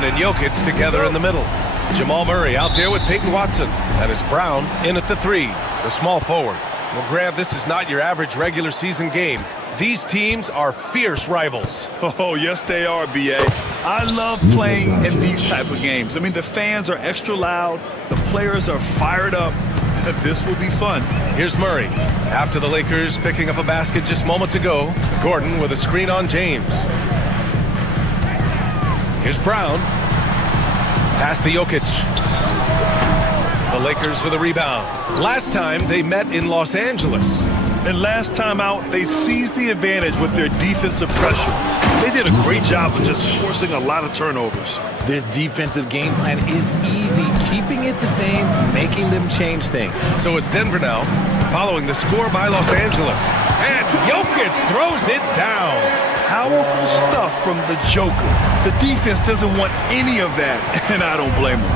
Gordon and Jokic together in the middle. Jamal Murray out there with Peyton Watson. And it's Brown in at the three, the small forward. Well, Grant, this is not your average regular season game. These teams are fierce rivals. Oh, yes, they are, B.A. I love playing in these type of games. I mean, the fans are extra loud. The players are fired up. This will be fun. Here's Murray. After the Lakers picking up a basket just moments ago, Gordon with a screen on James. Here's Brown. Pass to Jokic. The Lakers with a rebound. Last time they met in Los Angeles. And last time out, they seized the advantage with their defensive pressure. They did a great job of just forcing a lot of turnovers. This defensive game plan is easy, keeping it the same, making them change things. So it's Denver now, following the score by Los Angeles. And Jokic throws it down. Powerful stuff from the Joker. The defense doesn't want any of that, and I don't blame them.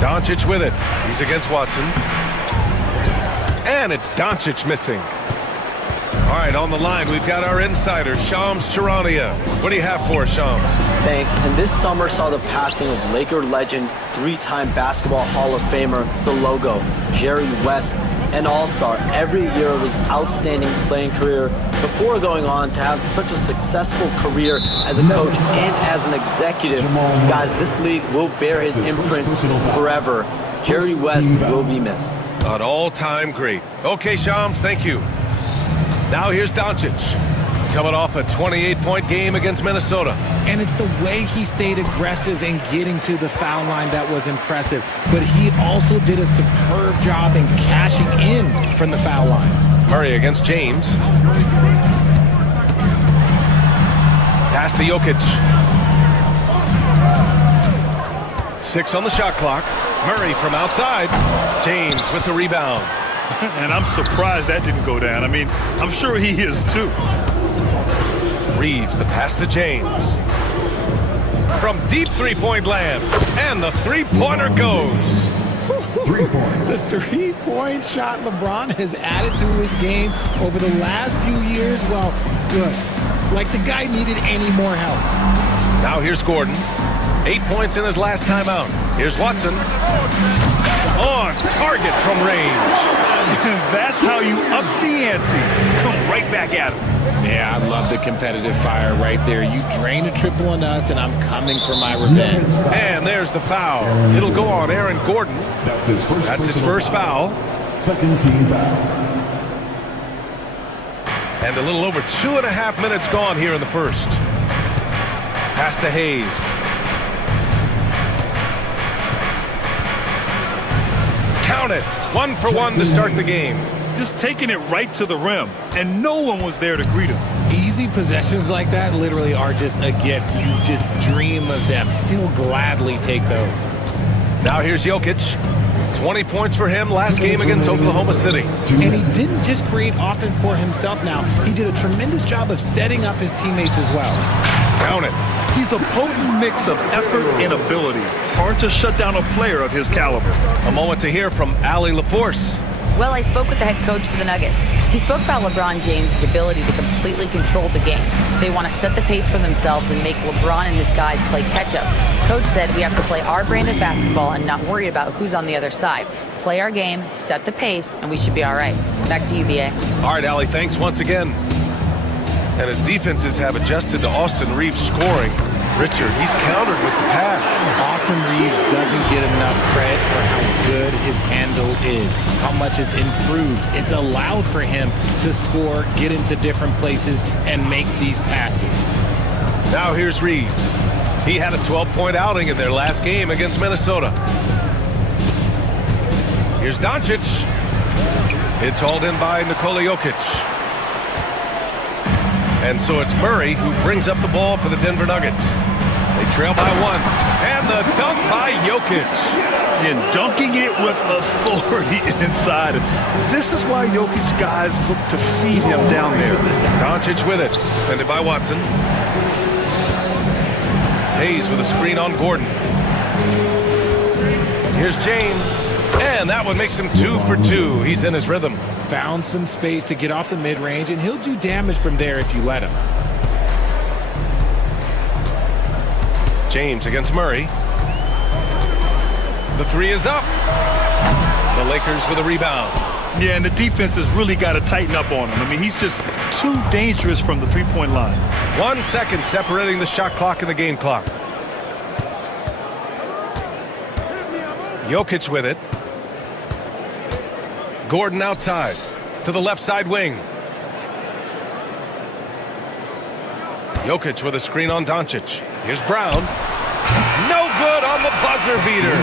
Doncic with it. He's against Watson. And it's Doncic missing. All right, on the line, we've got our insider, Shams Charania. What do you have for us, Shams? Thanks. And this summer saw the passing of Laker legend, three-time basketball Hall of Famer, the logo, Jerry West, an all-star every year of his outstanding playing career before going on to have such a successful career as a coach and as an executive. Guys, this league will bear his imprint forever. Jerry West will be missed. An all-time great. Okay, Shams, thank you. Now here's Doncic, coming off a 28-point game against Minnesota. And it's the way he stayed aggressive in getting to the foul line that was impressive. But he also did a superb job in cashing in from the foul line. Murray against James. Pass to Jokic. 6 on the shot clock. Murray from outside. James with the rebound. And I'm surprised that didn't go down. I mean, I'm sure he is too. Reeves, the pass to James. From deep three-point land. And the three-pointer goes. 3 points. The three-point shot LeBron has added to his game over the last few years. Well, good. Like the guy needed any more help. Now here's Gordon. 8 points in his last time out. Here's Watson. On target from range. That's how you up the ante. Come right back at him. Yeah, I love the competitive fire right there. You drain a triple on us, and I'm coming for my revenge. And there's the foul. It'll go on Aaron Gordon. That's his first foul. Second team foul. And a little over 2.5 minutes gone here in the first. Pass to Hayes. Count it. 1 for 1 to start the game. Just taking it right to the rim, and no one was there to greet him. Easy possessions like that literally are just a gift. You just dream of them. He'll gladly take those. Now here's Jokic. 20 points for him last game against Oklahoma City. And he didn't just create offense for himself now. He did a tremendous job of setting up his teammates as well. Count it. He's a potent mix of effort and ability. Hard to shut down a player of his caliber. A moment to hear from Allie LaForce. Well, I spoke with the head coach for the Nuggets. He spoke about LeBron James' ability to completely control the game. They want to set the pace for themselves and make LeBron and his guys play catch-up. Coach said we have to play our brand of basketball and not worry about who's on the other side. Play our game, set the pace, and we should be all right. Back to you, B.A. All right, Allie, thanks once again. And his defenses have adjusted to Austin Reeves scoring. Richard, he's countered with the pass. Austin Reeves doesn't get enough credit for how good his handle is, how much it's improved. It's allowed for him to score, get into different places, and make these passes. Now here's Reeves. He had a 12-point outing in their last game against Minnesota. Here's Doncic. It's hauled in by Nikola Jokic. And so it's Murray who brings up the ball for the Denver Nuggets. They trail by 1. And the dunk by Jokic. And dunking it with authority inside. This is why Jokic guys look to feed him down there. Doncic with it. Defended by Watson. Hayes with a screen on Gordon. Here's James. And that one makes him 2 for 2. He's in his rhythm. Found some space to get off the mid-range, and he'll do damage from there if you let him. James against Murray. The three is up. The Lakers with a rebound. Yeah, and the defense has really got to tighten up on him. I mean, he's just too dangerous from the three-point line. 1 second separating the shot clock and the game clock. Jokic with it. Gordon outside to the left side wing. Jokic with a screen on Doncic. Here's Brown. No good on the buzzer beater.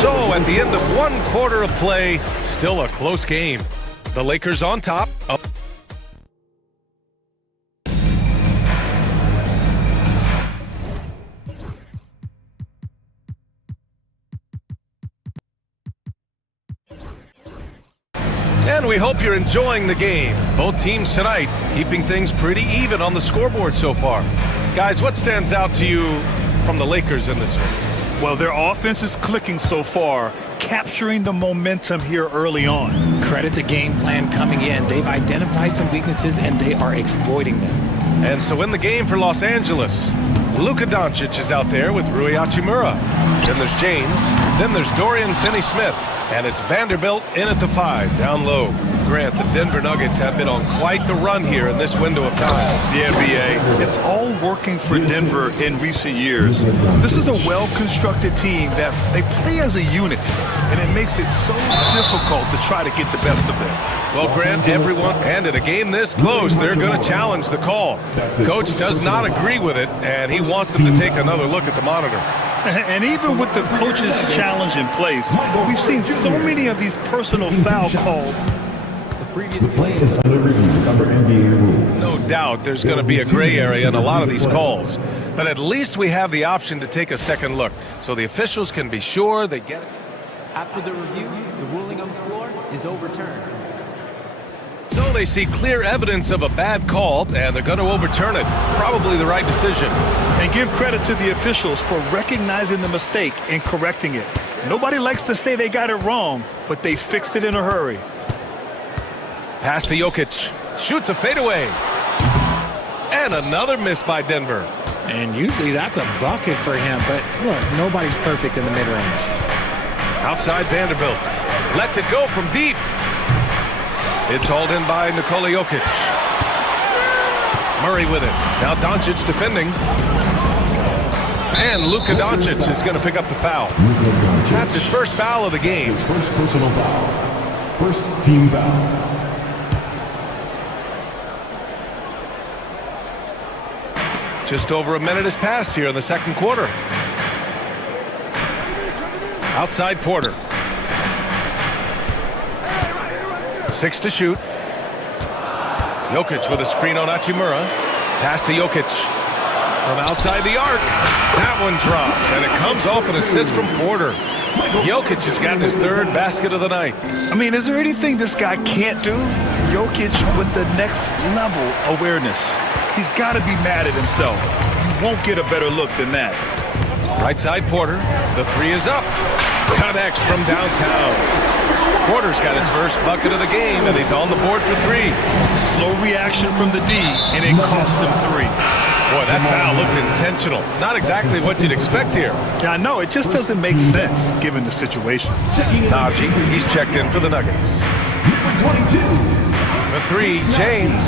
So at the end of 1 quarter of play, still a close game. The Lakers on top. And we hope you're enjoying the game. Both teams tonight keeping things pretty even on the scoreboard so far. Guys, what stands out to you from the Lakers in this one? Well, their offense is clicking so far, capturing the momentum here early on. Credit the game plan coming in. They've identified some weaknesses and they are exploiting them. And so in the game for Los Angeles, Luka Doncic is out there with Rui Hachimura. Then there's James. Then there's Dorian Finney-Smith. And it's Vanderbilt in at the 5, down low. Grant, the Denver Nuggets have been on quite the run here in this window of time. Yeah, BA, it's all working for Denver in recent years. This is a well-constructed team that they play as a unit, and it makes it so difficult to try to get the best of them. Well, Grant, everyone, and in a game this close, they're going to challenge the call. Coach does not agree with it, and he wants them to take another look at the monitor. And even with the coach's challenge in place, we've seen so many of these personal foul calls. The play is under review under NBA rules. No doubt there's going to be a gray area in a lot of these calls. But at least we have the option to take a second look, so the officials can be sure they get it. After the review, the ruling on the floor is overturned. So they see clear evidence of a bad call, and they're going to overturn it. Probably the right decision. And give credit to the officials for recognizing the mistake and correcting it. Nobody likes to say they got it wrong, but they fixed it in a hurry. Pass to Jokic. Shoots a fadeaway. And another miss by Denver. And usually that's a bucket for him, but look, nobody's perfect in the mid-range. Outside Vanderbilt. Lets it go from deep. It's hauled in by Nikola Jokic. Murray with it. Now Doncic defending. And Luka Doncic is going to pick up the foul. That's his first foul of the game. His first personal foul. First team foul. Just over a minute has passed here in the second quarter. Outside Porter. 6 to shoot. Jokic with a screen on Hachimura. Pass to Jokic. From outside the arc. That one drops, and it comes off an assist from Porter. Jokic has gotten his 3rd basket of the night. I mean, is there anything this guy can't do? Jokic with the next level awareness. He's got to be mad at himself. You won't get a better look than that. Right side Porter. The 3 is up. Connects from downtown. Porter's got his first bucket of the game, and he's on the board for 3. Slow reaction from the D, and it cost him 3. Boy, that foul looked intentional. Not exactly what you'd expect here. Yeah, I know. It just doesn't make sense, given the situation. Najee, he's checked in for the Nuggets. Number 22. The 3, James.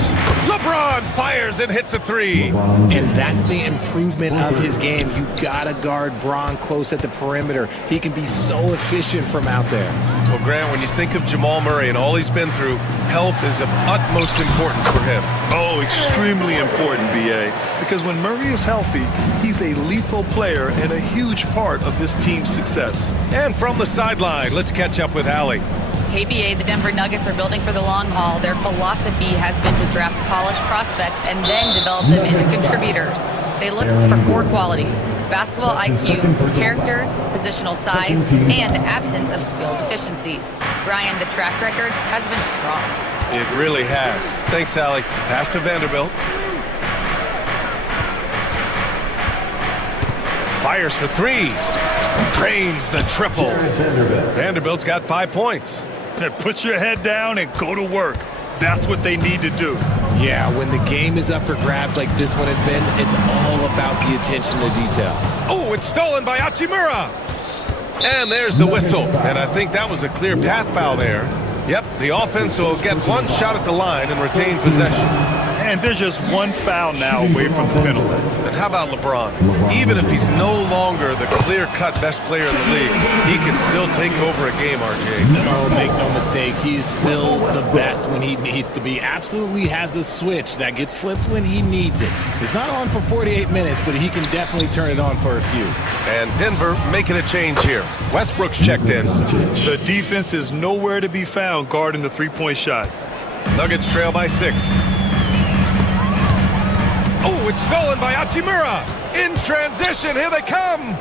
LeBron fires and hits a 3. And that's the improvement of his game. You gotta guard Bron close at the perimeter. He can be so efficient from out there. Well, Grant, when you think of Jamal Murray and all he's been through, health is of utmost importance for him. Oh, extremely important, BA. Because when Murray is healthy, he's a lethal player and a huge part of this team's success. And from the sideline, let's catch up with Allie. KBA, the Denver Nuggets are building for the long haul. Their philosophy has been to draft polished prospects and then develop them into contributors. They look for 4 qualities: basketball IQ, character, positional size, and absence of skill deficiencies. Brian, the track record has been strong. It really has. Thanks, Allie. Pass to Vanderbilt. Fires for 3. Drains the triple. Vanderbilt's got 5 points. Put your head down and go to work. That's what they need to do. Yeah, when the game is up for grabs like this one has been, it's all about the attention to detail. Oh, it's stolen by Hachimura. And there's the whistle. And I think that was a clear path foul there. Yep, the offense will get one shot at the line and retain possession. And they're just one foul now away from the penalty. And how about LeBron? Even if he's no longer the clear-cut best player in the league, he can still take over a game, RJ. No, make no mistake, he's still the best when he needs to be. Absolutely has a switch that gets flipped when he needs it. It's not on for 48 minutes, but he can definitely turn it on for a few. And Denver making a change here. Westbrook's checked in. The defense is nowhere to be found guarding the three-point shot. Nuggets trail by 6. Oh, it's stolen by Hachimura. In transition, here they come.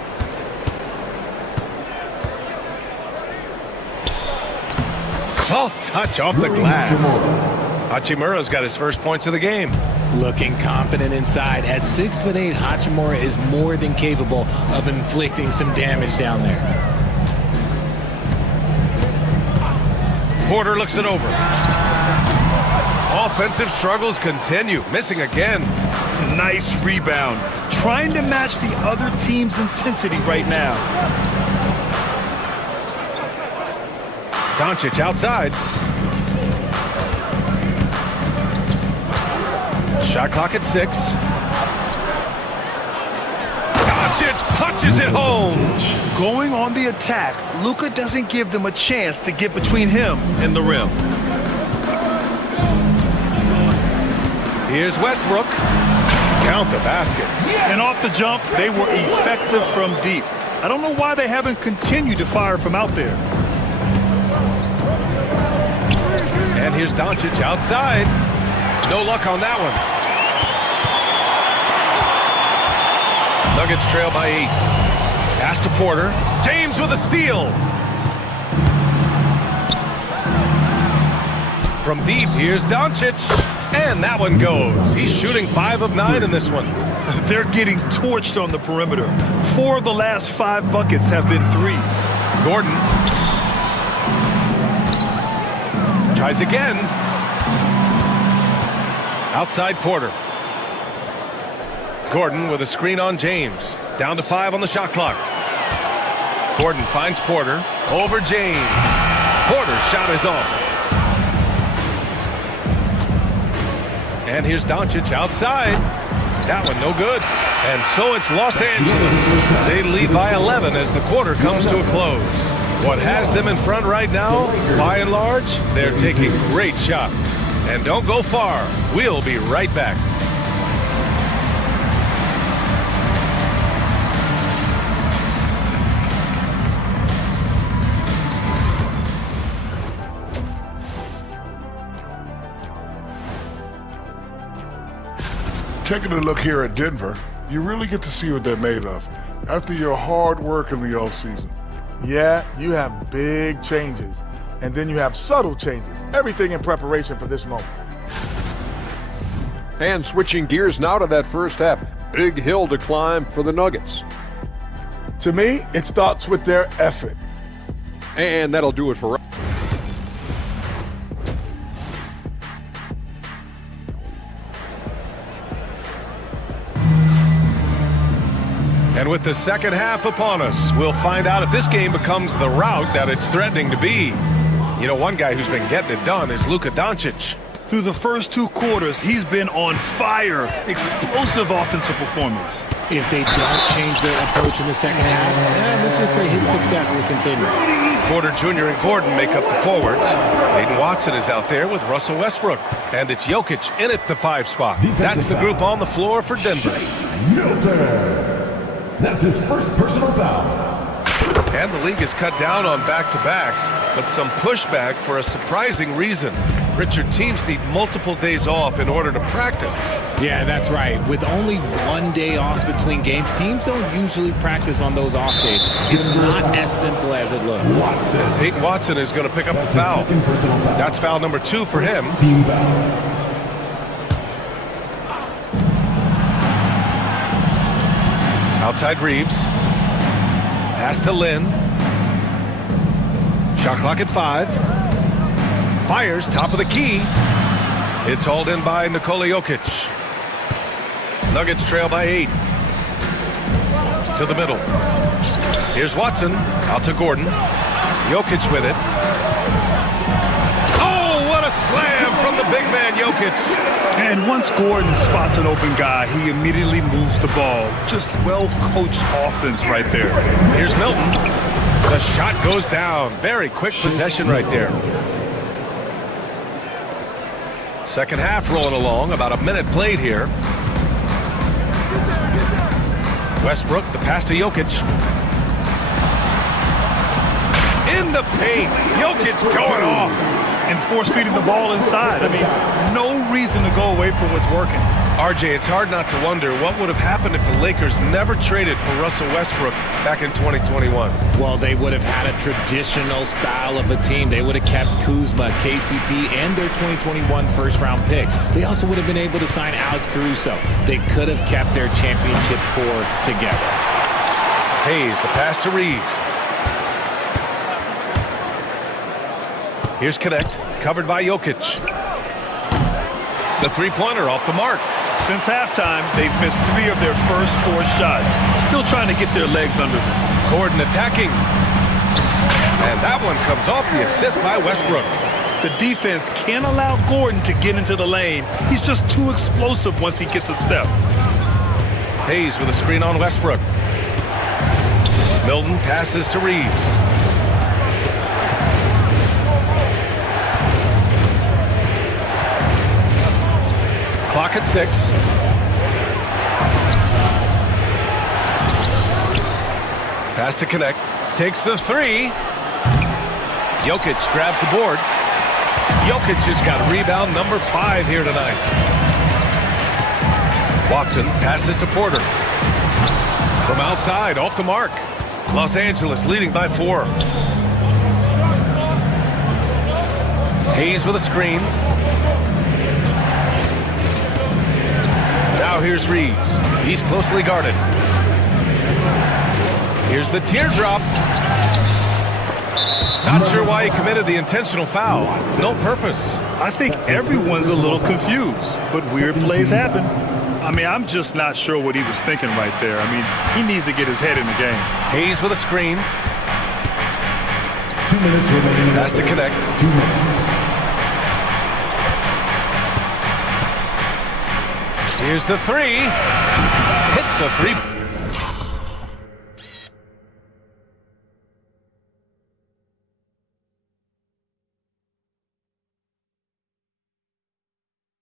Soft touch off the glass. Hachimura's got his first points of the game. Looking confident inside. At 6'8", Hachimura is more than capable of inflicting some damage down there. Porter looks it over. Offensive struggles continue. Missing again. Nice rebound. Trying to match the other team's intensity right now. Doncic outside. Shot clock at 6. Doncic punches it home. Going on the attack, Luka doesn't give them a chance to get between him and the rim. Here's Westbrook. Count the basket. And off the jump, they were effective from deep. I don't know why they haven't continued to fire from out there. And here's Doncic outside. No luck on that one. Nuggets trail by 8. Pass to Porter. James with a steal. From deep, here's Doncic. And that one goes. He's shooting 5 of 9 in this one. They're getting torched on the perimeter. 4 of the last 5 buckets have been threes. Gordon. Tries again. Outside Porter. Gordon with a screen on James. Down to 5 on the shot clock. Gordon finds Porter. Over James. Porter's shot is off. And here's Doncic outside. That one no good. And so it's Los Angeles. They lead by 11 as the quarter comes to a close. What has them in front right now, by and large, they're taking great shots. And don't go far. We'll be right back. Taking a look here at Denver, you really get to see what they're made of after your hard work in the offseason. Yeah, you have big changes, and then you have subtle changes. Everything in preparation for this moment. And switching gears now to that first half. Big hill to climb for the Nuggets. To me, it starts with their effort. And that'll do it for us. And with the second half upon us, we'll find out if this game becomes the rout that it's threatening to be. You know, one guy who's been getting it done is Luka Doncic. Through the first 2 quarters, he's been on fire. Explosive offensive performance. If they don't change their approach in the second half, let's just say his success will continue. Porter Jr. and Gordon make up the forwards. Hayden Watson is out there with Russell Westbrook. And it's Jokic in at the 5 spot. That's the group on the floor for Denver. That's his first personal foul. And the league has cut down on back-to-backs, but some pushback for a surprising reason. Richard, teams need multiple days off in order to practice. Yeah, that's right. With only 1 day off between games, teams don't usually practice on those off days. It's not as simple as it looks. Peyton Watson is going to pick up the foul. That's foul number 2 for him. Team foul. Outside Reeves. Pass to Lynn. Shot clock at 5. Fires top of the key. It's hauled in by Nikola Jokic. Nuggets trail by 8. To the middle. Here's Watson. Out to Gordon. Jokic with it. Oh, what a slam from the big man, Jokic. And once Gordon spots an open guy, he immediately moves the ball. Just well-coached offense right there. Here's Milton. The shot goes down. Very quick possession right there. Second half rolling along. About a minute played here. Westbrook, the pass to Jokic. In the paint. Jokic going off. And force-feeding the ball inside. I mean, no reason to go away from what's working. RJ, it's hard not to wonder what would have happened if the Lakers never traded for Russell Westbrook back in 2021. Well, they would have had a traditional style of a team. They would have kept Kuzma, KCP, and their 2021 first-round pick. They also would have been able to sign Alex Caruso. They could have kept their championship core together. Hayes, the pass to Reeves. Here's Connect, covered by Jokic. The three-pointer off the mark. Since halftime, they've missed 3 of their first 4 shots. Still trying to get their legs under them. Gordon attacking. And that one comes off the assist by Westbrook. The defense can't allow Gordon to get into the lane. He's just too explosive once he gets a step. Hayes with a screen on Westbrook. Milton passes to Reeves. Clock at 6. Pass to Connect. Takes the 3. Jokic grabs the board. Jokic has got rebound number 5 here tonight. Watson passes to Porter. From outside, off the mark. Los Angeles leading by 4. Hayes with a screen. Now here's Reeves. He's closely guarded. Here's the teardrop. Not sure why he committed the intentional foul. No purpose. I think everyone's a little confused, but weird plays happen. I mean, I'm just not sure what he was thinking right there. I mean, he needs to get his head in the game. Hayes with a screen. 2 minutes remaining. Pass to Connect. 2 minutes. Here's the 3. Hits a 3.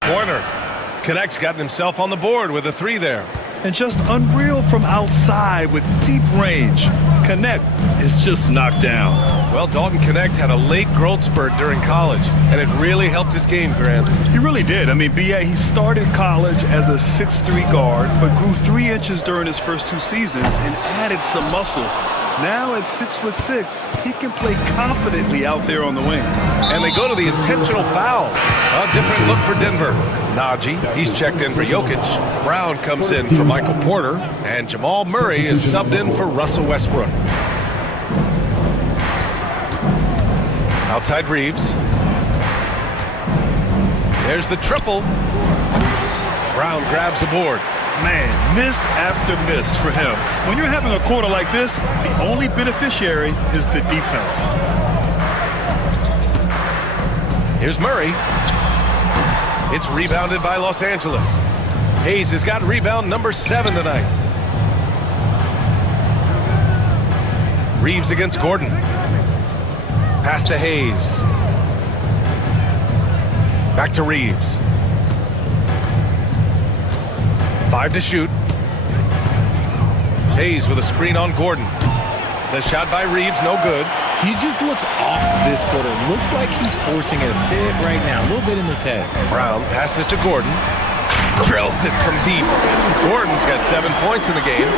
Corner. Connect's gotten himself on the board with a 3 there. And just unreal from outside with deep range. Connect is just knocked down. Well, Dalton Connect had a late growth spurt during college, and it really helped his game, Grant. He really did. I mean, B.A., he started college as a 6'3" guard, but grew 3 inches during his first 2 seasons and added some muscle. Now at 6'6", he can play confidently out there on the wing. And they go to the intentional foul. A different look for Denver. Najee, he's checked in for Jokic. Brown comes in for Michael Porter. And Jamal Murray is subbed in for Russell Westbrook. Outside Reeves. There's the triple. Brown grabs the board. Man, miss after miss for him. When you're having a quarter like this, the only beneficiary is the defense. Here's Murray. It's rebounded by Los Angeles. Hayes has got rebound number 7 tonight. Reeves against Gordon. Pass to Hayes. Back to Reeves. 5 to shoot. Hayes with a screen on Gordon. The shot by Reeves, no good. He just looks off this quarter. Looks like he's forcing it a bit right now, a little bit in his head. Brown passes to Gordon. Drills it from deep. Gordon's got 7 points in the game.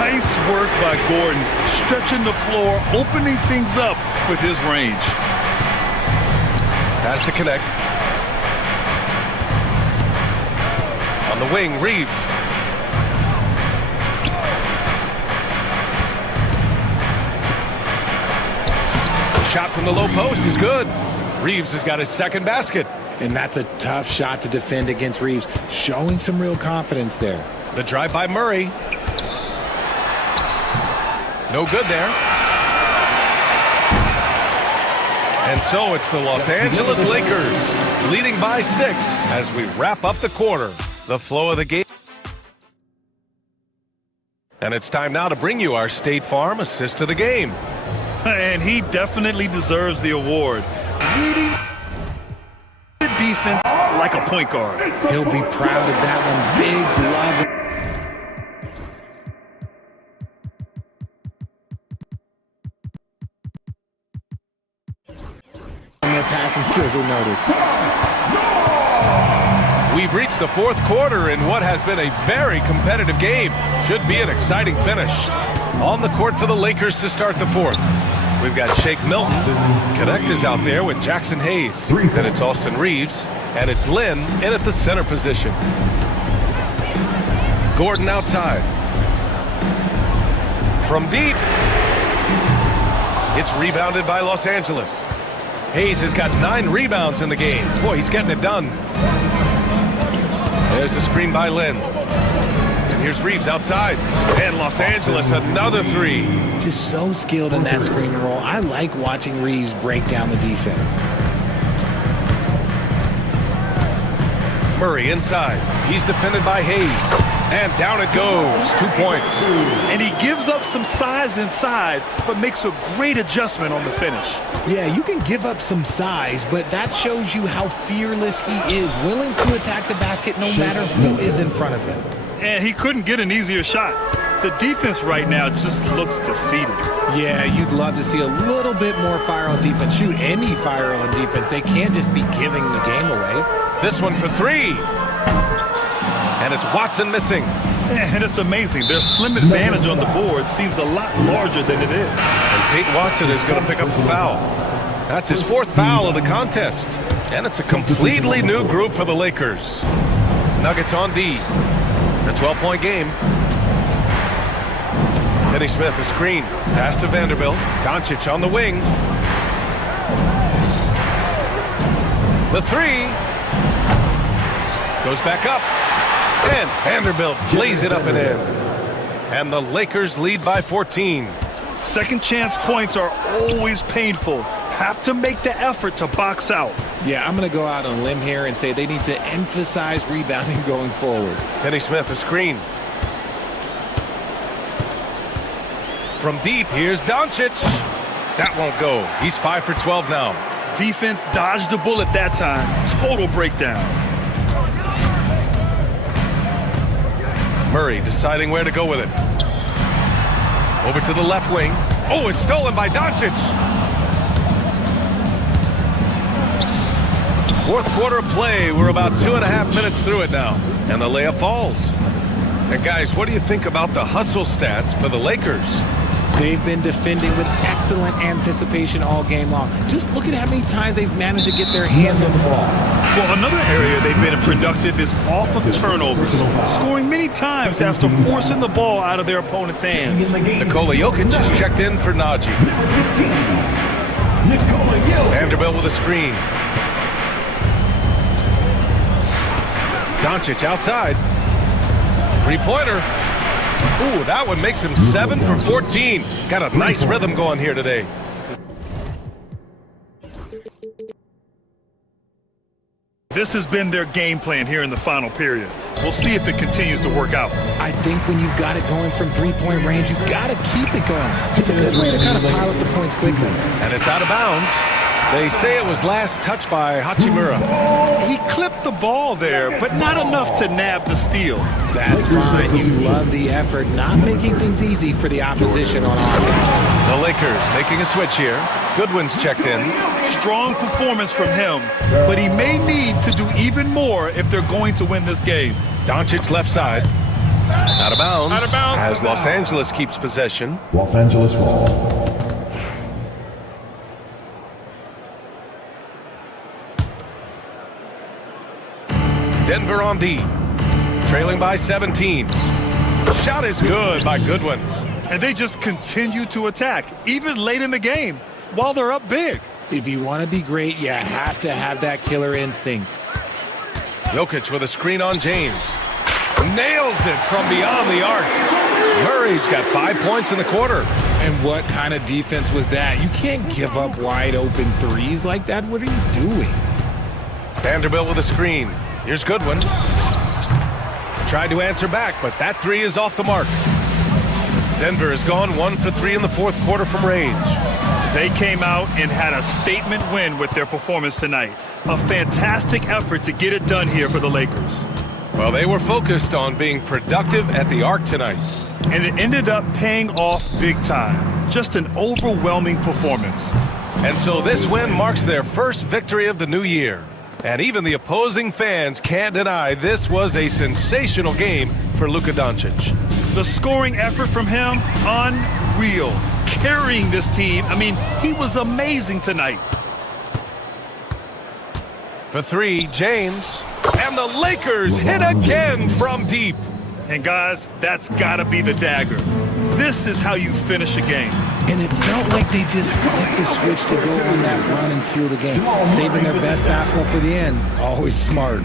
Nice work by Gordon, stretching the floor, opening things up with his range. Pass to Connect. On the wing, Reeves. The shot from the low post is good. Reeves has got his second basket. And that's a tough shot to defend against Reeves, showing some real confidence there. The drive by Murray. No good there. And so it's the Los Angeles Lakers leading by 6 as we wrap up the quarter. The flow of the game. And it's time now to bring you our State Farm assist of the game. And he definitely deserves the award. Reading the defense like a point guard. He'll be proud of that one. Biggs love it. And their passing skills are noticed. We've reached the fourth quarter in what has been a very competitive game. Should be an exciting finish. On the court for the Lakers to start the fourth. We've got Shake Milton. Connect is out there with Jackson Hayes. Then it's Austin Reeves. And it's Lynn in at the center position. Gordon outside. From deep. It's rebounded by Los Angeles. Hayes has got 9 rebounds in the game. Boy, he's getting it done. There's a screen by Lynn. And here's Reeves outside. And Los Angeles, another 3. Just so skilled in that screen and roll. I like watching Reeves break down the defense. Murray inside. He's defended by Hayes. And down it goes. 2 points. And he gives up some size inside, but makes a great adjustment on the finish. Yeah, you can give up some size, but that shows you how fearless he is, willing to attack the basket no matter who is in front of him. And he couldn't get an easier shot. The defense right now just looks defeated. Yeah, you'd love to see a little bit more fire on defense. Shoot, any fire on defense. They can't just be giving the game away. This one for 3. And it's Watson missing. And it's amazing. Their slim advantage on the board seems a lot larger than it is. And Peyton Watson is going to pick up the foul. That's his 4th foul of the contest. And it's a completely new group for the Lakers. Nuggets on D. A 12-point game. Kenny Smith, a screen. Pass to Vanderbilt. Doncic on the wing. The 3. Goes back up. And Vanderbilt lays it up and in. And the Lakers lead by 14. Second chance points are always painful. Have to make the effort to box out. Yeah, I'm going to go out on a limb here and say they need to emphasize rebounding going forward. Kenny Smith, a screen. From deep, here's Doncic. That won't go. He's 5 for 12 now. Defense dodged a bullet that time. Total breakdown. Murray deciding where to go with it. Over to the left wing. Oh, it's stolen by Doncic. Fourth quarter of play. We're about 2.5 minutes through it now. And the layup falls. And guys, what do you think about the hustle stats for the Lakers? They've been defending with excellent anticipation all game long. Just look at how many times they've managed to get their hands on the ball. Well, another area they've been productive is off of turnovers, scoring many times after forcing the ball out of their opponent's hands. Nikola Jokic has checked in for Najee. Vanderbilt with a screen. Doncic outside. 3-pointer. Ooh, that one makes him 7 for 14. Got a nice rhythm going here today. This has been their game plan here in the final period. We'll see if it continues to work out. I think when you've got it going from 3-point range, you've got to keep it going. It's a good way to kind of pile up the points quickly. And it's out of bounds. They say it was last touched by Hachimura. He clipped the ball there, but not enough to nab the steal. That's fine. You love the effort, not making things easy for the opposition on offense. The Lakers making a switch here. Goodwin's checked in. Strong performance from him, but he may need to do even more if they're going to win this game. Doncic left side. Out of bounds. Out of bounds. As Los Angeles keeps possession. Los Angeles ball. Denver on D. Trailing by 17. Shot is good by Goodwin. And they just continue to attack, even late in the game, while they're up big. If you want to be great, you have to have that killer instinct. Jokic with a screen on James. Nails it from beyond the arc. Murray's got 5 points in the quarter. And what kind of defense was that? You can't give up wide open threes like that. What are you doing? Vanderbilt with a screen. Here's Goodwin. Tried to answer back, but that three is off the mark. Denver has gone 1 for 3 in the fourth quarter from range. They came out and had a statement win with their performance tonight. A fantastic effort to get it done here for the Lakers. Well, they were focused on being productive at the arc tonight. And it ended up paying off big time. Just an overwhelming performance. And so this win marks their first victory of the new year. And even the opposing fans can't deny this was a sensational game for Luka Doncic. The scoring effort from him, unreal. Carrying this team, I mean, he was amazing tonight. For three, James. And the Lakers hit again from deep. And guys, that's gotta be the dagger. This is how you finish a game. And it felt like they just flipped the switch to go on that run and seal the game. Saving their best basketball for the end. Always smart.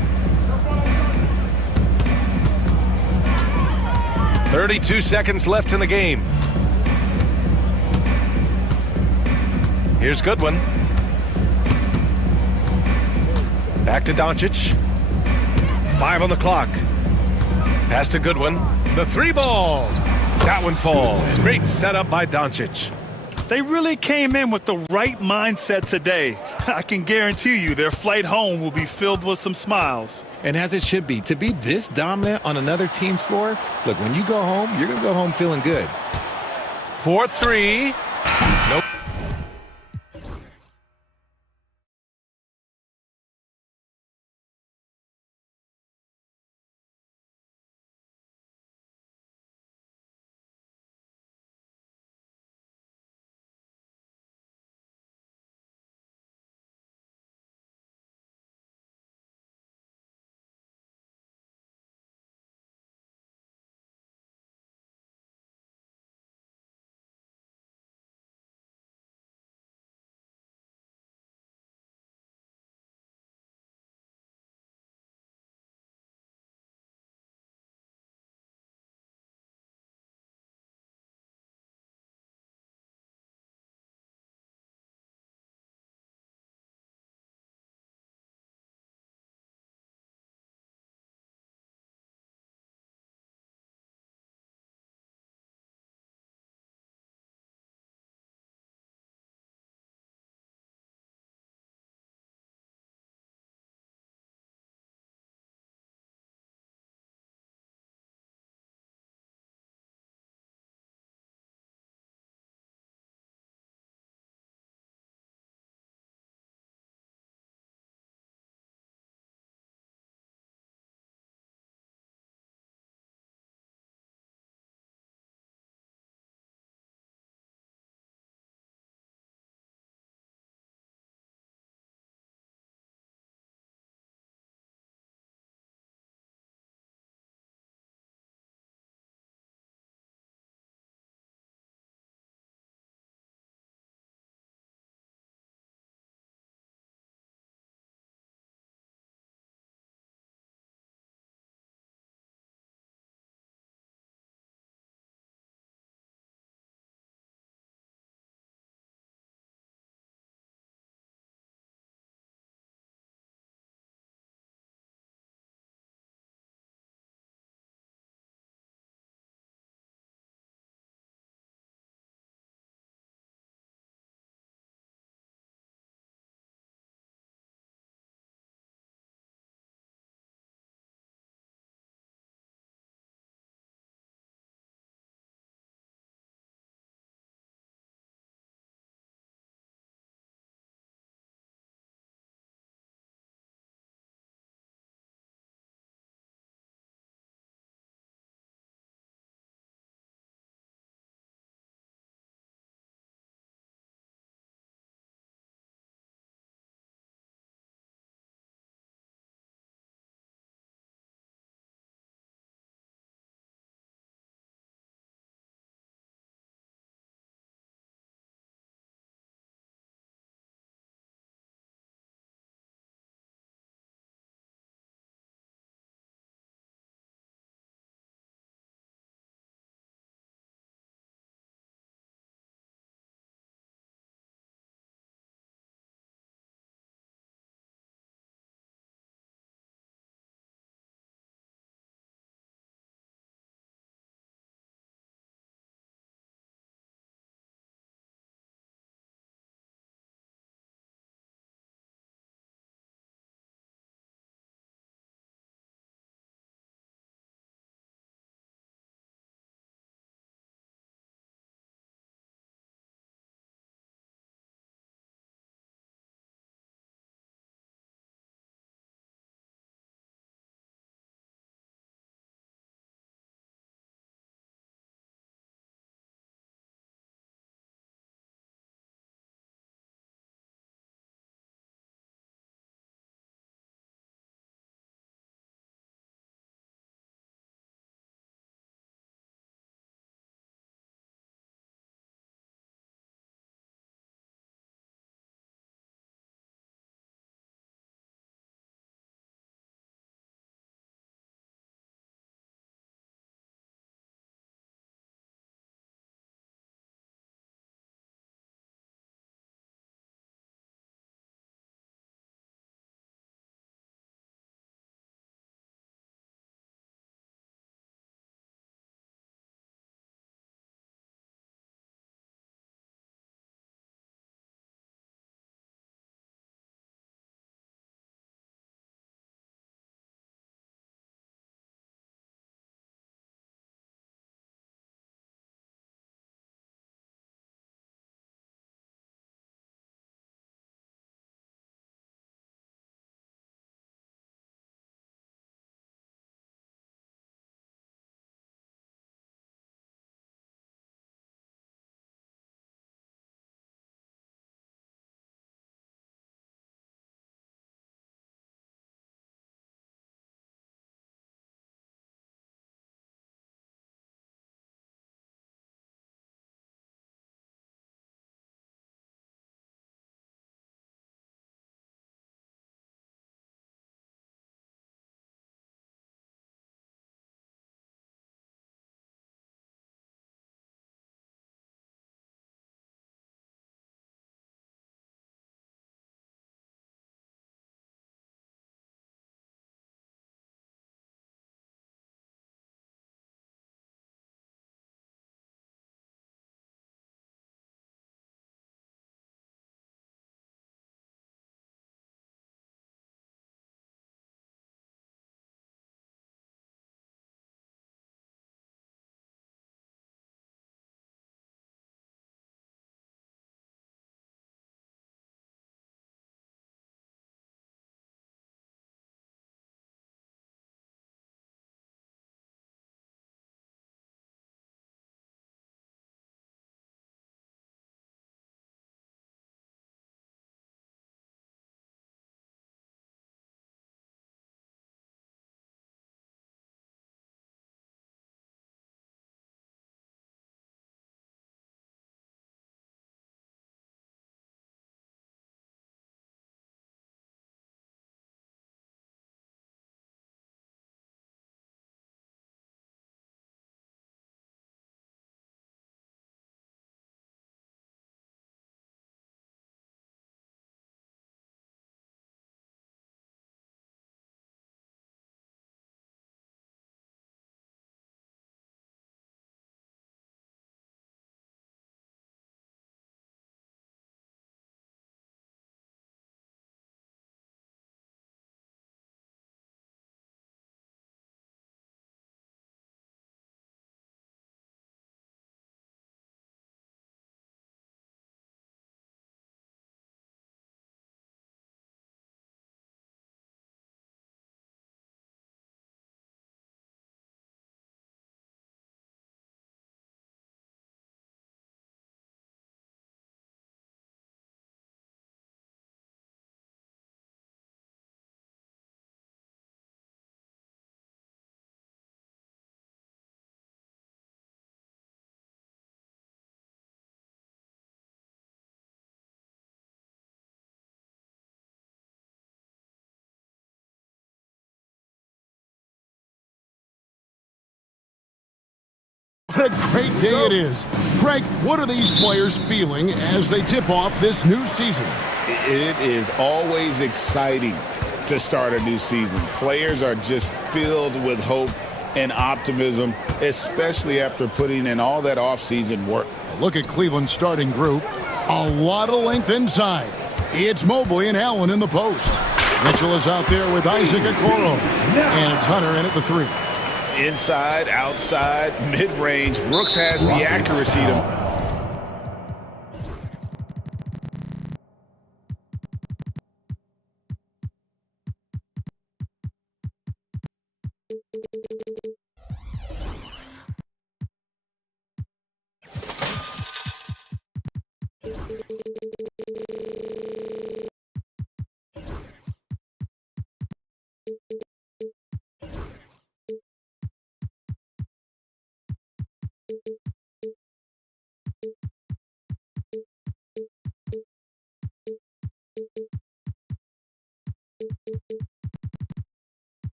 32 seconds left in the game. Here's Goodwin. Back to Doncic. 5 on the clock. Pass to Goodwin. The three ball. That one falls. Great setup by Doncic. They really came in with the right mindset today. I can guarantee you their flight home will be filled with some smiles. And as it should be, to be this dominant on another team's floor, look, when you go home, you're going to go home feeling good. 4-3. Nope. What a great day it is. Greg, what are these players feeling as they tip off this new season? It is always exciting to start a new season. Players are just filled with hope and optimism, especially after putting in all that off-season work. Look at Cleveland's starting group. A lot of length inside. It's Mobley and Allen in the post. Mitchell is out there with Isaac Okoro. And it's Hunter in at the three. Inside, outside, mid-range. Brooks has the accuracy to...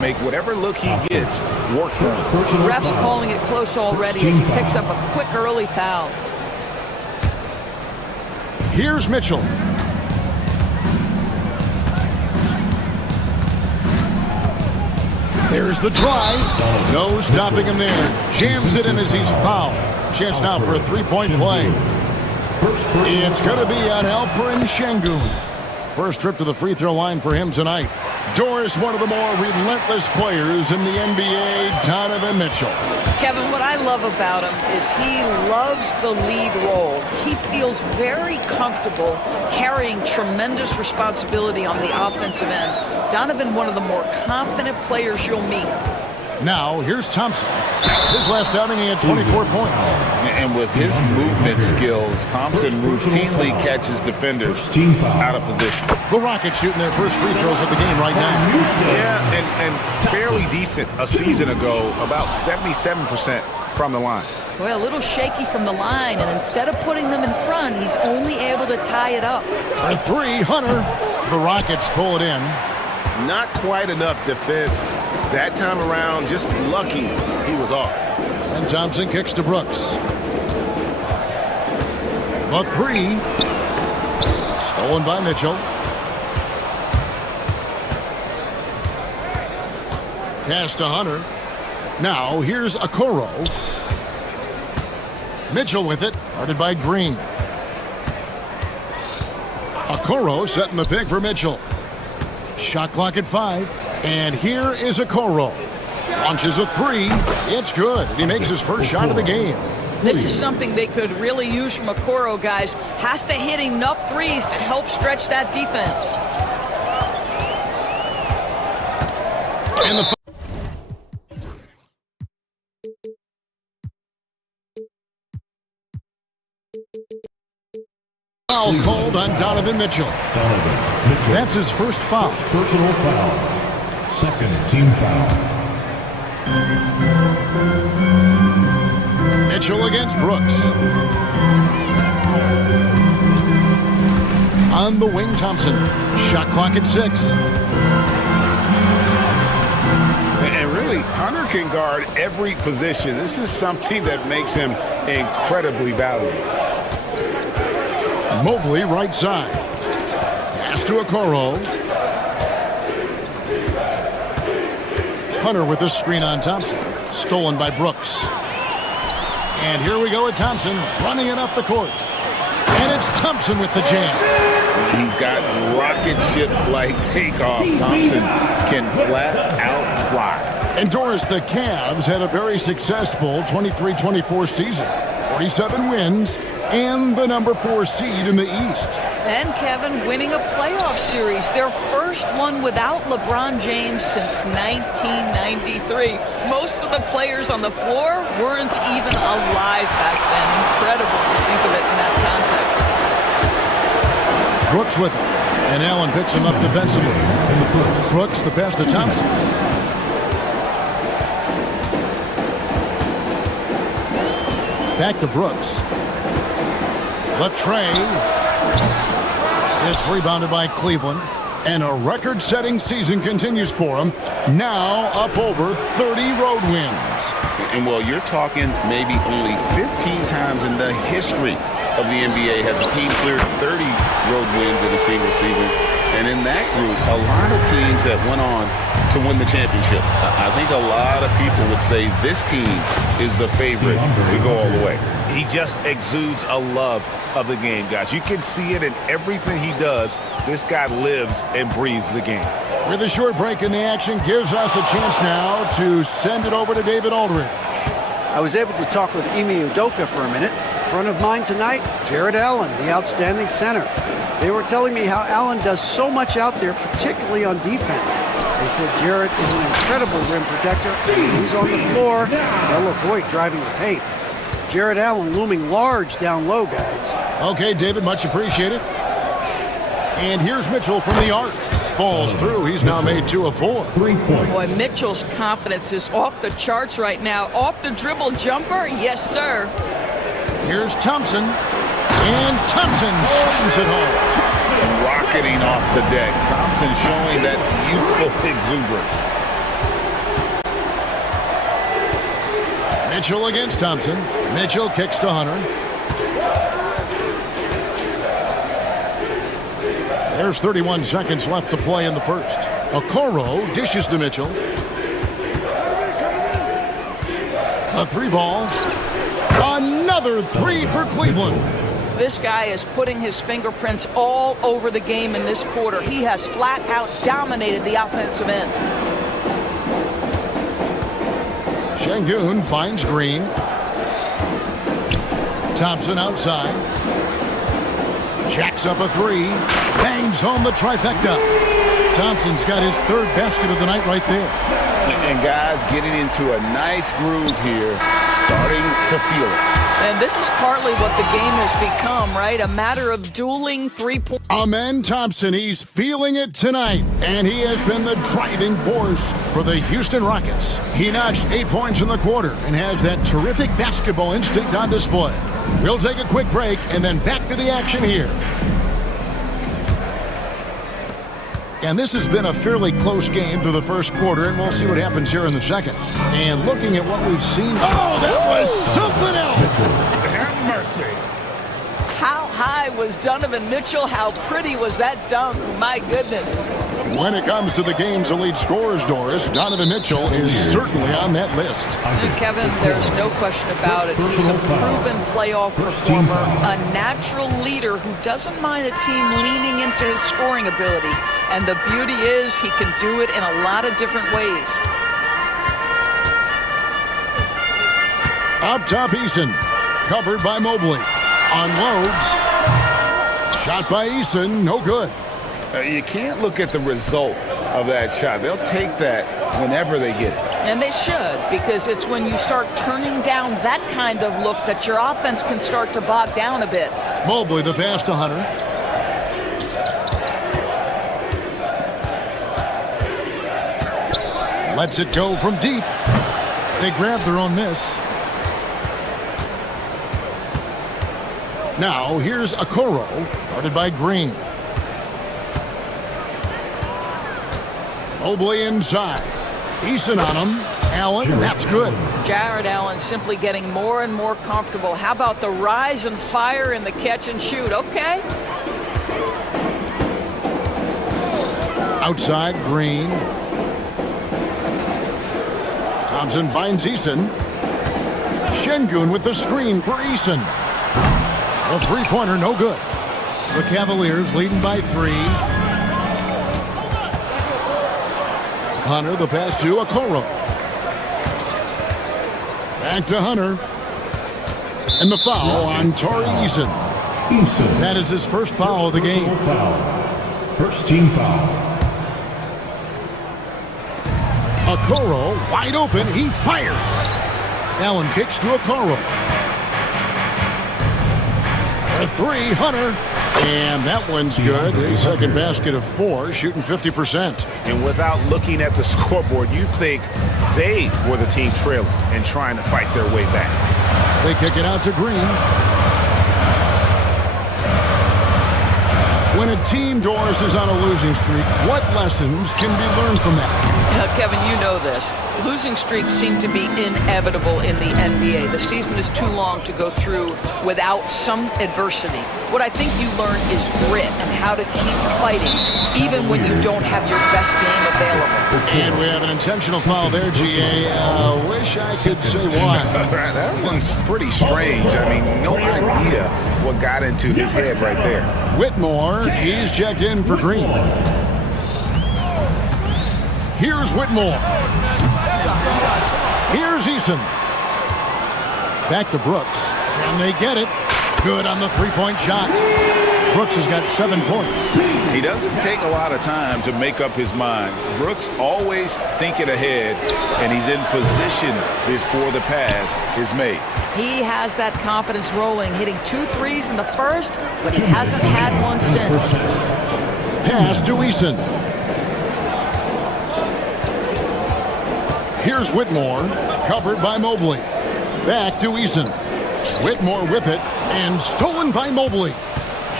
make whatever look he gets work for him. Ref's calling it close already as he picks up a quick early foul. Here's Mitchell. There's the drive. No stopping him there. Jams it in as he's fouled. Chance now for a three-point play. It's going to be on Alperen Şengün. First trip to the free throw line for him tonight. Doris, one of the more relentless players in the NBA, Donovan Mitchell. Kevin, what I love about him is he loves the lead role. He feels very comfortable carrying tremendous responsibility on the offensive end. Donovan, one of the more confident players you'll meet. Now, here's Thompson. His last outing, he had 24 points. And with his movement skills, Thompson routinely catches defenders out of position. The Rockets shooting their first free throws of the game right now. Yeah, and fairly decent a season ago, about 77% from the line. Well, a little shaky from the line, and instead of putting them in front, he's only able to tie it up. For three, Hunter. The Rockets pull it in. Not quite enough defense that time around. Just lucky he was off. And Thompson kicks to Brooks. The three. Stolen by Mitchell. Pass to Hunter. Now here's Okoro. Mitchell with it. Guarded by Green. Okoro setting the pick for Mitchell. Shot clock at 5. And here is Okoro. Launches a three. It's good. He makes his first shot of the game. This is something they could really use from Okoro, guys. Has to hit enough threes to help stretch that defense. And the foul called on Donovan Mitchell. That's his first foul. Personal foul. Second team foul. Mitchell against Brooks. On the wing, Thompson. Shot clock at 6. And really, Hunter can guard every position. This is something that makes him incredibly valuable. Mobley right side. Pass to Okoro. Hunter with the screen on Thompson. Stolen by Brooks. And here we go with Thompson running it up the court. And it's Thompson with the jam. He's got rocket ship-like takeoff. Thompson can flat out fly. And Doris, the Cavs had a very successful 23-24 season. 47 wins and the number 4 seed in the East. And Kevin winning a playoff series, their first one without LeBron James since 1993. Most of the players on the floor weren't even alive back then. Incredible to think of it in that context. Brooks with it. And Allen picks him up defensively. Brooks, the pass to Thompson. Back to Brooks. The tray. It's rebounded by Cleveland. And a record-setting season continues for him, now up over 30 road wins. And well, you're talking maybe only 15 times in the history of the NBA has a team cleared 30 road wins in a single season. And in that group, a lot of teams that went on to win the championship. I think a lot of people would say this team is the favorite to go all the way. He just exudes a love of the game, guys. You can see it in everything he does. This guy lives and breathes the game. With a short break in the action, gives us a chance now to send it over to David Aldridge. I was able to talk with Ime Udoka for a minute. In front of mine tonight, Jared Allen, the outstanding center. They were telling me how Allen does so much out there, particularly on defense. They said Jared is an incredible rim protector. When he's on the floor, they'll avoid driving the paint. Jared Allen looming large down low, guys. Okay, David, much appreciated. And here's Mitchell from the arc. Falls through. He's now made 2 of 4. 3 points. Boy, Mitchell's confidence is off the charts right now. Off the dribble jumper, yes, sir. Here's Thompson. And Thompson slams it home. Rocketing off the deck. Thompson showing that youthful exuberance. Mitchell against Thompson. Mitchell kicks to Hunter. There's 31 seconds left to play in the first. Okoro dishes to Mitchell. A 3-ball. Another 3 for Cleveland. This guy is putting his fingerprints all over the game in this quarter. He has flat out dominated the offensive end. Şengün finds Green. Thompson outside. Jacks up a 3. Bangs home the trifecta. Thompson's got his 3rd basket of the night right there. And guys getting into a nice groove here, starting to feel it. And this is partly what the game has become, right? A matter of dueling 3-point. Amen Thompson, he's feeling it tonight. And he has been the driving force for the Houston Rockets. He notched 8 points in the quarter and has that terrific basketball instinct on display. We'll take a quick break and then back to the action here. And this has been a fairly close game through the first quarter, and we'll see what happens here in the second. And looking at what we've seen, oh, that was something else. Have mercy. How high was Donovan Mitchell? How pretty was that dunk? My goodness. When it comes to the game's elite scorers, Doris, Donovan Mitchell is certainly on that list. And Kevin, there's no question about it. He's a proven playoff performer, a natural leader who doesn't mind a team leaning into his scoring ability. And the beauty is he can do it in a lot of different ways. Up top, Eason. Covered by Mobley. Unloads. Shot by Eason, no good. You can't look at the result of that shot. They'll take that whenever they get it. And they should, because it's when you start turning down that kind of look that your offense can start to bog down a bit. Mobley, the pass to Hunter. Lets it go from deep. They grab their own miss. Now, here's Okoro, guarded by Green. Mobley inside. Eason on him. Allen, that's good. Jared Allen simply getting more and more comfortable. How about the rise and fire in the catch and shoot? Okay. Outside, Green. Thompson finds Eason. Şengün with the screen for Eason. A 3-pointer, no good. The Cavaliers leading by 3. Hunter, the pass to Okoro. Back to Hunter. And the foul on Tari Eason. That is his first foul of the game. First team foul. Okoro, wide open, he fires. Allen kicks to Okoro. For 3, Hunter. And that one's good. His second basket of 4, shooting 50%. And without looking at the scoreboard, you think they were the team trailing and trying to fight their way back. They kick it out to Green. When a team, Doris, is on a losing streak, what lessons can be learned from that? Kevin, you know this. Losing streaks seem to be inevitable in the NBA. The season is too long to go through without some adversity. What I think you learn is grit and how to keep fighting, even when you don't have your best game available. And we have an intentional foul there, GA. Wish I could say why. That one's pretty strange. I mean, no idea what got into his head right there. Whitmore, he's checked in for Green. Here's Whitmore. Here's Eason. Back to Brooks. Can they get it? Good on the three-point shot. Brooks has got 7 points. He doesn't take a lot of time to make up his mind. Brooks always thinking ahead, and he's in position before the pass is made. He has that confidence rolling, hitting 2 threes in the first, but he hasn't had one since. Pass to Eason. Here's Whitmore, covered by Mobley. Back to Eason. Whitmore with it, and stolen by Mobley.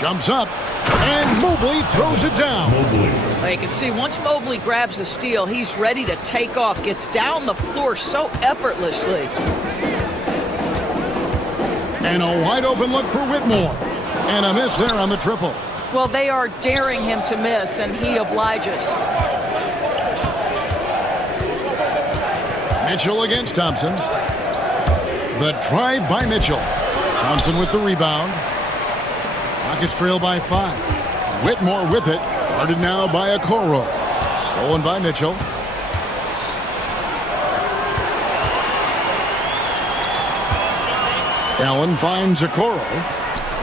Jumps up, and Mobley throws it down. Well, you can see once Mobley grabs the steal, he's ready to take off, gets down the floor so effortlessly. And a wide open look for Whitmore. And a miss there on the triple. Well, they are daring him to miss, and he obliges. Mitchell against Thompson. The drive by Mitchell. Thompson with the rebound. Rockets trail by 5. Whitmore with it. Guarded now by Okoro. Stolen by Mitchell. Allen finds Okoro.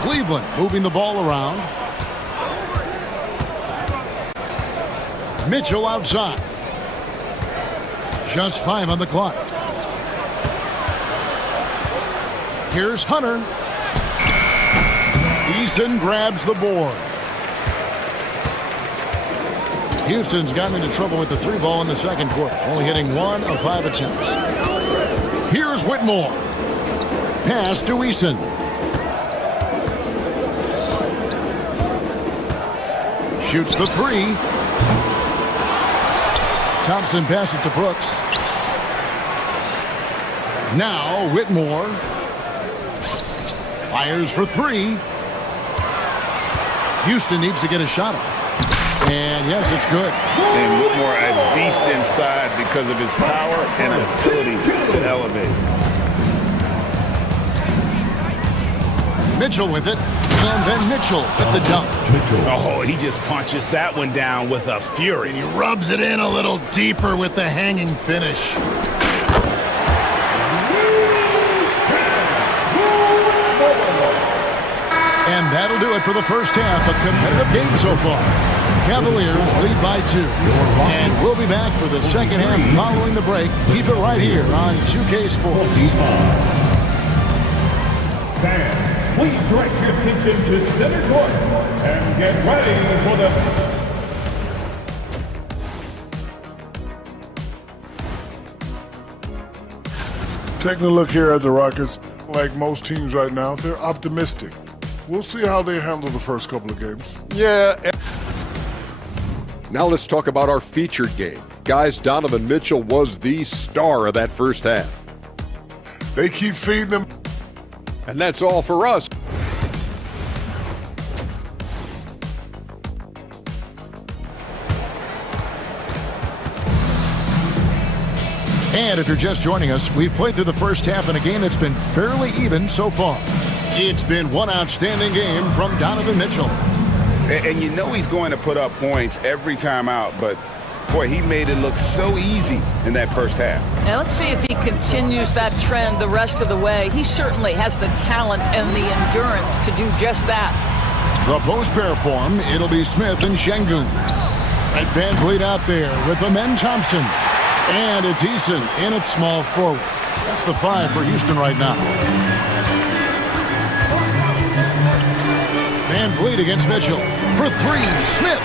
Cleveland moving the ball around. Mitchell outside. Just 5 on the clock. Here's Hunter. Eason grabs the board. Houston's gotten into trouble with the 3 ball in the second quarter, only hitting 1 of 5 attempts. Here's Whitmore. Pass to Eason. Shoots the 3. Thompson passes to Brooks. Now Whitmore fires for 3. Houston needs to get a shot off. And yes, it's good. And Whitmore a beast inside because of his power and ability to elevate. Mitchell with it. And then Mitchell with the dunk. Oh, he just punches that one down with a fury. And he rubs it in a little deeper with the hanging finish. And that'll do it for the first half. A competitive game so far. Cavaliers lead by 2. And we'll be back for the second half following the break. Keep it right here on 2K Sports. Fans, please direct your attention to center court and get ready for the... Taking a look here at the Rockets, like most teams right now, they're optimistic. We'll see how they handle the first couple of games. Yeah. Now let's talk about our featured game. Guys, Donovan Mitchell was the star of that first half. They keep feeding him. And that's all for us. And if you're just joining us, we've played through the first half in a game that's been fairly even so far. It's been one outstanding game from Donovan Mitchell. And you know he's going to put up points every time out, but boy, he made it look so easy in that first half. Now let's see if he continues that trend the rest of the way. He certainly has the talent and the endurance to do just that. The post pair form, it'll be Smith and Şengün. Right, Van Vliet out there with the men Thompson. And it's Eason in at small forward. That's the 5 for Houston right now. Van Vliet against Mitchell. For 3, Smith.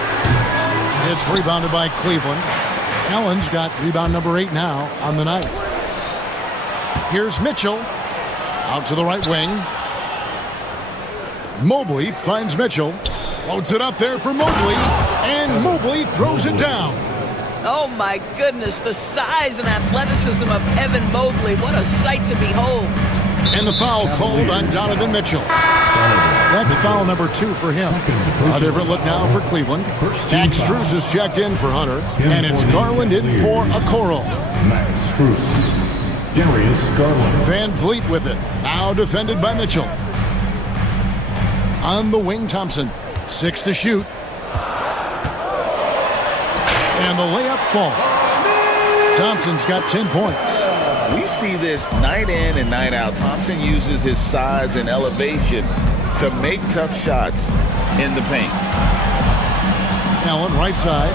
It's rebounded by Cleveland. Allen's got rebound number 8 now on the night. Here's Mitchell. Out to the right wing. Mobley finds Mitchell. Floats it up there for Mobley, and Mobley throws it down. Oh my goodness, the size and athleticism of Evan Mobley. What a sight to behold. And the foul called on Donovan Mitchell. That's foul number 2 for him. A different look now for Cleveland. Max Strus is checked in for Hunter, and it's Garland in for Okoro. Max Strus. Darius Garland. Van Vliet with it. Now defended by Mitchell. On the wing, Thompson. 6 to shoot. And the layup falls. Thompson's got 10 points. We see this night in and night out. Thompson uses his size and elevation to make tough shots in the paint. Allen right side.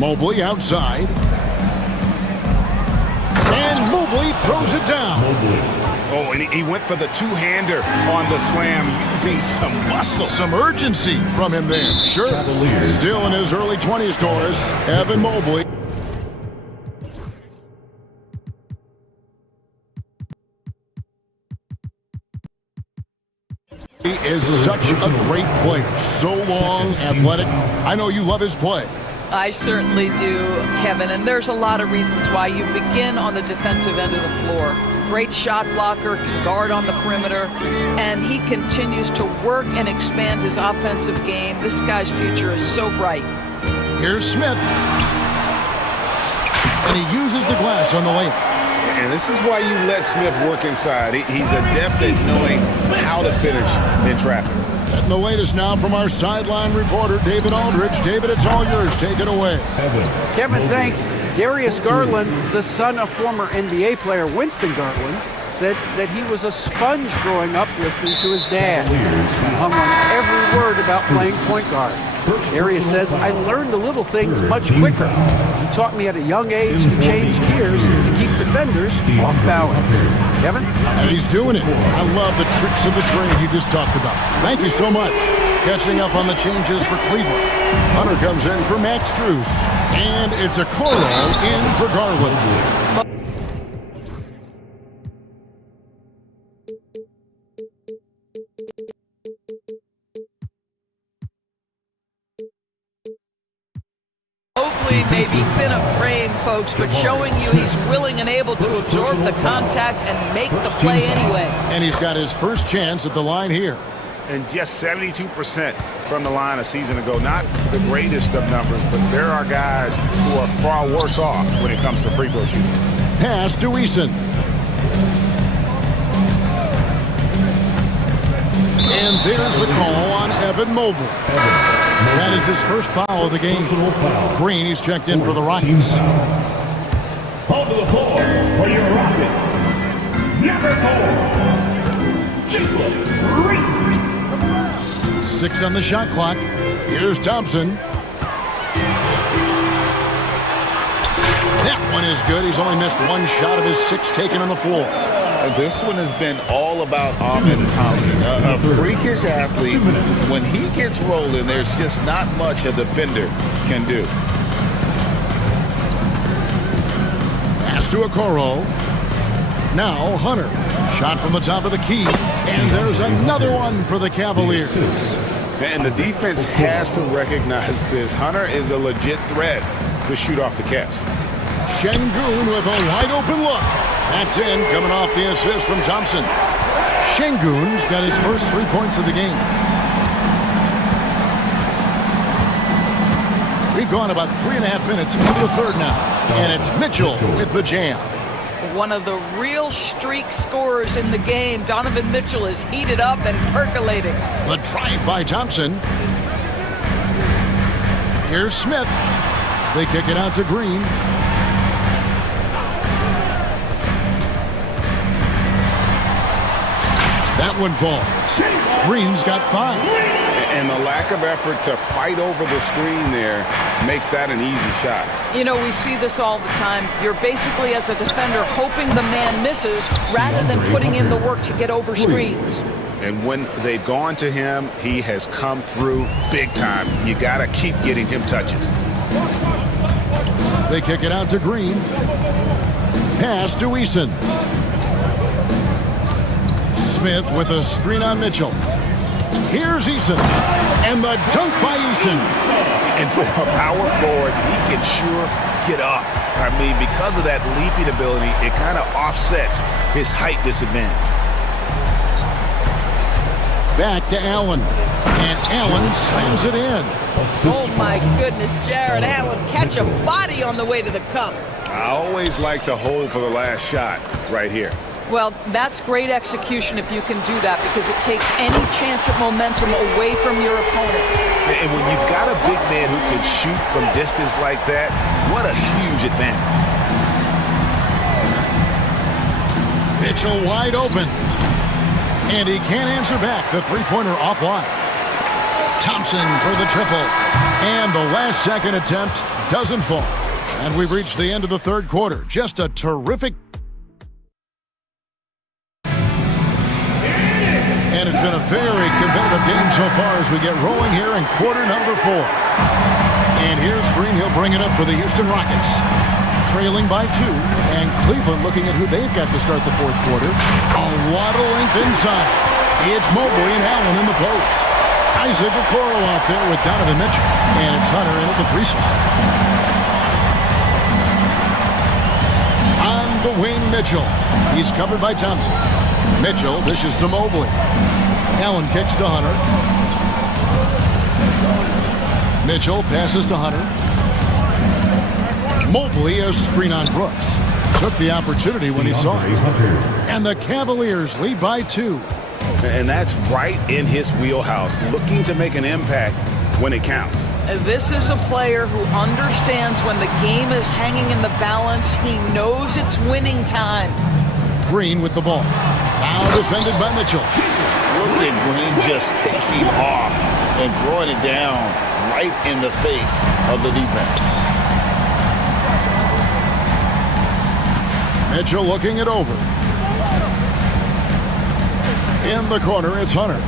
Mobley outside. And Mobley throws it down. Oh, and he went for the two-hander on the slam, using some muscle. Some urgency from him there. Sure. Still in his early 20s, Doris. Evan Mobley. He is such a great player. So long, athletic. I know you love his play. I certainly do, Kevin, and there's a lot of reasons why. You begin on the defensive end of the floor. Great shot blocker, can guard on the perimeter, and he continues to work and expand his offensive game. This guy's future is so bright. Here's Smith. And he uses the glass on the layup. And this is why you let Smith work inside. He's adept at knowing how to finish in traffic. And the latest now from our sideline reporter, David Aldridge. David, it's all yours. Take it away. Kevin, thanks. Darius Garland, the son of former NBA player Winston Garland, said that he was a sponge growing up listening to his dad. He hung on every word about playing point guard. Darius says, I learned the little things much quicker. He taught me at a young age to change gears to keep defenders off balance. Kevin? And he's doing it. I love the tricks of the trade you just talked about. Thank you so much. Catching up on the changes for Cleveland. Hunter comes in for Max Strus. And it's Okoro in for Garland. Mobley may be thin of frame, folks, but showing you he's willing and able to absorb the contact and make the play anyway. And he's got his first chance at the line here. And just 72% from the line a season ago. Not the greatest of numbers, but there are guys who are far worse off when it comes to free throw shooting. Pass to Eason. And there's the call on Evan Mobley. That is his first foul of the game. Green, he's checked in for the Rockets. On to the floor for your Rockets. Number 4, Jalen Green. 6 on the shot clock. Here's Thompson. That one is good. He's only missed one shot of his 6 taken on the floor. This one has been all about Ahmed Thompson, a freakish athlete. When he gets rolling, there's just not much a defender can do. Pass to Okoro. Now Hunter. Shot from the top of the key. And there's another one for the Cavaliers. And the defense has to recognize this. Hunter is a legit threat to shoot off the catch. Şengün with a wide open look. That's in, coming off the assist from Thompson. Şengün's got his first 3 points of the game. We've gone about 3.5 minutes into the third now. And it's Mitchell with the jam. One of the real streak scorers in the game. Donovan Mitchell is heated up and percolating. The drive by Thompson. Here's Smith. They kick it out to Green. That one falls. Green's got 5. And the lack of effort to fight over the screen there makes that an easy shot. You know, we see this all the time. You're basically, as a defender, hoping the man misses rather than putting in the work to get over screens. And when they've gone to him, he has come through big time. You got to keep getting him touches. They kick it out to Green. Pass to Eason. Smith with a screen on Mitchell. Here's Eason. And the dunk by Eason. And for a power forward, he can sure get up. I mean, because of that leaping ability, it kind of offsets his height disadvantage. Back to Allen. And Allen slams it in. Oh, my goodness, Jared Allen catch a body on the way to the cup. I always like to hold for the last shot right here. Well, that's great execution if you can do that, because it takes any chance of momentum away from your opponent. And when you've got a big man who can shoot from distance like that, what a huge advantage. Mitchell wide open. And he can't answer back. The three-pointer offline. Thompson for the triple. And the last second attempt doesn't fall. And we've reached the end of the third quarter. Just a terrific. And it's been a very competitive game so far as we get rolling here in quarter number 4. And here's Green. He'll bring it up for the Houston Rockets. Trailing by 2. And Cleveland looking at who they've got to start the fourth quarter. A lot of length inside. It's Mobley and Allen in the post. Isaac Okoro out there with Donovan Mitchell. And it's Hunter in at the 3 slot. On the wing, Mitchell. He's covered by Thompson. Mitchell dishes to Mobley. Allen kicks to Hunter. Mitchell passes to Hunter. Mobley a screen on Brooks. Took the opportunity when he saw it. And the Cavaliers lead by 2. And that's right in his wheelhouse, looking to make an impact when it counts. This is a player who understands when the game is hanging in the balance. He knows it's winning time. Green with the ball. Now defended by Mitchell. Look at Green just taking off and throwing it down right in the face of the defense. Mitchell looking it over. In the corner, it's Hunter.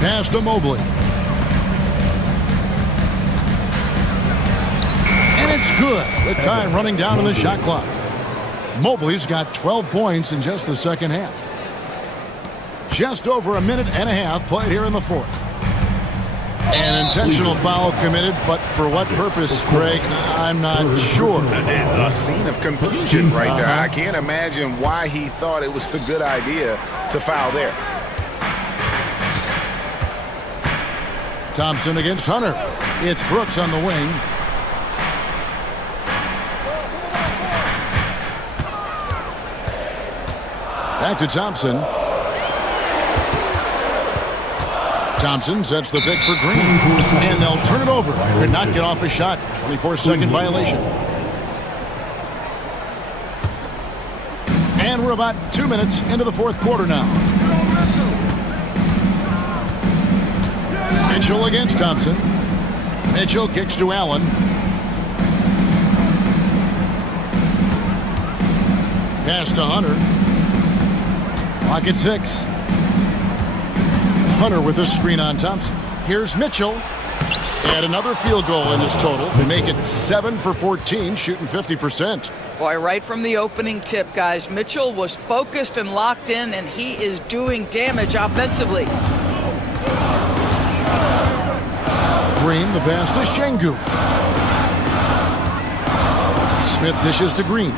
Pass to Mobley. And it's good with time running down on the shot clock. Mobley's got 12 points in just the second half. Just over a minute and a half played here in the fourth. An intentional foul committed, but for what purpose, Greg, I'm not sure. A scene of confusion right there. I can't imagine why he thought it was a good idea to foul there. Thompson against Hunter. It's Brooks on the wing. Back to Thompson. Thompson sets the pick for Green. And they'll turn it over. Could not get off a shot. 24-second violation. And we're about 2 minutes into the fourth quarter now. Mitchell against Thompson. Mitchell kicks to Allen. Pass to Hunter. Clock at 6. Hunter with a screen on Thompson. Here's Mitchell. And another field goal in his total. Make it 7 for 14, shooting 50%. Boy, right from the opening tip, guys, Mitchell was focused and locked in, and he is doing damage offensively. Green, the pass to Şengün. Smith dishes to Green.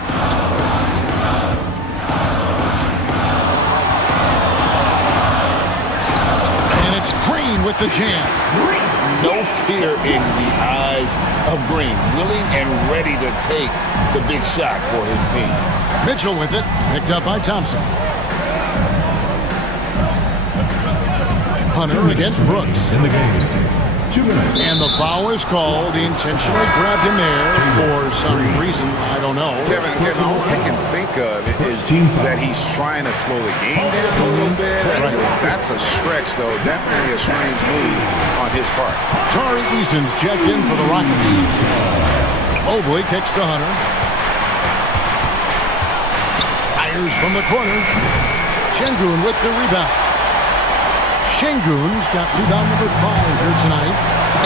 And it's Green with the jam. No fear in the eyes of Green. Willing and ready to take the big shot for his team. Mitchell with it. Picked up by Thompson. Hunter against Brooks. In the game. 2 minutes. And the foul is called. He intentionally grabbed him there for some reason. I don't know. Kevin, all I can think of is that he's trying to slow the game down a little bit. Right. That's a stretch, though. Definitely a strange move on his part. Tari Eason's checked in for the Rockets. Mobley kicks to Hunter. Fires from the corner. Şengün with the rebound. Şengün's got rebound number 5 here tonight.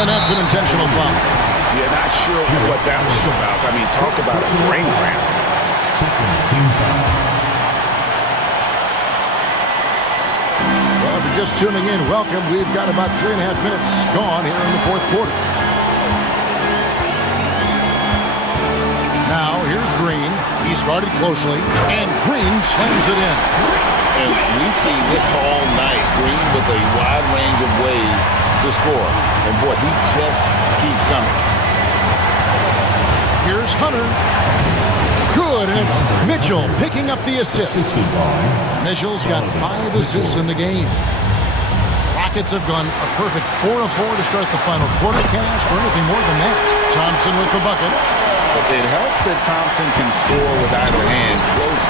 And that's an intentional foul. Yeah, not sure what that was about. I mean, talk about a brain cramp. Second team foul. just tuning in, welcome. We've got about 3.5 minutes gone here in the fourth quarter. Now, here's Green. He's guarded closely, and Green slams it in. And we've seen this all night. Green with a wide range of ways to score. And boy, he just keeps coming. Here's Hunter. Good, and it's Mitchell picking up the assist. Mitchell's got 5 assists in the game. Rockets have gone a perfect 4 of 4 to start the final quarter. Can't ask for anything more than that. Thompson with the bucket. But it helps that Thompson can score with either hand close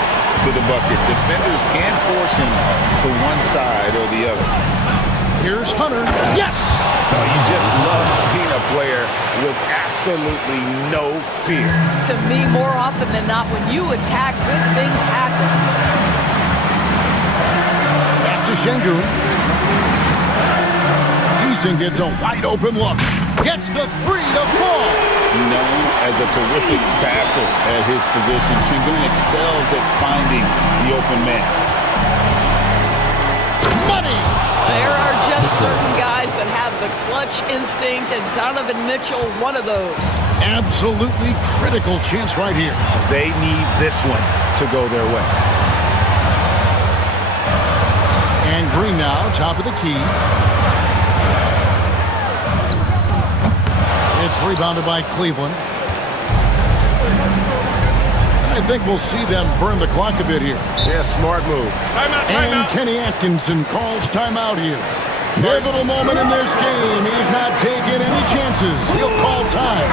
to the bucket. Defenders can't force him to one side or the other. Here's Hunter. Yes! Oh, you just love seeing a player with absolutely no fear. To me, more often than not, when you attack, good things happen. Pass to Şengün. Eason gets a wide open look. Gets the 3 to fall. Known as a terrific passer at his position, Şengün excels at finding the open man. Money! There are just certain guys that have the clutch instinct, and Donovan Mitchell, one of those. Absolutely critical chance right here. They need this one to go their way. And Green now, top of the key. It's rebounded by Cleveland. I think we'll see them burn the clock a bit here. Yeah, smart move. And Kenny Atkinson calls timeout here. Pivotal moment in this game. He's not taking any chances. He'll call time.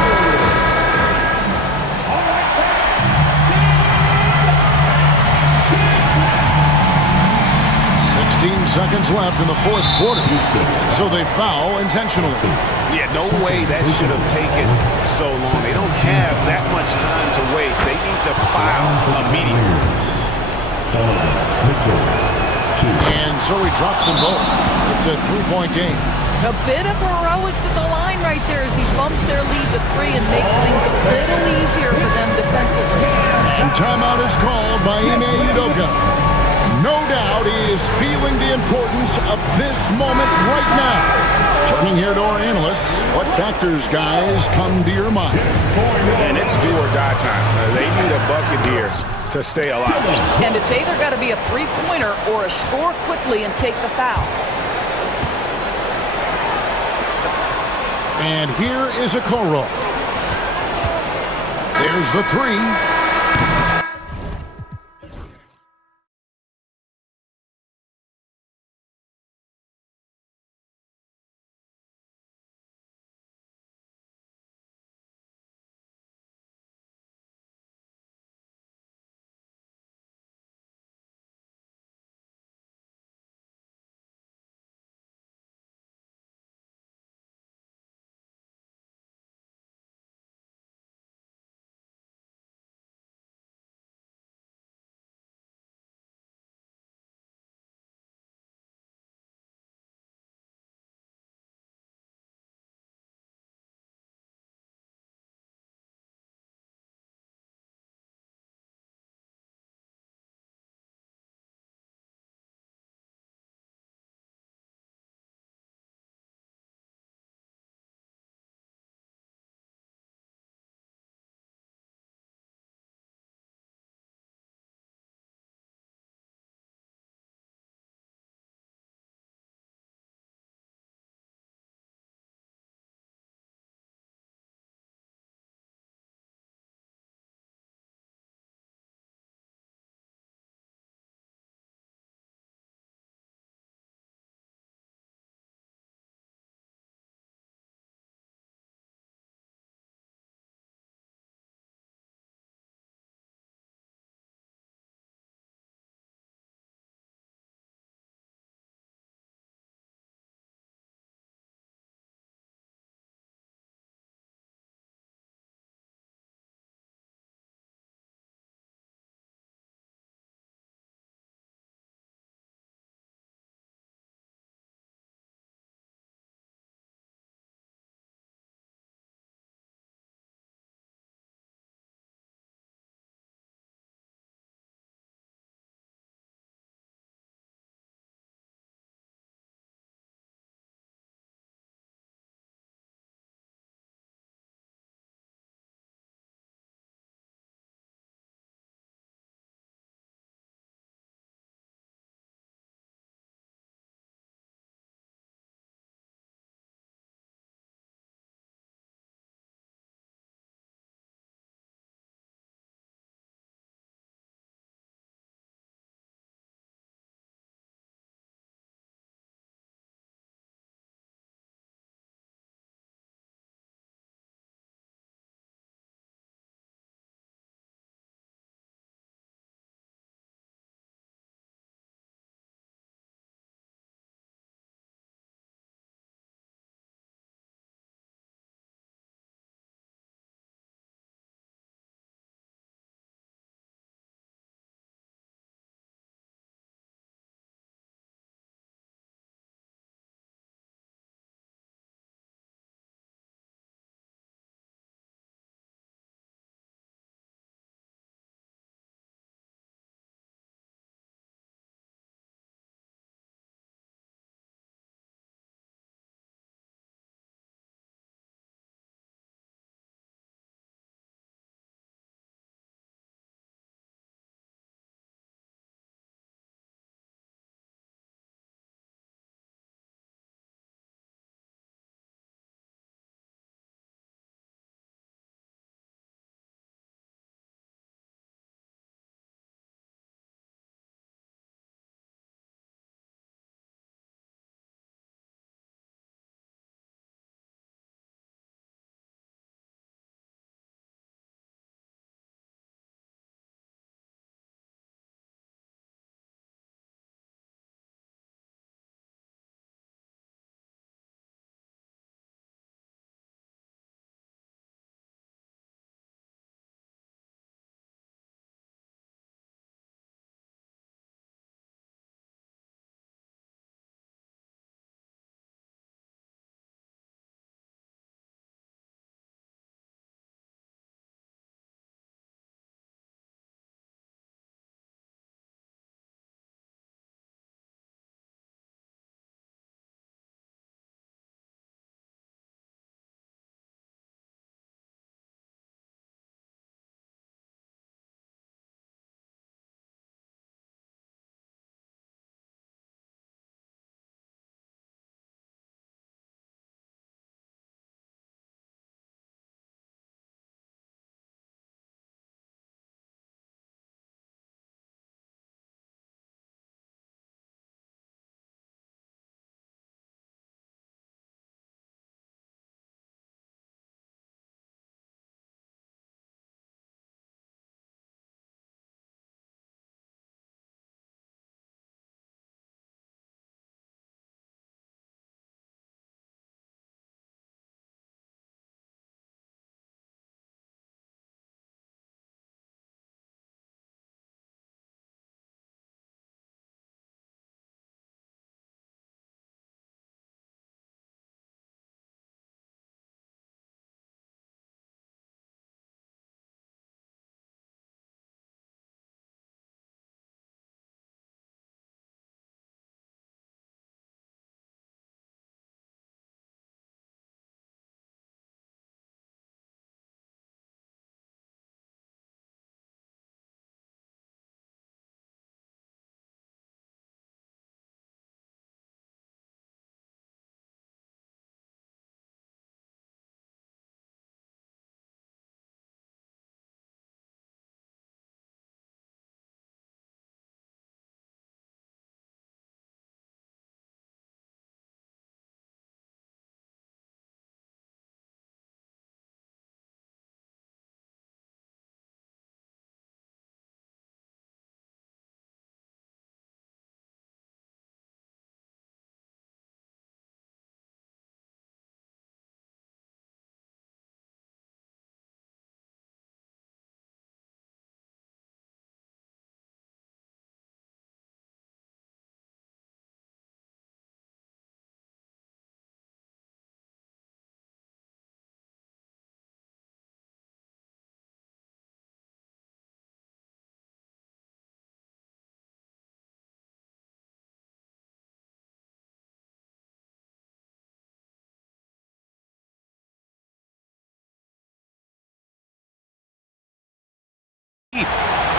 16 seconds left in the fourth quarter. So they foul intentionally. Yeah, no way that should have taken so long. They don't have that much time to waste. They need to foul immediately. And so he drops them both. It's a 3-point game. A bit of heroics at the line right there as he bumps their lead to 3 and makes things a little easier for them defensively. And timeout is called by Ime Udoka. No doubt he is feeling the importance of this moment right now. Turning here to our analysts, what factors, guys, come to your mind? And it's do or die time. They need a bucket here to stay alive. And it's either got to be a three-pointer or a score quickly and take the foul. And here is a Okoro. There's the 3.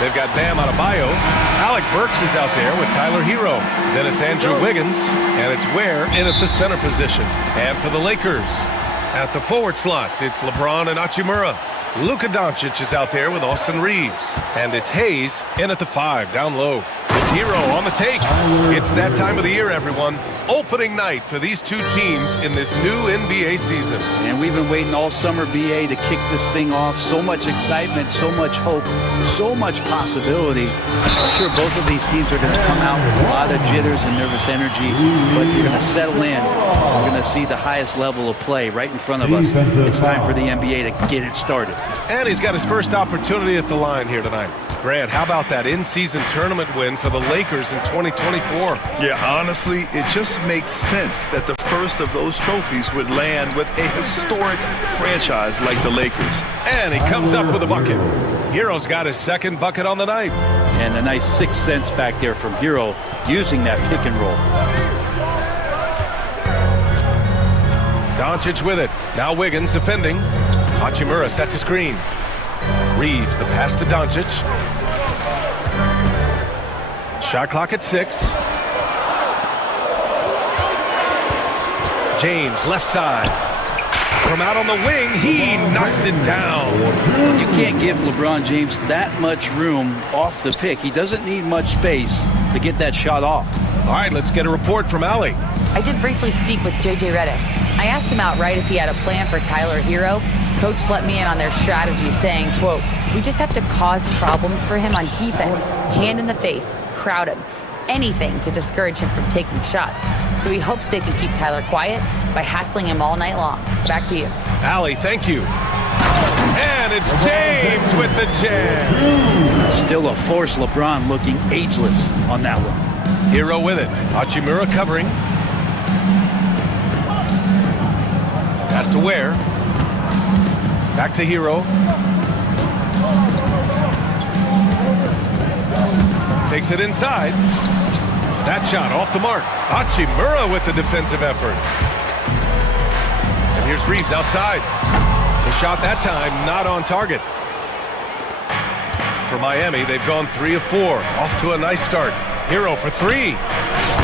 They've got Bam Adebayo. Alec Burks is out there with Tyler Hero. Then it's Andrew Wiggins, and it's Ware in at the center position. And for the Lakers, at the forward slots, it's LeBron and Hachimura. Luka Doncic is out there with Austin Reeves. And it's Hayes in at the 5, down low. It's Hero on the take. It's that time of the year, everyone. Opening night for these two teams in this new NBA season. And we've been waiting all summer, BA, to kick this thing off. So much excitement, so much hope, so much possibility. I'm sure both of these teams are going to come out with a lot of jitters and nervous energy, but you're going to settle in. We're going to see the highest level of play right in front of us. It's time for the NBA to get it started. And he's got his first opportunity at the line here tonight. Grant, how about that in-season tournament win for the Lakers in 2024? Yeah, honestly, it just makes sense that the first of those trophies would land with a historic franchise like the Lakers. And he comes up with a bucket. Hero's got his second bucket on the night. And a nice 6 cents back there from Hero using that pick and roll. Doncic with it. Now Wiggins defending. Hachimura sets a screen. Reeves, the pass to Doncic. Shot clock at 6. James, left side. From out on the wing, he knocks it down. You can't give LeBron James that much room off the pick. He doesn't need much space to get that shot off. All right, let's get a report from Allie. I did briefly speak with JJ Redick. I asked him outright if he had a plan for Tyler Hero. Coach let me in on their strategy, saying, quote, "We just have to cause problems for him on defense, hand in the face, crowd him, anything to discourage him from taking shots. So he hopes they can keep Tyler quiet by hassling him all night long." Back to you. Allie, thank you. And it's James with the jam. Still a force. LeBron looking ageless on that one. Hero with it. Hachimura covering. Pass to Ware. Back to Hero. Takes it inside. That shot off the mark. Hachimura with the defensive effort. And here's Reeves outside. The shot that time not on target. For Miami, they've gone 3 of 4. Off to a nice start. Hero for 3.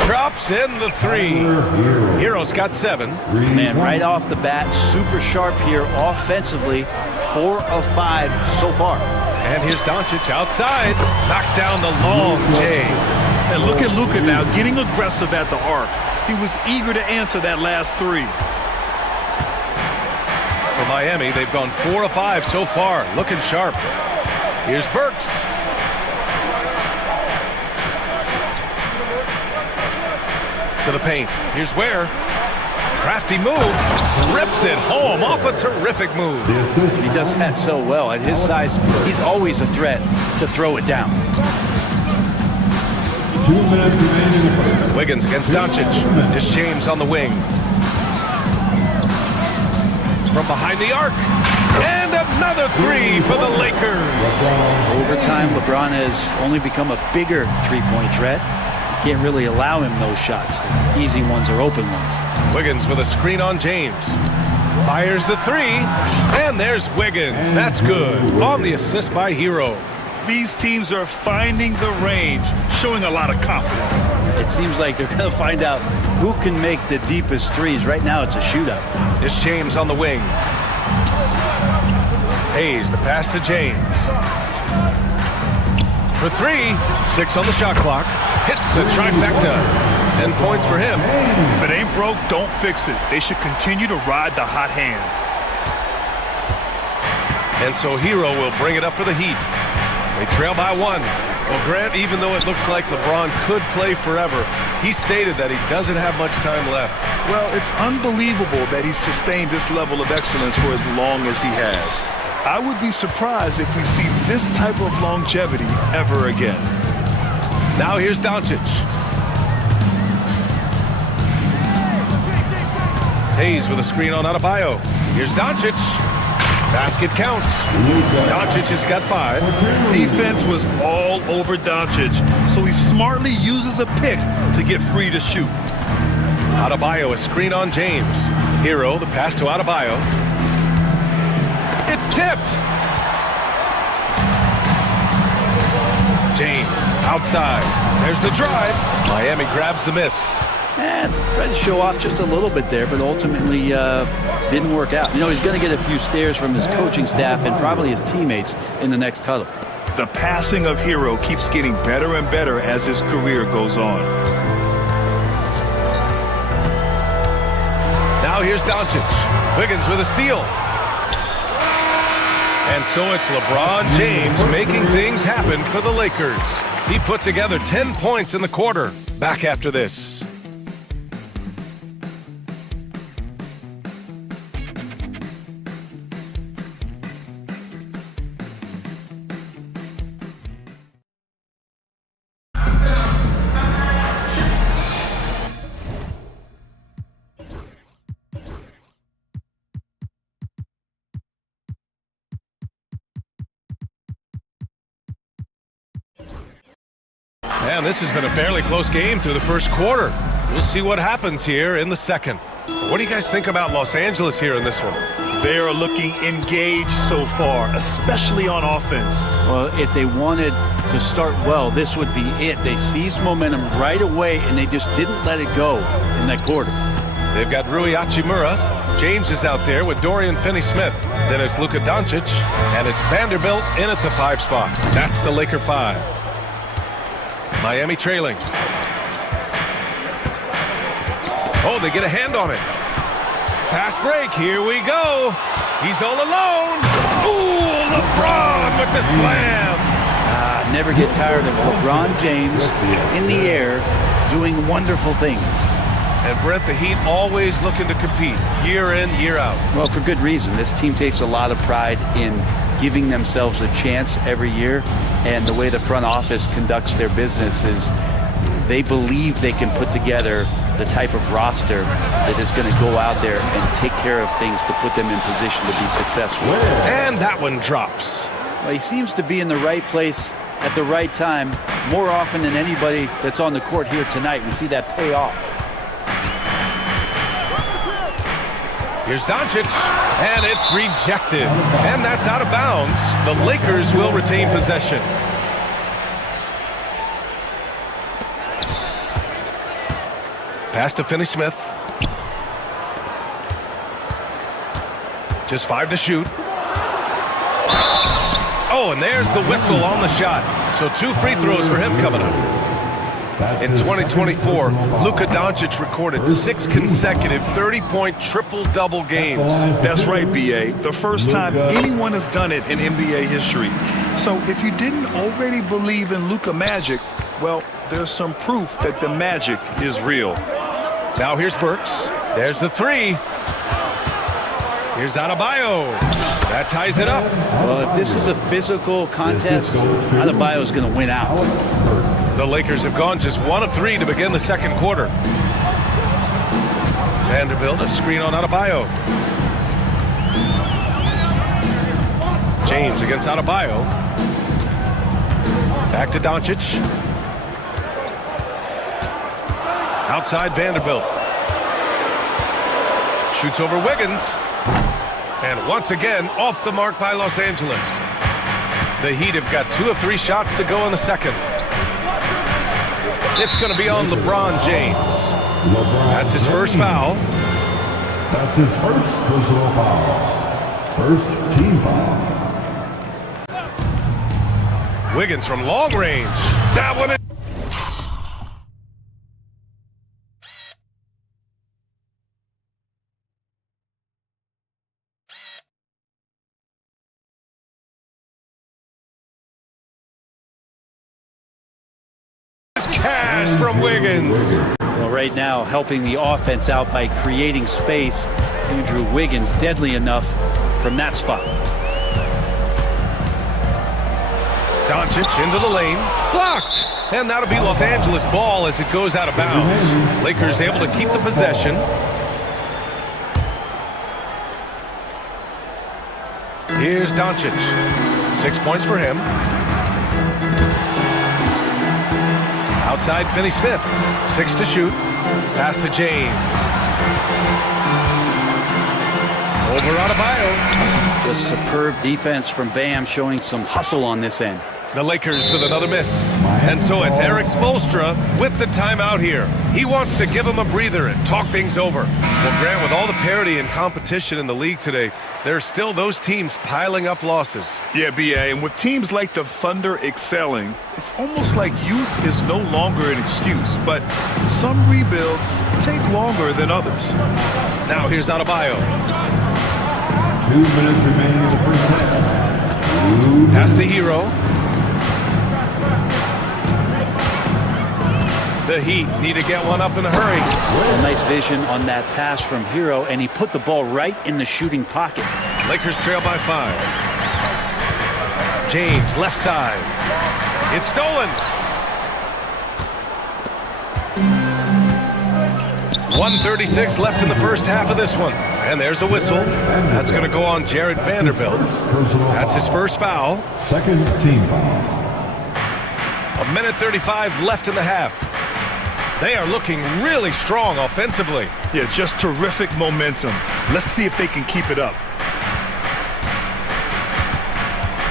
Drops in the 3. Hero's got 7. Man, right off the bat, super sharp here offensively. 4 of 5 so far. And here's Doncic outside. Knocks down the long J. And look at Luka now getting aggressive at the arc. He was eager to answer that last 3. For Miami, they've gone 4 of 5 so far. Looking sharp. Here's Burks. To the paint. Here's Ware. Crafty move. Rips it home off a terrific move. He does that so well. At his size, he's always a threat to throw it down. 2 minutes remaining. Wiggins against Doncic. Here's James on the wing. From behind the arc. And another 3 for the Lakers. Over time, LeBron has only become a bigger three-point threat. Can't really allow him those shots. The easy ones or open ones. Wiggins with a screen on James. Fires the 3. And there's Wiggins. That's good. On the assist by Hero. These teams are finding the range, showing a lot of confidence. It seems like they're going to find out who can make the deepest threes. Right now, it's a shootout. It's James on the wing. Hayes, the pass to James. For 3. 6 on the shot clock. Hits the trifecta. 10 points for him. If it ain't broke, don't fix it. They should continue to ride the hot hand. And so Hero will bring it up for the Heat. They trail by 1. Well, Grant, even though it looks like LeBron could play forever, he stated that he doesn't have much time left. Well, it's unbelievable that he's sustained this level of excellence for as long as he has. I would be surprised if we see this type of longevity ever again. Now here's Doncic. Hayes with a screen on Adebayo. Here's Doncic. Basket counts. Doncic has got 5. Defense was all over Doncic, so he smartly uses a pick to get free to shoot. Adebayo, a screen on James. Hero, the pass to Adebayo. It's tipped. James, outside. There's the drive. Miami grabs the miss. And tried to show off just a little bit there, but ultimately didn't work out. You know, he's going to get a few stares from his coaching staff and probably his teammates in the next huddle. The passing of Hero keeps getting better and better as his career goes on. Now here's Doncic. Wiggins with a steal. And so it's LeBron James making things happen for the Lakers. He put together 10 points in the quarter. Back after this. And this has been a fairly close game through the first quarter. We'll see what happens here in the second. What do you guys think about Los Angeles here in this one? They are looking engaged so far, especially on offense. Well, if they wanted to start well, this would be it. They seized momentum right away, and they just didn't let it go in that quarter. They've got Rui Hachimura. James is out there with Dorian Finney-Smith. Then it's Luka Doncic, and it's Vanderbilt in at the 5 spot. That's the Laker 5. Miami trailing. Oh, they get a hand on it. Fast break, here we go. He's all alone. Ooh, LeBron with the slam. Never get tired of LeBron James in the air doing wonderful things. And Brett, the Heat always looking to compete year in, year out. Well, for good reason. This team takes a lot of pride in giving themselves a chance every year, and the way the front office conducts their business is they believe they can put together the type of roster that is going to go out there and take care of things to put them in position to be successful. And that one drops. Well, he seems to be in the right place at the right time more often than anybody that's on the court here tonight. We see that pay off. Here's Doncic, and it's rejected. And that's out of bounds. The Lakers will retain possession. Pass to Finney-Smith. Just 5 to shoot. Oh, and there's the whistle on the shot. So 2 free throws for him coming up. In 2024, Luka Doncic recorded 6 consecutive 30-point triple-double games. That's right, B.A. The first time anyone has done it in NBA history. So if you didn't already believe in Luka magic, well, there's some proof that the magic is real. Now here's Burks. There's the 3. Here's Adebayo. That ties it up. Well, if this is a physical contest, Adebayo's going to win out. The Lakers have gone just 1 of 3 to begin the second quarter. Vanderbilt, a screen on Adebayo. James against Adebayo. Back to Doncic. Outside Vanderbilt. Shoots over Wiggins. And once again, off the mark by Los Angeles. The Heat have got 2 of 3 shots to go in the second. It's going to be on LeBron James. That's his first foul. That's his first personal foul. First team foul. Wiggins from long range. That one is... Cash from Wiggins. Well, right now, helping the offense out by creating space. Andrew Wiggins, deadly enough from that spot. Doncic into the lane. Blocked. And that'll be Los Angeles ball as it goes out of bounds. Lakers able to keep the possession. Here's Doncic. 6 points for him. Outside Finney-Smith. 6 to shoot. Pass to James. Over Adebayo. Just superb defense from Bam, showing some hustle on this end. The Lakers with another miss. And so it's Eric Spoelstra with the timeout here. He wants to give them a breather and talk things over. Well, Grant, with all the parity and competition in the league today, there are still those teams piling up losses. Yeah, BA, and with teams like the Thunder excelling, it's almost like youth is no longer an excuse, but some rebuilds take longer than others. Now here's Adebayo. 2 minutes remaining in the first half. Pass to Hero. The Heat need to get one up in a hurry. A nice vision on that pass from Hero, and he put the ball right in the shooting pocket. Lakers trail by 5. James, left side. It's stolen. 1:36 left in the first half of this one. And there's a whistle. That's going to go on Jared Vanderbilt. That's his first foul. Second team foul. 1:35 left in the half. They are looking really strong offensively. Yeah, just terrific momentum. Let's see if they can keep it up.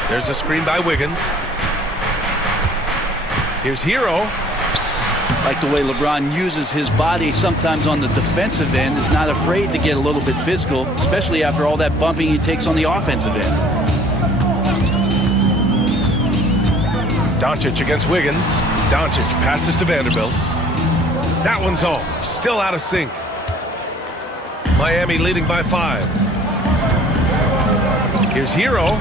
There's a screen by Wiggins. Here's Hero. Like the way LeBron uses his body sometimes on the defensive end, is not afraid to get a little bit physical, especially after all that bumping he takes on the offensive end. Doncic against Wiggins. Doncic passes to Vanderbilt. That one's off. Still out of sync. Miami leading by 5. Here's Hero.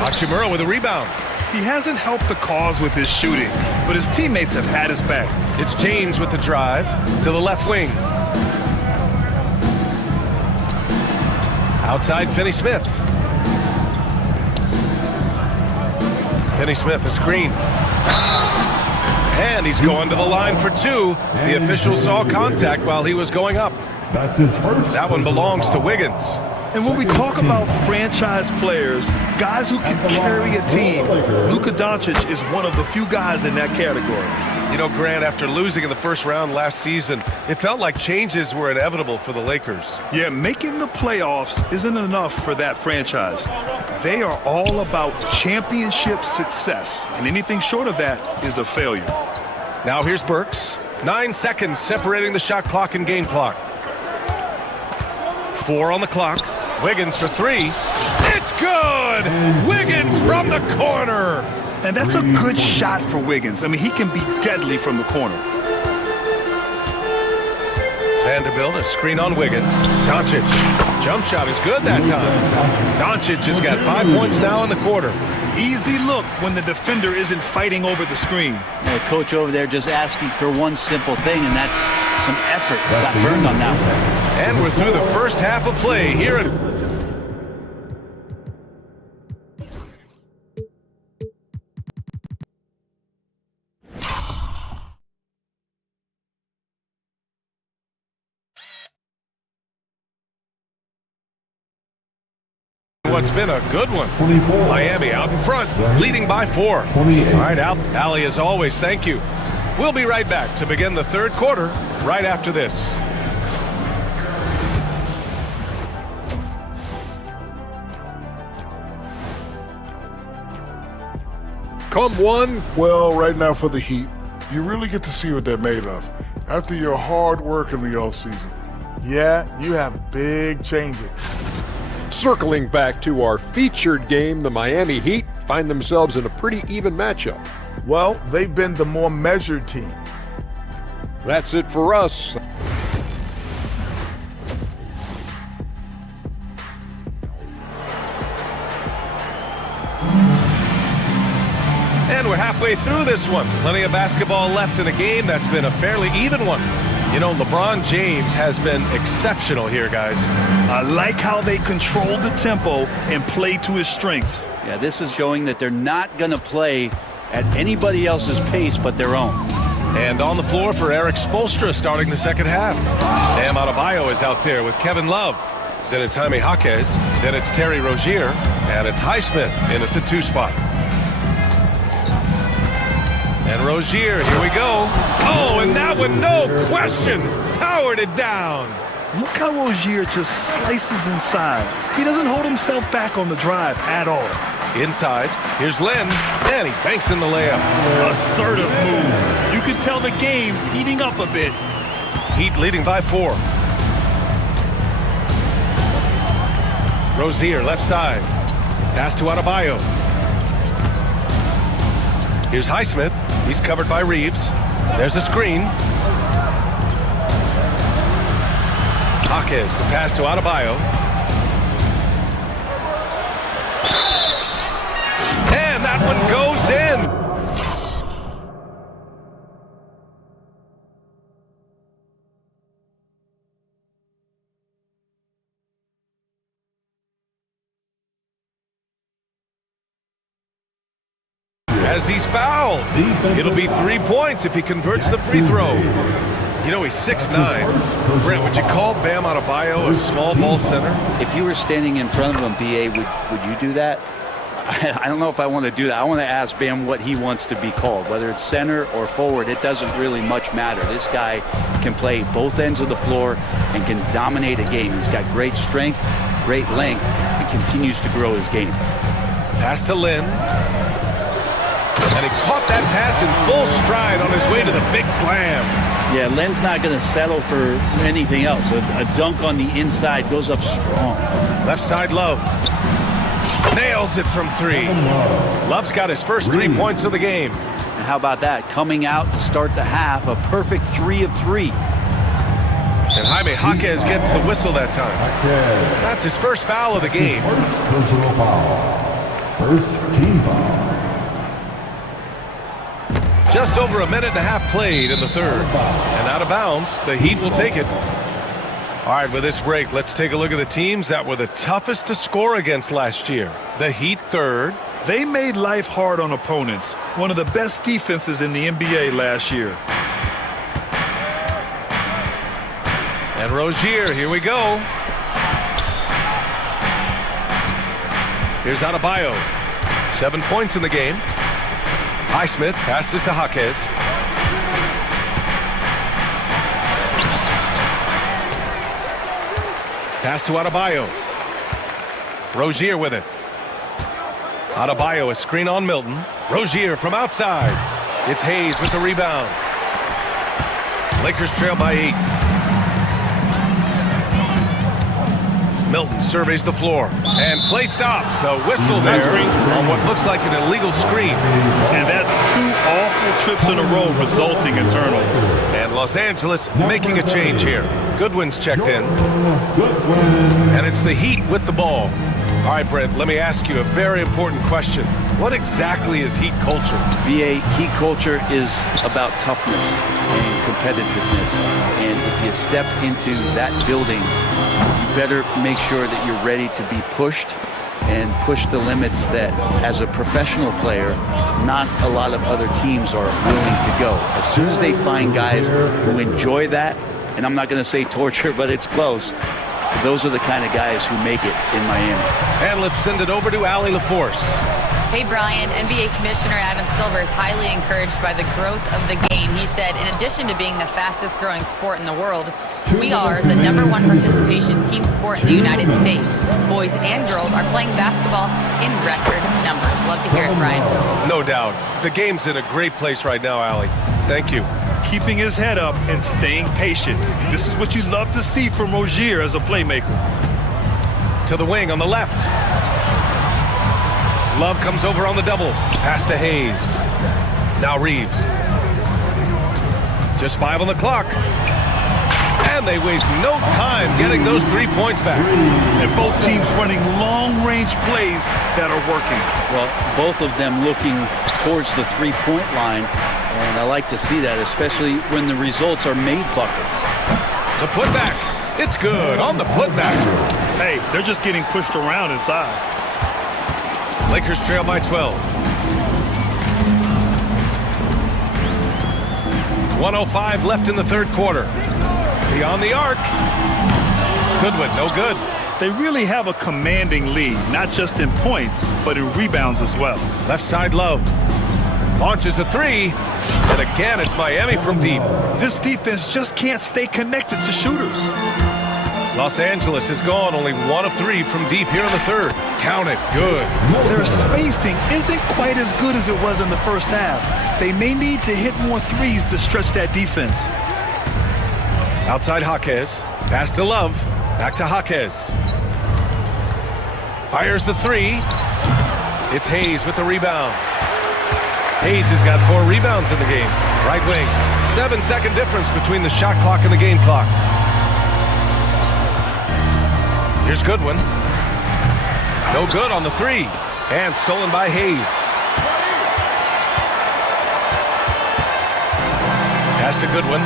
Hachimura with a rebound. He hasn't helped the cause with his shooting, but his teammates have had his back. It's James with the drive to the left wing. Outside, Finney-Smith. Finney-Smith, a screen. And he's going to the line for 2. The official saw contact while he was going up. That's his first. That one belongs to Wiggins. And when we talk about franchise players, guys who can carry a team, Luka Doncic is one of the few guys in that category. You know, Grant, after losing in the first round last season, it felt like changes were inevitable for the Lakers. Yeah, making the playoffs isn't enough for that franchise. They are all about championship success, and anything short of that is a failure. Now here's Burks. 9 seconds separating the shot clock and game clock. 4 on the clock. Wiggins for 3. It's good! Wiggins from the corner! And that's a good shot for Wiggins. I mean, he can be deadly from the corner. Vanderbilt, a screen on Wiggins. Doncic. Jump shot is good that time. Doncic has got 5 points now in the quarter. Easy look when the defender isn't fighting over the screen. The coach over there just asking for one simple thing, and that's some effort. Got burned on that one. And we're through the first half of play here at... What's been a good one. 24. Miami out in front, leading by 4. 28. All right, Allie, as always, thank you. We'll be right back to begin the third quarter right after this. Come one. Well, right now for the Heat, you really get to see what they're made of after your hard work in the offseason. Yeah, you have big changes. Circling back to our featured game, the Miami Heat find themselves in a pretty even matchup. Well, they've been the more measured team. That's it for us. And we're halfway through this one. Plenty of basketball left in a game that's been a fairly even one. You know, LeBron James has been exceptional here, guys. I like how they control the tempo and play to his strengths. Yeah, this is showing that they're not going to play at anybody else's pace but their own. And on the floor for Eric Spoelstra starting the second half. Bam Adebayo is out there with Kevin Love. Then it's Jaime Jaquez. Then it's Terry Rozier. And it's Highsmith in at the 2 spot. And Rozier, here we go. Oh, and that one, no question, powered it down. Look how Rozier just slices inside. He doesn't hold himself back on the drive at all. Inside, here's Lynn, and he banks in the layup. Assertive move. You can tell the game's heating up a bit. Heat leading by 4. Rozier, left side. Pass to Adebayo. Here's Highsmith. He's covered by Reeves. There's a screen. Hawkins, the pass to Adebayo. And that one goes in. As he's fouled. It'll be 3 points if he converts the free throw. You know, he's 6'9". Brent, would you call Bam Adebayo a small ball center? If you were standing in front of him, BA, would you do that? I don't know if I want to do that. I want to ask Bam what he wants to be called, whether it's center or forward. It doesn't really much matter. This guy can play both ends of the floor and can dominate a game. He's got great strength, great length, and continues to grow his game. Pass to Lynn. And he caught that pass in full stride on his way to the big slam. Yeah, Lynn's not going to settle for anything else. A dunk on the inside goes up strong. Left side, Love. Nails it from 3. Love's got his first 3 points of the game. And how about that? Coming out to start the half, a perfect 3 of 3. And Jaime Jaquez gets the whistle that time. That's his first foul of the game. First personal foul. First team foul. Just over a minute and a half played in the third. And out of bounds, the Heat will take it. All right, with this break, let's take a look at the teams that were the toughest to score against last year. The Heat third. They made life hard on opponents. One of the best defenses in the NBA last year. And Rozier, here we go. Here's Adebayo. 7 points in the game. Highsmith passes to Jaquez. Pass to Adebayo. Rozier with it. Adebayo, a screen on Milton. Rozier from outside. It's Hayes with the rebound. Lakers trail by 8. Milton surveys the floor. And play stops. A whistle there on what looks like an illegal screen. And that's 2 awful trips in a row resulting in turnovers. And Los Angeles making a change here. Goodwin's checked in. And it's the Heat with the ball. All right, Brent, let me ask you a very important question. What exactly is Heat culture? BA, Heat culture is about toughness and competitiveness. And if you step into that building, you better make sure that you're ready to be pushed and push the limits that, as a professional player, not a lot of other teams are willing to go. As soon as they find guys who enjoy that, and I'm not going to say torture, but it's close, those are the kind of guys who make it in Miami. And let's send it over to Allie LaForce. Hey, Brian, NBA Commissioner Adam Silver is highly encouraged by the growth of the game. He said, in addition to being the fastest growing sport in the world, we are the #1 participation team sport in the United States. Boys and girls are playing basketball in record numbers. Love to hear it, Brian. No doubt. The game's in a great place right now, Allie. Thank you. Keeping his head up and staying patient. This is what you love to see from Rozier as a playmaker. To the wing on the left. Love comes over on the double. Pass to Hayes. Now Reeves. Just 5 on the clock. And they waste no time getting those 3 points back. And both teams running long-range plays that are working. Well, both of them looking towards the three-point line. And I like to see that, especially when the results are made buckets. The putback. It's good on the putback. Hey, they're just getting pushed around inside. Lakers trail by 12. 1:05 left in the third quarter. Beyond the arc. Goodwin, no good. They really have a commanding lead, not just in points, but in rebounds as well. Left side, Love. Launches a 3. And again, it's Miami from deep. This defense just can't stay connected to shooters. Los Angeles has gone only 1 of 3 from deep here in the third. Count it. Good. Their spacing isn't quite as good as it was in the first half. They may need to hit more threes to stretch that defense. Outside Jaquez. Pass to Love. Back to Jaquez. Fires the 3. It's Hayes with the rebound. Hayes has got 4 rebounds in the game. Right wing. 7-second difference between the shot clock and the game clock. Here's Goodwin. No good on the 3. And stolen by Hayes. Pass to Goodwin.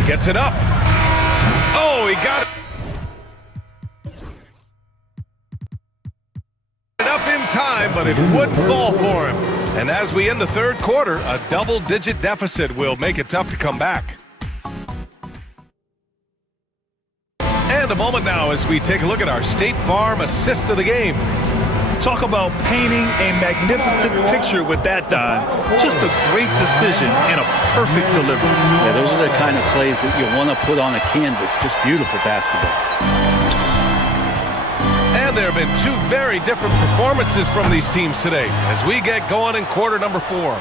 He gets it up. Oh, he got it. Up in time, but it would fall for him. And as we end the third quarter, a double-digit deficit will make it tough to come back. And a moment now as we take a look at our State Farm assist of the game. Talk about painting a magnificent picture with that dive. Just a great decision and a perfect delivery. Yeah, those are the kind of plays that you want to put on a canvas. Just beautiful basketball. And there have been 2 very different performances from these teams today as we get going in quarter number 4.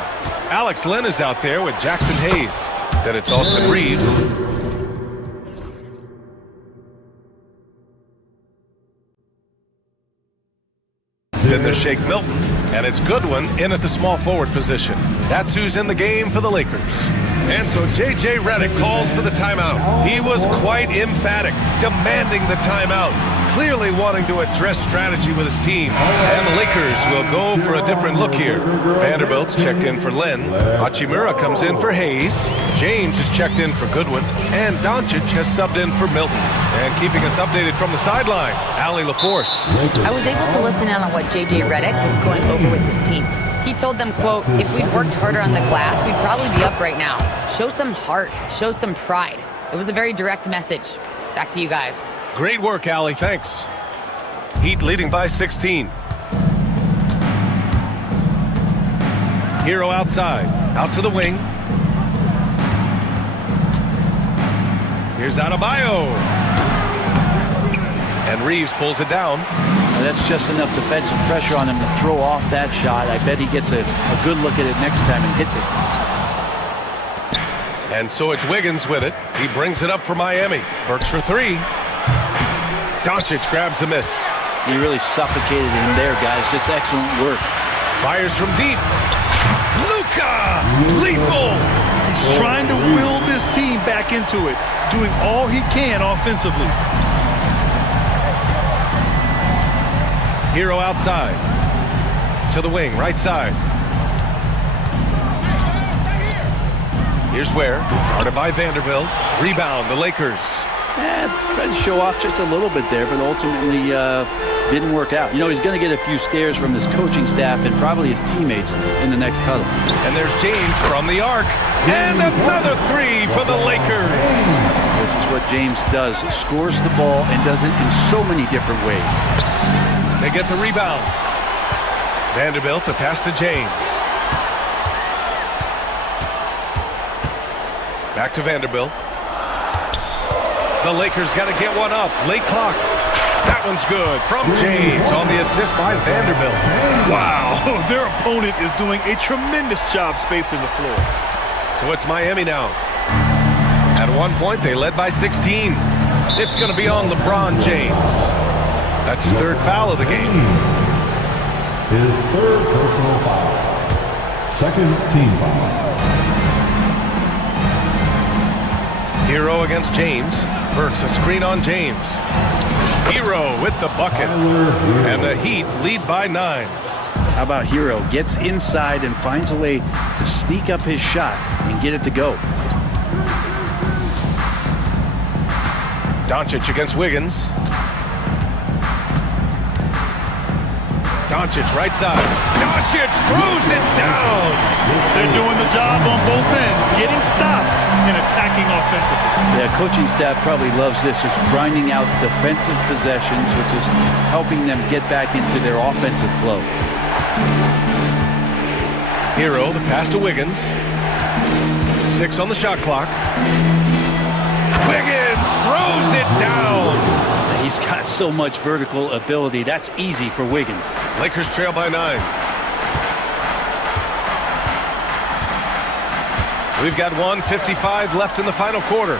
Alex Lynn is out there with Jackson Hayes. Then it's Austin Reeves. Then there's Shake Milton, and it's Goodwin in at the small forward position. That's who's in the game for the Lakers. And so J.J. Redick calls for the timeout. He was quite emphatic, demanding the timeout, clearly wanting to address strategy with his team. And the Lakers will go for a different look here. Vanderbilt's checked in for Lynn. Hachimura comes in for Hayes. James is checked in for Goodwin. And Doncic has subbed in for Milton. And keeping us updated from the sideline, Allie LaForce. I was able to listen in on what J.J. Redick was going over with his team. He told them, quote, if we'd worked harder on the glass, we'd probably be up right now. Show some heart. Show some pride. It was a very direct message. Back to you guys. Great work, Allie. Thanks. Heat leading by 16. Hero outside. Out to the wing. Here's Adebayo. And Reeves pulls it down. That's just enough defensive pressure on him to throw off that shot. I bet he gets a good look at it next time and hits it. And so it's Wiggins with it. He brings it up for Miami. Burks for 3. Doncic grabs the miss. He really suffocated him there, guys. Just excellent work. Fires from deep. Luka! Lethal! He's trying to will this team back into it, doing all he can offensively. Hero outside. To the wing, right side. Here's Ware. Guarded by Vanderbilt. Rebound, the Lakers. Tried to show off just a little bit there, but ultimately didn't work out. You know, he's going to get a few stares from his coaching staff and probably his teammates in the next huddle. And there's James from the arc. And another 3 for the Lakers. This is what James does. Scores the ball and does it in so many different ways. They get the rebound. Vanderbilt, the pass to James. Back to Vanderbilt. The Lakers got to get one up. Late clock. That one's good from James on the assist by Vanderbilt. Wow, their opponent is doing a tremendous job spacing the floor. So it's Miami now. At one point, they led by 16. It's going to be on LeBron James. That's his 3rd foul of the game. His 3rd personal foul. 2nd team foul. Hero against James. Burks a screen on James. Hero with the bucket. And the Heat lead by 9. How about Hero? Gets inside and finds a way to sneak up his shot and get it to go. Doncic against Wiggins. Doncic right side. Doncic throws it down. They're doing the job on both ends, getting stops and attacking offensively. Yeah, coaching staff probably loves this, just grinding out defensive possessions, which is helping them get back into their offensive flow. Hero, the pass to Wiggins. 6 on the shot clock. Wiggins throws it down. He's got so much vertical ability. That's easy for Wiggins. Lakers trail by 9. We've got 1:55 left in the final quarter.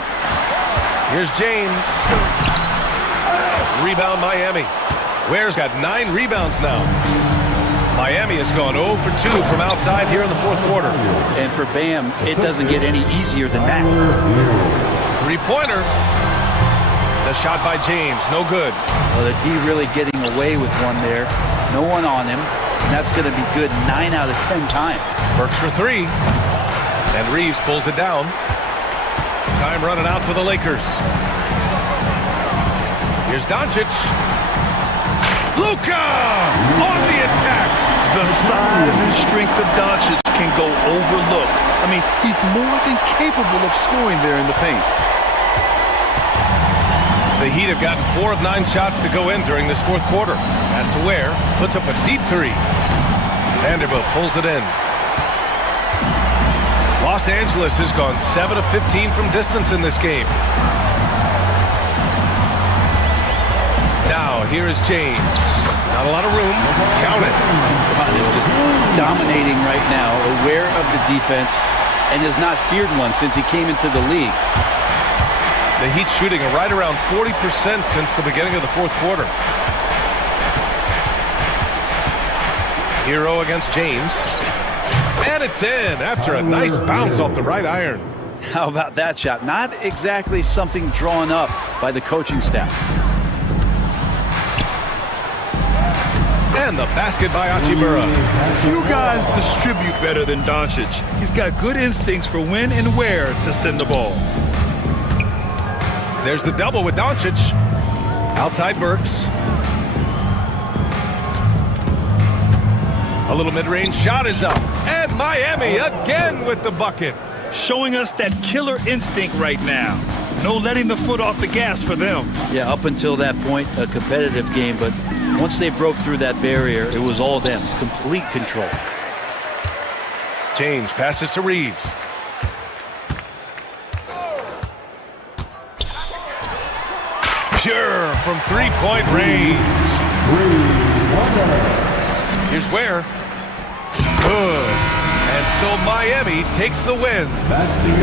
Here's James. Rebound Miami. Ware's got 9 rebounds now. Miami has gone 0 for 2 from outside here in the fourth quarter. And for Bam, it doesn't get any easier than that. Three-pointer. The shot by James, no good. Well, the D really getting away with one there. No one on him. And that's going to be good 9 out of 10 times. Burks for 3. And Reeves pulls it down. Time running out for the Lakers. Here's Doncic. Luka on the attack. The size and strength of Doncic can go overlooked. I mean, he's more than capable of scoring there in the paint. The Heat have gotten 4 of 9 shots to go in during this fourth quarter. Pass to Ware, puts up a deep 3. Vanderbilt pulls it in. Los Angeles has gone 7 of 15 from distance in this game. Now, here is James. Not a lot of room. Count it. LeBron is just dominating right now, aware of the defense, and has not feared one since he came into the league. The Heat shooting right around 40% since the beginning of the fourth quarter. Hero against James. And it's in after a nice bounce off the right iron. How about that shot? Not exactly something drawn up by the coaching staff. And the basket by Hachimura. Few guys distribute better than Doncic. He's got good instincts for when and where to send the ball. There's the double with Doncic. Outside Burks. A little mid-range shot is up. And Miami again with the bucket. Showing us that killer instinct right now. No letting the foot off the gas for them. Yeah, up until that point, a competitive game, but once they broke through that barrier, it was all them. Complete control. James passes to Reeves. Pure from three-point range. Here's Ware. Good. And so Miami takes the win.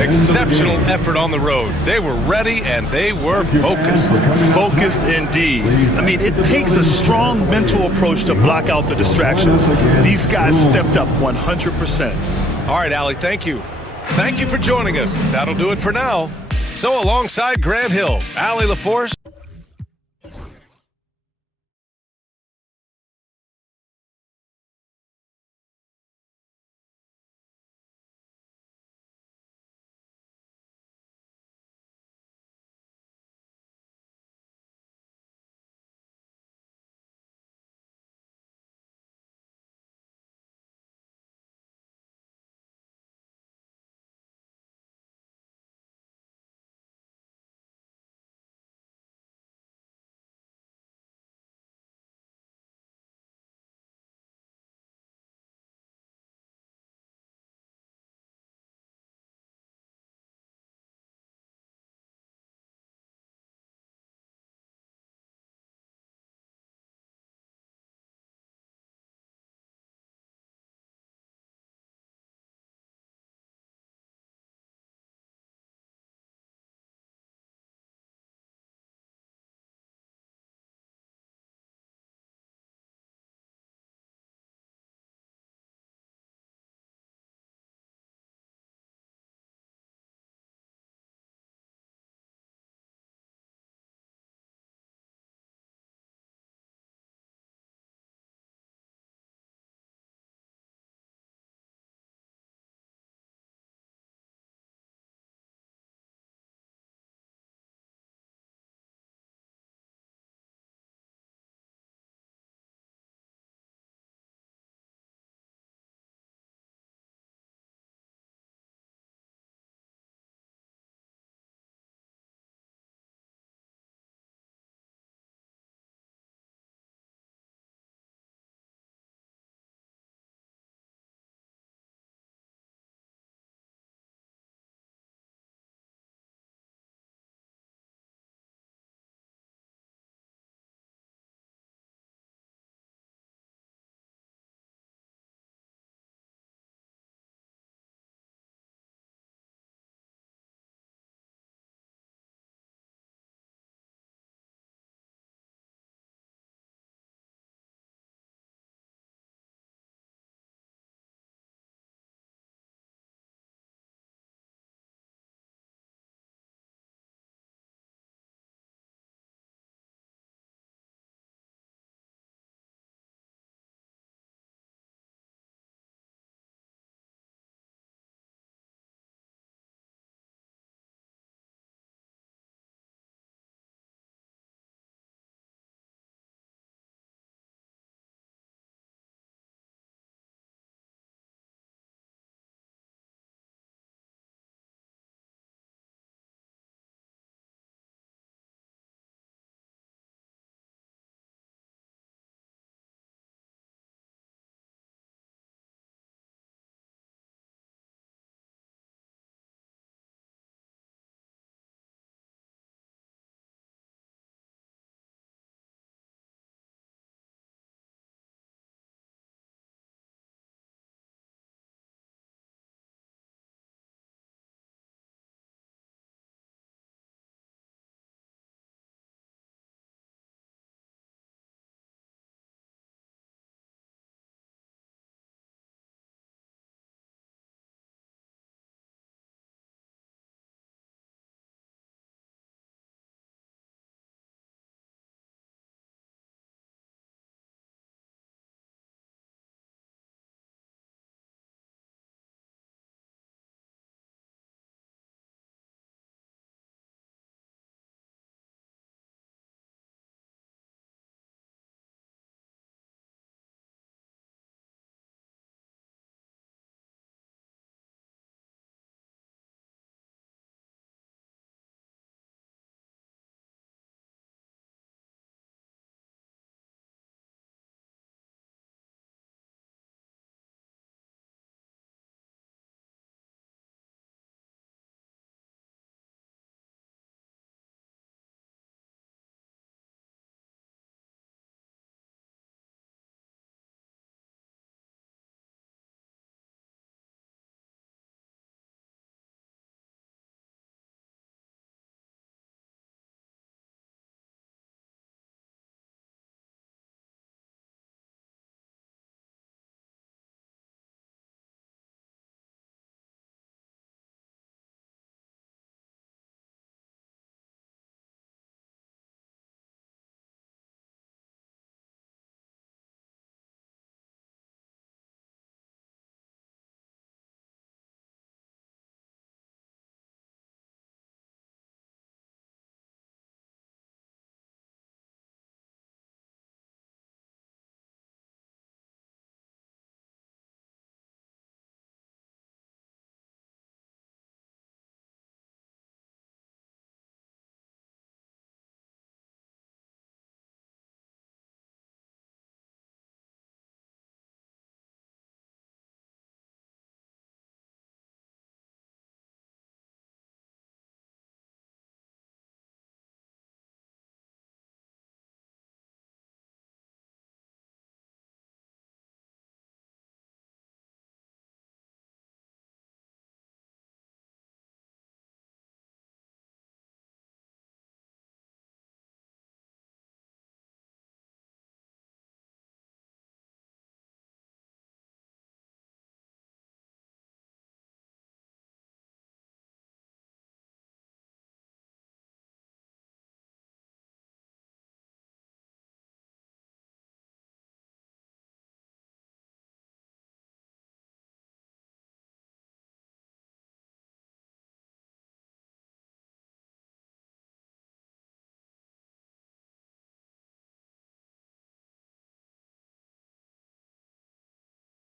Exceptional effort on the road. They were ready and they were focused. Focused indeed. I mean, it takes a strong mental approach to block out the distractions. These guys stepped up 100%. All right, Allie, thank you. Thank you for joining us. That'll do it for now. So alongside Grant Hill, Allie LaForce,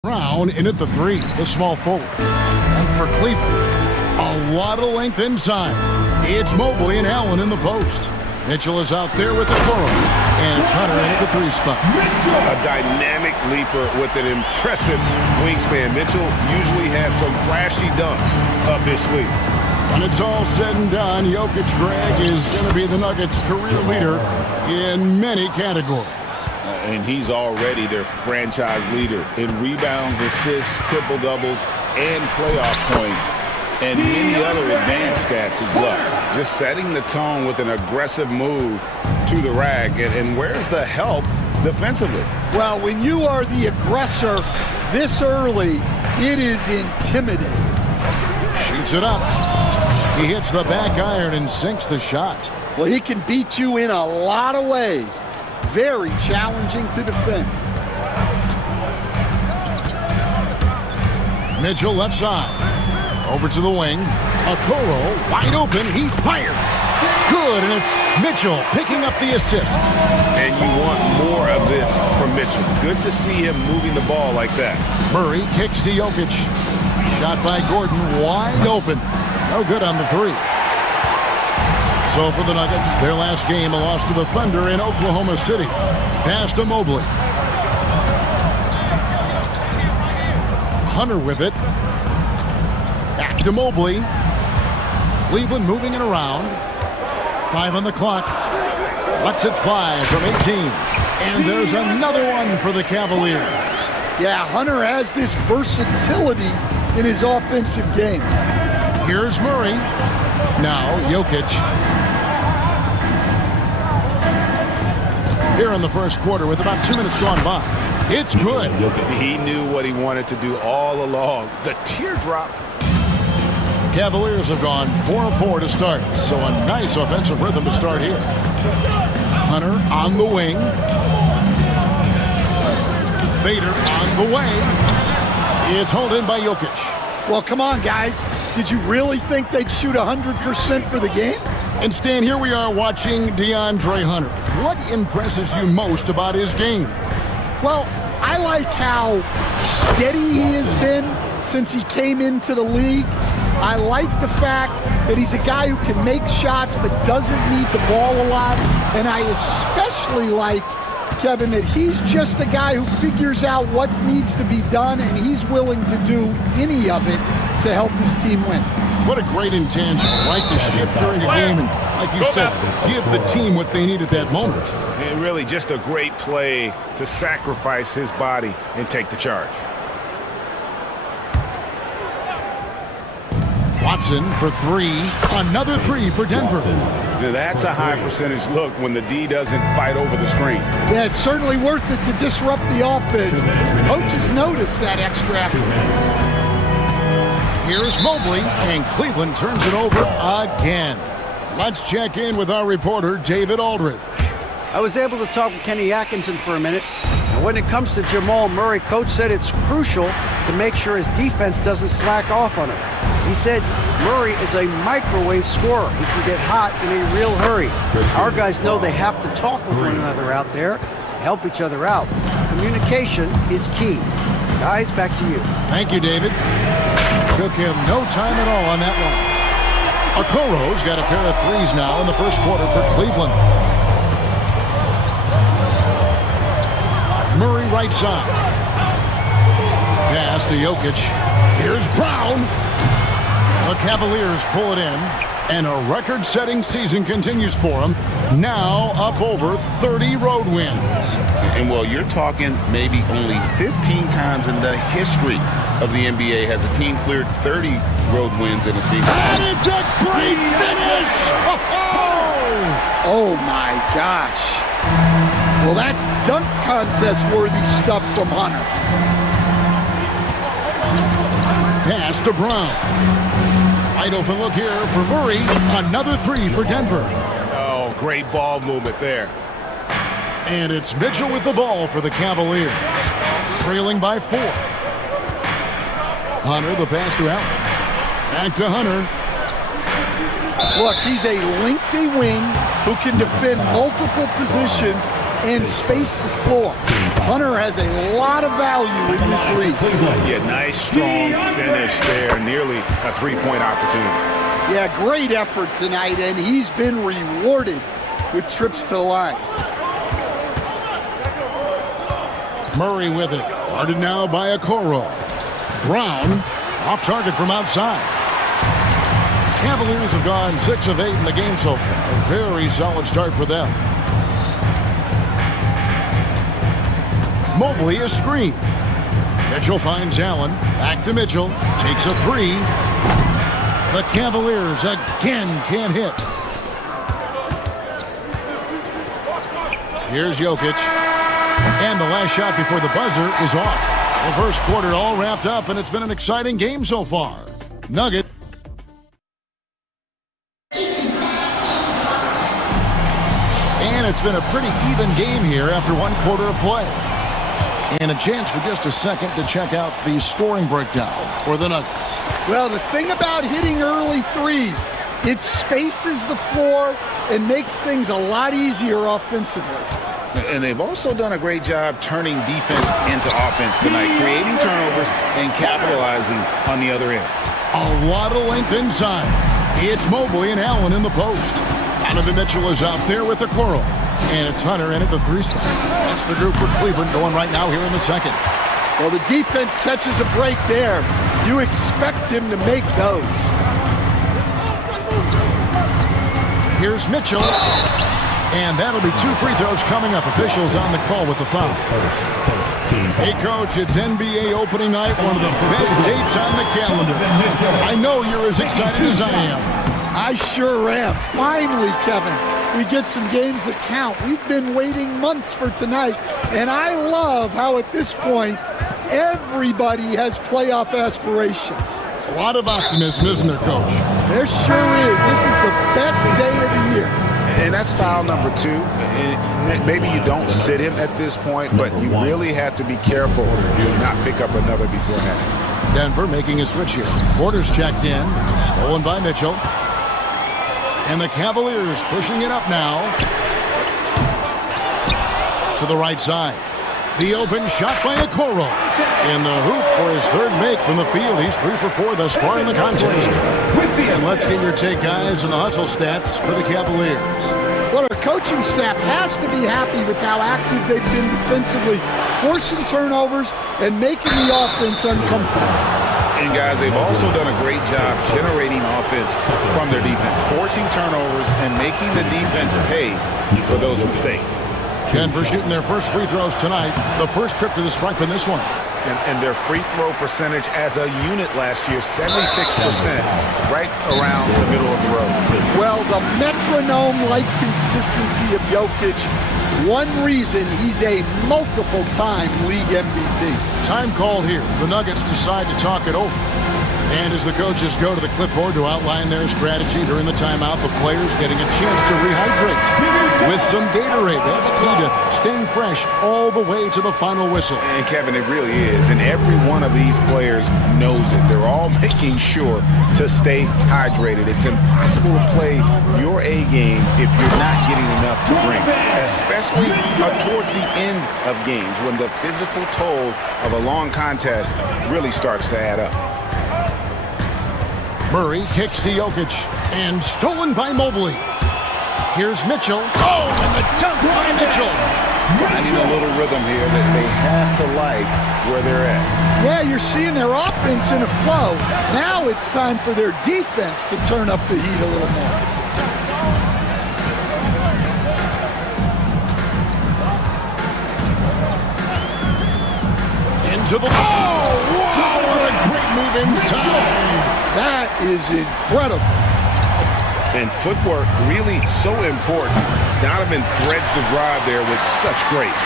Brown in at the 3, the small forward. And for Cleveland, a lot of length inside. It's Mobley and Allen in the post. Mitchell is out there with the Okoro. And it's Hunter in at the 3 spot. A dynamic leaper with an impressive wingspan. Mitchell usually has some flashy dunks up his sleeve. When it's all said and done, Jokic, Greg, is going to be the Nuggets' career leader in many categories. And he's already their franchise leader in rebounds, assists, triple-doubles, and playoff points, and many other advanced stats as well. Just setting the tone with an aggressive move to the rack. And where's the help defensively? Well, when you are the aggressor this early, it is intimidating. Shoots it up. He hits the back iron and sinks the shot. Well, he can beat you in a lot of ways. Very challenging to defend. Mitchell left side. Over to the wing. Okoro wide open. He fires. Good, and it's Mitchell picking up the assist. And you want more of this from Mitchell. Good to see him moving the ball like that. Murray kicks to Jokic. Shot by Gordon wide open. No good on the 3. So for the Nuggets, their last game, a loss to the Thunder in Oklahoma City. Pass to Mobley. Hunter with it. Back to Mobley. Cleveland moving it around. 5 on the clock. Lets it fly from 18. And there's another one for the Cavaliers. Yeah, Hunter has this versatility in his offensive game. Here's Murray. Now Jokic. Here in the first quarter with about 2 minutes gone by. It's good. He knew what he wanted to do all along. The teardrop. Cavaliers have gone 4-4 to start, so a nice offensive rhythm to start here. Hunter on the wing. Fader on the way. It's hauled in by Jokic. Well, come on, guys. Did you really think they'd shoot 100% for the game? And Stan, here we are watching DeAndre Hunter. What impresses you most about his game? Well, I like how steady he has been since he came into the league. I like the fact that he's a guy who can make shots but doesn't need the ball a lot. And I especially like, Kevin, that he's just a guy who figures out what needs to be done, and he's willing to do any of it to help his team win. What a great intangible. Like to shift during a game and, like you said, give the team what they need at that moment. And really just a great play to sacrifice his body and take the charge. Watson for 3. Another 3 for Denver. Now that's a high percentage look when the D doesn't fight over the screen. Yeah, it's certainly worth it to disrupt the offense. Coaches notice that extra effort. Here's Mobley, and Cleveland turns it over again. Let's check in with our reporter, David Aldridge. I was able to talk with Kenny Atkinson for a minute. And when it comes to Jamal Murray, Coach said it's crucial to make sure his defense doesn't slack off on him. He said Murray is a microwave scorer. He can get hot in a real hurry. Our guys know they have to talk with one another out there and help each other out. Communication is key. Guys, back to you. Thank you, David. Took him no time at all on that one. Okoro's got a pair of 3s now in the first quarter for Cleveland. Murray right side. Pass to Jokic. Here's Brown. The Cavaliers pull it in, and a record-setting season continues for them. Now up over 30 road wins. And well, you're talking maybe only 15 times in the history of the NBA has a team cleared 30 road wins in a season. And it's a great finish! Oh my gosh. Well, that's dunk contest-worthy stuff from Hunter. Pass to Brown. Wide open look here for Murray. Another 3 for Denver. Oh, great ball movement there. And it's Mitchell with the ball for the Cavaliers. Trailing by 4. Hunter, the pass to Allen. Back to Hunter. Look, he's a lengthy wing who can defend multiple positions, and space the floor. Hunter has a lot of value in this league. Yeah, nice, strong finish there. Nearly a three-point opportunity. Yeah, great effort tonight, and he's been rewarded with trips to the line. Murray with it. Guarded now by Okoro. Brown off target from outside. Cavaliers have gone 6 of 8 in the game so far. A very solid start for them. Mobley is screened. Mitchell finds Allen. Back to Mitchell. Takes a 3. The Cavaliers again can't hit. Here's Jokic. And the last shot before the buzzer is off. The first quarter all wrapped up, and it's been an exciting game so far. Nugget. And it's been a pretty even game here after one quarter of play. And a chance for just a second to check out the scoring breakdown for the Nuggets. Well, the thing about hitting early threes, it spaces the floor and makes things a lot easier offensively. And they've also done a great job turning defense into offense tonight, creating turnovers and capitalizing on the other end. A lot of length inside. It's Mobley and Allen in the post. Donovan Mitchell is out there with the Okoro. And it's Hunter in at the 3 spot. That's the group for Cleveland going right now here in the second. Well, the defense catches a break there. You expect him to make those. Here's Mitchell. And that'll be 2 free throws coming up. Officials on the call with the foul. Hey, Coach, it's NBA opening night, one of the best dates on the calendar. I know you're as excited as I am. I sure am. Finally, Kevin, we get some games that count. We've been waiting months for tonight, and I love how at this point, everybody has playoff aspirations. A lot of optimism, isn't there, Coach? There sure is. This is the best day of the year. And that's foul number 2. And maybe you don't sit him at this point, but you really have to be careful to not pick up another beforehand. Denver making a switch here. Porter's checked in. Stolen by Mitchell. And the Cavaliers pushing it up now. To the right side. The open shot by Okoro. In the hoop for his 3rd make from the field. He's 3 for 4 thus far in the contest. And let's get your take, guys, on the hustle stats for the Cavaliers. Well, our coaching staff has to be happy with how active they've been defensively, forcing turnovers and making the offense uncomfortable. And, guys, they've also done a great job generating offense from their defense, forcing turnovers and making the defense pay for those mistakes. Denver shooting their first free throws tonight. The first trip to the stripe in this one. And their free throw percentage as a unit last year, 76%, right around the middle of the road. Well, the metronome-like consistency of Jokic, one reason he's a multiple-time league MVP. Time called here. The Nuggets decide to talk it over. And as the coaches go to the clipboard to outline their strategy during the timeout, the players getting a chance to rehydrate with some Gatorade. That's key to staying fresh all the way to the final whistle. And Kevin, it really is. And every one of these players knows it. They're all making sure to stay hydrated. It's impossible to play your A game if you're not getting enough to drink, especially towards the end of games when the physical toll of a long contest really starts to add up. Murray kicks to Jokic, and stolen by Mobley. Here's Mitchell. Oh, and the dunk by Mitchell. Finding a little rhythm here that they have to like where they're at. Yeah, you're seeing their offense in a flow. Now it's time for their defense to turn up the heat a little more. Into the... Oh, wow, what a great move inside. That is incredible. And footwork really so important. Donovan threads the drive there with such grace.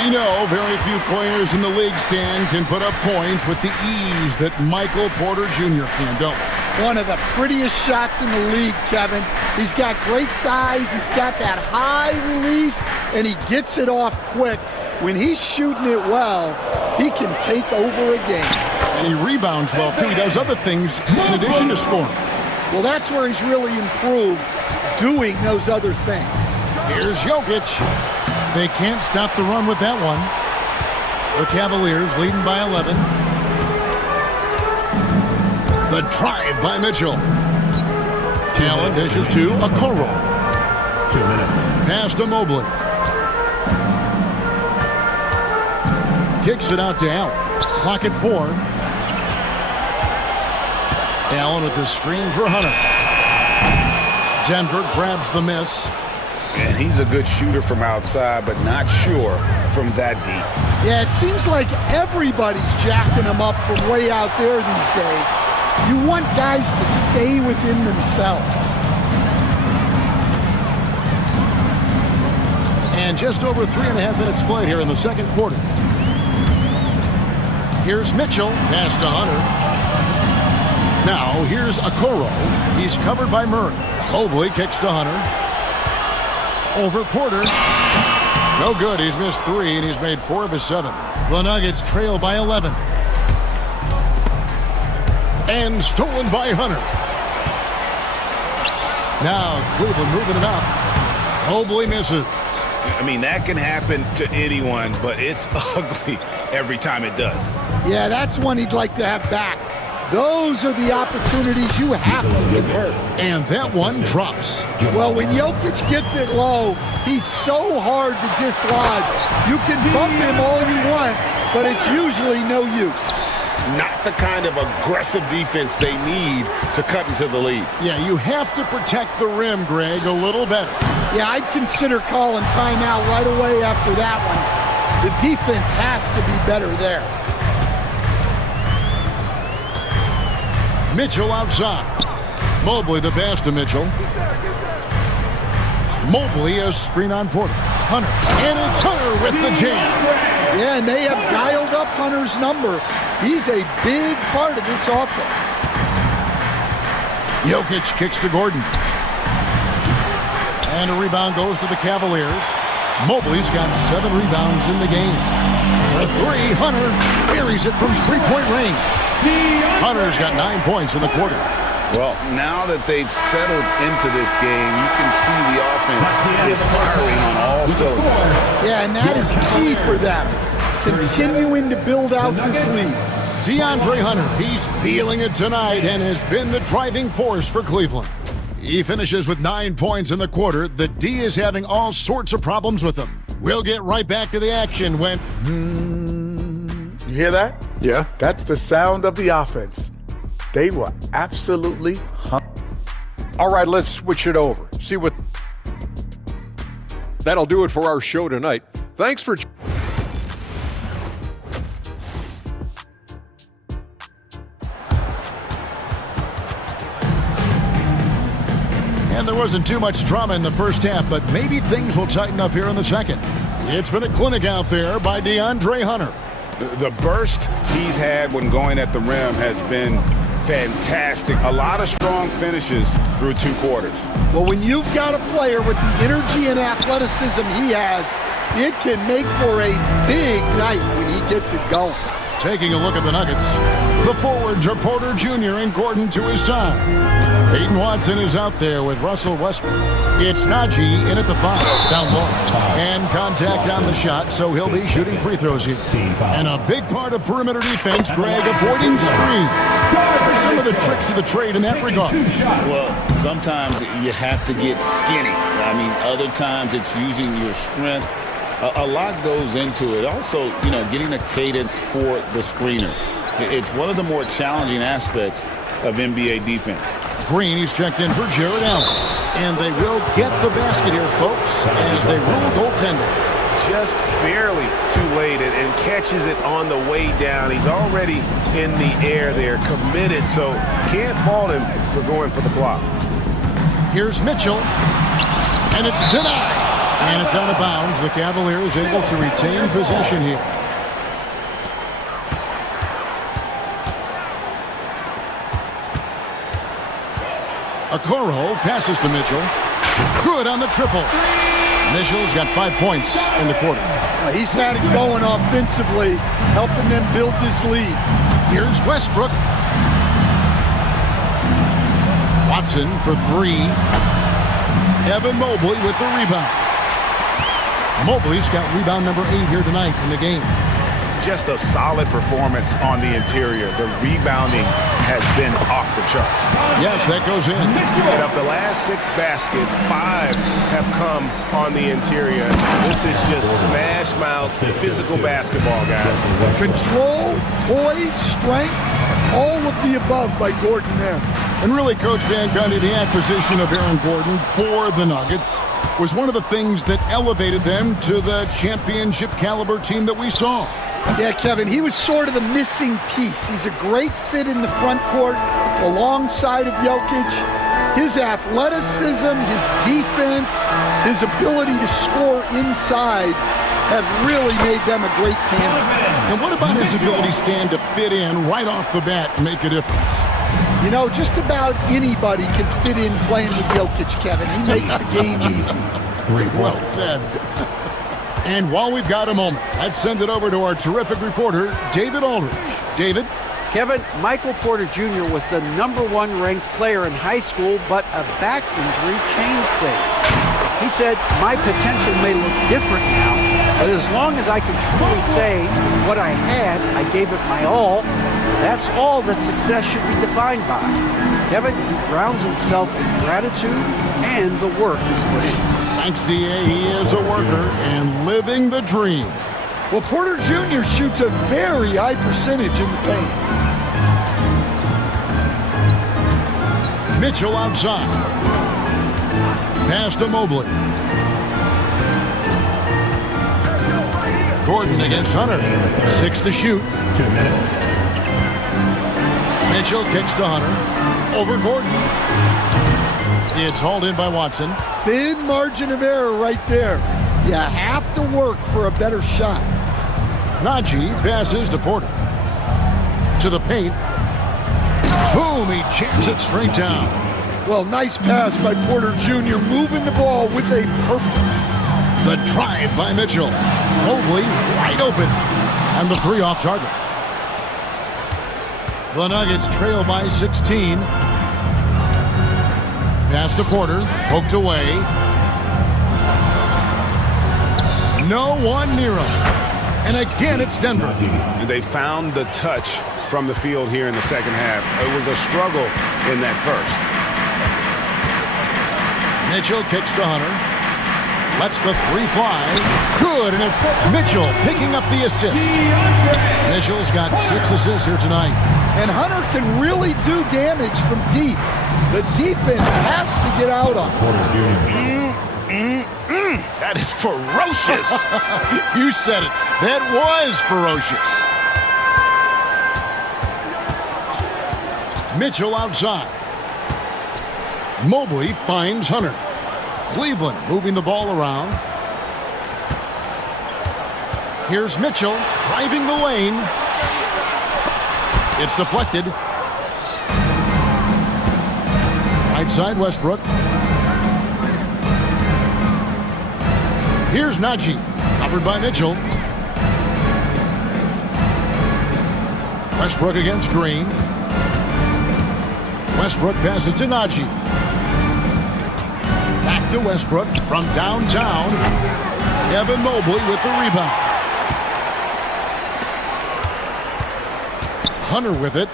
We know very few players in the league, Stan, can put up points with the ease that Michael Porter Jr. can, don't we? One of the prettiest shots in the league, Kevin. He's got great size, he's got that high release, and he gets it off quick. When he's shooting it well, he can take over a game. And he rebounds well, too. He does other things in addition to scoring. Well, that's where he's really improved, doing those other things. Here's Jokic. They can't stop the run with that one. The Cavaliers leading by 11. The drive by Mitchell. Allen dishes to Okoro. 2 minutes. Pass to Mobley. Kicks it out to Allen. Clock at 4. Allen with the screen for Hunter. Denver grabs the miss. And he's a good shooter from outside, but not sure from that deep. Yeah, it seems like everybody's jacking them up from way out there these days. You want guys to stay within themselves. And just over 3.5 minutes played here in the second quarter. Here's Mitchell. Pass to Hunter. Now here's Okoro. He's covered by Murray. Mobley kicks to Hunter. Over Porter. No good. He's missed 3, and he's made 4 of his 7. The Nuggets trail by 11. And stolen by Hunter. Now Cleveland moving it up. Mobley misses. I mean, that can happen to anyone, but it's ugly every time it does. Yeah, that's one he'd like to have back. Those are the opportunities you have to convert. And that one drops. Well, when Jokic gets it low, he's so hard to dislodge. You can bump him all you want, but it's usually no use. Not the kind of aggressive defense they need to cut into the lead. Yeah, you have to protect the rim, Greg, a little better. Yeah, I'd consider calling timeout right away after that one. The defense has to be better there. Mitchell outside. Mobley the pass to Mitchell. Mobley a screen on Porter. Hunter. And it's Hunter with the jam. Yeah, and they have dialed up Hunter's number. He's a big part of this offense. Jokic kicks to Gordon. And a rebound goes to the Cavaliers. Mobley's got 7 rebounds in the game. For 3, Hunter buries it from 3-point range. Hunter's got 9 points in the quarter. Well, now that they've settled into this game, you can see the offense is firing on all cylinders. Yeah, and that is key for them. Continuing to build out this lead. DeAndre Hunter, he's feeling it tonight and has been the driving force for Cleveland. He finishes with 9 points in the quarter. The D is having all sorts of problems with him. We'll get right back to the action when... You hear that? Yeah. That's the sound of the offense. They were absolutely All right, let's switch it over. See what... That'll do it for our show tonight. Thanks for... And there wasn't too much drama in the first half, but maybe things will tighten up here in the second. It's been a clinic out there by DeAndre Hunter. The burst he's had when going at the rim has been fantastic. A lot of strong finishes through 2 quarters. Well, when you've got a player with the energy and athleticism he has, it can make for a big night when he gets it going. Taking a look at the Nuggets, the forwards are Porter Jr. and Gordon to his side. Peyton Watson is out there with Russell Westbrook. It's Najee in at the 5, down low. And contact on the shot, so he'll be shooting free throws here. And a big part of perimeter defense, Greg, avoiding screens. What are some of the tricks of the trade in that regard? Well, sometimes you have to get skinny. I mean, other times it's using your strength. A lot goes into it. Also, getting a cadence for the screener. It's one of the more challenging aspects of NBA defense. Green, he's checked in for Jared Allen. And they will get the basket here, folks, as they rule goaltender. Just barely too late and catches it on the way down. He's already in the air there, committed, so can't fault him for going for the block. Here's Mitchell, and it's denied. And it's out of bounds. The Cavaliers able to retain possession here. Okoro passes to Mitchell. Good on the triple. Mitchell's got 5 points in the quarter. He's had it going offensively, helping them build this lead. Here's Westbrook. Watson for 3. Evan Mobley with the rebound. Mobley's got rebound number 8 here tonight in the game. Just a solid performance on the interior. The rebounding has been off the charts. Yes, that goes in. And of the last 6 baskets, 5 have come on the interior. This is just smash mouth physical basketball, guys. Control, poise, strength, all of the above by Gordon there. And really, Coach Van Gundy, the acquisition of Aaron Gordon for the Nuggets was one of the things that elevated them to the championship caliber team that we saw. Yeah, Kevin, he was sort of the missing piece. He's a great fit in the front court alongside of Jokic. His athleticism, his defense, his ability to score inside have really made them a great tandem. And what about his ability, Stan, to fit in right off the bat and make a difference? You know, just about anybody can fit in playing with Jokic, Kevin. He makes the game easy. Well said. And while we've got a moment, let's send it over to our terrific reporter, David Aldridge. David? Kevin, Michael Porter Jr. was the #1 ranked player in high school, but a back injury changed things. He said, "My potential may look different now, but as long as I can truly say what I had, I gave it my all, that's all that success should be defined by." Kevin, he grounds himself in gratitude and the work he's put in. Thanks, D.A. He is a worker and living the dream. Well, Porter Jr. shoots a very high percentage in the paint. Mitchell outside. Pass to Mobley. Gordon against Hunter. 6 to shoot. 2 minutes. Mitchell kicks to Hunter. Over Gordon. It's hauled in by Watson. Thin margin of error right there. You have to work for a better shot. Najee passes to Porter. To the paint. Boom, he jams it straight down. Well, nice pass by Porter Jr., moving the ball with a purpose. The drive by Mitchell. Mobley wide open. And the 3 off target. The Nuggets trail by 16. Pass to Porter, poked away. No one near him. And again, it's Denver. They found the touch from the field here in the second half. It was a struggle in that first. Mitchell kicks to Hunter. Lets the 3 fly. Good, and it's Mitchell picking up the assist. Mitchell's got 6 assists here tonight. And Hunter can really do damage from deep. The defense has to get out on him. That is ferocious. You said it. That was ferocious. Mitchell outside. Mobley finds Hunter. Cleveland moving the ball around. Here's Mitchell driving the lane. It's deflected. Right side, Westbrook. Here's Najee, covered by Mitchell. Westbrook against Green. Westbrook passes to Najee. Back to Westbrook from downtown. Evan Mobley with the rebound. Hunter with it.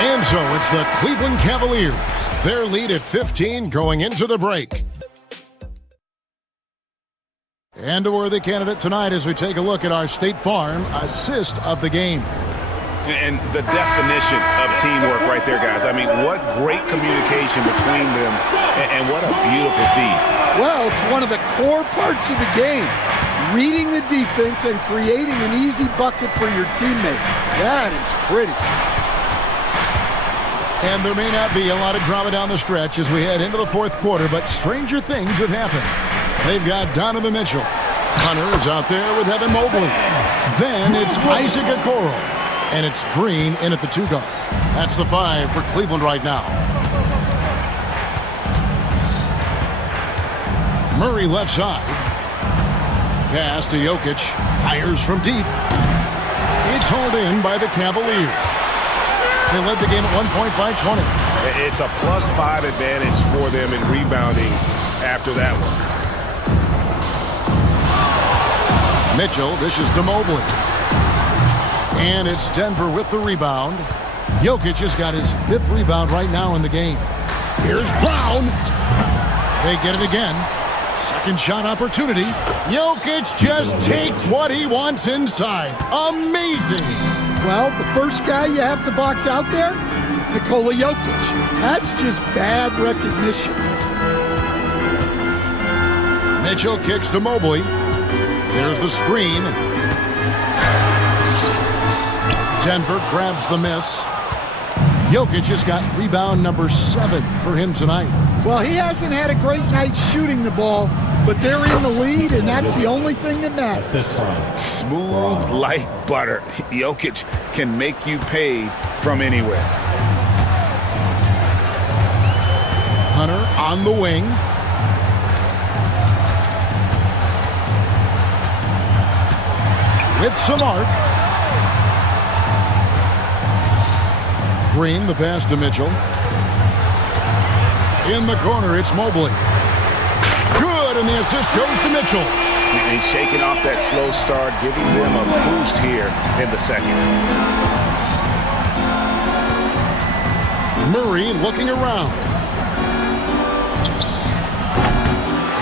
And so it's the Cleveland Cavaliers. Their lead at 15 going into the break. And a worthy candidate tonight as we take a look at our State Farm assist of the game. And the definition of teamwork right there, guys. I mean, what great communication between them, and what a beautiful feed. Well, it's one of the core parts of the game. Reading the defense and creating an easy bucket for your teammate. That is pretty. And there may not be a lot of drama down the stretch as we head into the 4th quarter, but stranger things have happened. They've got Donovan Mitchell. Hunter is out there with Evan Mobley. Then it's Isaac Okoro. And it's Green in at the 2 guard. That's the 5 for Cleveland right now. Murray left side. Pass to Jokic. Fires from deep. It's hauled in by the Cavaliers. They led the game at 1 point by 20. It's a +5 advantage for them in rebounding after that one. Mitchell dishes to Mobley. And it's Denver with the rebound. Jokic has got his 5th rebound right now in the game. Here's Brown. They get it again. Second shot opportunity. Jokic just takes what he wants inside. Amazing. Well, the first guy you have to box out there, Nikola Jokic. That's just bad recognition. Mitchell kicks to Mobley. There's the screen. Denver grabs the miss. Jokic has got rebound number 7 for him tonight. Well, he hasn't had a great night shooting the ball, but they're in the lead, and that's the only thing that matters. Smooth like butter. Jokic can make you pay from anywhere. Hunter on the wing. With some arc. Green, the pass to Mitchell. In the corner, it's Mobley. Good, and the assist goes to Mitchell. And he's shaking off that slow start, giving them a boost here in the second. Murray looking around.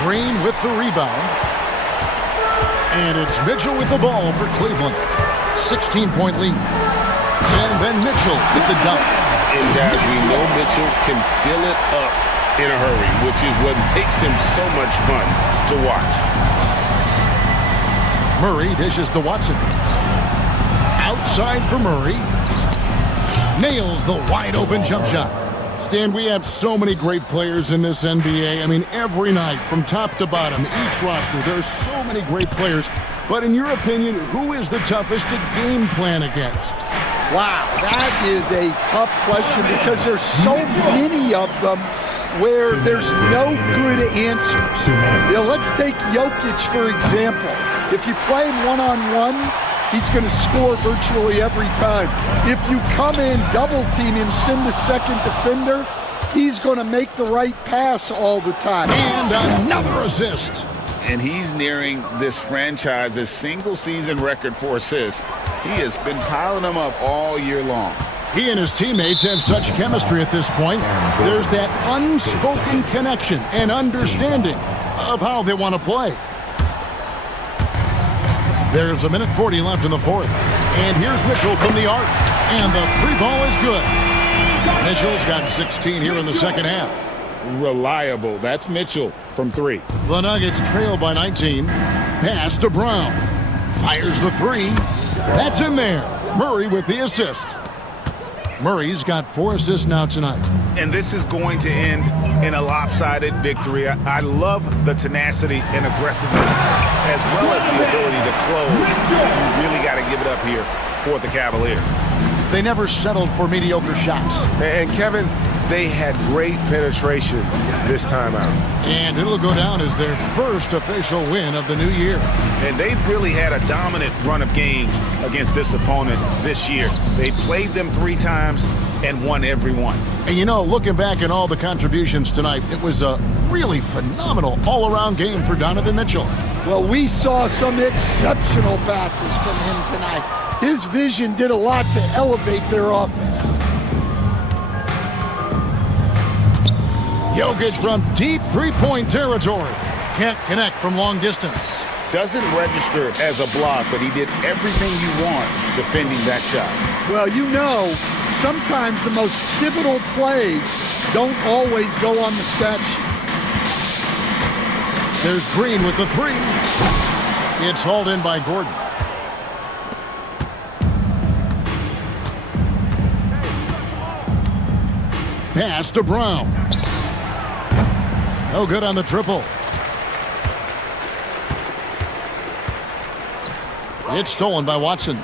Green with the rebound. And it's Mitchell with the ball for Cleveland. 16-point lead. And then Mitchell with the dunk. And guys, we know Mitchell can fill it up in a hurry, which is what makes him so much fun to watch. Murray dishes to Watson. Outside for Murray. Nails the wide open jump shot. Stan, we have so many great players in this NBA. I mean, every night from top to bottom, each roster, there are so many great players. But in your opinion, who is the toughest to game plan against? Wow, that is a tough question because there's so many of them where there's no good answers. You know, let's take Jokic, for example. If you play him one-on-one, he's going to score virtually every time. If you come in, double-team him, send the second defender, he's going to make the right pass all the time. And another assist. And he's nearing this franchise's single-season record for assists. He has been piling them up all year long. He and his teammates have such chemistry at this point. There's that unspoken connection and understanding of how they want to play. There's 1:40 left in the 4th. And here's Mitchell from the arc. And the 3-ball is good. Mitchell's got 16 here in the second half. Reliable. That's Mitchell from 3. The Nuggets trail by 19. Pass to Brown. Fires the 3. That's in there. Murray with the assist. Murray's got 4 assists now tonight. And this is going to end in a lopsided victory. I love the tenacity and aggressiveness as well as the ability to close. You really got to give it up here for the Cavaliers. They never settled for mediocre shots. And Kevin, they had great penetration this time out. And it'll go down as their first official win of the new year. And they've really had a dominant run of games against this opponent this year. They played them 3 times and won every one. And you know, looking back at all the contributions tonight, it was a really phenomenal all-around game for Donovan Mitchell. Well, we saw some exceptional passes from him tonight. His vision did a lot to elevate their offense. Jokic from deep three-point territory. Can't connect from long distance. Doesn't register as a block, but he did everything you want defending that shot. Well, you know, sometimes the most pivotal plays don't always go on the stat sheet. There's Green with the 3. It's hauled in by Gordon. Pass to Brown. No good on the triple. It's stolen by Watson.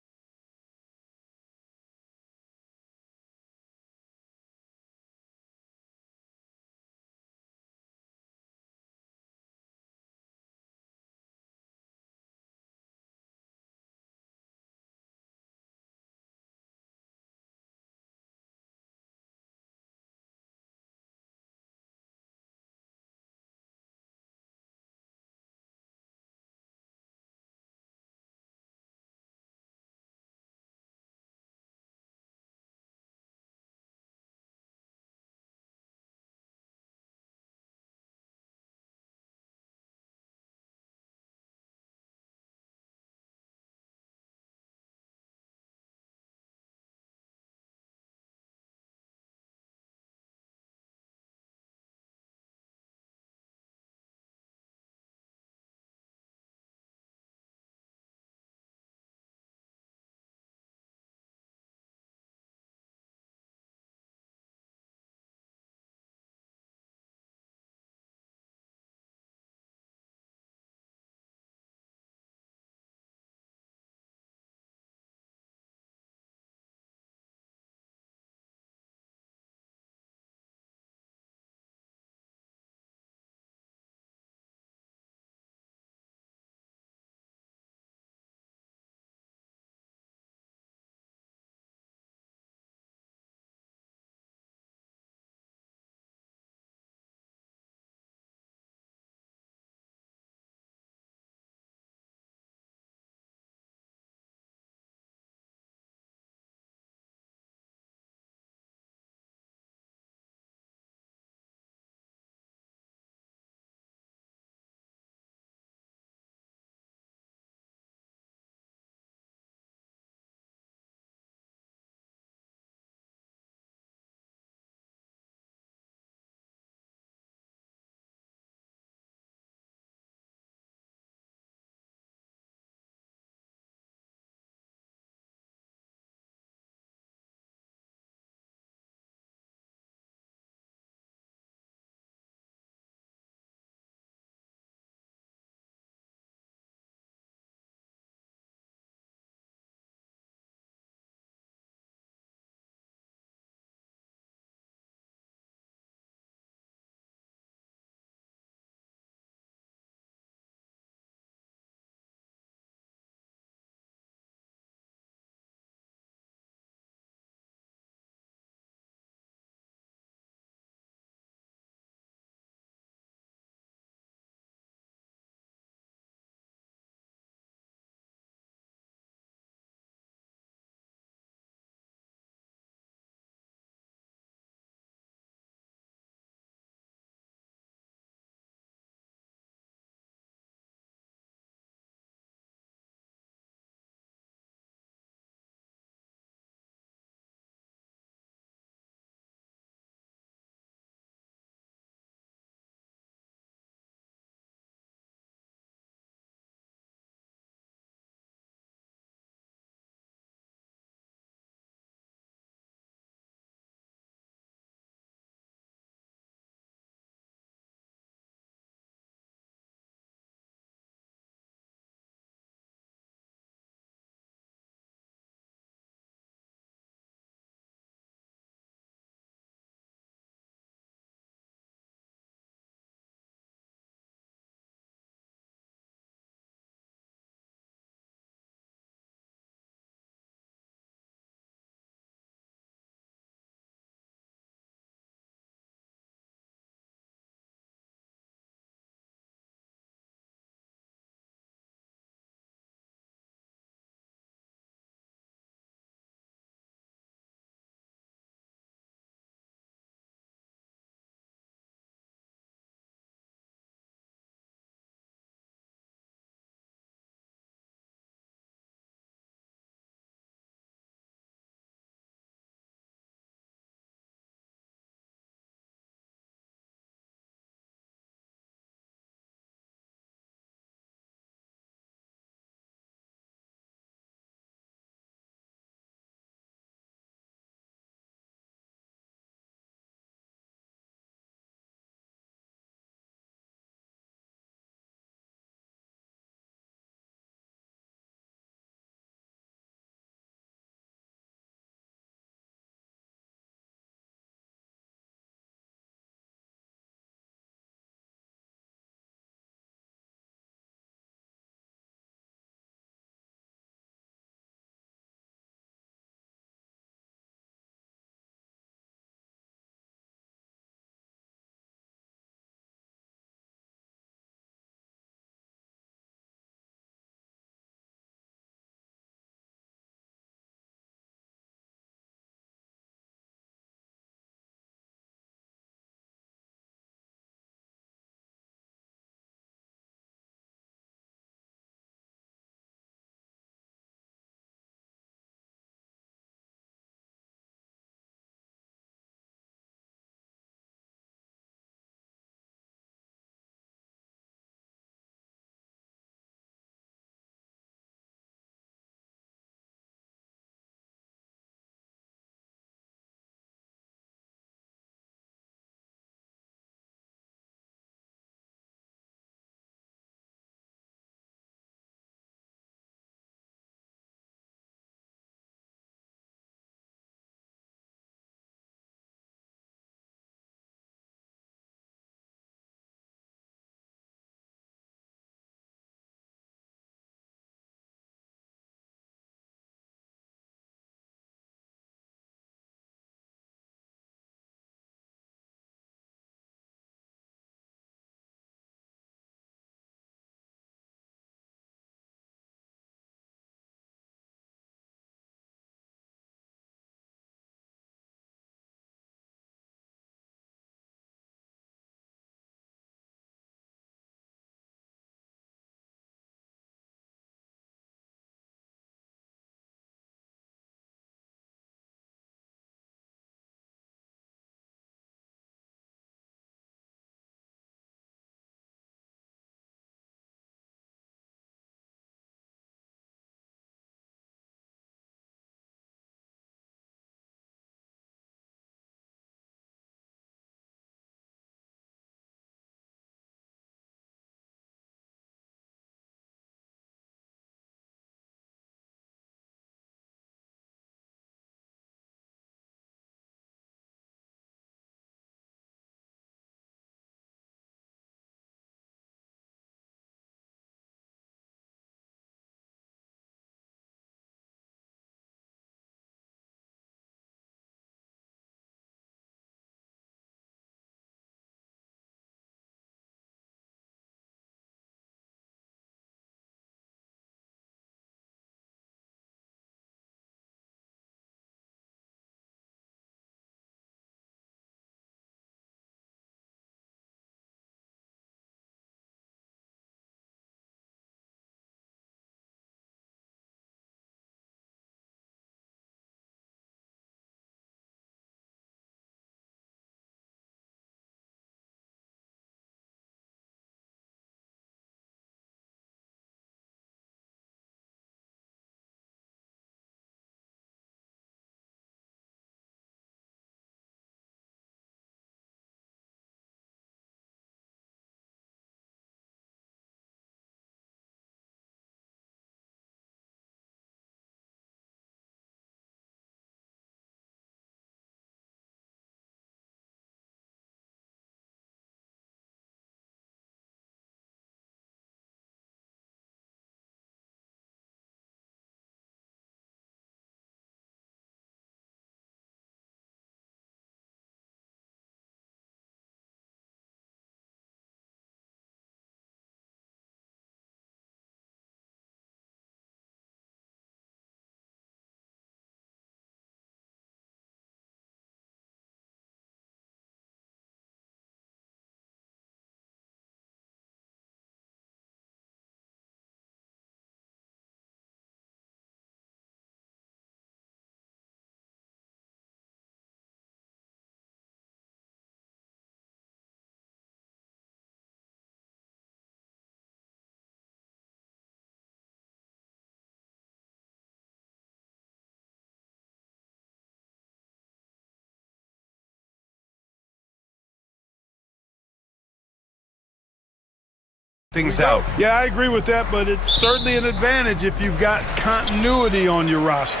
things out. Yeah, I agree with that, but it's certainly an advantage if you've got continuity on your roster.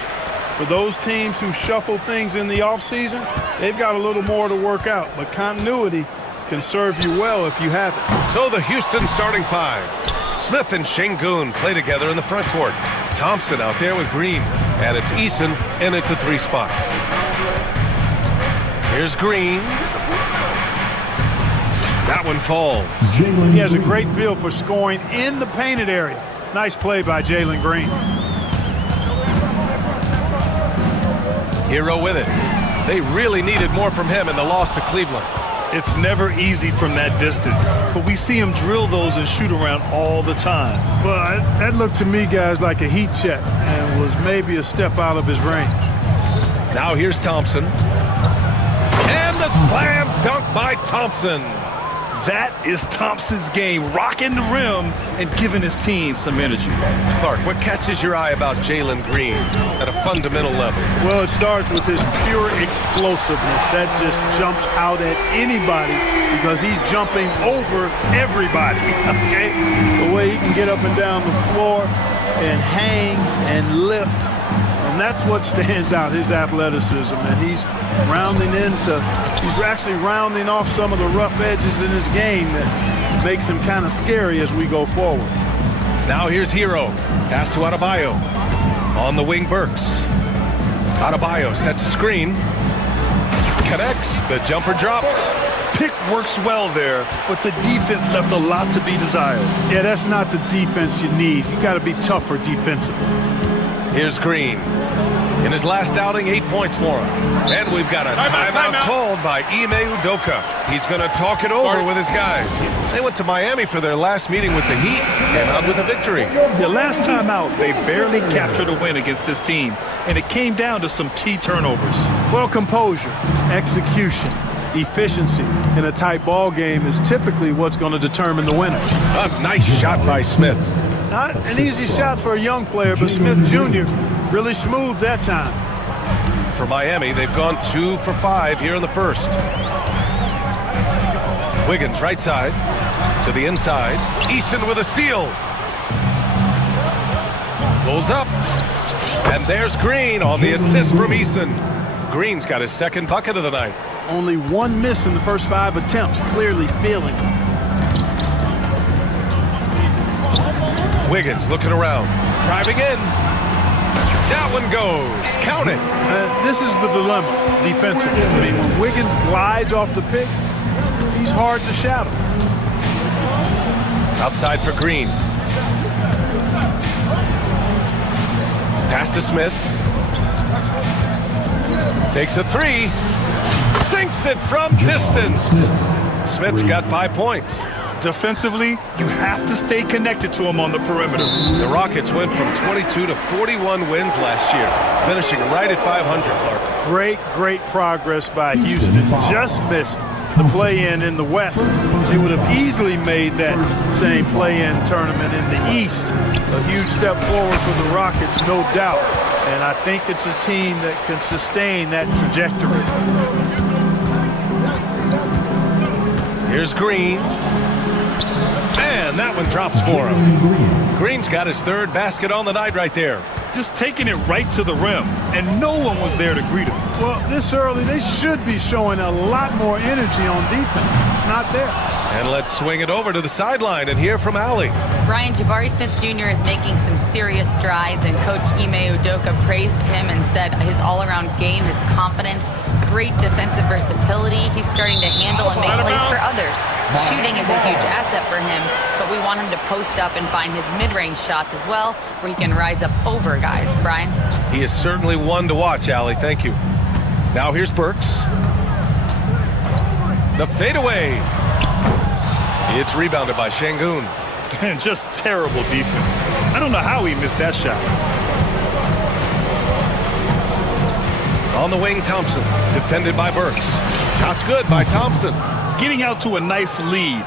For those teams who shuffle things in the offseason, they've got a little more to work out, but continuity can serve you well if you have it. So the Houston starting five. Smith and Şengün play together in the front court. Thompson out there with Green, and it's Eason in at the 3 spot. Here's Green. That one falls. He has a great feel for scoring in the painted area. Nice play by Jalen Green. Hero with it. They really needed more from him in the loss to Cleveland. It's never easy from that distance, but we see him drill those and shoot around all the time. Well, that looked to me, guys, like a heat check and was maybe a step out of his range. Now here's Thompson. And the slam dunk by Thompson. That is Thompson's game, rocking the rim and giving his team some energy. Clark, what catches your eye about Jalen Green at a fundamental level? Well, it starts with his pure explosiveness. That just jumps out at anybody because he's jumping over everybody, okay? The way he can get up and down the floor and hang and lift. And that's what stands out, his athleticism. And he's actually rounding off some of the rough edges in his game that makes him kind of scary as we go forward. Now here's Hero. Pass to Adebayo. On the wing, Burks. Adebayo sets a screen. Connects. The jumper drops. Pick works well there, but the defense left a lot to be desired. Yeah, that's not the defense you need. You got to be tougher defensively. Here's Green. In his last outing, 8 points for him. And we've got a timeout called by Ime Udoka. He's going to talk it over with his guys. They went to Miami for their last meeting with the Heat, came out with a victory. The last time out, they barely captured a win against this team, and it came down to some key turnovers. Well, composure, execution, efficiency in a tight ball game is typically what's going to determine the winner. A nice shot by Smith. Not an easy shot for a young player, but Smith Jr. really smooth that time. For Miami, they've gone 2 for 5 here in the first. Wiggins right side to the inside. Easton with a steal. Pulls up. And there's Green on the assist from Easton. Green's got his second bucket of the night. Only 1 miss in the first 5 attempts, clearly feeling. Wiggins looking around, driving in. That one goes. Count it. This is the dilemma defensively. I mean, when Wiggins glides off the pick, he's hard to shadow. Outside for Green. Pass to Smith. Takes a 3. Sinks it from distance. Smith's got 5 points. Defensively, you have to stay connected to him on the perimeter. The Rockets went from 22 to 41 wins last year, finishing right at 500, Clark. Great progress by Houston. Just missed the play-in in the West. They would have easily made that same play-in tournament in the East. A huge step forward for the Rockets, no doubt. And I think it's a team that can sustain that trajectory. Here's Green. And that one drops for him. Green's got his 3rd basket on the night right there. Just taking it right to the rim, and no one was there to greet him. Well, this early, they should be showing a lot more energy on defense. It's not there. And let's swing it over to the sideline and hear from Allie. Brian, Jabari Smith Jr. is making some serious strides, and Coach Ime Udoka praised him and said his all-around game, his confidence, great defensive versatility. He's starting to handle and make plays for others. Shooting is a huge asset for him, but we want him to post up and find his mid-range shots as well, where he can rise up over guys. Brian? He is certainly one to watch, Allie. Thank you. Now here's Burks. The fadeaway. It's rebounded by Şengün. And just terrible defense. I don't know how he missed that shot. On the wing, Thompson, defended by Burks. Shot's good by Thompson. Getting out to a nice lead.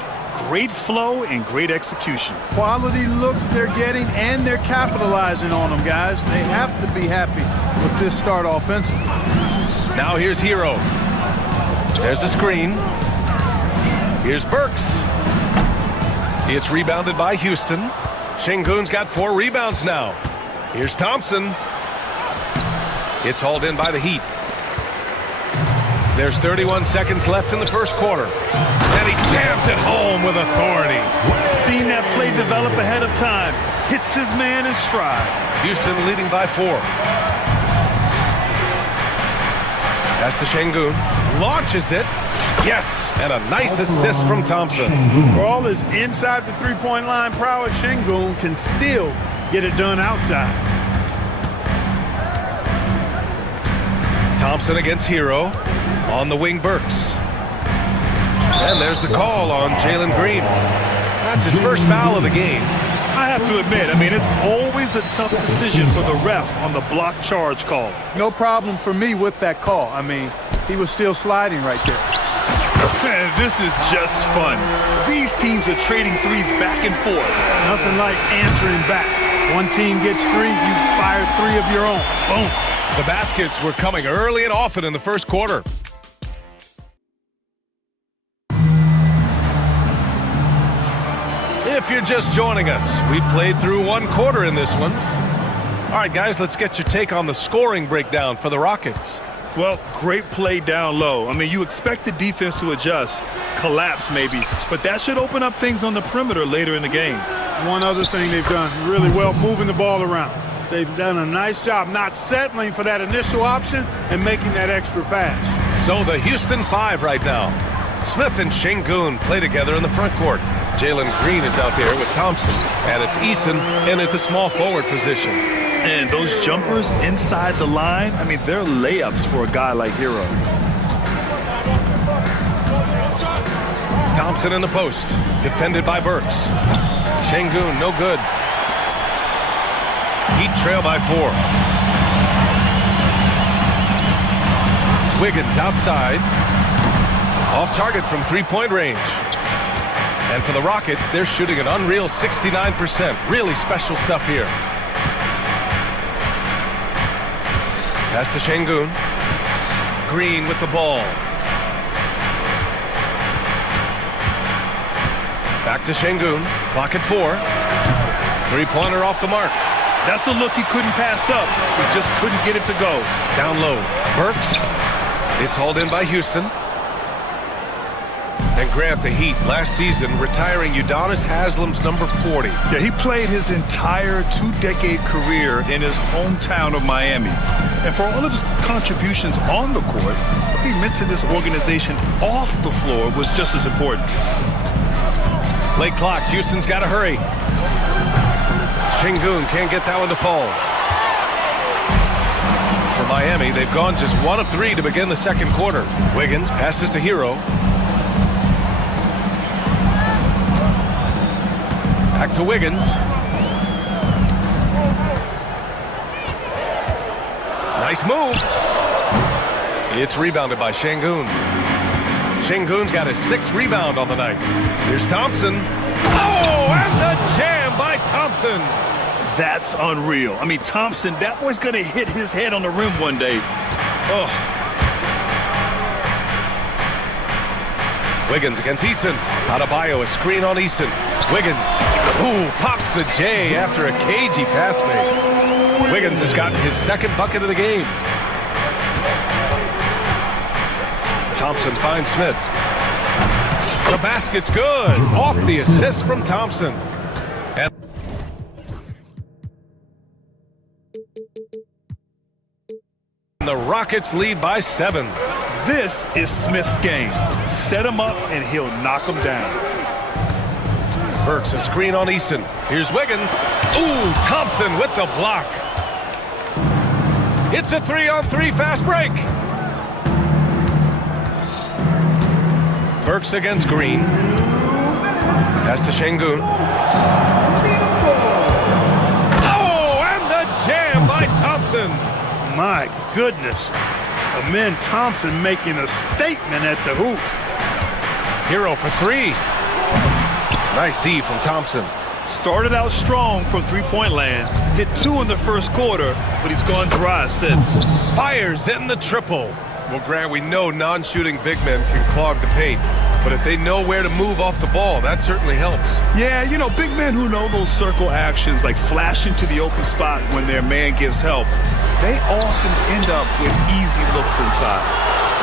Great flow and great execution. Quality looks they're getting, and they're capitalizing on them, guys. They have to be happy with this start offensively. Now here's Hero. There's the screen. Here's Burks. It's rebounded by Houston. Şengün's got 4 rebounds now. Here's Thompson. It's hauled in by the Heat. There's 31 seconds left in the first quarter. And he jams it home with authority. Seen that play develop ahead of time. Hits his man in stride. Houston leading by 4. Pass to Şengün. Launches it. Yes, and a nice assist from Thompson. For all his inside the three-point line prowess, Şengün can still get it done outside. Thompson against Hero. On the wing, Burks. And there's the call on Jalen Green. That's his first foul of the game. I have to admit, it's always a tough decision for the ref on the block charge call. No problem for me with that call. He was still sliding right there. Man, this is just fun. These teams are trading threes back and forth. Nothing like answering back. One team gets 3, you fire 3 of your own. Boom. The baskets were coming early and often in the first quarter. If you're just joining us, we played through 1 quarter in this one. All right, guys, let's get your take on the scoring breakdown for the Rockets. Well, great play down low. You expect the defense to adjust, collapse maybe, but that should open up things on the perimeter later in the game. One other thing they've done really well, moving the ball around. They've done a nice job not settling for that initial option and making that extra pass. So the Houston 5 right now. Smith and Şengün play together in the front court. Jalen Green is out there with Thompson, and it's Eason in at the small forward position. And those jumpers inside the line, they're layups for a guy like Hero. Thompson in the post, defended by Burks. Şengün, no good. Heat trail by 4. Wiggins outside. Off target from 3-point range. And for the Rockets, they're shooting an unreal 69%. Really special stuff here. Pass to Şengün. Green with the ball. Back to Şengün. Clock at 4. 3-pointer off the mark. That's a look he couldn't pass up. He just couldn't get it to go. Down low. Burks. It's hauled in by Houston. And Grant, the Heat, last season retiring Udonis Haslam's number 40. Yeah, he played his entire 2-decade career in his hometown of Miami. And for all of his contributions on the court, what he meant to this organization off the floor was just as important. Late clock, Houston's got to hurry. Şengün can't get that one to fall. For Miami, they've gone just 1 of 3 to begin the second quarter. Wiggins passes to Hero. Back to Wiggins. Nice move. It's rebounded by Şengün. Şengün's got his 6th rebound on the night. Here's Thompson. Oh, and the jam by Thompson. That's unreal. Thompson, that boy's going to hit his head on the rim one day. Oh. Wiggins against Eason. Adebayo, a screen on Eason. Wiggins. Ooh, pops the J after a cagey pass fake. Wiggins has gotten his 2nd bucket of the game. Thompson finds Smith. The basket's good. Off the assist from Thompson. And the Rockets lead by 7. This is Smith's game. Set him up and he'll knock him down. Burks, a screen on Eason. Here's Wiggins. Ooh, Thompson with the block. It's a 3-on-3 fast break. Burks against Green. Pass to Şengün. Oh, and the jam by Thompson. My goodness. Amen Thompson making a statement at the hoop. Hero for 3. Nice D from Thompson. Started out strong from 3-point land. Hit 2 in the first quarter, but he's gone dry since. Fires in the triple. Well, Grant, we know non-shooting big men can clog the paint, But if they know where to move off the ball, that certainly helps. Yeah, you know, big men who know those circle actions, like flashing to the open spot when their man gives help, they often end up with easy looks inside.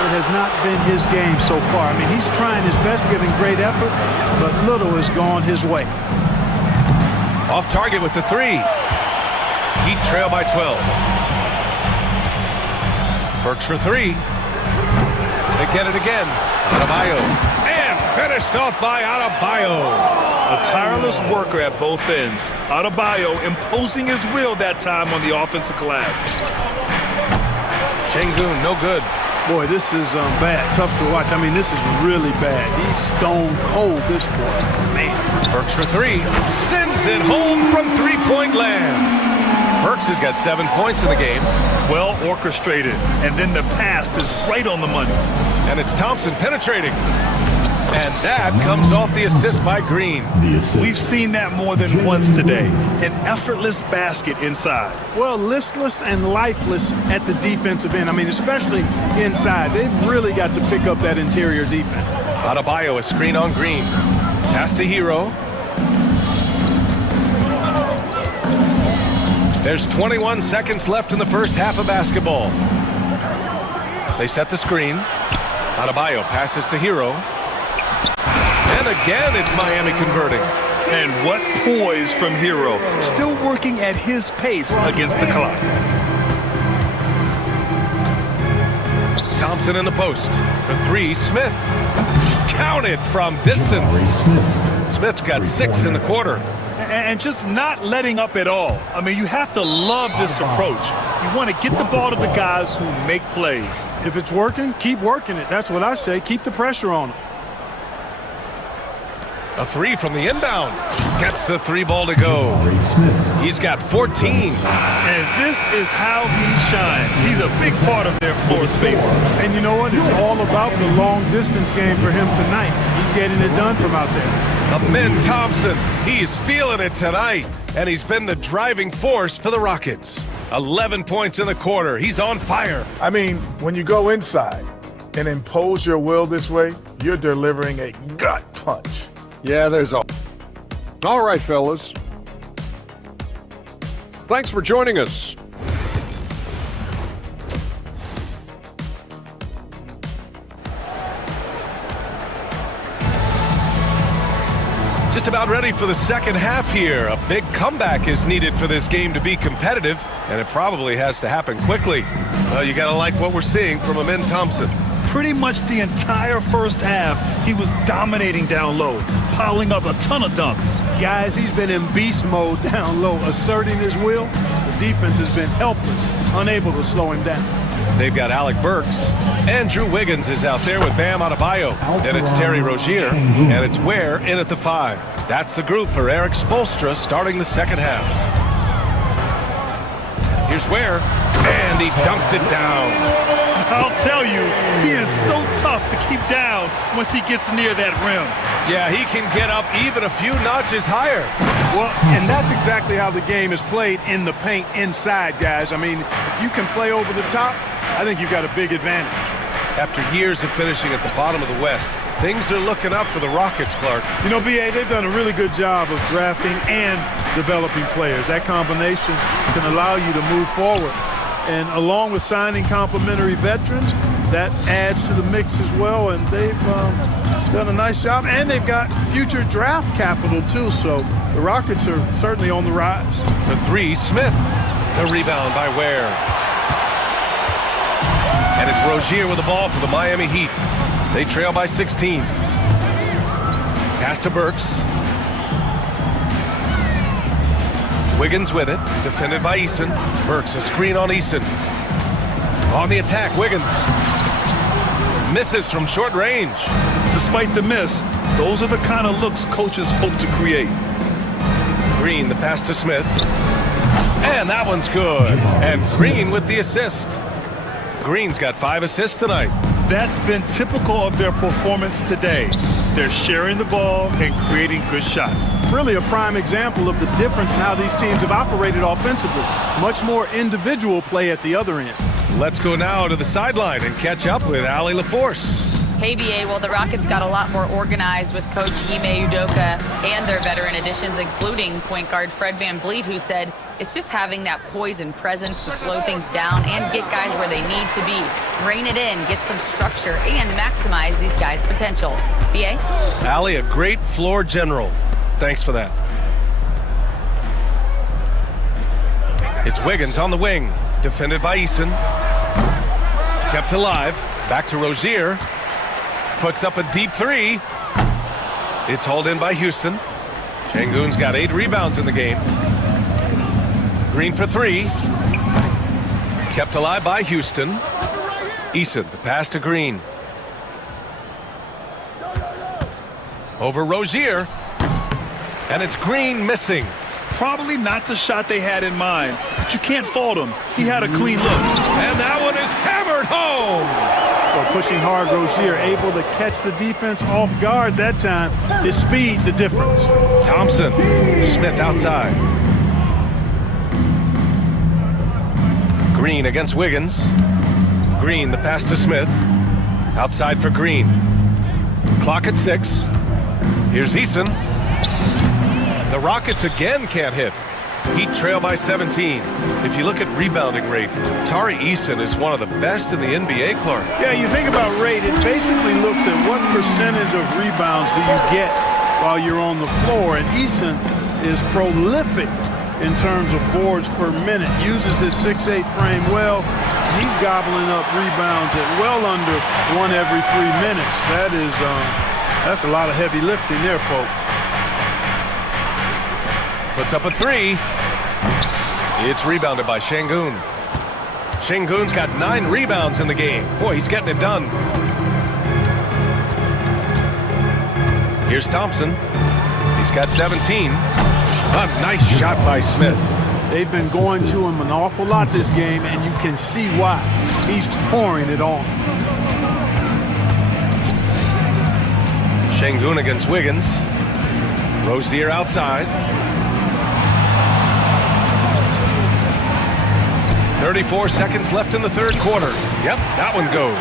It has not been his game so far. I mean, he's trying his best, giving great effort, but little has gone his way. Off target with the three. Heat trail by 12. Burks for three. They get it again. Adebayo. And finished off by Adebayo. A tireless worker at both ends. Adebayo imposing his will that time on the offensive glass. Şengün, no good. Boy, this is bad. Tough to watch. I mean, this is really bad. He's stone cold, this boy. Man. Burks for three. Sends it home from three-point land. Burks has got 7 points in the game. Well orchestrated. And then the pass is right on the money. And it's Thompson penetrating. And that comes off the assist by Green. We've seen that more than once today. An effortless basket inside. Well, listless and lifeless at the defensive end. I mean, especially inside. They've really got to pick up that interior defense. Adebayo, a screen on Green. Pass to Hero. There's 21 seconds left in the first half of basketball. They set the screen. Adebayo passes to Hero. And again, it's Miami converting. And what poise from Hero. Still working at his pace against the clock. Thompson in the post. For three, Smith. Counted from distance. Smith's got 6 in the quarter. And just not letting up at all. I mean, you have to love this approach. You want to get the ball to the guys who make plays. If it's working, keep working it. That's what I say. Keep the pressure on them. A three from the inbound. Gets the three ball to go. He's got 14. And this is how he shines. He's a big part of their floor space. And you know what? It's all about the long distance game for him tonight. He's getting it done from out there. Amin Thompson, he's feeling it tonight. And he's been the driving force for the Rockets. 11 points in the quarter. He's on fire. I mean, when you go inside and impose your will this way, you're delivering a gut punch. Yeah, there's all. All right, fellas. Thanks for joining us. Just about ready for the second half here. A big comeback is needed for this game to be competitive, and it probably has to happen quickly. Well, you gotta like what we're seeing from Amin Thompson. Pretty much the entire first half, he was dominating down low, piling up a ton of dunks. Guys, he's been in beast mode down low, asserting his will. The defense has been helpless, unable to slow him down. They've got Alec Burks. Andrew Wiggins is out there with Bam Adebayo. Then it's Terry Rozier, and it's Ware in at the 5. That's the group for Eric Spoelstra starting the second half. Here's Ware, and he dunks it down. I'll tell you, he is so tough to keep down once he gets near that rim. Yeah, he can get up even a few notches higher. Well, and that's exactly how the game is played in the paint inside, guys. I mean, if you can play over the top, I think you've got a big advantage. After years of finishing at the bottom of the West, things are looking up for the Rockets, Clark. You know, B.A., they've done a really good job of drafting and developing players. That combination can allow you to move forward. And along with signing complementary veterans, that adds to the mix as well. And they've done a nice job. And they've got future draft capital, too. So the Rockets are certainly on the rise. For three, Smith. The rebound by Ware. And it's Rozier with the ball for the Miami Heat. They trail by 16. Pass to Burks. Wiggins with it, defended by Eason. Burks, a screen on Eason. On the attack, Wiggins. Misses from short range. Despite the miss, those are the kind of looks coaches hope to create. Green, the pass to Smith. And that one's good. And Green with the assist. Green's got 5 assists tonight. That's been typical of their performance today. They're sharing the ball and creating good shots. Really a prime example of the difference in how these teams have operated offensively. Much more individual play at the other end. Let's go now to the sideline and catch up with Allie LaForce. Hey, BA, well, the Rockets got a lot more organized with Coach Ime Udoka and their veteran additions, including point guard Fred VanVleet, who said it's just having that poise and presence to slow things down and get guys where they need to be. Rein it in, get some structure, and maximize these guys' potential. BA? Allie, a great floor general. Thanks for that. It's Wiggins on the wing, defended by Eason. Kept alive, back to Rozier. Puts up a deep three. It's hauled in by Houston. Şengün's got 8 rebounds in the game. Green for 3. Kept alive by Houston. Eason, the pass to Green. Over Rozier. And it's Green missing. Probably not the shot they had in mind, but you can't fault him. He had a clean look. And that one is hammered home. Well, pushing hard, Rozier able to catch the defense off guard that time. His speed, the difference. Thompson, Smith outside. Green against Wiggins. Green, the pass to Smith. Outside for Green. Clock at 6. Here's Eason. The Rockets again can't hit. Heat trail by 17. If you look at rebounding rate, Tari Eason is one of the best in the NBA, Clark. Yeah, you think about rate, it basically looks at what percentage of rebounds do you get while you're on the floor, and Eason is prolific in terms of boards per minute. Uses his 6'8" frame well. He's gobbling up rebounds at well under 1 every 3 minutes. That's a lot of heavy lifting there, folks. Puts up a 3. It's rebounded by Şengün. Şengün's got 9 rebounds in the game. Boy, he's getting it done. Here's Thompson. He's got 17. A nice shot by Smith. They've been going to him an awful lot this game, and you can see why. He's pouring it on. Şengün against Wiggins. Rozier outside. 34 seconds left in the third quarter. Yep, that one goes.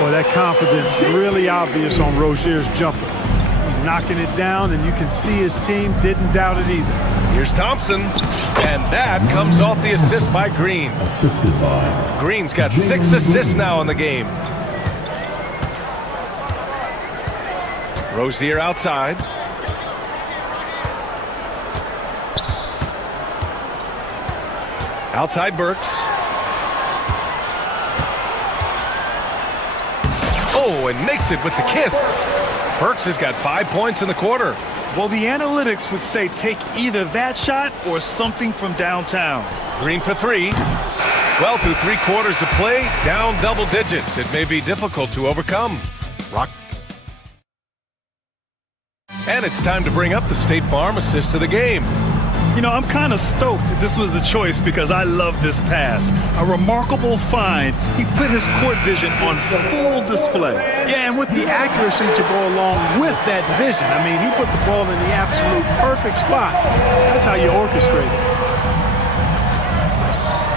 Boy, that confidence really obvious on Rozier's jumper. He's knocking it down, and you can see his team didn't doubt it either. Here's Thompson, and that comes off the assist by Green. Assisted by. Green's got 6 assists now in the game. Rozier outside. Outside Burks. Oh, and makes it with the kiss. Burks has got 5 points in the quarter. Well, the analytics would say take either that shot or something from downtown. Green for 3. Well, through 3 quarters of play, down double digits. It may be difficult to overcome. And it's time to bring up the State Farm assist to the game. You know, I'm kind of stoked that this was a choice because I love this pass. A remarkable find. He put his court vision on full display. Yeah, and with the accuracy to go along with that vision. I mean, he put the ball in the absolute perfect spot. That's how you orchestrate it.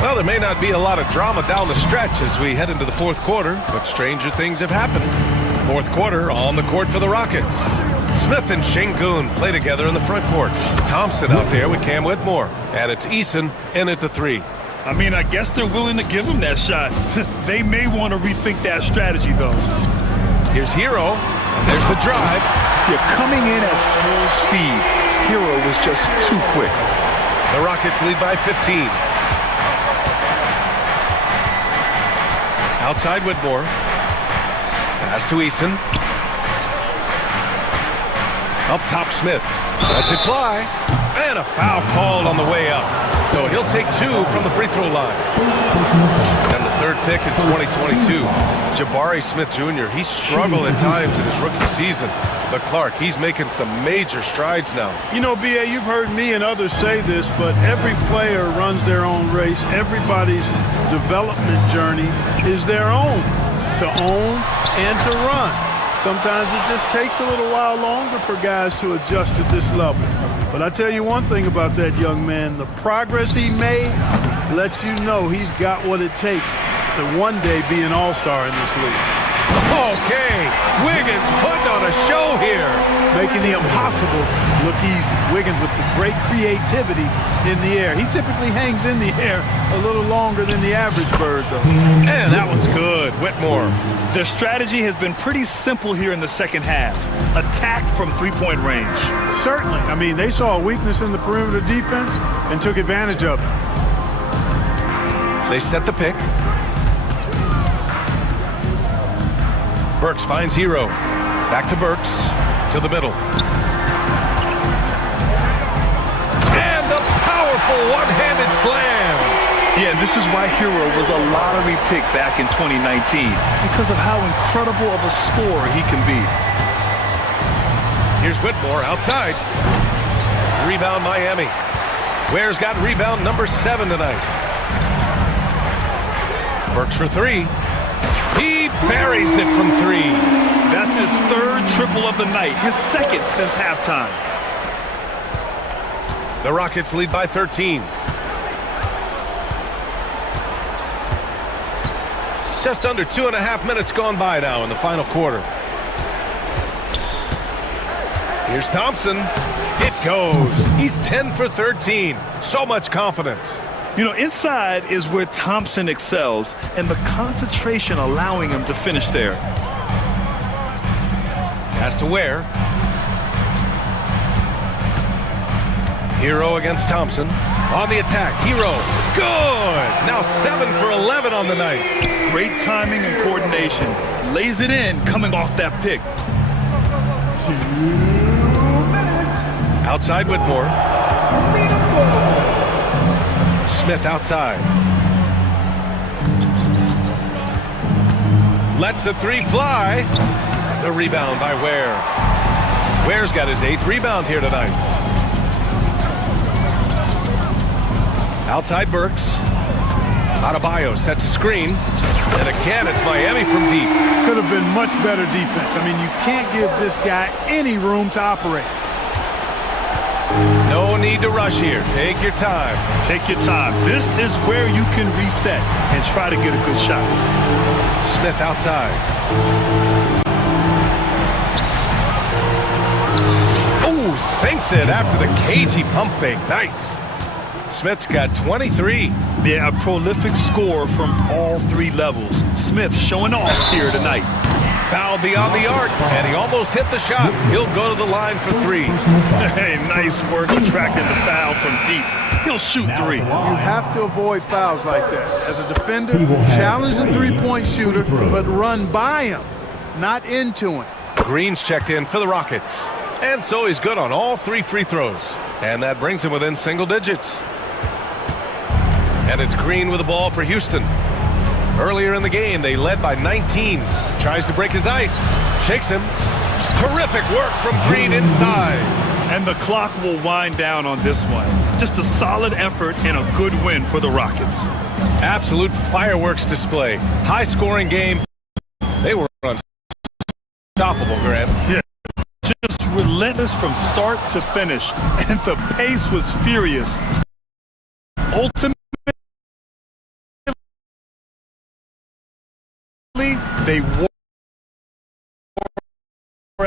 Well, there may not be a lot of drama down the stretch as we head into the fourth quarter, but stranger things have happened. Fourth quarter on the court for the Rockets. Smith and Şengün play together in the front court. Thompson out there with Cam Whitmore. And it's Eason in at the 3. I mean, I guess they're willing to give him that shot. They may want to rethink that strategy, though. Here's Hero. And there's the drive. You're coming in at full speed. Hero was just too quick. The Rockets lead by 15. Outside Whitmore. Pass to Eason. Up top Smith. Lets it fly. And a foul called on the way up. So he'll take 2 from the free throw line. And the third pick in 2022. Jabari Smith Jr. He struggled at times in his rookie season. But Clark, he's making some major strides now. You know, B.A., you've heard me and others say this, but every player runs their own race. Everybody's development journey is their own, to own and to run. Sometimes it just takes a little while longer for guys to adjust at this level. But I tell you one thing about that young man, the progress he made lets you know he's got what it takes to one day be an all-star in this league. Okay, Wiggins putting on a show here. Making the impossible look easy. Wiggins with the great creativity in the air. He typically hangs in the air a little longer than the average bird, though. And that one's good. Whitmore. Their strategy has been pretty simple here in the second half. Attack from three-point range. Certainly. I mean, they saw a weakness in the perimeter defense and took advantage of it. They set the pick. Burks finds Hero. Back to Burks. To the middle. And the powerful one-handed slam. Yeah, this is why Hero was a lottery pick back in 2019 because of how incredible of a scorer he can be. Here's Whitmore outside. Rebound Miami. Ware's got rebound number 7 tonight. Burks for 3. He buries it from 3. That's his third triple of the night, his second since halftime. The Rockets lead by 13. Just under 2.5 minutes gone by now in the final quarter. Here's Thompson. It goes. He's 10 for 13. So much confidence. You know, inside is where Thompson excels, and the concentration allowing him to finish there. Has to Ware. Hero against Thompson. On the attack. Hero. Good. Now 7 for 11 on the night. Great timing and coordination. Lays it in coming off that pick. 2 minutes. Outside Whitmore. Smith outside. Lets the 3 fly. The rebound by Ware. Ware's got his 8th rebound here tonight. Outside Burks. Adebayo sets a screen. And again, it's Miami from deep. Could have been much better defense. I mean, you can't give this guy any room to operate. No need to rush here. Take your time. Take your time. This is where you can reset and try to get a good shot. Smith outside. Oh, sinks it after the cagey pump fake. Nice. Smith's got 23. Yeah, a prolific scorer from all 3 levels. Smith showing off here tonight. Foul beyond the arc, and he almost hit the shot. He'll go to the line for 3. Hey, nice work attracting the foul from deep. He'll shoot 3. You have to avoid fouls like that. As a defender, challenge the three-point shooter, but run by him, not into him. Green's checked in for the Rockets. And so he's good on all 3 free throws. And that brings him within single digits. And it's Green with the ball for Houston. Earlier in the game, they led by 19. Tries to break his ice. Shakes him. Terrific work from Green inside. And the clock will wind down on this one. Just a solid effort and a good win for the Rockets. Absolute fireworks display. High-scoring game. They were unstoppable, Grant. Yeah. Just relentless from start to finish. And the pace was furious. Ultimately, they wore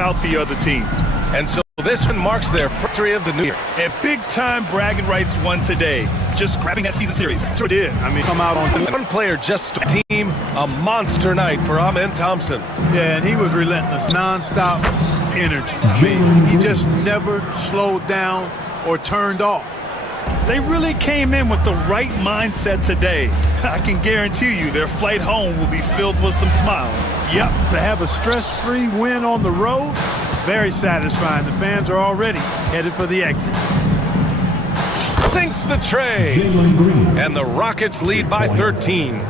out the other team. And so this one marks their victory of the new year. And big-time bragging rights won today. Just grabbing that season series. Sure did. I mean, come out on one player just team a monster night for Amen Thompson. Yeah, and he was relentless, non-stop energy. I mean, he just never slowed down or turned off. They really came in with the right mindset today. I can guarantee you their flight home will be filled with some smiles. Yep, to have a stress-free win on the road, very satisfying. The fans are already headed for the exit. Sinks the tray, and the Rockets lead by 13.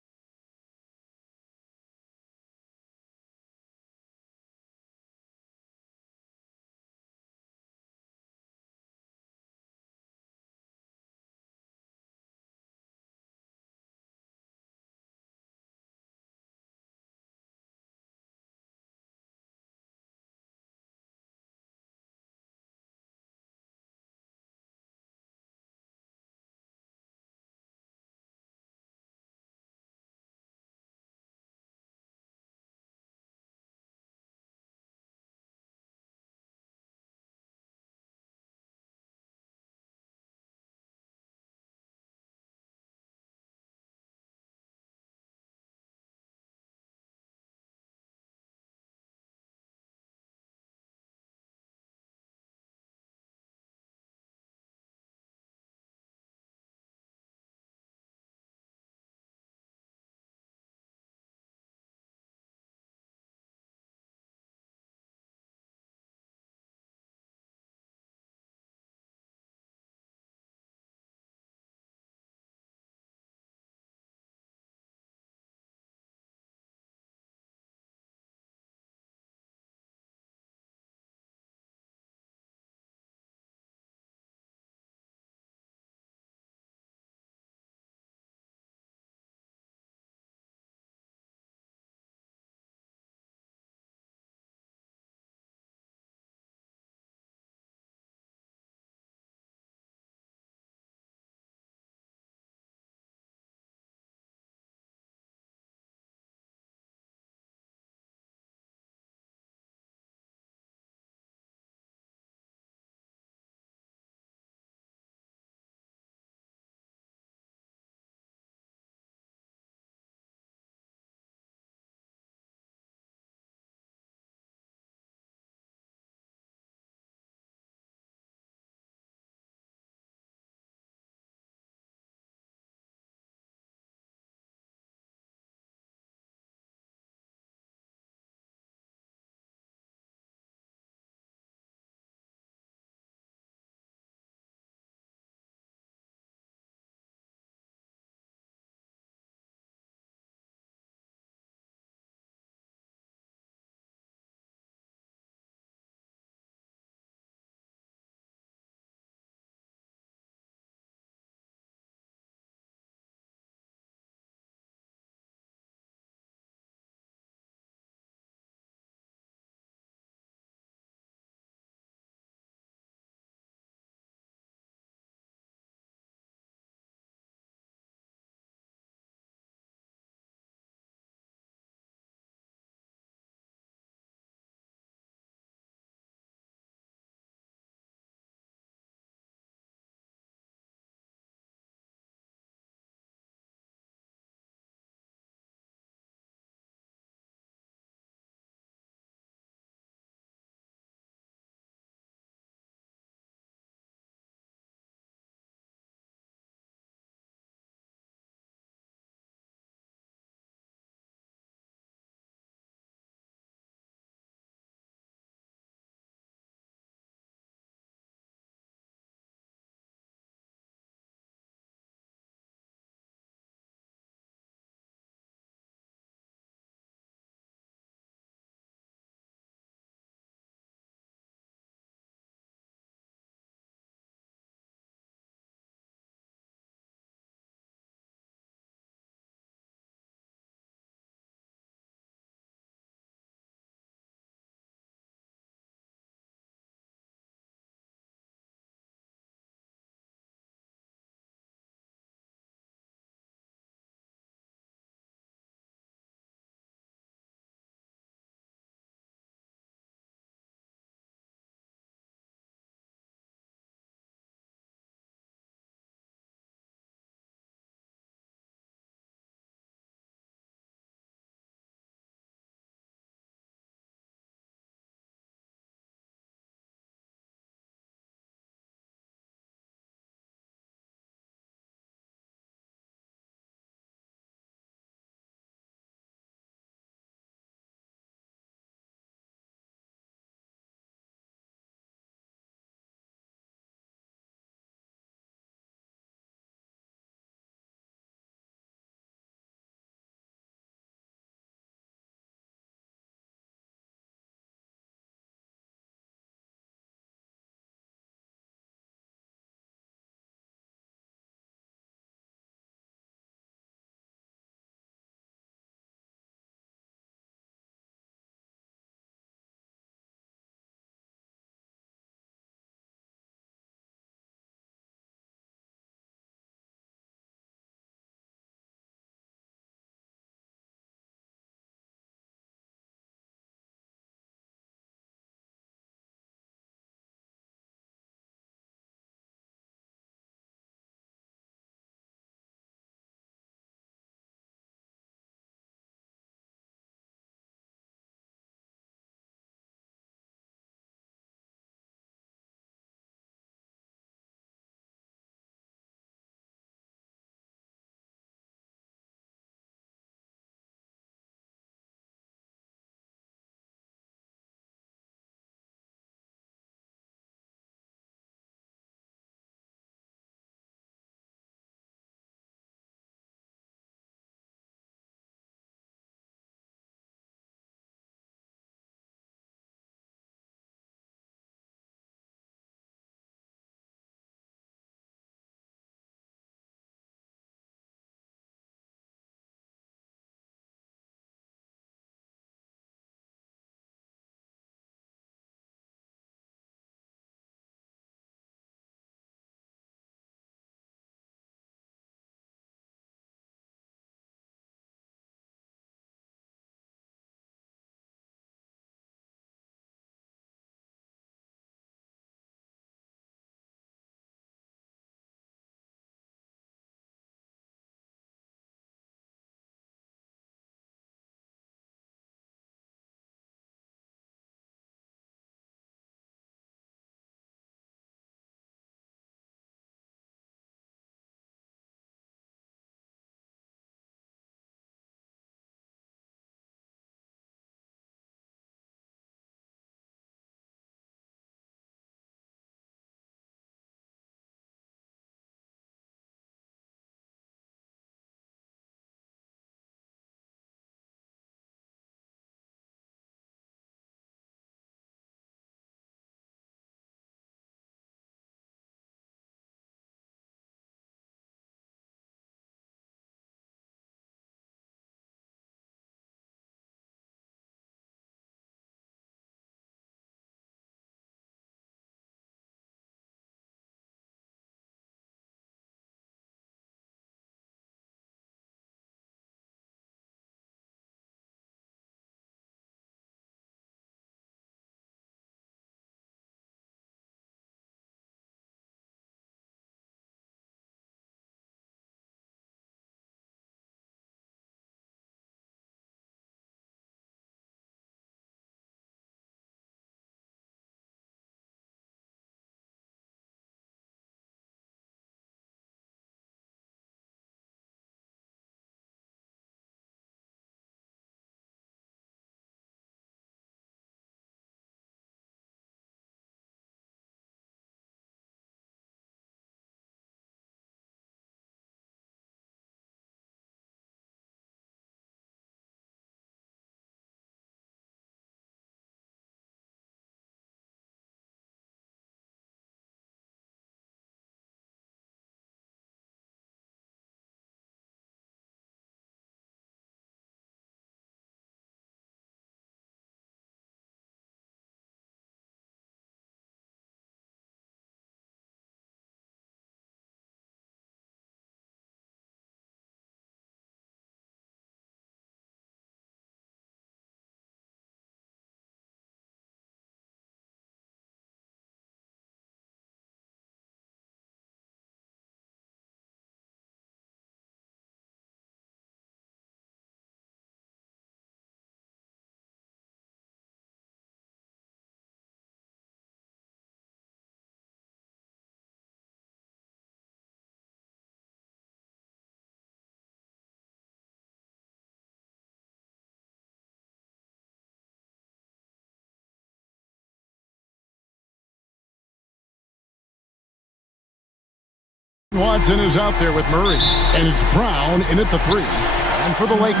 Watson is out there with Murray, and it's Brown in at the 3. And for the Lakers,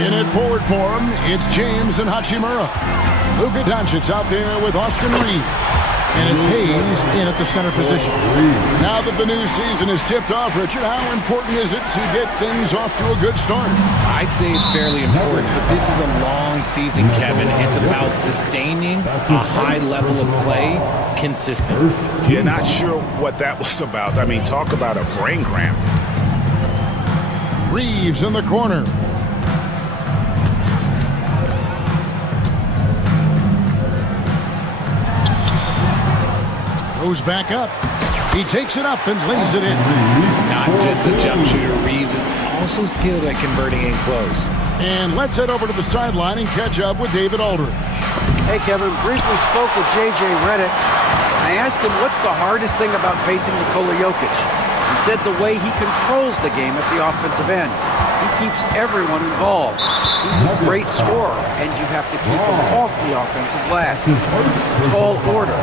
in at forward for him, it's James and Hachimura. Luka Doncic out there with Austin Reeves. And it's Hayes in at the center position. Now that the new season is tipped off, Richard, how important is it to get things off to a good start? I'd say it's fairly important, but this is a long season, Kevin. It's about sustaining a high level of play consistently. You're not sure what that was about. I mean, talk about a brain cramp. Reeves in the corner. Goes back up. He takes it up and lays it in. Not just a jump shooter, Reeves is also skilled at converting in close. And let's head over to the sideline and catch up with David Aldridge. Hey, Kevin, briefly spoke with J.J. Redick. I asked him what's the hardest thing about facing Nikola Jokic. He said the way he controls the game at the offensive end. He keeps everyone involved. He's a great scorer, and you have to keep him off the offensive glass. Tall order.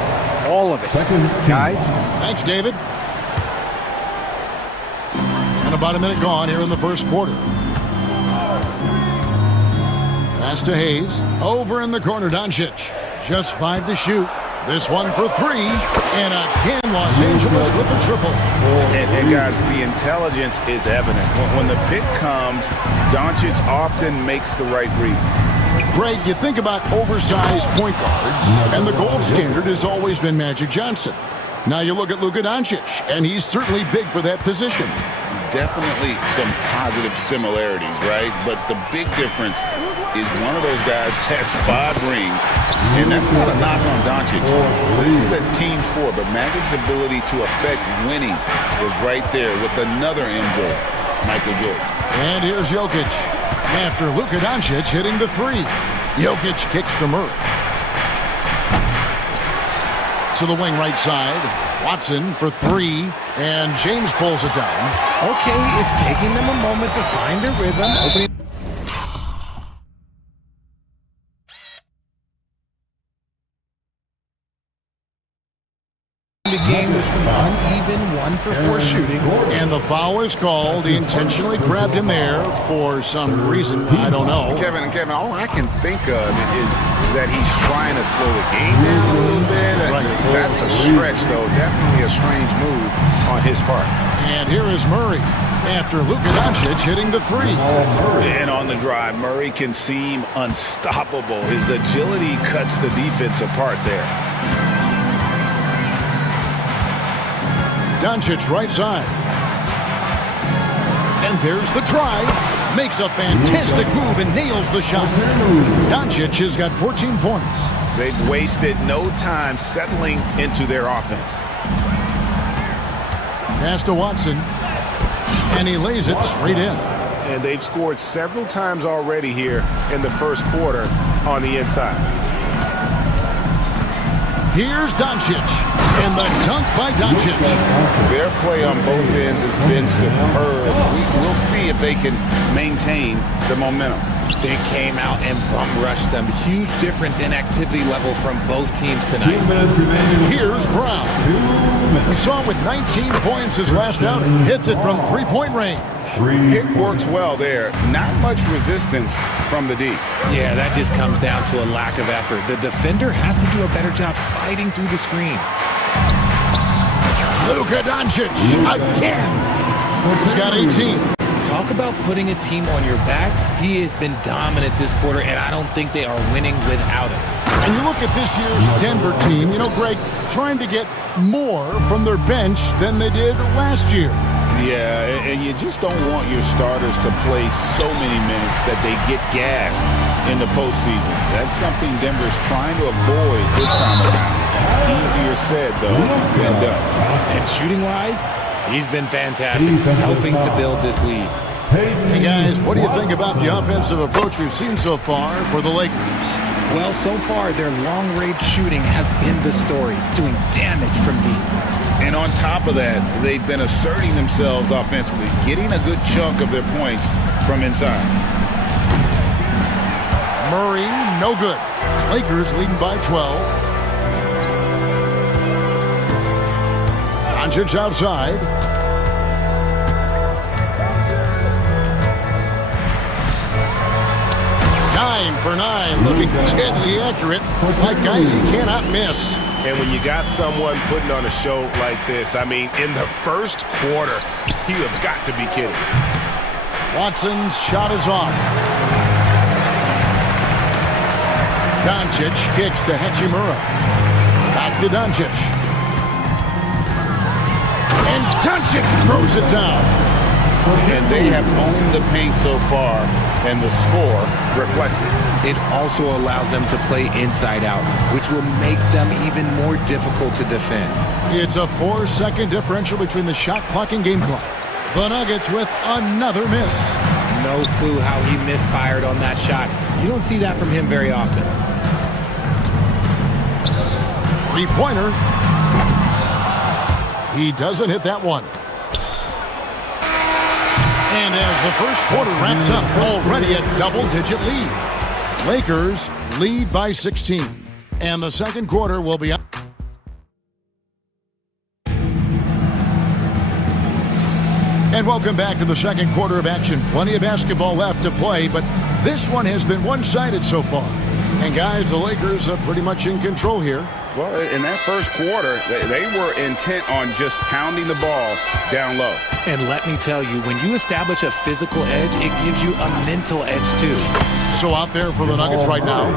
All of it. Guys? Thanks, David. And about a minute gone here in the first quarter. Pass to Hayes. Over in the corner, Doncic. Just 5 to shoot. This one for 3. And again, Los Angeles with the triple. And guys, the intelligence is evident. When the pick comes, Doncic often makes the right read. Greg, you think about oversized point guards, and the gold standard has always been Magic Johnson. Now you look at Luka Doncic, and he's certainly big for that position. Definitely some positive similarities, right? But the big difference is one of those guys has 5 rings, and that's not a knock on Doncic. This is a team sport, but Magic's ability to affect winning was right there with another MJ, Michael Jordan. And here's Jokic. After Luka Doncic hitting the 3. Jokic kicks to Murray. To the wing right side. Watson for 3. And James pulls it down. Okay, it's taking them a moment to find their rhythm. Opening the game with some uneven 1-for-4 shooting. And the foul is called. He intentionally grabbed him there for some reason. I don't know. Kevin, all I can think of is that he's trying to slow the game down a little bit. Right. That's a stretch, though. Definitely a strange move on his part. And here is Murray after Luka Doncic hitting the 3. And on the drive, Murray can seem unstoppable. His agility cuts the defense apart there. Doncic right side. And there's the drive. Makes a fantastic move and nails the shot. Doncic has got 14 points. They've wasted no time settling into their offense. Pass to Watson. And he lays it straight in. And they've scored several times already here in the first quarter on the inside. Here's Doncic, and the dunk by Doncic. Their play on both ends has been superb. We'll see if they can maintain the momentum. They came out and bum rushed them. Huge difference in activity level from both teams tonight. Here's Brown. We saw him with 19 points his last outing. Hits it from 3-point range. Pick works well there. Not much resistance from the D. Yeah, that just comes down to a lack of effort. The defender has to do a better job fighting through the screen. Luka Doncic again. He's got 18. Talk about putting a team on your back. He has been dominant this quarter, and I don't think they are winning without him. And you look at this year's Denver team, you know, Greg, trying to get more from their bench than they did last year. Yeah, and you just don't want your starters to play so many minutes that they get gassed in the postseason. That's something Denver's trying to avoid this time around. Easier said, though, than done. And shooting-wise, he's been fantastic, helping to build this lead. Hey, guys, what do you think about the offensive approach we've seen so far for the Lakers? Well, so far, their long-range shooting has been the story, doing damage from deep. And on top of that, they've been asserting themselves offensively, getting a good chunk of their points from inside. Murray, no good. Lakers leading by 12. Doncic outside. for 9, looking deadly accurate, like guys he cannot miss. And when you got someone putting on a show like this, I mean, in the first quarter, you have got to be kidding. Watson's shot is off. Doncic kicks to Hachimura. Back to Doncic. And Doncic throws it down. And they have owned the paint so far, and the score reflects it. It also allows them to play inside out, which will make them even more difficult to defend. It's a 4-second differential between the shot clock and game clock. The Nuggets with another miss. No clue how he misfired on that shot. You don't see that from him very often. Three-pointer. He doesn't hit that one. And as the first quarter wraps up, already a double-digit lead. Lakers lead by 16. And the second quarter will be up. And welcome back to the second quarter of action. Plenty of basketball left to play, but this one has been one-sided so far. And guys, the Lakers are pretty much in control here. Well, in that first quarter, they were intent on just pounding the ball down low. And let me tell you, when you establish a physical edge, it gives you a mental edge too. So out there for the Nuggets right now,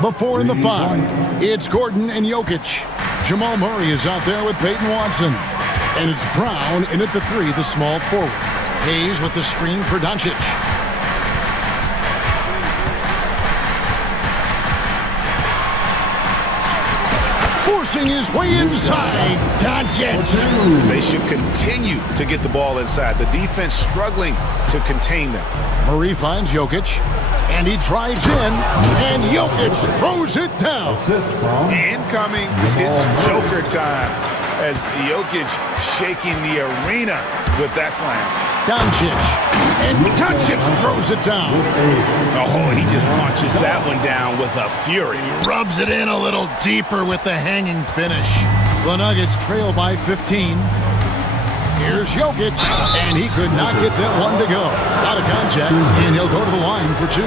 the 4 and the 5, it's Gordon and Jokic. Jamal Murray is out there with Peyton Watson. And it's Brown in at the 3, the small forward. Hayes with the screen for Doncic. Forcing his way inside. Doncic. They should continue to get the ball inside. The defense struggling to contain them. Murray finds Jokic. And he drives in. And Jokic throws it down. Incoming. It's Joker time. As Jokic shaking the arena with that slam. Doncic. And Doncic throws it down. Oh, he just punches that one down with a fury. He rubs it in a little deeper with the hanging finish. The Nuggets trail by 15. Here's Jokic, and he could not get that one to go. Out of contact, and he'll go to the line for 2.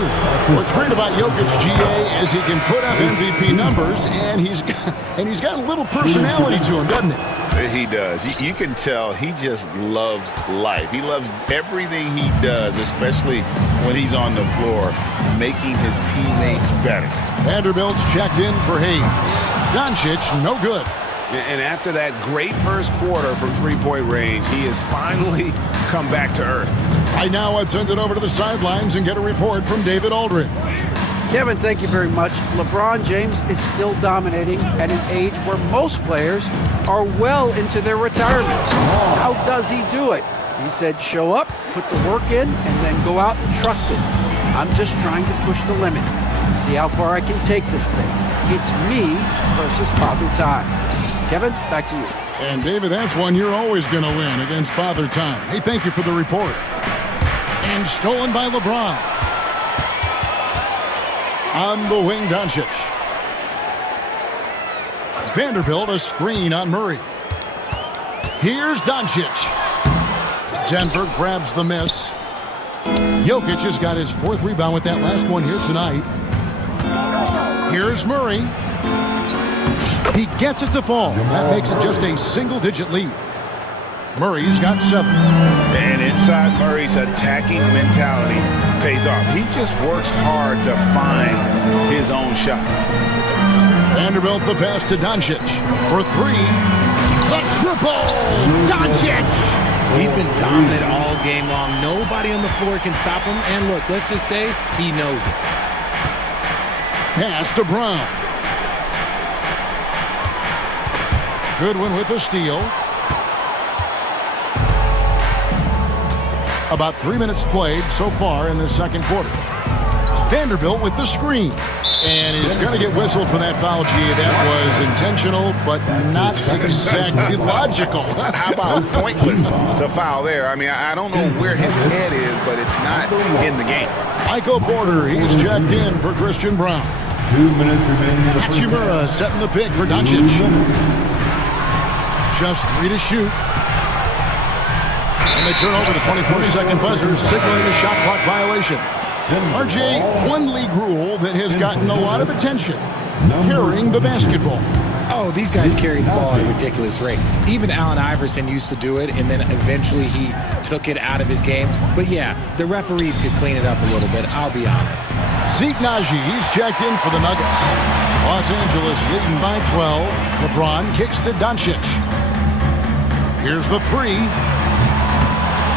What's great about Jokic, GA, is he can put up MVP numbers, and he's got a little personality to him, doesn't he? He does. You can tell he just loves life. He loves everything he does, especially when he's on the floor, making his teammates better. Vanderbilt's checked in for Hayes. Doncic, no good. And after that great first quarter from three-point range, he has finally come back to earth. Right now, let's send it over to the sidelines and get a report from David Aldridge. Kevin, thank you very much. LeBron James is still dominating at an age where most players are well into their retirement. How does he do it? He said, show up, put the work in, and then go out and trust it. I'm just trying to push the limit. See how far I can take this thing. It's me versus Father Time. Kevin, back to you. And David, that's one you're always going to win against Father Time. Hey, thank you for the report. And stolen by LeBron. On the wing, Doncic. Vanderbilt, a screen on Murray. Here's Doncic. Denver grabs the miss. Jokic has got his 4th rebound with that last one here tonight. Here's Murray. He gets it to fall. That makes it just a single-digit lead. Murray's got 7. And inside Murray's attacking mentality pays off. He just works hard to find his own shot. Vanderbilt the pass to Doncic for 3. The triple! Doncic! He's been dominant all game long. Nobody on the floor can stop him. And look, let's just say he knows it. Pass to Brown. Goodwin with a steal. About 3 minutes played so far in the second quarter. Vanderbilt with the screen. And he's going to get whistled for that foul, G. That was intentional, but not exactly logical. How about pointless to foul there? I mean, I don't know where his head is, but it's not in the game. Michael Porter, he's checked in for Christian Brown. 2 minutes remaining. Hachimura setting the pick for Doncic. Just 3 to shoot. And they turn over the 24-second buzzer, signaling a shot clock violation. RJ, one league rule that has gotten a lot of attention, carrying the basketball. Oh, these guys carry the ball at a ridiculous rate. Even Allen Iverson used to do it, and then eventually he took it out of his game. But yeah, the referees could clean it up a little bit, I'll be honest. Zeke Naji, he's checked in for the Nuggets. Los Angeles leading by 12. LeBron kicks to Doncic. Here's the three.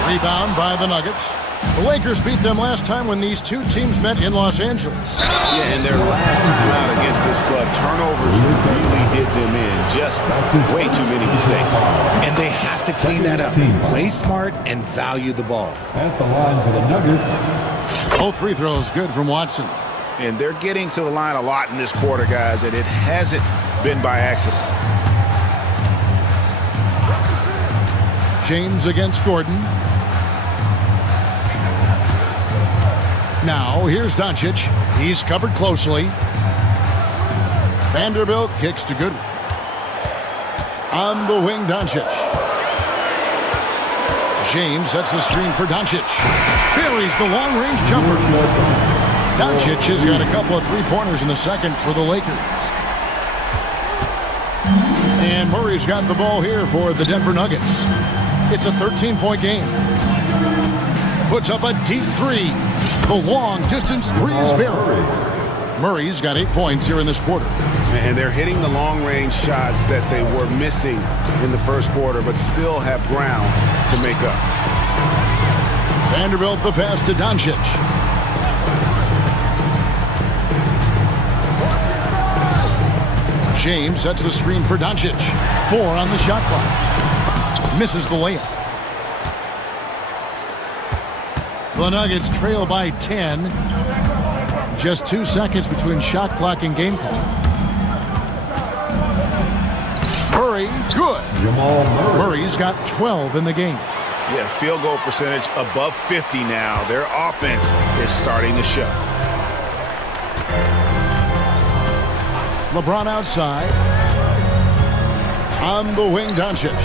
Rebound by the Nuggets. The Lakers beat them last time when these two teams met in Los Angeles. Yeah, and their last time out against this club, turnovers really did them in. Just way too many mistakes. And they have to clean that up. Play smart and value the ball. At the line for the Nuggets. Both free throws good from Watson. And they're getting to the line a lot in this quarter, guys, and it hasn't been by accident. James against Gordon. Now, here's Doncic. He's covered closely. Vanderbilt kicks to Goodwin. On the wing, Doncic. James sets the screen for Doncic. Buries the long-range jumper. Doncic has got a couple of three-pointers in the second for the Lakers. And Murray's got the ball here for the Denver Nuggets. It's a 13-point game. Puts up a deep three. The long-distance three is buried. Murray's got 8 points here in this quarter. And they're hitting the long-range shots that they were missing in the first quarter, but still have ground to make up. Vanderbilt the pass to Doncic. James sets the screen for Doncic. 4 on the shot clock. Misses the layup. The Nuggets trail by 10. Just 2 seconds between shot clock and game clock. Murray, good. Murray's got 12 in the game. Yeah, field goal percentage above 50 now. Their offense is starting to show. LeBron outside. On the wing, Doncic.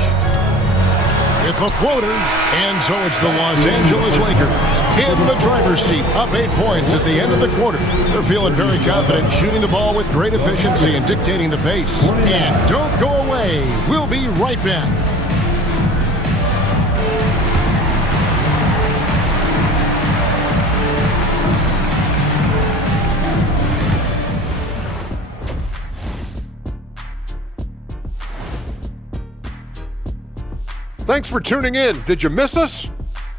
Hit the floater, and so it's the Los Angeles Lakers in the driver's seat, up 8 points at the end of the quarter. They're feeling very confident, shooting the ball with great efficiency and dictating the pace. And don't go away. We'll be right back. Thanks for tuning in. Did you miss us?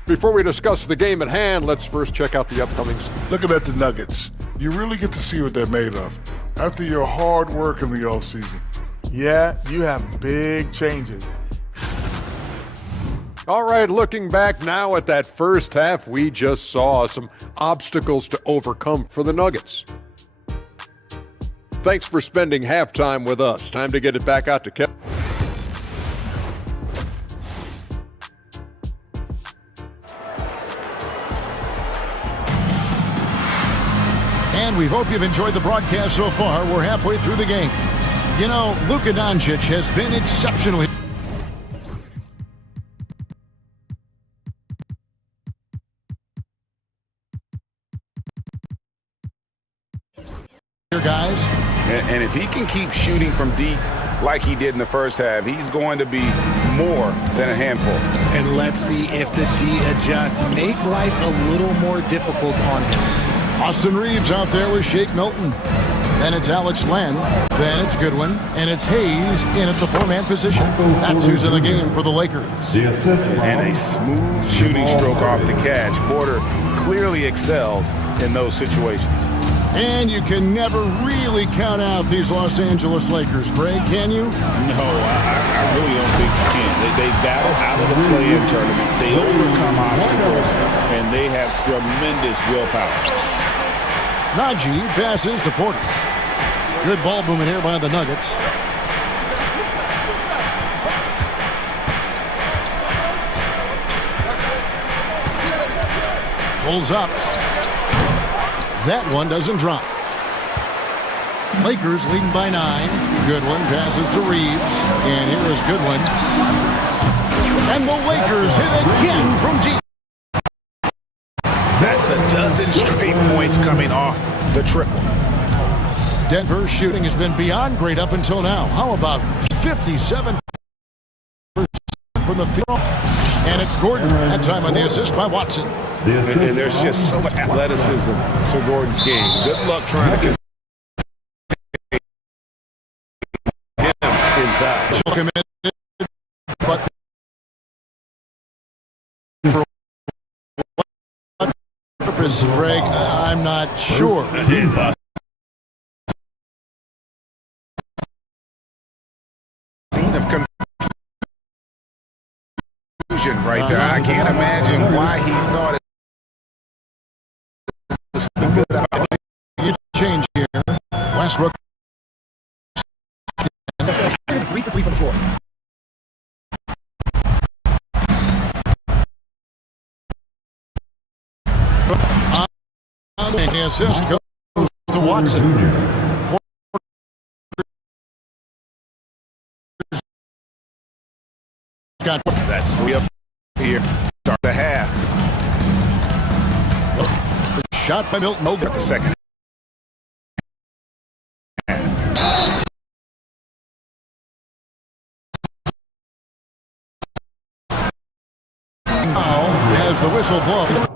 Before we discuss the game at hand, let's first check out the upcoming. Looking at the Nuggets, you really get to see what they're made of after your hard work in the offseason. Yeah, you have big changes. All right, looking back now at that first half, we just saw some obstacles to overcome for the Nuggets. Thanks for spending halftime with us. Time to get it back out to Kevin. And we hope you've enjoyed the broadcast so far. We're halfway through the game. You know, Luka Doncic has been exceptionally... Here, guys. And if he can keep shooting from deep like he did in the first half, he's going to be more than a handful. And let's see if the D adjusts, make life a little more difficult on him. Austin Reeves out there with Shake Milton. Then it's Alex Len. Then it's Goodwin. And it's Hayes in at the 4-man position. That's who's in the game for the Lakers. And a smooth shooting stroke off the catch. Porter clearly excels in those situations. And you can never really count out these Los Angeles Lakers. Greg, can you? No, I really don't think you can. They battle out of the play-in tournament. They overcome obstacles, and they have tremendous willpower. Naji passes to Porter. Good ball movement here by the Nuggets. Pulls up. That one doesn't drop. Lakers leading by 9. Goodwin passes to Reeves. And here is Goodwin. And the Lakers hit again from deep. That's That's a dozen straight points coming off the triple. Denver's shooting has been beyond great up until now. How about 57% from the field? And it's Gordon. That time on the assist by Watson. And there's just so much athleticism to Gordon's game. Good luck trying to contain him inside. But for what purpose, Greg, I'm not sure. Scene of confusion right there. I can't imagine why he thought it was a good idea. You change here. Westbrook. 3 for 3 from the floor. The assist goes to Watson. That's 3 of here. Start the half. Shot by Milton Ober. The second. Now, as the whistle blows.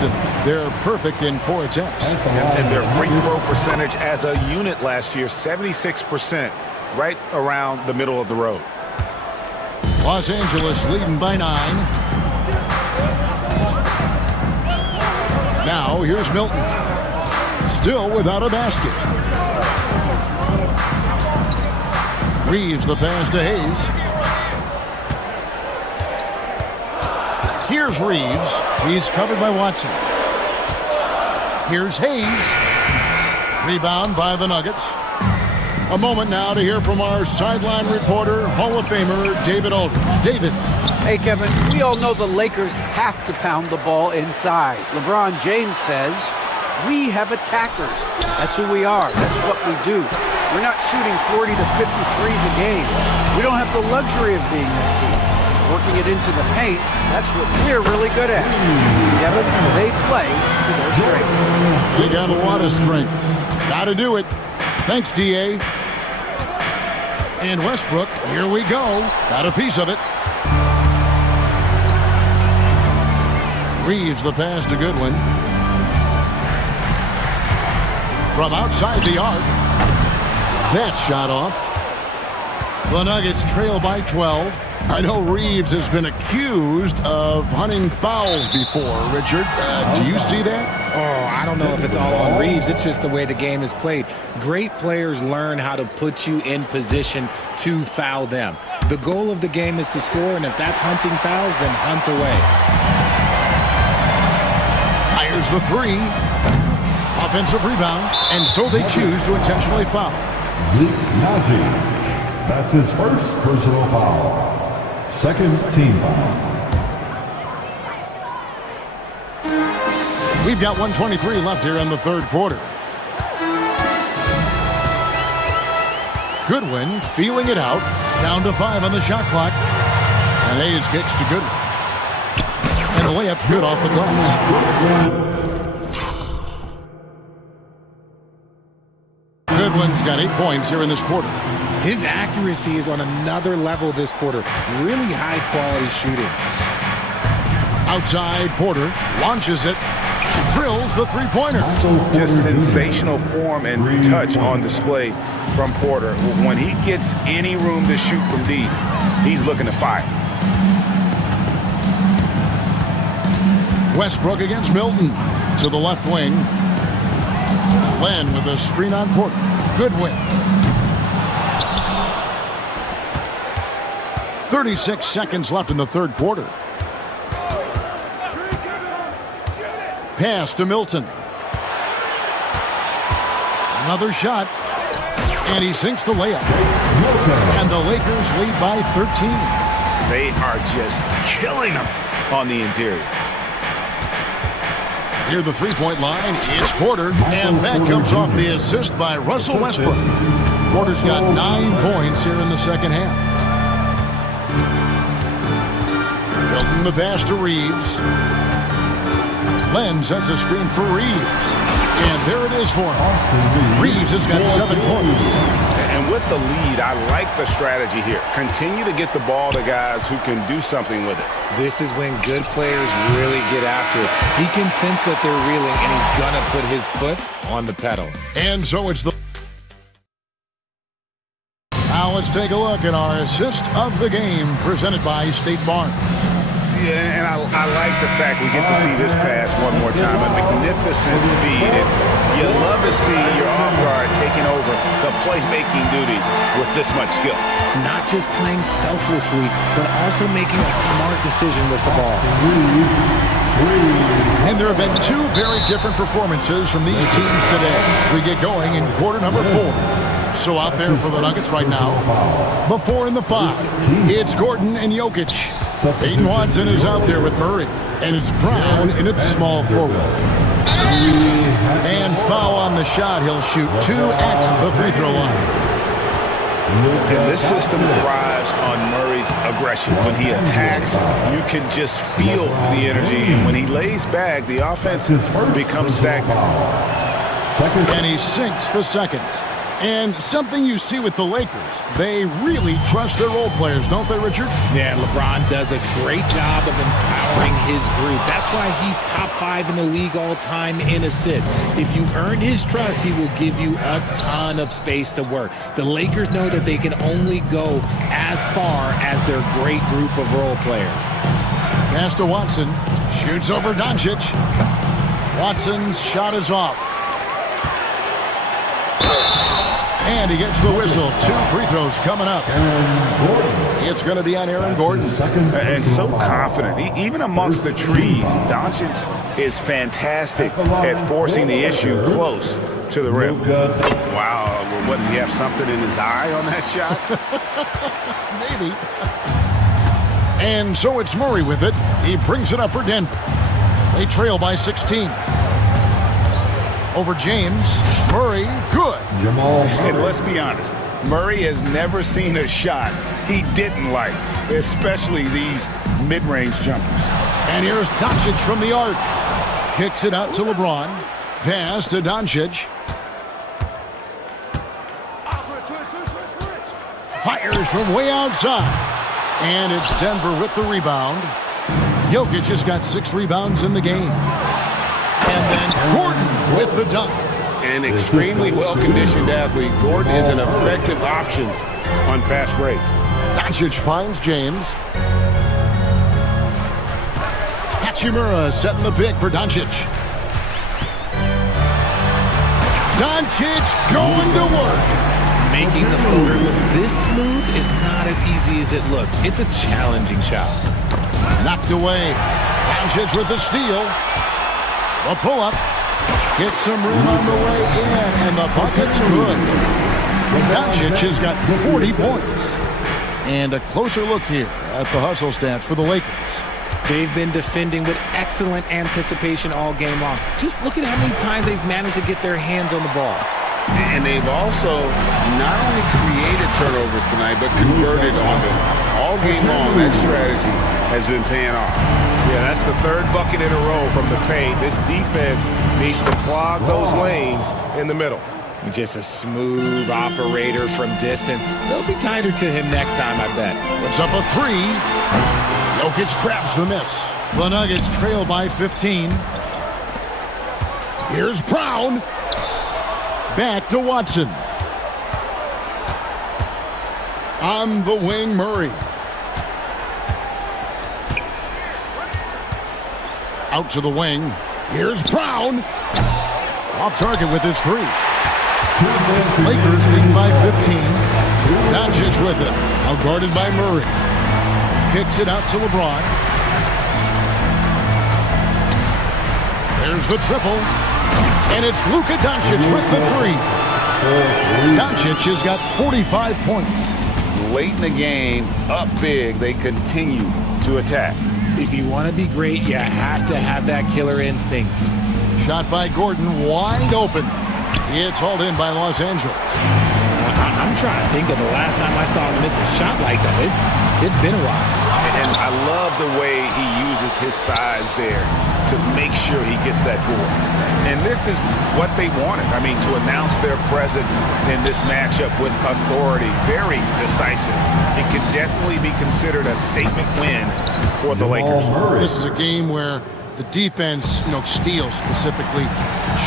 London. They're perfect in 4 attempts. And their free throw percentage as a unit last year, 76%, right around the middle of the road. Los Angeles leading by 9. Now here's Milton. Still without a basket. Reeves the pass to Hayes. Here's Reeves. He's covered by Watson. Here's Hayes. Rebound by the Nuggets. A moment now to hear from our sideline reporter, Hall of Famer David Aldridge. David. Hey, Kevin, we all know the Lakers have to pound the ball inside. LeBron James says, we have attackers. That's who we are. That's what we do. We're not shooting 40 to 50 threes a game. We don't have the luxury of being that team. Working it into the paint, that's what we're really good at. Kevin, they play to their strengths. They got a lot of strength. Got to do it. Thanks, D.A. And Westbrook, here we go. Got a piece of it. Reeves the pass to Goodwin. From outside the arc. That shot off. The Nuggets trail by 12. I know Reeves has been accused of hunting fouls before. Richard, do you see that? Oh, I don't know if it's all on Reeves. It's just the way the game is played. Great players learn how to put you in position to foul them. The goal of the game is to score, and if that's hunting fouls, then hunt away. Fires the 3. Offensive rebound, and so they choose to intentionally foul. That's his first personal foul. Second team foul. We've got 1:23 left here in the third quarter. Goodwin feeling it out. Down to 5 on the shot clock. And Hayes kicks to Goodwin. And the layup's good off the glass. Goodwin's got 8 points here in this quarter. His accuracy is on another level this quarter. Really high quality shooting. Outside, Porter launches it. Drills the three-pointer. Just sensational form and touch on display from Porter. When he gets any room to shoot from deep, he's looking to fire. Westbrook against Milton to the left wing. Len with a screen on Porter. Goodwin. 36 seconds left in the third quarter. Pass to Milton. Another shot. And he sinks the layup. And the Lakers lead by 13. They are just killing them on the interior. Near the three-point line, it's Porter. And that comes off the assist by Russell Westbrook. Porter's got 9 points here in the second half. Milton the pass to Reeves. Len sets a screen for Reeves. And there it is for him. Reeves has got 7 points. And with the lead, I like the strategy here. Continue to get the ball to guys who can do something with it. This is when good players really get after it. He can sense that they're reeling, and he's going to put his foot on the pedal. And so it's the... Now let's take a look at our assist of the game presented by State Farm. Yeah, and I like the fact we get to see this pass one more time. A magnificent feed. And you love to see your off guard taking over the playmaking duties with this much skill. Not just playing selflessly, but also making a smart decision with the ball. And there have been 2 very different performances from these teams today as we get going in quarter number 4. So out there for the Nuggets right now, the 4 and the 5. It's Gordon and Jokic. Peyton Watson is out there with Murray. And it's Brown in its small forward. And foul on the shot. He'll shoot 2 at the free throw line. And this system thrives on Murray's aggression. When he attacks, you can just feel the energy. And when he lays back, the offense becomes stagnant. And he sinks the second. And something you see with the Lakers, they really trust their role players, don't they, Richard? Yeah, LeBron does a great job of empowering his group. That's why he's top 5 in the league all time in assists. If you earn his trust, he will give you a ton of space to work. The Lakers know that they can only go as far as their great group of role players. Pass to Watson, shoots over Doncic. Watson's shot is off. And he gets the whistle. 2 free throws coming up. It's going to be on Aaron Gordon. And so confident. Even amongst the trees, Doncic is fantastic at forcing the issue close to the rim. Wow. What, did he have something in his eye on that shot? Maybe. And so it's Murray with it. He brings it up for Denver. They trail by 16. Over James. Murray, good. And let's be honest, Murray has never seen a shot he didn't like, especially these mid-range jumpers. And here's Doncic from the arc. Kicks it out to LeBron. Pass to Doncic. Fires from way outside. And it's Denver with the rebound. Jokic has got 6 rebounds in the game. And then Gordon with the dunk. An extremely well-conditioned athlete, Gordon is an effective option on fast breaks. Doncic finds James. Hachimura setting the pick for Doncic. Doncic going to work. Making the floater look this smooth is not as easy as it looked. It's a challenging shot. Knocked away. Doncic with the steal. A pull-up. Gets some room on the way in, and the bucket's good. Doncic has got 40 points. And a closer look here at the hustle stats for the Lakers. They've been defending with excellent anticipation all game long. Just look at how many times they've managed to get their hands on the ball. And they've also not only created turnovers tonight, but converted on them. All game long, that strategy has been paying off. Yeah, that's the 3rd bucket in a row from the paint. This defense needs to clog those lanes in the middle. Just a smooth operator from distance. They'll be tighter to him next time, I bet. Puts up a 3. Jokic grabs the miss. The Nuggets trail by 15. Here's Brown. Back to Watson. On the wing, Murray. Out to the wing. Here's Brown. Off target with his 3. Lakers leading by 15. Doncic with it. Now guarded by Murray. Kicks it out to LeBron. There's the triple. And it's Luka Doncic with the 3. Doncic has got 45 points. Late in the game, up big, they continue to attack. If you want to be great, you have to have that killer instinct. Shot by Gordon, wide open. It's hauled in by Los Angeles. I'm trying to think of the last time I saw him miss a shot like that. It's been a while. And I love the way he uses his size there to make sure he gets that board. And this is what they wanted. I mean, to announce their presence in this matchup with authority, very decisive. It could definitely be considered a statement win for the Lakers. This is a game where the defense, steals specifically,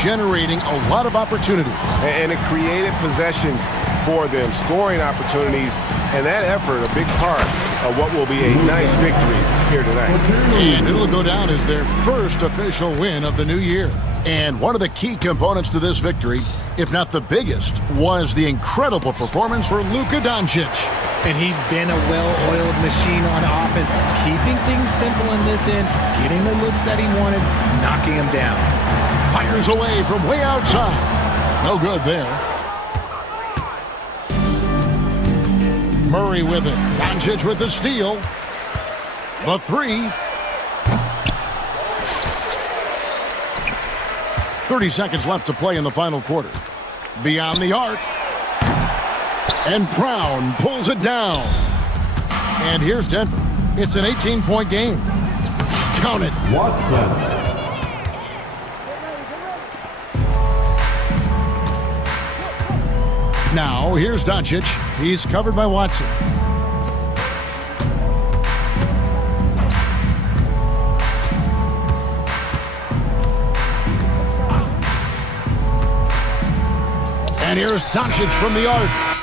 generating a lot of opportunities. And it created possessions for them, scoring opportunities, and that effort, a big part of what will be a nice victory here tonight. And it'll go down as their first official win of the new year. And one of the key components to this victory, if not the biggest, was the incredible performance for Luka Doncic. And he's been a well-oiled machine on offense, keeping things simple in this end, getting the looks that he wanted, knocking him down. Fires away from way outside. No good there. Murray with it. Doncic with the steal. The 3. 30 seconds left to play in the final quarter. Beyond the arc. And Brown pulls it down. And here's Denver. It's an 18-point game. Count it. Watson. Now, here's Doncic. He's covered by Watson. And here's Doncic from the arc.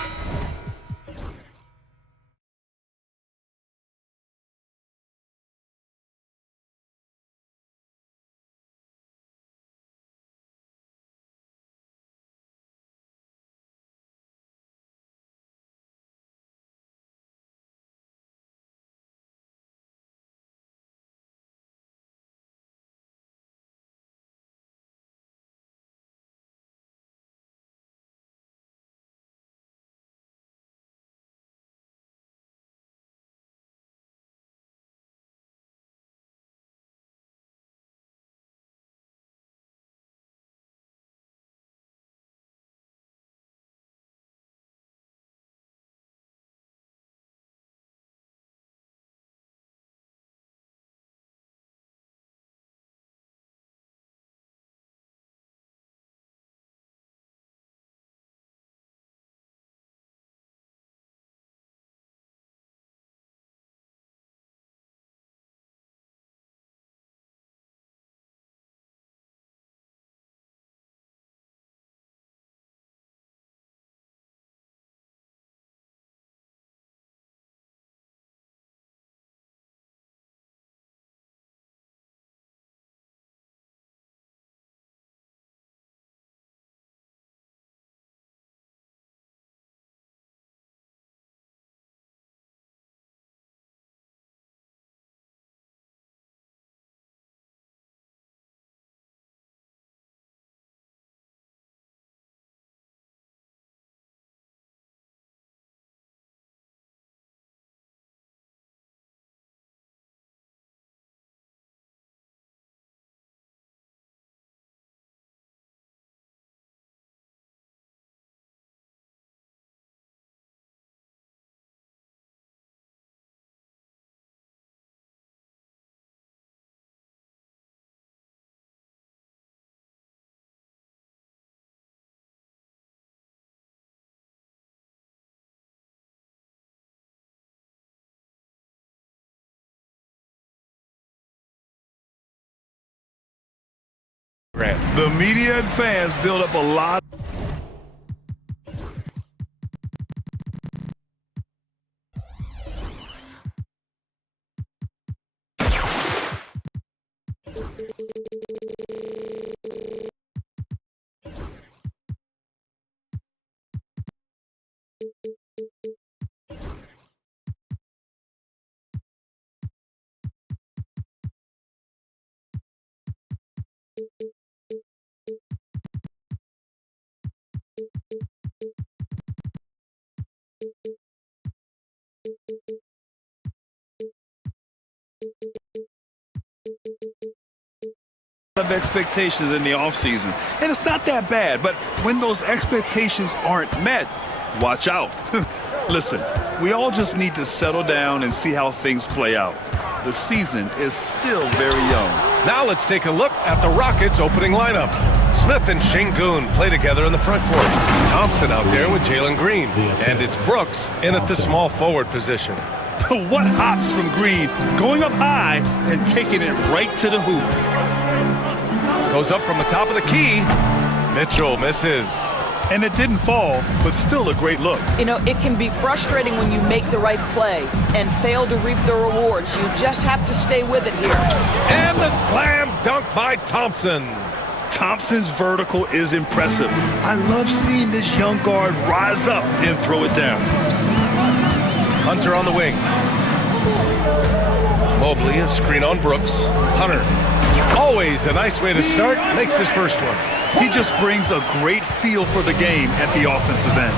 The media and fans build up a lot. Of expectations in the offseason, and it's not that bad, but when those expectations aren't met, watch out. Listen, we all just need to settle down and see how things play out. The season is still very young. Now let's take a look at the Rockets' opening lineup. Smith and Şengün play together in the front court. Thompson out there with Jalen Green, and it's Brooks in at the small forward position. What hops from Green, going up high and taking it right to the hoop. Goes up from the top of the key. Mitchell misses. And it didn't fall, but still a great look. You know, it can be frustrating when you make the right play and fail to reap the rewards. You just have to stay with it here. And the slam dunk by Thompson. Thompson's vertical is impressive. I love seeing this young guard rise up and throw it down. Hunter on the wing. Mobley, a screen on Brooks. Hunter, always a nice way to start, makes his first one. He just brings a great feel for the game at the offensive end.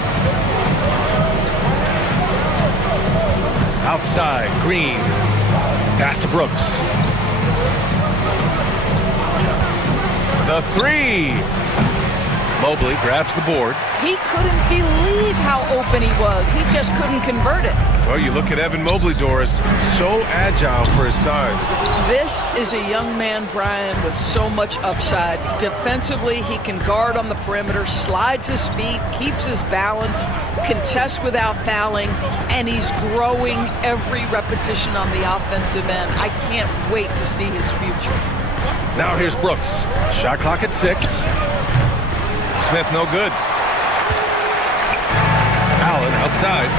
Outside, Green. Pass to Brooks. The three. Mobley grabs the board. He couldn't believe how open he was. He just couldn't convert it. Well, you look at Evan Mobley, Doris, so agile for his size. This is a young man, Brian, with so much upside. Defensively, he can guard on the perimeter, slides his feet, keeps his balance, contests without fouling, and he's growing every repetition on the offensive end. I can't wait to see his future. Now here's Brooks. Shot clock at 6. Smith no good. Allen outside.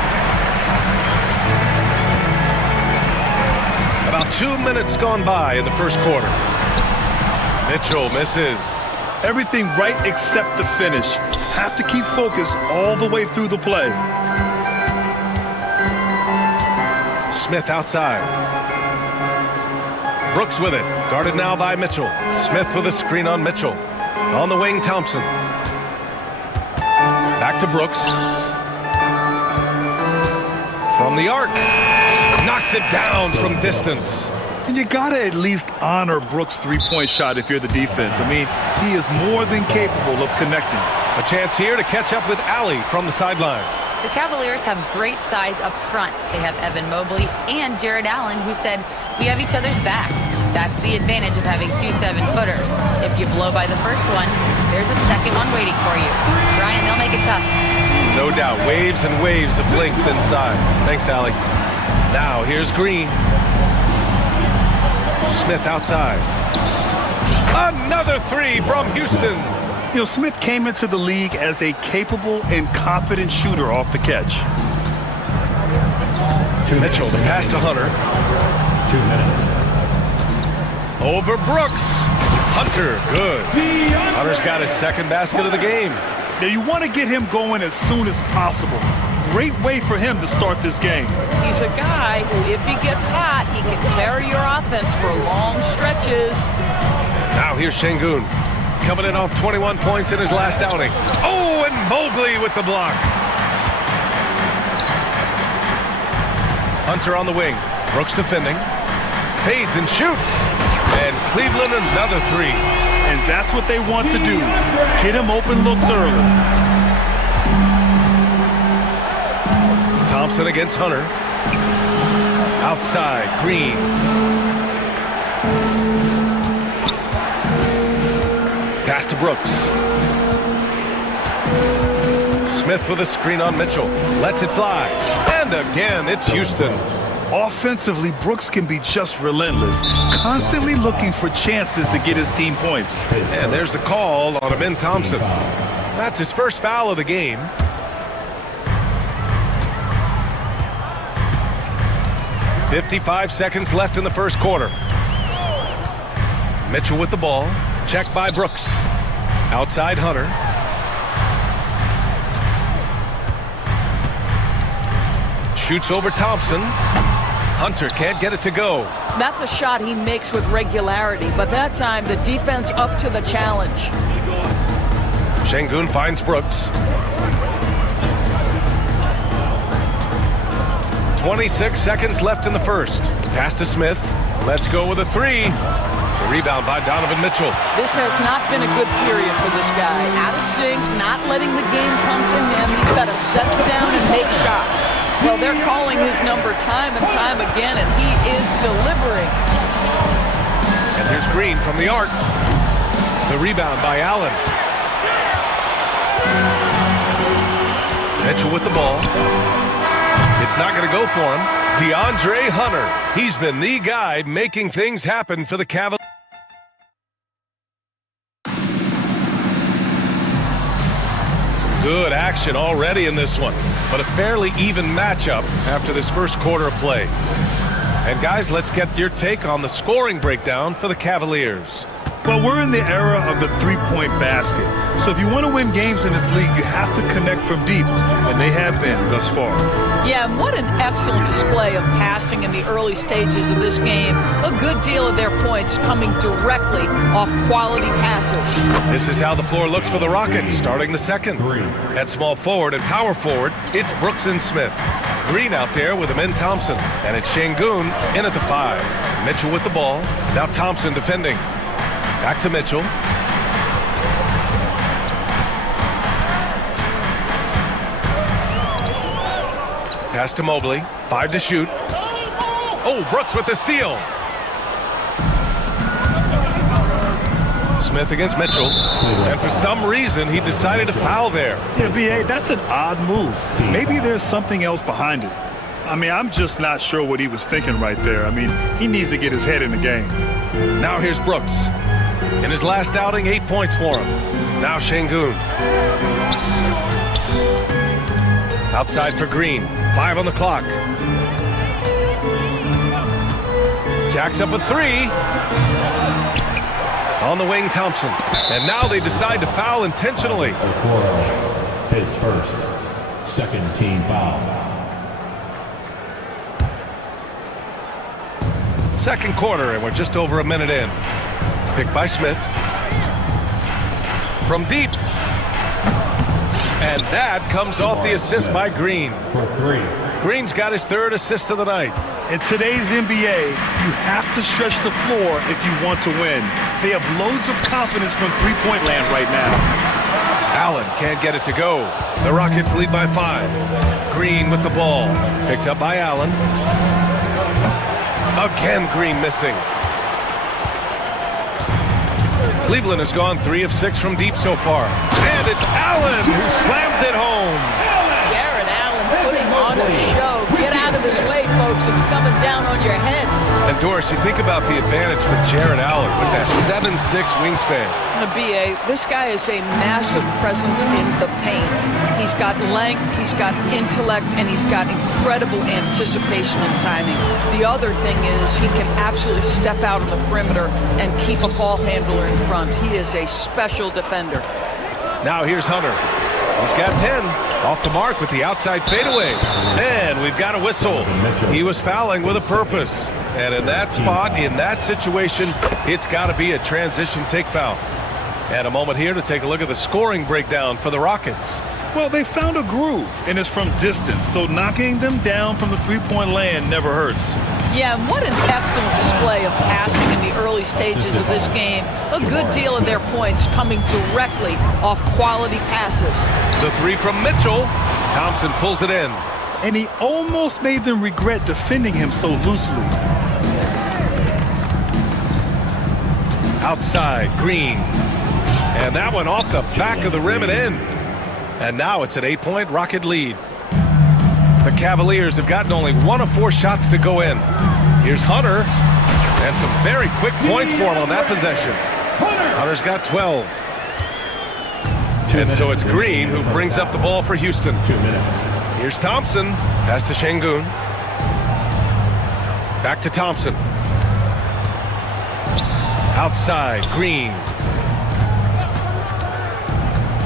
About 2 minutes gone by in the first quarter. Mitchell misses. Everything right except the finish. Have to keep focus all the way through the play. Smith outside. Brooks with it. Guarded now by Mitchell. Smith with a screen on Mitchell. On the wing, Thompson. Back to Brooks. From the arc. Knocks it down from distance. And you got to at least honor Brooks' three-point shot if you're the defense. I mean, he is more than capable of connecting. A chance here to catch up with Allie from the sideline. The Cavaliers have great size up front. They have Evan Mobley and Jared Allen, who said, "We have each other's backs." That's the advantage of having 2 7-footers. If you blow by the first one, there's a second one waiting for you. Brian, they'll make it tough. No doubt, waves and waves of length inside. Thanks, Allie. Now here's Green. Smith outside. Another 3 from Houston. You know, Smith came into the league as a capable and confident shooter off the catch. Mitchell, the pass to Hunter. 2 minutes. Over Brooks. Hunter, good. Hunter's got his second basket of the game. Now you want to get him going as soon as possible. Great way for him to start this game. He's a guy who, if he gets hot, he can carry your offense for long stretches. Now here's Şengün. Coming in off 21 points in his last outing. Oh, and Mobley with the block. Hunter on the wing. Brooks defending. Fades and shoots. And Cleveland another 3. And that's what they want to do. Get him open looks early. Thompson against Hunter. Outside, Green. Pass to Brooks. Smith with a screen on Mitchell. Lets it fly. And again, it's Houston. Offensively, Brooks can be just relentless, constantly looking for chances to get his team points. And there's the call on Amin Thompson. That's his first foul of the game. .55 seconds left in the first quarter. Mitchell with the ball. Checked by Brooks. Outside Hunter. Shoots over Thompson. Hunter can't get it to go. That's a shot he makes with regularity, but that time the defense up to the challenge. Şengün finds Brooks. 26 seconds left in the first. Pass to Smith. Let's go with a 3. The rebound by Donovan Mitchell. This has not been a good period for this guy. Out of sync, not letting the game come to him. He's got to settle down and make shots. Well, they're calling his number time and time again, and he is delivering. And here's Green from the arc. The rebound by Allen. Mitchell with the ball. It's not going to go for him. DeAndre Hunter. He's been the guy making things happen for the Cavaliers. Good action already in this one, but a fairly even matchup after this first quarter of play. And guys, let's get your take on the scoring breakdown for the Cavaliers. Well, we're in the era of the three-point basket. So if you want to win games in this league, you have to connect from deep, and they have been thus far. Yeah, and what an excellent display of passing in the early stages of this game. A good deal of their points coming directly off quality passes. This is how the floor looks for the Rockets, starting the second. At small forward and power forward, it's Brooks and Smith. Green out there with Amin Thompson, and it's Şengün in at the 5. Mitchell with the ball. Now Thompson defending. Back to Mitchell. Pass to Mobley. 5 to shoot. Oh, Brooks with the steal. Smith against Mitchell. And for some reason, he decided to foul there. Yeah, B.A., that's an odd move. Maybe there's something else behind it. I mean, I'm just not sure what he was thinking right there. I mean, he needs to get his head in the game. Now here's Brooks. In his last outing, 8 points for him. Now Şengün. Outside for Green. 5 on the clock. Jacks up a 3. On the wing, Thompson. And now they decide to foul intentionally. His first. Second team foul. Second quarter, and we're just over a minute in. Picked by Smith. From deep. And that comes off the assist by Green. For 3. Green's got his 3rd assist of the night. In today's NBA, you have to stretch the floor if you want to win. They have loads of confidence from three-point land right now. Allen can't get it to go. The Rockets lead by 5. Green with the ball. Picked up by Allen. Again, Green missing. Cleveland has gone 3 of 6 from deep so far. And it's Allen who slams it home. Jared Allen putting on a show. Get out of his way, folks. It's coming down on your head. And Doris, you think about the advantage for Jared Allen with that 7'6" wingspan. The BA, this guy is a massive presence in the paint. He's got length, he's got intellect, and he's got incredible anticipation and timing. The other thing is he can absolutely step out on the perimeter and keep a ball handler in front. He is a special defender. Now here's Hunter. He's got 10. Off the mark with the outside fadeaway. And we've got a whistle. He was fouling with a purpose. And in that spot, in that situation, it's got to be a transition take foul. And a moment here to take a look at the scoring breakdown for the Rockets. Well, they found a groove, and it's from distance, so knocking them down from the three-point land never hurts. Yeah, and what an excellent display of passing in the early stages of this game. A good deal of their points coming directly off quality passes. The 3 from Mitchell. Thompson pulls it in. And he almost made them regret defending him so loosely. Outside, Green. And that one off the back of the rim and in. And now it's an 8-point Rocket lead. The Cavaliers have gotten only 1 of 4 shots to go in. Here's Hunter. And some very quick points for him on that possession. Hunter's got 12. And so it's Green who brings up the ball for Houston. 2 minutes. Here's Thompson. Pass to Şengün. Back to Thompson. Outside, Green.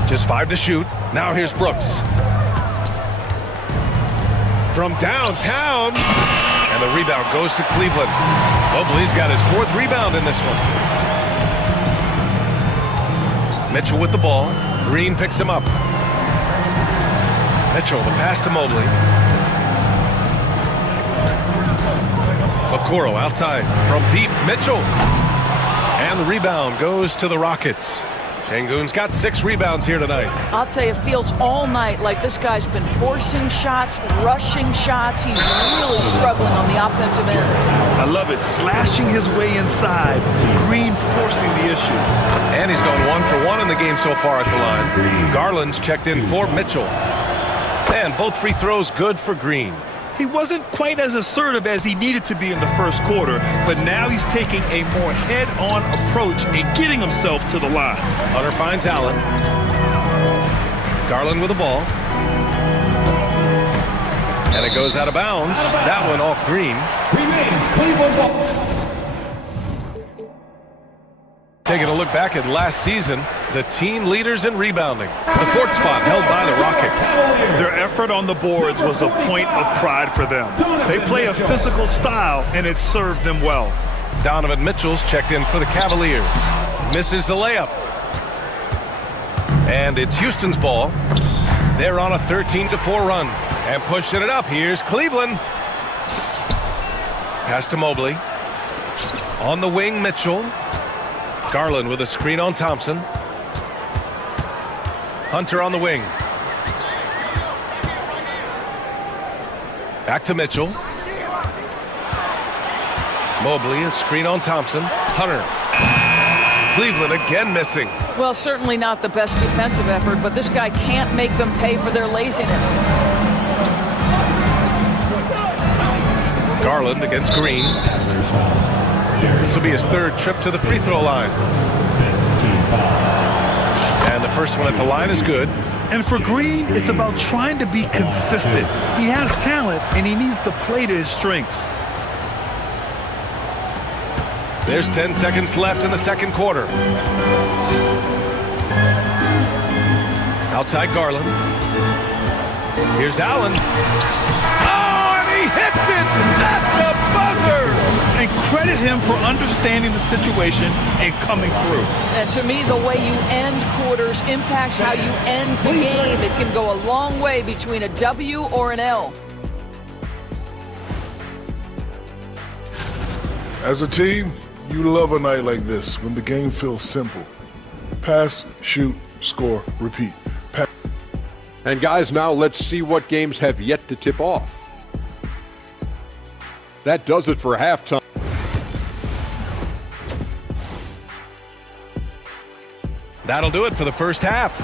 Just 5 to shoot. Now here's Brooks. From downtown. And the rebound goes to Cleveland. Mobley's got his 4th rebound in this one. Mitchell with the ball. Green picks him up. Mitchell, the pass to Mobley. Okoro outside. From deep, Mitchell. And the rebound goes to the Rockets. Şengün's got 6 rebounds here tonight. I'll tell you, it feels all night like this guy's been forcing shots, rushing shots. He's really struggling on the offensive end. I love it. Slashing his way inside. Green forcing the issue. And he's gone 1 for 1 in the game so far at the line. Garland's checked in for Mitchell. And both free throws good for Green. He wasn't quite as assertive as he needed to be in the first quarter, but now he's taking a more head-on approach and getting himself to the line. Hunter finds Allen. Garland with the ball. And it goes out of bounds. That one off Green. Remains Cleveland ball. Taking a look back at last season, the team leaders in rebounding. The 4th spot held by the Rockets. Their effort on the boards was a point of pride for them. They play a physical style, and it served them well. Donovan Mitchell's checked in for the Cavaliers. Misses the layup. And it's Houston's ball. They're on a 13-4 run. And pushing it up, here's Cleveland. Pass to Mobley. On the wing, Mitchell. Garland with a screen on Thompson. Hunter on the wing. Back to Mitchell. Mobley, a screen on Thompson. Hunter. Cleveland again missing. Well, certainly not the best defensive effort, but this guy can't make them pay for their laziness. Garland against Green. This will be his third trip to the free throw line. And the first one at the line is good. And for Green, it's about trying to be consistent. He has talent, and he needs to play to his strengths. There's 10 seconds left in the second quarter. Outside Garland. Here's Allen. Oh, and he hits it at the buzzer! And credit him for understanding the situation and coming through. And to me, the way you end quarters impacts how you end the game. It can go a long way between a W or an L. As a team, you love a night like this when the game feels simple. Pass, shoot, score, repeat. And guys, now let's see what games have yet to tip off. That does it for halftime. That'll do it for the first half.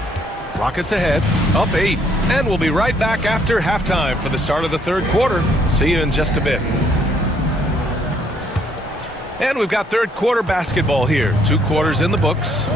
Rockets ahead, up 8. And we'll be right back after halftime for the start of the third quarter. See you in just a bit. And we've got third quarter basketball here. 2 quarters in the books.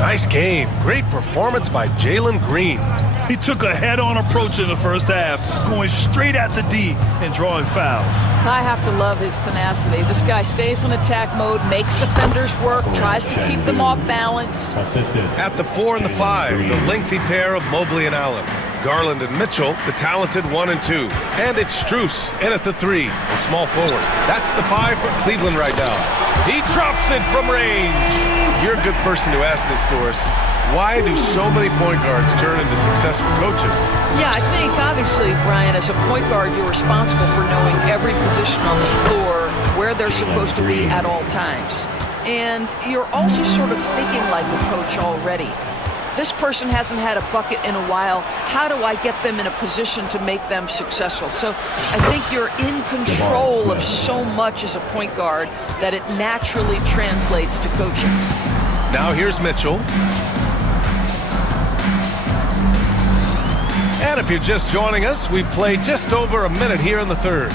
Nice game. Great performance by Jalen Green. He took a head-on approach in the first half, going straight at the D and drawing fouls. I have to love his tenacity. This guy stays in attack mode, makes defenders work, tries to keep them off balance. At the 4 and the 5, the lengthy pair of Mobley and Allen. Garland and Mitchell, the talented 1 and 2. And it's Strus in at the 3, the small forward. That's the 5 for Cleveland right now. He drops it from range. You're a good person to ask this, Doris. Why do so many point guards turn into successful coaches? Yeah, I think obviously, Brian, as a point guard, you're responsible for knowing every position on the floor, where they're supposed to be at all times. And you're also sort of thinking like a coach already. This person hasn't had a bucket in a while. How do I get them in a position to make them successful? So I think you're in control of so much as a point guard that it naturally translates to coaching. Now here's Mitchell. And if you're just joining us, we've played just over a minute here in the third.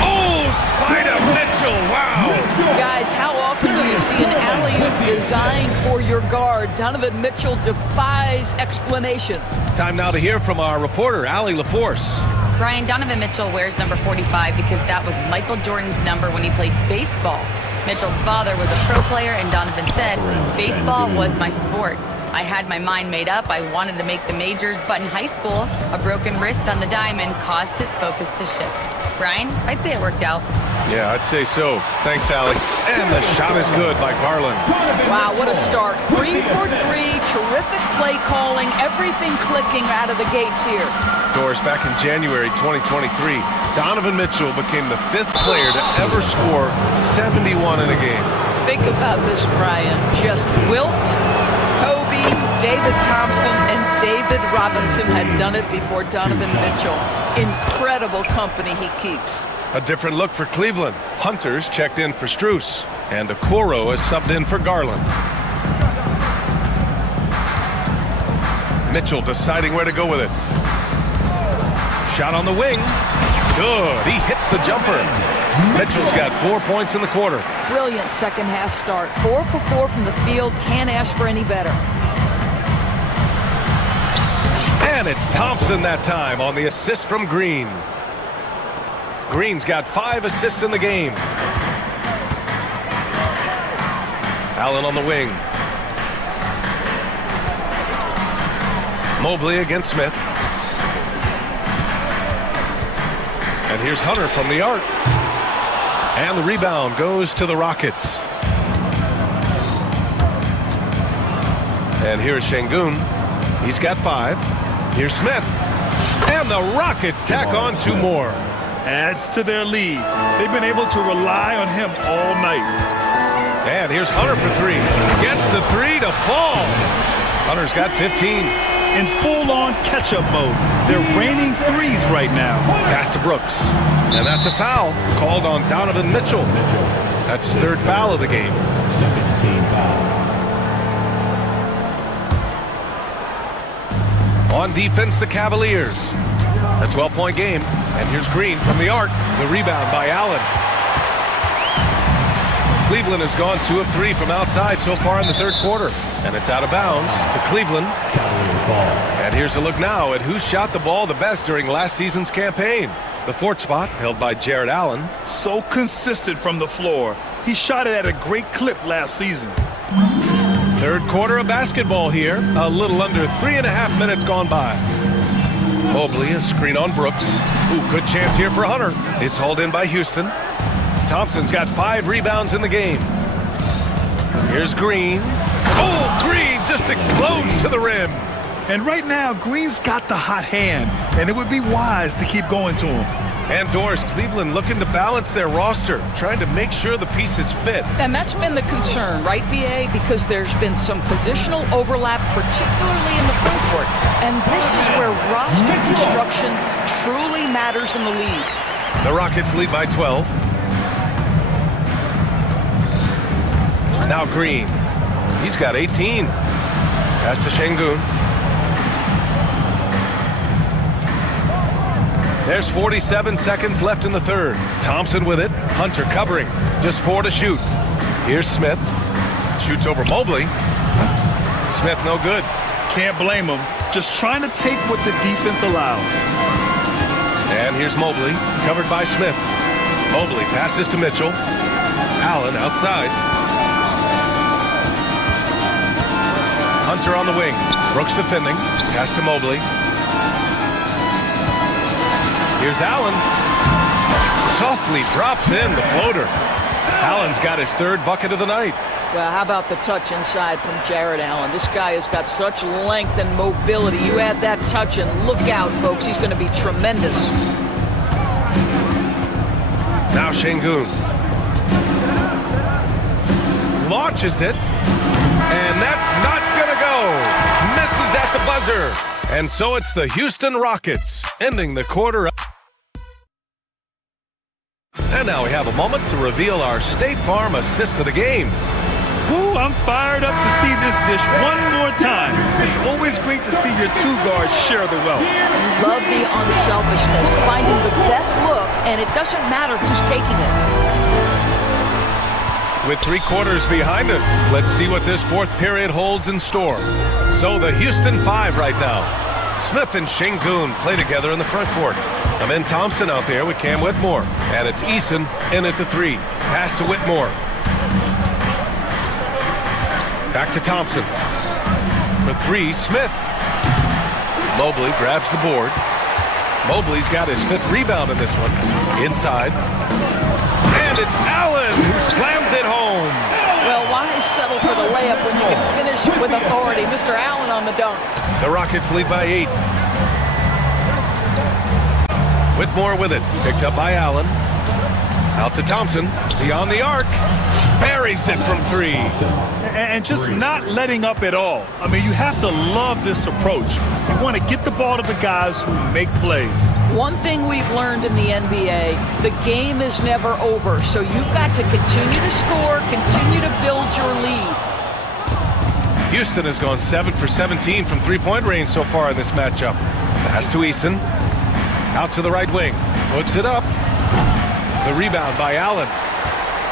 Oh, Spider Mitchell, wow! Guys, how often do you see an alley-oop designed for your guard? Donovan Mitchell defies explanation. Time now to hear from our reporter, Allie LaForce. Brian, Donovan Mitchell wears number 45 because that was Michael Jordan's number when he played baseball. Mitchell's father was a pro player, and Donovan said, "Baseball was my sport. I had my mind made up. I wanted to make the majors, but in high school, a broken wrist on the diamond caused his focus to shift." Brian, I'd say it worked out. Yeah, I'd say so. Thanks, Allie. And the shot is good by Garland. Wow, what a start. 3 for 3, terrific play calling, everything clicking out of the gates here. Doris, back in January 2023, Donovan Mitchell became the 5th player to ever score 71 in a game. Think about this, Brian. Just Wilt, Kobe, David Thompson, and David Robinson had done it before Donovan Mitchell. Incredible company he keeps. A different look for Cleveland. Hunter's checked in for Strus, and Okoro is subbed in for Garland. Mitchell deciding where to go with it. Shot on the wing. Good. He hits the jumper. Mitchell's got 4 points in the quarter. Brilliant second half start. 4 for 4 from the field. Can't ask for any better. And it's Thompson that time on the assist from Green. Green's got 5 assists in the game. Allen on the wing. Mobley against Smith. And here's Hunter from the arc. And the rebound goes to the Rockets. And here's Şengün. He's got 5. Here's Smith. And the Rockets tack on 2 more. Adds to their lead. They've been able to rely on him all night. And here's Hunter for 3. Gets the 3 to fall. Hunter's got 15. in full-on catch-up mode. They're raining threes right now. Pass to Brooks. And that's a foul called on Donovan Mitchell. That's his third foul of the game. Second team foul. On defense, the Cavaliers. A 12-point game. And here's Green from the arc. The rebound by Allen. Cleveland has gone 2 of 3 from outside so far in the third quarter. And it's out of bounds to Cleveland. And here's a look now at who shot the ball the best during last season's campaign. The fourth spot held by Jared Allen. So consistent from the floor. He shot it at a great clip last season. Third quarter of basketball here. A little under 3.5 minutes gone by. Mobley, a screen on Brooks. Ooh, good chance here for Hunter. It's hauled in by Houston. Thompson's got 5 rebounds in the game. Here's Green. Oh, Green just explodes to the rim. And right now, Green's got the hot hand, and it would be wise to keep going to him. And Doris, Cleveland looking to balance their roster, trying to make sure the pieces fit. And that's been the concern, right, BA? Because there's been some positional overlap, particularly in the front court. And this is where roster construction truly matters in the league. The Rockets lead by 12. Now Green. He's got 18. Pass to Şengün. There's 47 seconds left in the third. Thompson with it. Hunter covering. Just 4 to shoot. Here's Smith. Shoots over Mobley. Smith no good. Can't blame him. Just trying to take what the defense allows. And here's Mobley, covered by Smith. Mobley passes to Mitchell. Allen outside. Hunter on the wing. Brooks defending. Pass to Mobley. Here's Allen. Softly drops in the floater. Allen's got his third bucket of the night. Well, how about the touch inside from Jared Allen? This guy has got such length and mobility. You add that touch and look out, folks. He's going to be tremendous. Now Şengün. Launches it. And that's not going to go. Misses at the buzzer. And so it's the Houston Rockets ending the quarter. And now we have a moment to reveal our State Farm assist of the game. Ooh, I'm fired up to see this dish one more time. It's always great to see your 2 guards share the wealth. You love the unselfishness, finding the best look, and it doesn't matter who's taking it. With 3 quarters behind us, let's see what this fourth period holds in store. So the Houston 5 right now. Smith and Şengün play together in the front court. Amin Thompson out there with Cam Whitmore. And it's Eason in at the 3. Pass to Whitmore. Back to Thompson. For 3, Smith. Mobley grabs the board. Mobley's got his 5th rebound in this one. Inside. And it's Allen who slams it home. Well, why settle for the layup when you can finish with authority? Mr. Allen on the dunk. The Rockets lead by 8. Whitmore with it. Picked up by Allen. Out to Thompson. Beyond the arc. Buries it from 3. And just not letting up at all. I mean, you have to love this approach. You want to get the ball to the guys who make plays. One thing we've learned in the NBA, the game is never over. So you've got to continue to score, continue to build your lead. Houston has gone 7 for 17 from 3-point range so far in this matchup. Pass to Eason. Out to the right wing. Puts it up. The rebound by Allen.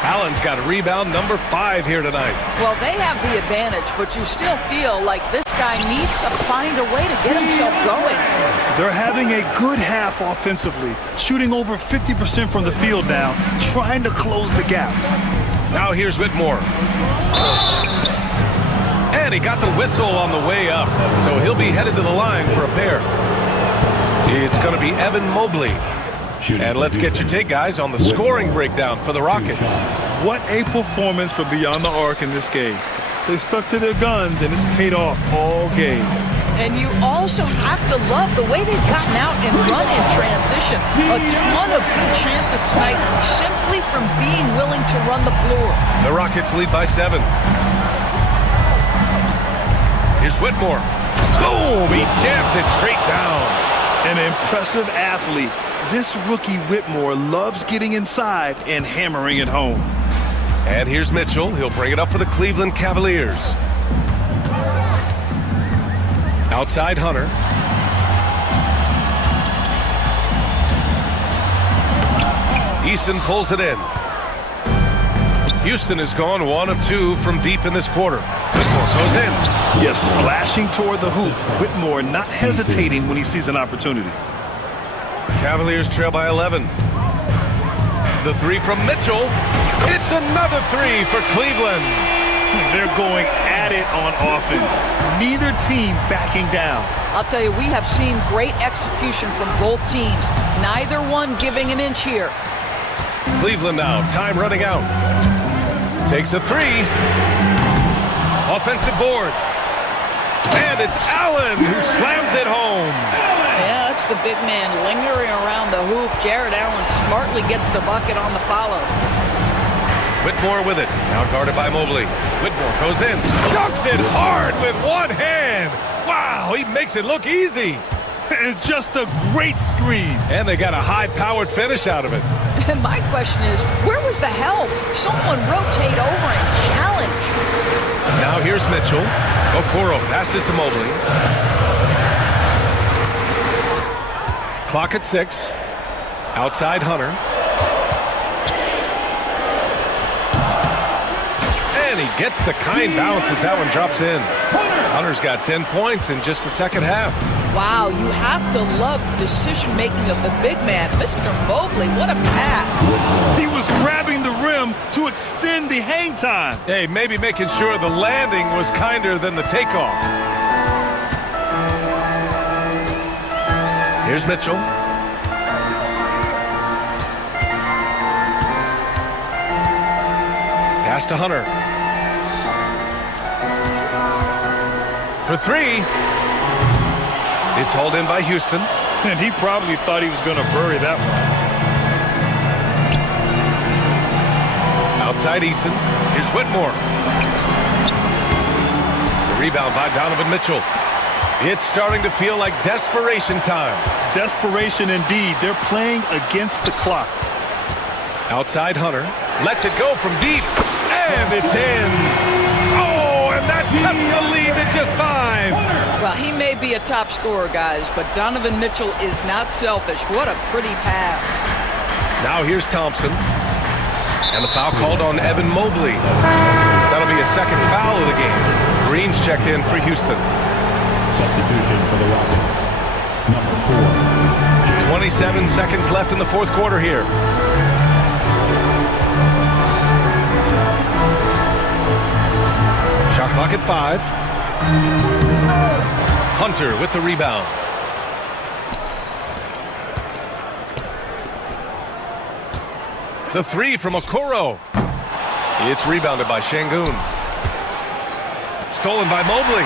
Allen's got a rebound number 5 here tonight. Well, they have the advantage, but you still feel like this guy needs to find a way to get himself going. They're having a good half offensively, shooting over 50% from the field now, trying to close the gap. Now here's Whitmore. And he got the whistle on the way up, so he'll be headed to the line for a pair. It's going to be Evan Mobley. And let's get your take, guys, on the scoring breakdown for the Rockets. What a performance for Beyond the Arc in this game. They stuck to their guns, and it's paid off all game. And you also have to love the way they've gotten out and run in transition. A ton of good chances tonight simply from being willing to run the floor. The Rockets lead by 7. Here's Whitmore. Boom! He jams it straight down. An impressive athlete. This rookie Whitmore loves getting inside and hammering it home. And here's Mitchell. He'll bring it up for the Cleveland Cavaliers. Outside Hunter. Eason pulls it in. Houston has gone 1 of 2 from deep in this quarter. Whitmore goes in. Yes, slashing toward the hoop. Whitmore not hesitating when he sees an opportunity. Cavaliers trail by 11. The three from Mitchell. It's another three for Cleveland. They're going at it on offense. Neither team backing down. I'll tell you, we have seen great execution from both teams. Neither one giving an inch here. Cleveland now, time running out. Takes a three. Offensive board. And it's Allen who slams it home. Yeah, that's the big man lingering around the hoop. Jared Allen smartly gets the bucket on the follow. Whitmore with it. Now guarded by Mobley. Whitmore goes in. Dunks it hard with one hand. Wow, he makes it look easy. It's just a great screen. And they got a high-powered finish out of it. My question is, where was the help? Someone rotate over and challenge. Now here's Mitchell. Okoro passes to Mobley. Clock at 6. Outside Hunter. And he gets the kind bounce as that one drops in. Hunter's got 10 points in just the second half. Wow, you have to love the decision-making of the big man. Mr. Mobley, what a pass. He was grabbing the rim to extend the hang time. Hey, maybe making sure the landing was kinder than the takeoff. Here's Mitchell. Pass to Hunter. For three. It's hauled in by Houston. And he probably thought he was going to bury that one. Outside Eason. Here's Whitmore. The rebound by Donovan Mitchell. It's starting to feel like desperation time. Desperation indeed. They're playing against the clock. Outside Hunter. Lets it go from deep. And it's in. Oh, and that cuts the lead to just 5. Well, he may be a top scorer, guys, but Donovan Mitchell is not selfish. What a pretty pass. Now here's Thompson. And the foul called on Evan Mobley. That'll be a second foul of the game. Green's checked in for Houston. Substitution for the Rockets. Number 4. 27 seconds left in the fourth quarter here. Shot clock at 5. Hunter with the rebound. The three from Okoro. It's rebounded by Şengün. Stolen by Mobley.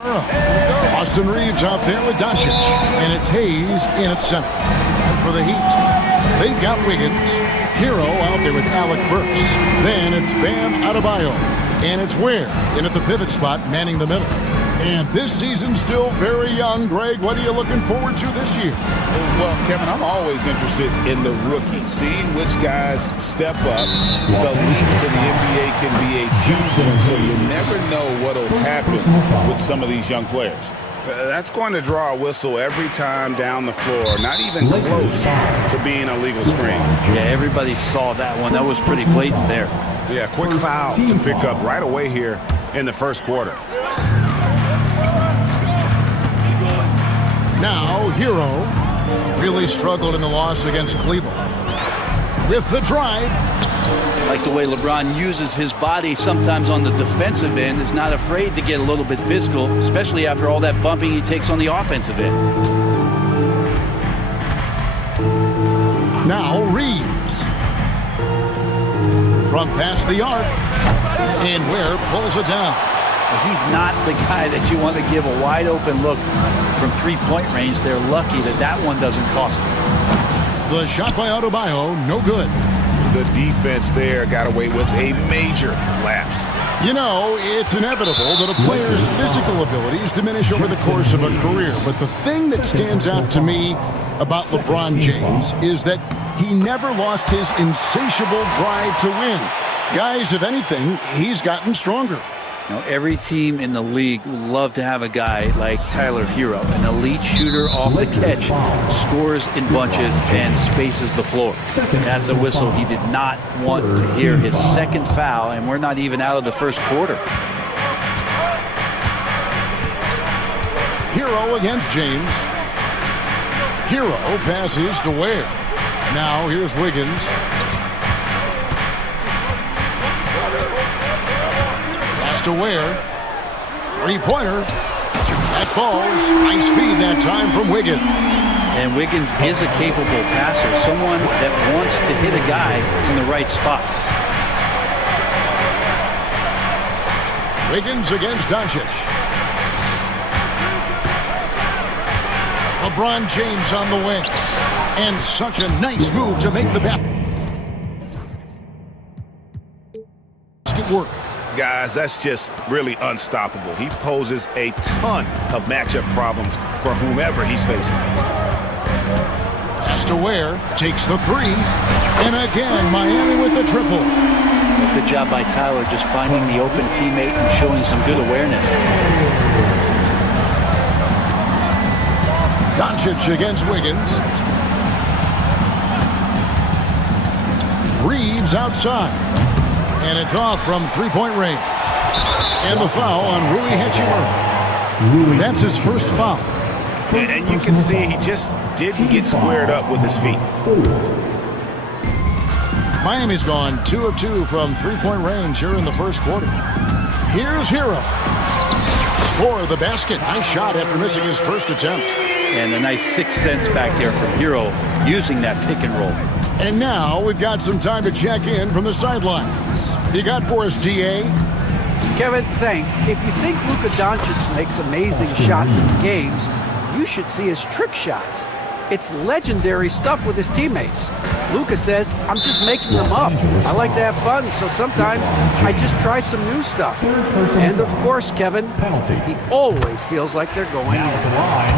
Austin Reeves out there with Doncic, and it's Hayes in at center. And for the Heat, they've got Wiggins, Hero out there with Alec Burks. Then it's Bam Adebayo, and it's Ware in at the pivot spot, manning the middle. And this season's still very young. Greg, what are you looking forward to this year? Well, Kevin, I'm always interested in the rookies, seeing which guys step up. The leap to the NBA can be a huge one, so you never know what will happen with some of these young players. That's going to draw a whistle every time down the floor, not even close to being a legal screen. Yeah, everybody saw that one. That was pretty blatant there. Yeah, quick foul to pick up right away here in the first quarter. Now, Hero really struggled in the loss against Cleveland. With the drive. Like the way LeBron uses his body sometimes on the defensive end, is not afraid to get a little bit physical, especially after all that bumping he takes on the offensive end. Now, Reeves. From past the arc. And Ware pulls it down. He's not the guy that you want to give a wide open look from three-point range. They're lucky that that one doesn't cost them. The shot by Adebayo, no good. The defense there got away with a major lapse. You know, it's inevitable that a player's physical abilities diminish over the course of a career. But the thing that stands out to me about LeBron James is that he never lost his insatiable drive to win. Guys, if anything, he's gotten stronger. Now, every team in the league would love to have a guy like Tyler Hero, an elite shooter off the catch, scores in bunches, and spaces the floor. That's a whistle he did not want to hear. His second foul, and we're not even out of the first quarter. Hero against James. Hero passes to Ware. Now here's Wiggins. To Ware. Three-pointer. That falls. Nice feed that time from Wiggins. And Wiggins is a capable passer, someone that wants to hit a guy in the right spot. Wiggins against Doncic. LeBron James on the wing. And such a nice move to make the basket work. Guys, that's just really unstoppable. He poses a ton of matchup problems for whomever he's facing. Pass to Ware, takes the three, and again, Miami with the triple. Good job by Tyler just finding the open teammate and showing some good awareness. Doncic against Wiggins. Reeves outside. And it's off from three-point range. And the foul on Rui Hachimura. That's his first foul. And you can see he just didn't get squared up with his feet. Miami's gone 2 of 2 from three-point range here in the first quarter. Here's Hero. Score the basket. Nice shot after missing his first attempt. And a nice 6 cents back there from Hero using that pick and roll. And now we've got some time to check in from the sidelines. You got for us, DA? Kevin, thanks. If you think Luka Doncic makes amazing shots in games, you should see his trick shots. It's legendary stuff with his teammates. Luka says, I'm just making them up. I like to have fun, so sometimes I just try some new stuff. And of course, Kevin, he always feels like they're going in.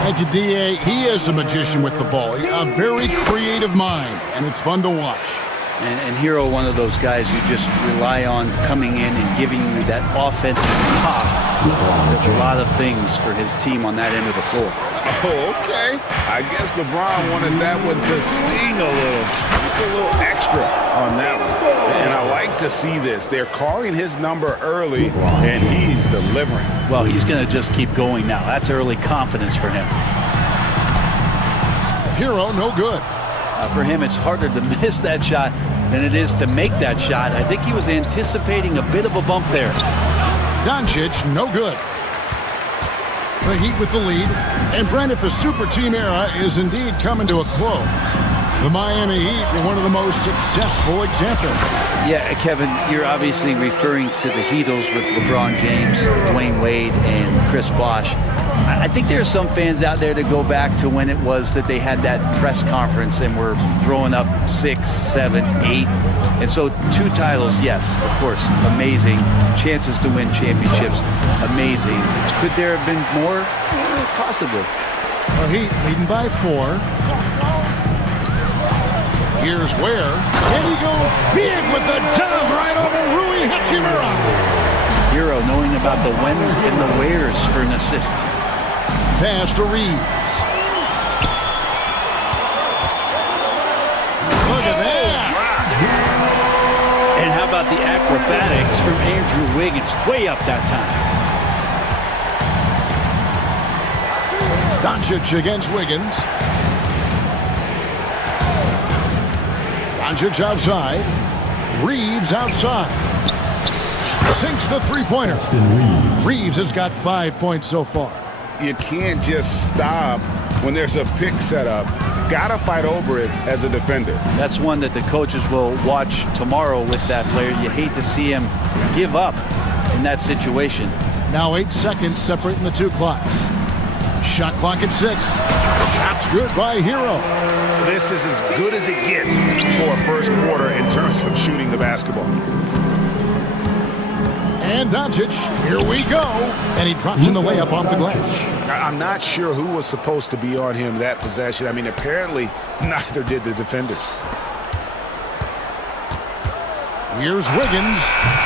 Thank you, DA. He is a magician with the ball. A very creative mind, and it's fun to watch. And Hero, one of those guys you just rely on coming in and giving you that offensive pop. There's a lot of things for his team on that end of the floor. Oh, okay. I guess LeBron wanted that one to sting a little extra on that one. And I like to see this. They're calling his number early, and he's delivering. Well, he's going to just keep going now. That's early confidence for him. Hero, no good. For him, it's harder to miss that shot than it is to make that shot. I think he was anticipating a bit of a bump there. Doncic, no good. The Heat with the lead. And Brent, if the super team era is indeed coming to a close, The Miami Heat are one of the most successful examples. Yeah, Kevin, you're obviously referring to the Heatles with LeBron James, Dwayne Wade, and Chris Bosh. I think there are some fans out there that go back to when it was that they had that press conference and were throwing up 6, 7, 8. And so 2 titles, yes, of course, amazing. Chances to win championships, amazing. Could there have been more? Possibly. The Heat leading by 4. Here's Ware, and he goes big with the dunk right over Rui Hachimura. Hero knowing about the whens and the wheres for an assist. Pass to Reeves. Look at that. And how about the acrobatics from Andrew Wiggins? Way up that time. Doncic against Wiggins. Doncic outside. Reeves outside. Sinks the three-pointer. Reeves has got 5 points so far. You can't just stop when there's a pick set up. Gotta fight over it as a defender. That's one that the coaches will watch tomorrow with that player. You hate to see him give up in that situation. Now 8 seconds separating the 2 clocks. Shot clock at 6. Shot's good by Hero. This is as good as it gets for a first quarter in terms of shooting the basketball. And Doncic, here we go. And he drops in the layup off the glass. I'm not sure who was supposed to be on him that possession. I mean, apparently neither did the defenders. Here's Wiggins,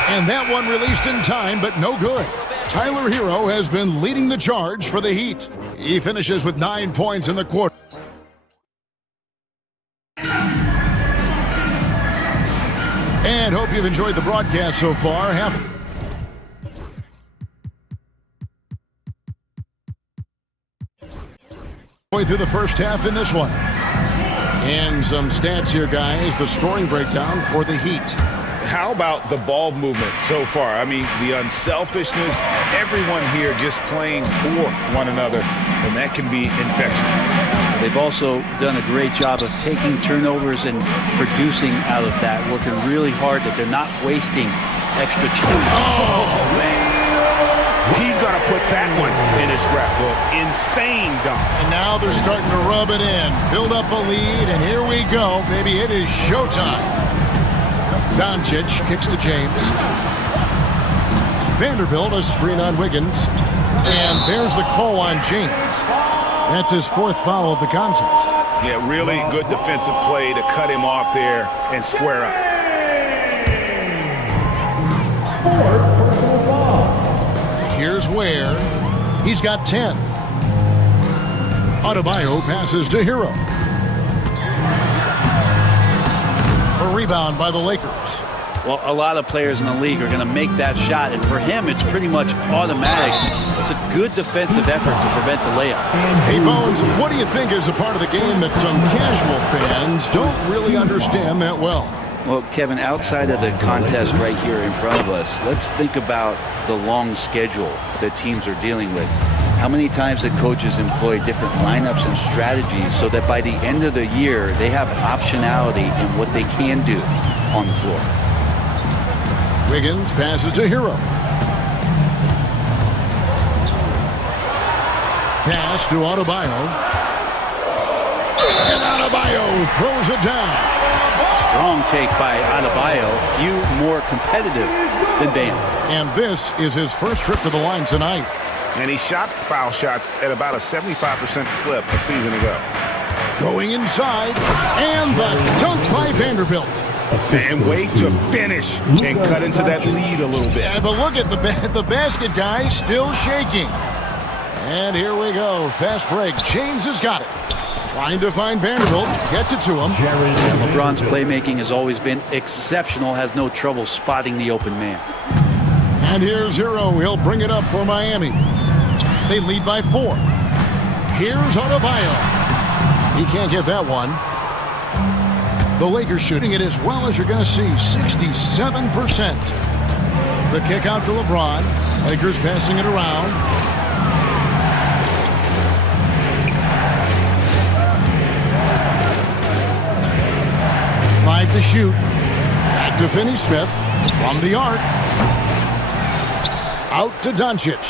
and that one released in time, but no good. Tyler Hero has been leading the charge for the Heat. He finishes with 9 points in the quarter. And hope you've enjoyed the broadcast so far. Halfway through the first half in this one. And some stats here, guys. The scoring breakdown for the Heat. How about the ball movement so far? I mean, the unselfishness, everyone here just playing for one another, and that can be infectious. They've also done a great job of taking turnovers and producing out of that, working really hard that they're not wasting extra change. Oh, man. He's going to put that one in his scrapbook. Insane dunk. And now they're starting to rub it in. Build up a lead, and here we go, baby. It is showtime. Doncic kicks to James. Vanderbilt, a screen on Wiggins. And there's the call on James. That's his 4th foul of the contest. Yeah, really good defensive play to cut him off there and square up. 4th personal foul. Here's Ware. He's got 10. Adebayo passes to Hero. A rebound by the Lakers. Well, a lot of players in the league are going to make that shot, and for him, it's pretty much automatic. It's a good defensive effort to prevent the layup. Hey, Bones, what do you think is a part of the game that some casual fans don't really understand that well? Well, Kevin, outside of the contest right here in front of us, let's think about the long schedule that teams are dealing with. How many times the coaches employ different lineups and strategies so that by the end of the year, they have optionality in what they can do on the floor. Wiggins passes to Hero. Pass to Adebayo. And Adebayo throws it down. Strong take by Adebayo. Few more competitive than Bam. And this is his first trip to the line tonight. And he shot foul shots at about a 75% clip a season ago. Going inside. And the dunk by Vanderbilt. And wait to finish and cut into that lead a little bit. Yeah, but look at the basket guy still shaking. And here we go. Fast break. James has got it. Trying to find Vanderbilt. Gets it to him. LeBron's playmaking has always been exceptional. Has no trouble spotting the open man. And here's Hero. He'll bring it up for Miami. They lead by 4. Here's Adebayo. He can't get that one. The Lakers shooting it as well as you're going to see, 67%. The kick out to LeBron. Lakers passing it around. 5 to shoot. Back to Finney-Smith from the arc. Out to Doncic.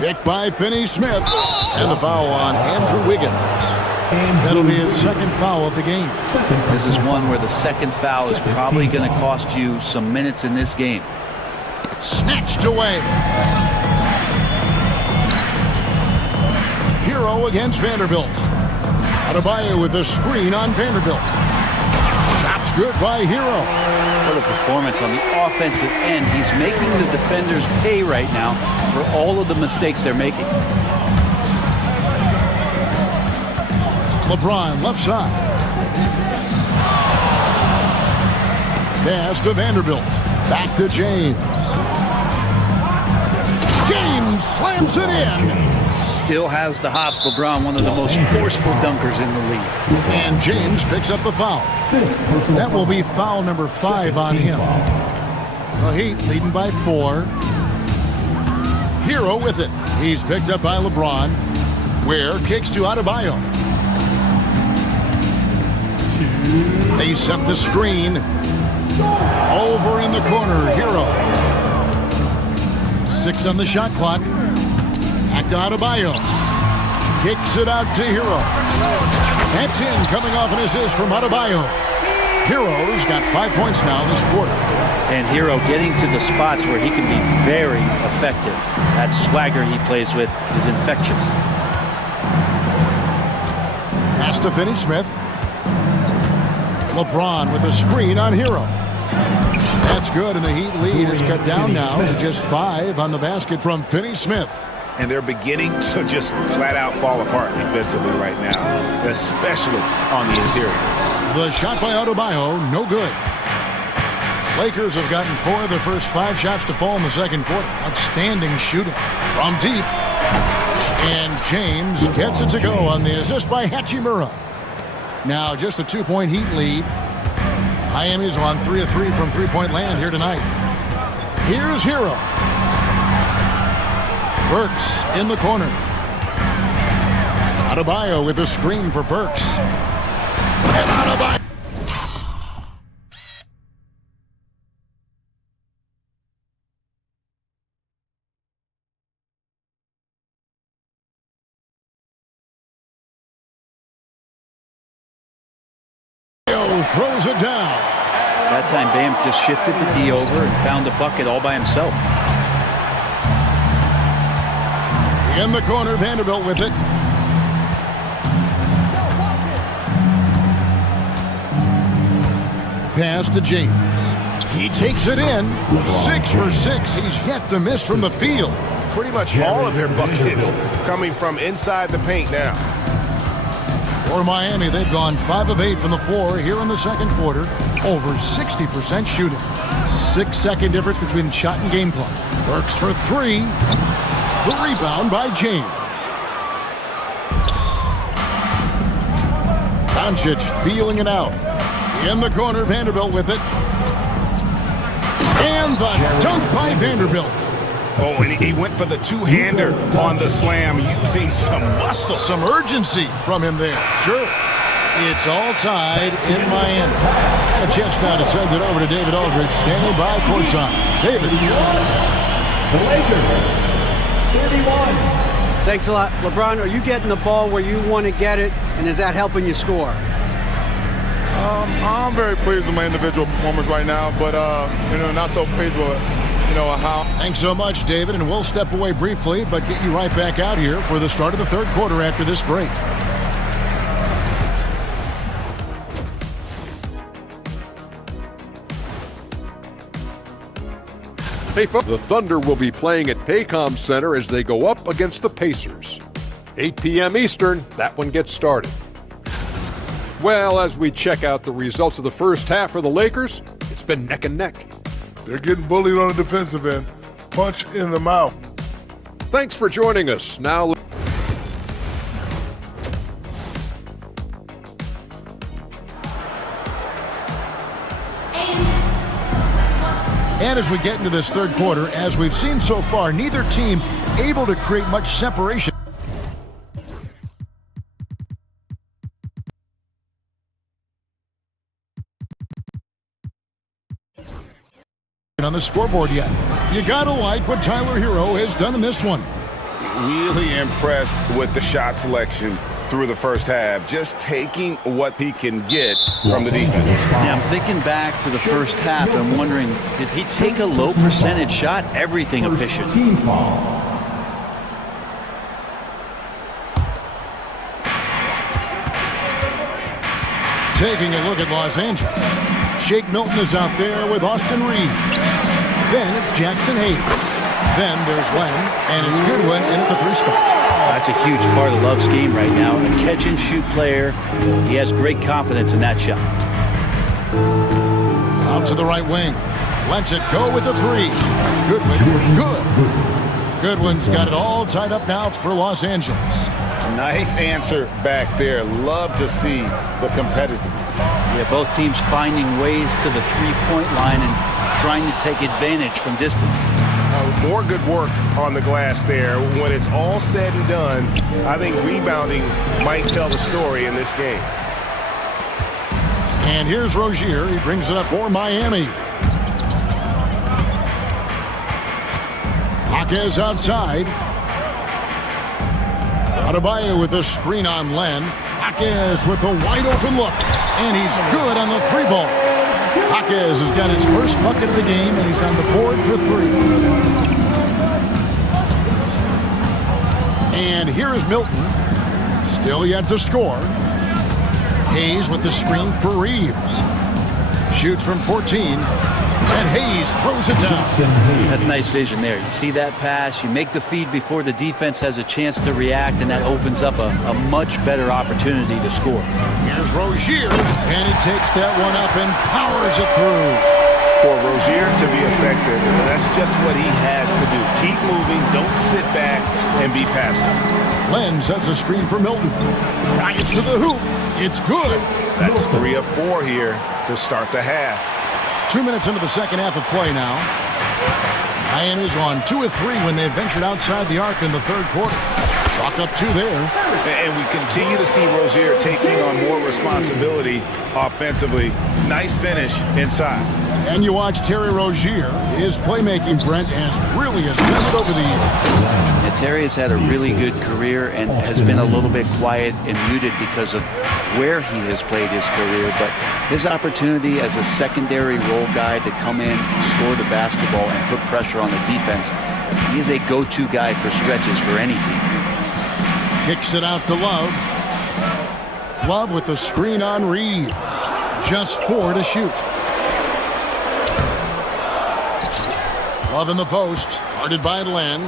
Picked by Finney-Smith. And the foul on Andrew Wiggins. That'll be his second foul of the game. This is one where the second foul is probably going to cost you some minutes in this game. Snatched away. Hero against Vanderbilt. Adebayo with a screen on Vanderbilt. Shot's good by Hero. What a performance on the offensive end. He's making the defenders pay right now for all of the mistakes they're making. LeBron left side. Pass to Vanderbilt. Back to James. James slams it in. Still has the hops. LeBron, one of the most forceful dunkers in the league. And James picks up the foul. That will be foul number 5 on him. The Heat leading by 4. Hero with it. He's picked up by LeBron. Ware kicks to Adebayo. They set the screen. Over in the corner, Hero. 6 on the shot clock. Back to Adebayo. Kicks it out to Hero. That's in, coming off an assist from Adebayo. Hero's got 5 points now this quarter. And Hero getting to the spots where he can be very effective. That swagger he plays with is infectious. Pass to Finney-Smith. LeBron with a screen on Hero. That's good, and the Heat lead is cut down now to just 5 on the basket from Finney-Smith. And they're beginning to just flat out fall apart defensively right now, especially on the interior. The shot by Adebayo, no good. Lakers have gotten 4 of their first 5 shots to fall in the second quarter. Outstanding shooting from deep. And James gets it to go on the assist by Hachimura. Now just a 2-point Heat lead. Miami's on 3 of 3 from three-point land here tonight. Here's Hero. Burks in the corner. Adebayo with a screen for Burks. And Adebayo. Throws it down. That time Bam just shifted the D over and found a bucket all by himself. In the corner, Vanderbilt with it. Pass to James. He takes it in. 6 for 6. He's yet to miss from the field. Pretty much all of their buckets coming from inside the paint now. For Miami, they've gone 5 of 8 from the floor here in the second quarter. Over 60% shooting. 6-second difference between shot and game clock. Burks for 3. The rebound by James. Doncic feeling it out. In the corner, Vanderbilt with it. And the dunk by Vanderbilt. Oh, and he went for the two-hander on the slam, using some muscle. Some urgency from him there. Sure. It's all tied in Miami. A chance now to send it over to David Aldridge, standing by courtside. David. The Lakers, 31. Thanks a lot. LeBron, are you getting the ball where you want to get it, and is that helping you score? I'm very pleased with my individual performance right now, but, not so pleased with how. Thanks so much, David, and we'll step away briefly, but get you right back out here for the start of the third quarter after this break. The Thunder will be playing at Paycom Center as they go up against the Pacers. 8 p.m. Eastern, that one gets started. Well, as we check out the results of the first half for the Lakers, it's been neck and neck. They're getting bullied on the defensive end. Punch in the mouth. Thanks for joining us. Now, and as we get into this third quarter, as we've seen so far, neither team able to create much separation. on the scoreboard yet. You gotta like what Tyler Hero has done in this one. Really impressed with the shot selection through the first half, just taking what he can get from the defense. Yeah, I'm thinking back to the first half. I'm wondering, did he take a low percentage shot? Everything efficient. Taking a look at Los Angeles. Shake Milton is out there with Austin Reed. Then it's Jackson Hayes. Then there's Len, and it's Goodwin in at the 3 spot. That's a huge part of Love's game right now. A catch-and-shoot player. He has great confidence in that shot. Out to the right wing. Lets it go with the 3. Goodwin, good. Goodwin's got it all tied up now for Los Angeles. Nice answer back there. Love to see the competitiveness. Yeah, both teams finding ways to the three-point line and trying to take advantage from distance. More good work on the glass there. When it's all said and done, I think rebounding might tell the story in this game. And here's Rozier. He brings it up for Miami. Jaquez outside. Adebayo with a screen on Len. Jaquez with a wide open look. And he's good on the 3 ball. Jaquez has got his first bucket of the game, and he's on the board for 3. And here is Milton. Still yet to score. Hayes with the screen for Reeves. Shoots from 14. And Hayes throws it down. That's nice vision there. You see that pass, you make the feed before the defense has a chance to react, and that opens up a much better opportunity to score. Here's Rozier, and he takes that one up and powers it through. For Rozier to be effective, that's just what he has to do. Keep moving, don't sit back and be passive. Len sets a screen for Milton. Drives to the hoop. It's good. That's 3 of 4 here to start the half. 2 minutes into the second half of play now. Miami's on 2 of 3 when they ventured outside the arc in the third quarter. Chalk up 2 there. And we continue to see Rozier taking on more responsibility offensively. Nice finish inside. And you watch Terry Rozier. His playmaking, Brent, has really ascended over the years. Yeah, Terry has had a really good career and has been a little bit quiet and muted because of where he has played his career. But his opportunity as a secondary role guy to come in, score the basketball, and put pressure on the defense, he is a go-to guy for stretches for any team. Kicks it out to Love. Love with the screen on Reeves. Just 4 to shoot. Love in the post, guarded by Len.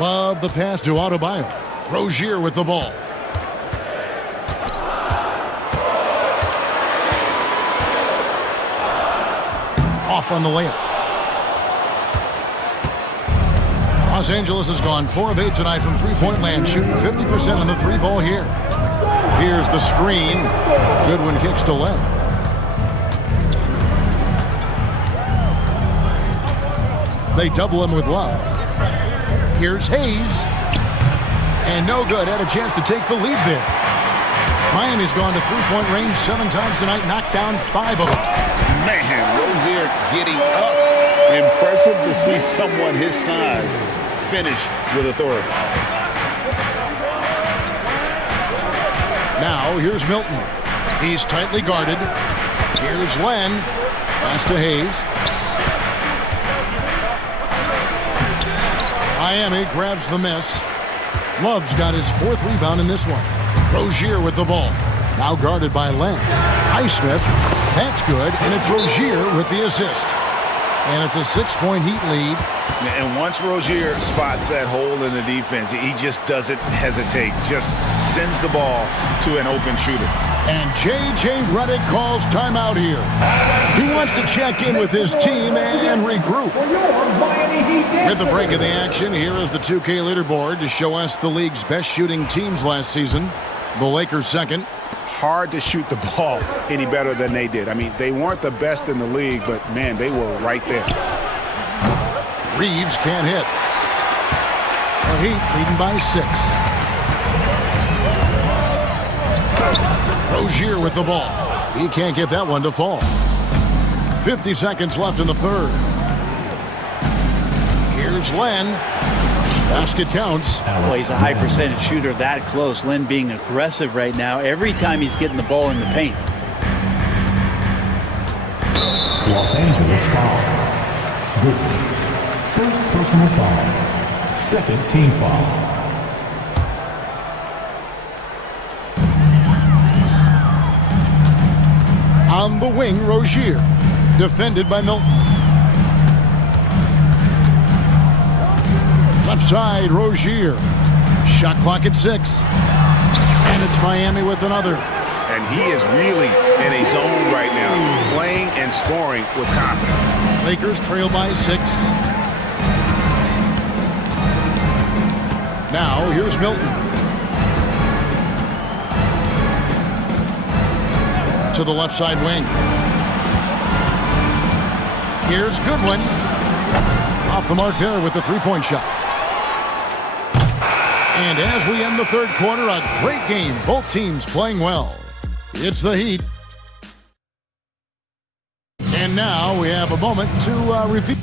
Love the pass to Adebayo. Rozier with the ball. Off on the layup. Los Angeles has gone 4 of 8 tonight from three-point land, shooting 50% on the 3 ball here. Here's the screen. Goodwin kicks to Len. They double him with Love. Here's Hayes. And no good. Had a chance to take the lead there. Miami's gone to three-point range 7 times tonight, knocked down 5 of them. Man, Rozier getting up. Impressive to see someone his size finish with authority. Now, here's Milton. He's tightly guarded. Here's Len. Pass to Hayes. Miami grabs the miss. Love's got his 4th rebound in this one. Rozier with the ball. Now guarded by Len. Highsmith. That's good, and it's Rozier with the assist. And it's a 6-point Heat lead. And once Rozier spots that hole in the defense, he just doesn't hesitate. Just sends the ball to an open shooter. And J.J. Redick calls timeout here. He wants to check in with his team and regroup. With the break of the action, here is the 2K leaderboard to show us the league's best shooting teams last season. The Lakers second. Hard to shoot the ball any better than they did. I mean, they weren't the best in the league, but, man, they were right there. Reeves can't hit. The Heat leading by 6. Rozier with the ball. He can't get that one to fall. 50 seconds left in the third. Here's Len. Basket counts. Well, he's a high percentage shooter that close. Len being aggressive right now every time he's getting the ball in the paint. Los Angeles foul. Good. First personal foul. Second team foul. On the wing, Rozier. Defended by Milton. Left side, Rozier. Shot clock at 6. And it's Miami with another. And he is really in a zone right now, playing and scoring with confidence. Lakers trail by 6. Now, here's Milton. To the left side wing. Here's Goodwin. Off the mark there with the three-point shot. And as we end the third quarter, a great game. Both teams playing well. It's the Heat. And now we have a moment to review.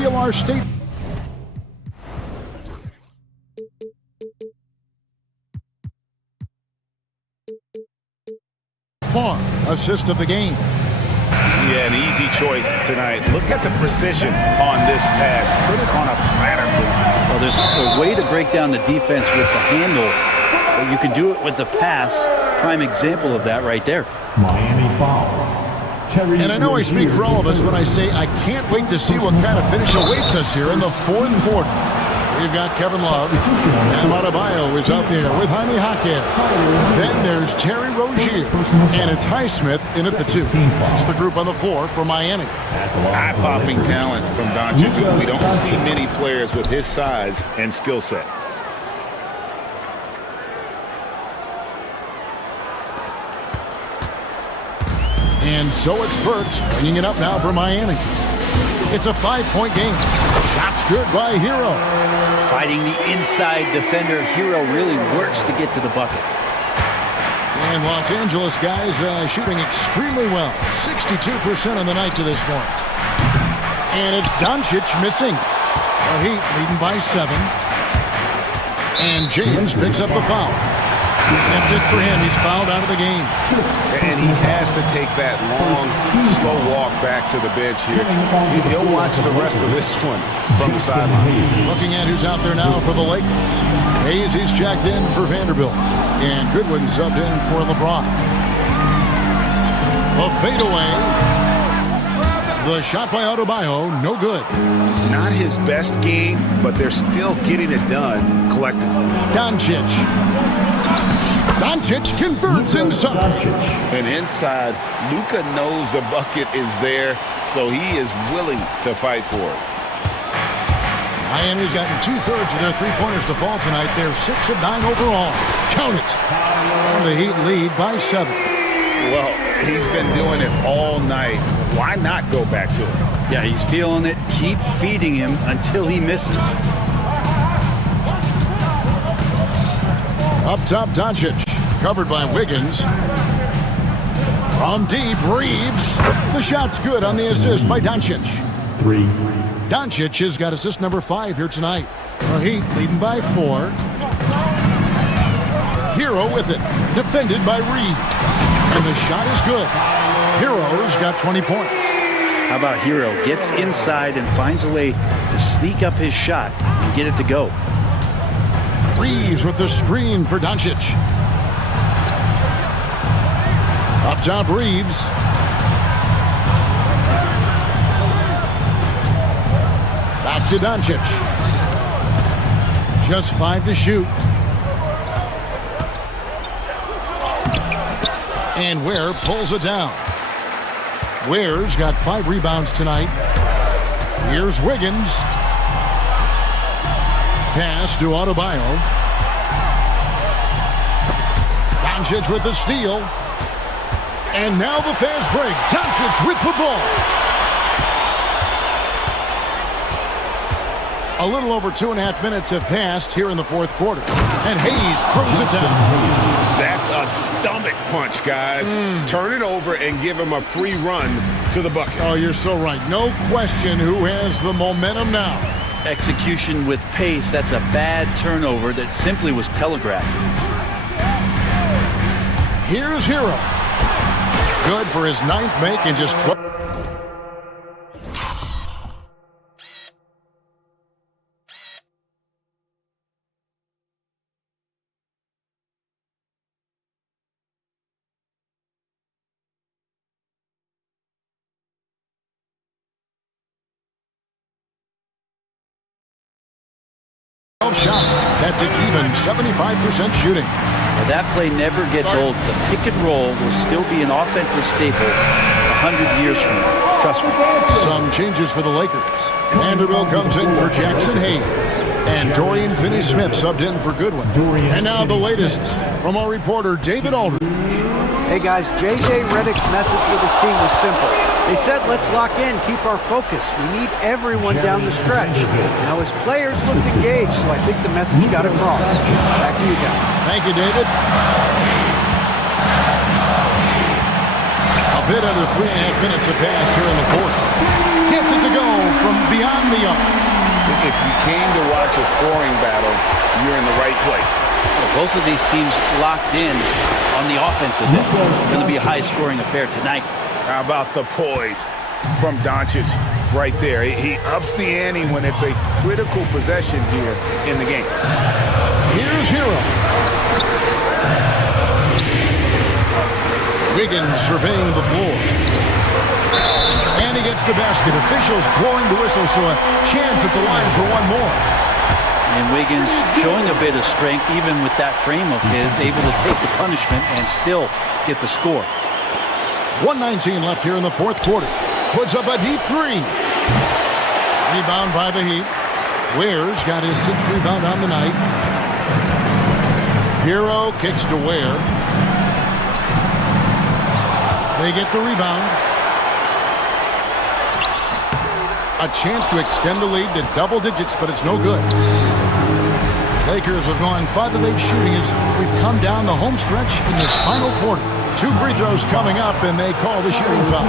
Our state. Farm, assist of the game. Yeah, an easy choice tonight. Look at the precision on this pass. Put it on a platter for him. Well, there's a way to break down the defense with the handle, but you can do it with the pass. Prime example of that right there. Miami foul. And I know I speak for all of us when I say I can't wait to see what kind of finish awaits us here in the fourth quarter. We've got Kevin Love, and Adebayo is out there with Jaime Jaquez. Then there's Terry Rozier, and it's Highsmith in at the 2. It's the group on the floor for Miami. Eye-popping talent from Doncic. We don't see many players with his size and skill set. And so it's Burks bringing it up now for Miami. It's a 5-point game. Shots good by Hero. Fighting the inside defender, Hero really works to get to the bucket. And Los Angeles guys shooting extremely well. 62% on the night to this point. And it's Doncic missing. The Heat leading by 7. And James picks up the foul. That's it for him. He's fouled out of the game. And he has to take that long, slow walk back to the bench here. He'll watch the rest of this one from the sideline. Looking at who's out there now for the Lakers. Hayes, he's checked in for Vanderbilt. And Goodwin subbed in for LeBron. A fadeaway. The shot by Adebayo, no good. Not his best game, but they're still getting it done collectively. Doncic converts inside. And inside, Luka knows the bucket is there, so he is willing to fight for it. Miami's gotten 2/3 of their three-pointers to fall tonight. They're 6 of 9 overall. Count it. And the Heat lead by 7. Well, he's been doing it all night. Why not go back to it? Yeah, he's feeling it. Keep feeding him until he misses. Up top, Doncic. Covered by Wiggins. From deep, Reeves. The shot's good on the assist by Doncic. 3. Doncic has got assist number 5 here tonight. The Heat leading by 4. Hero with it. Defended by Reeves. And the shot is good. Hero's got 20 points. How about Hero? Gets inside and finds a way to sneak up his shot and get it to go. Reeves with the screen for Doncic. Up top, Reeves. Back to Doncic. Just 5 to shoot. And Ware pulls it down. Ware's got 5 rebounds tonight. Here's Wiggins. Pass to Adebayo. Doncic with the steal. And now the fast break. Doncic with the ball. A little over 2.5 minutes have passed here in the fourth quarter. And Hayes throws it down. That's a stomach punch, guys. Turn it over and give him a free run to the bucket. Oh, you're so right. No question who has the momentum now. Execution with pace, that's a bad turnover that simply was telegraphed. Here's Hero. Good for his 9th make in just 12. Shots. That's an even 75% shooting. Now that play never gets old. The pick and roll will still be an offensive staple 100 years from now. Trust me. Some changes for the Lakers. Vanderbilt comes in for Jackson Hayes. And Dorian Finney-Smith subbed in for Goodwin. And now the latest from our reporter, David Aldridge. Hey guys, J.J. Redick's message with his team was simple. They said, let's lock in, keep our focus. We need everyone down the stretch. Now his players looked engaged, so I think the message got across. Back to you guys. Thank you, David. A bit under 3.5 minutes have passed here in the fourth. Gets it to go from beyond the arc. If you came to watch a scoring battle, you're in the right place. Both of these teams locked in on the offensive end. It's going to be a high-scoring affair tonight. How about the poise from Doncic right there? He ups the ante when it's a critical possession here in the game. Here's Hero. Wiggins surveying the floor. And he gets the basket. Officials blowing the whistle, so a chance at the line for one more. And Wiggins showing a bit of strength, even with that frame of his, able to take the punishment and still get the score. 1:19 left here in the fourth quarter. Puts up a deep three. Rebound by the Heat. Ware's got his 6th rebound on the night. Hero kicks to Ware. They get the rebound. A chance to extend the lead to double digits, but it's no good. Lakers have gone 5 of 8 shooting as we've come down the home stretch in this final quarter. 2 free throws coming up, and they call the shooting foul.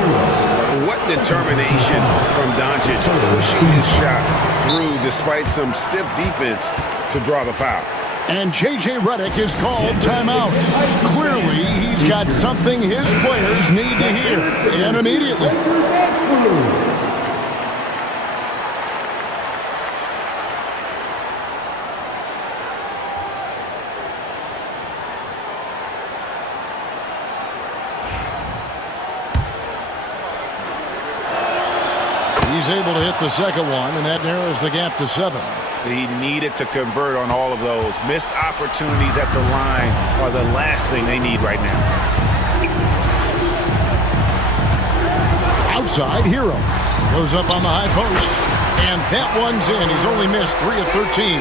What determination from Doncic, pushing his shot through despite some stiff defense to draw the foul. And J.J. Redick is called timeout. Clearly, he's got something his players need to hear, and immediately. He's able to hit the second one, and that narrows the gap to 7. He needed to convert on all of those. Missed opportunities at the line are the last thing they need right now. Outside, Hero goes up on the high post, and that one's in. He's only missed 3 of 13.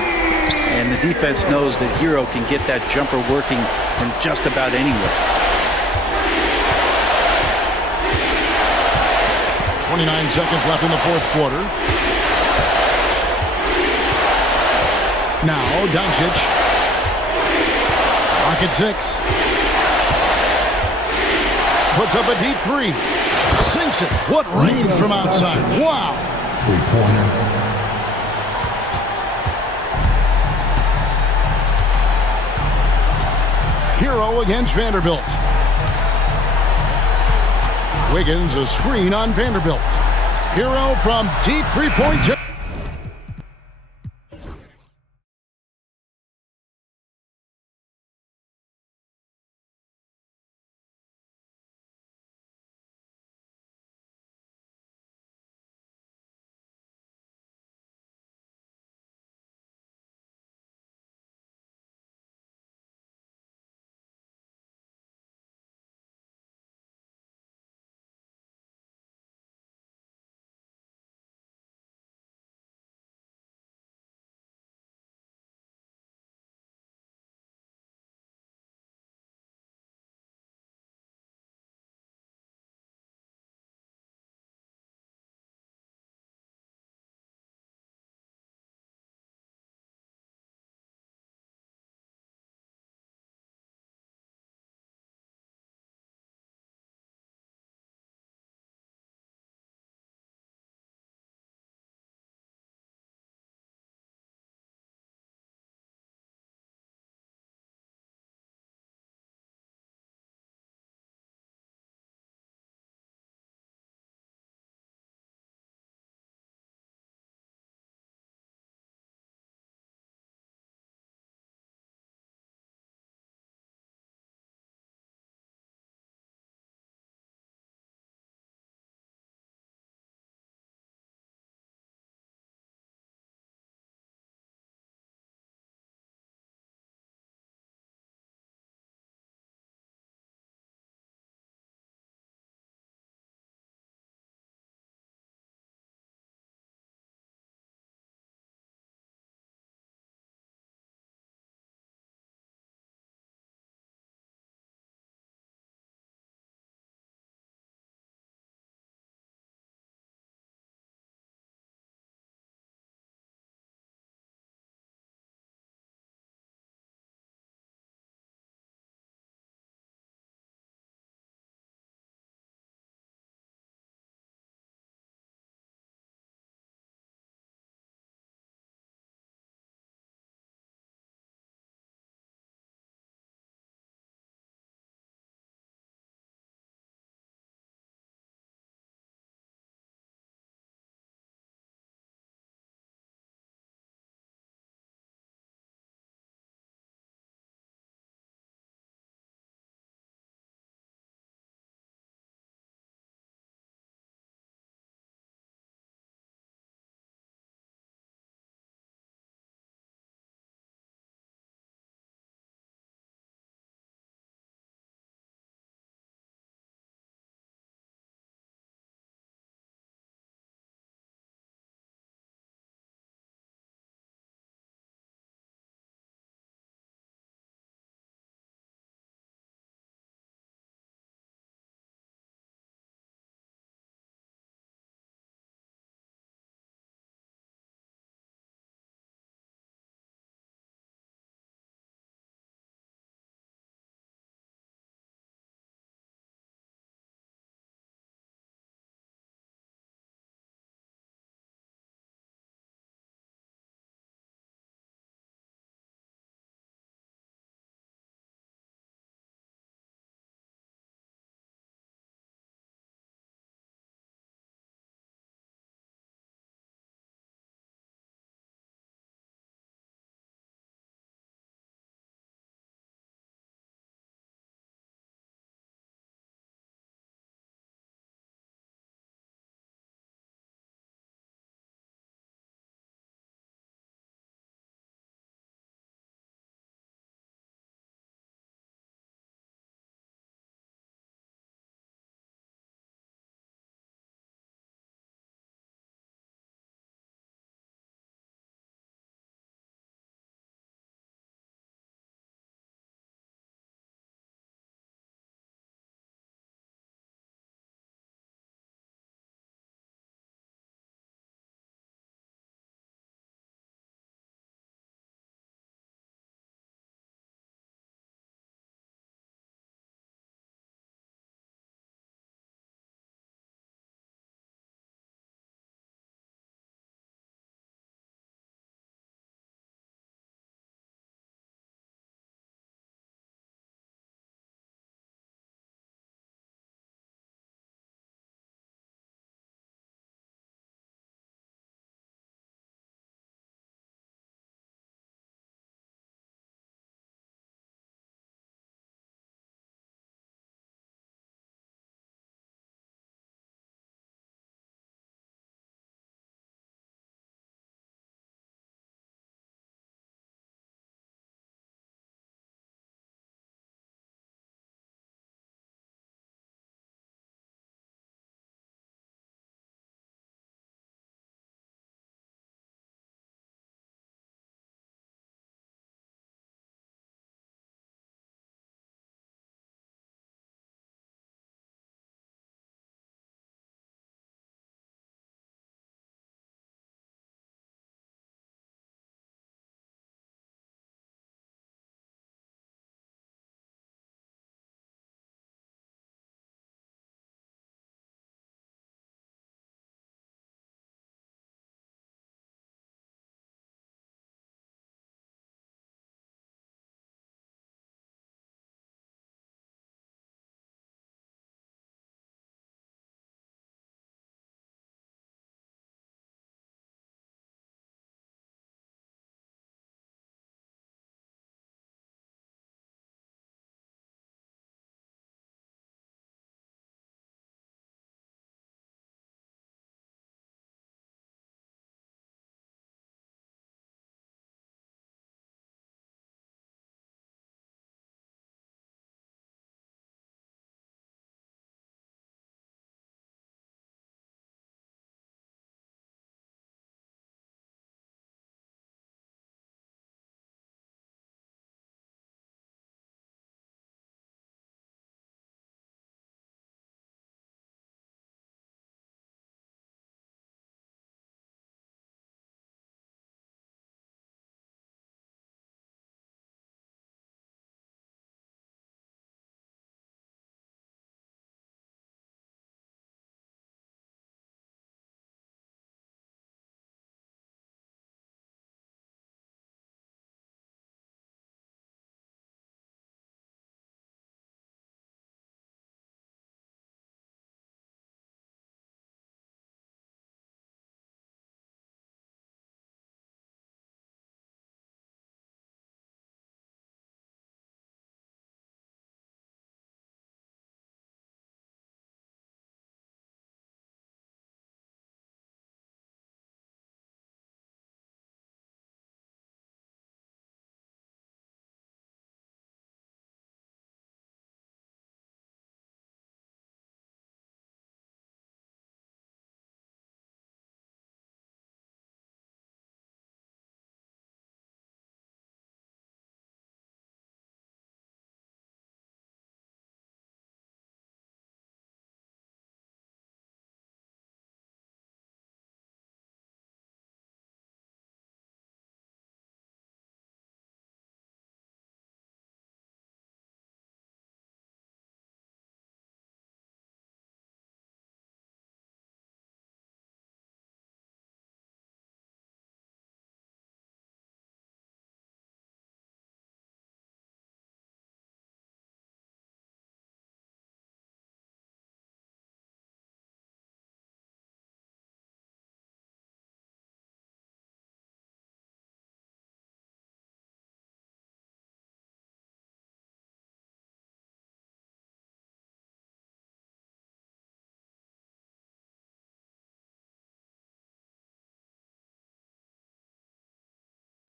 And the defense knows that Hero can get that jumper working from just about anywhere. 29 seconds left in the fourth quarter. Now, Doncic. Clock at 6. Puts up a deep 3. Sinks it. What range from outside. Wow. Three-pointer. Hero against Vanderbilt. Wiggins a screen on Vanderbilt. Hero from deep three-point.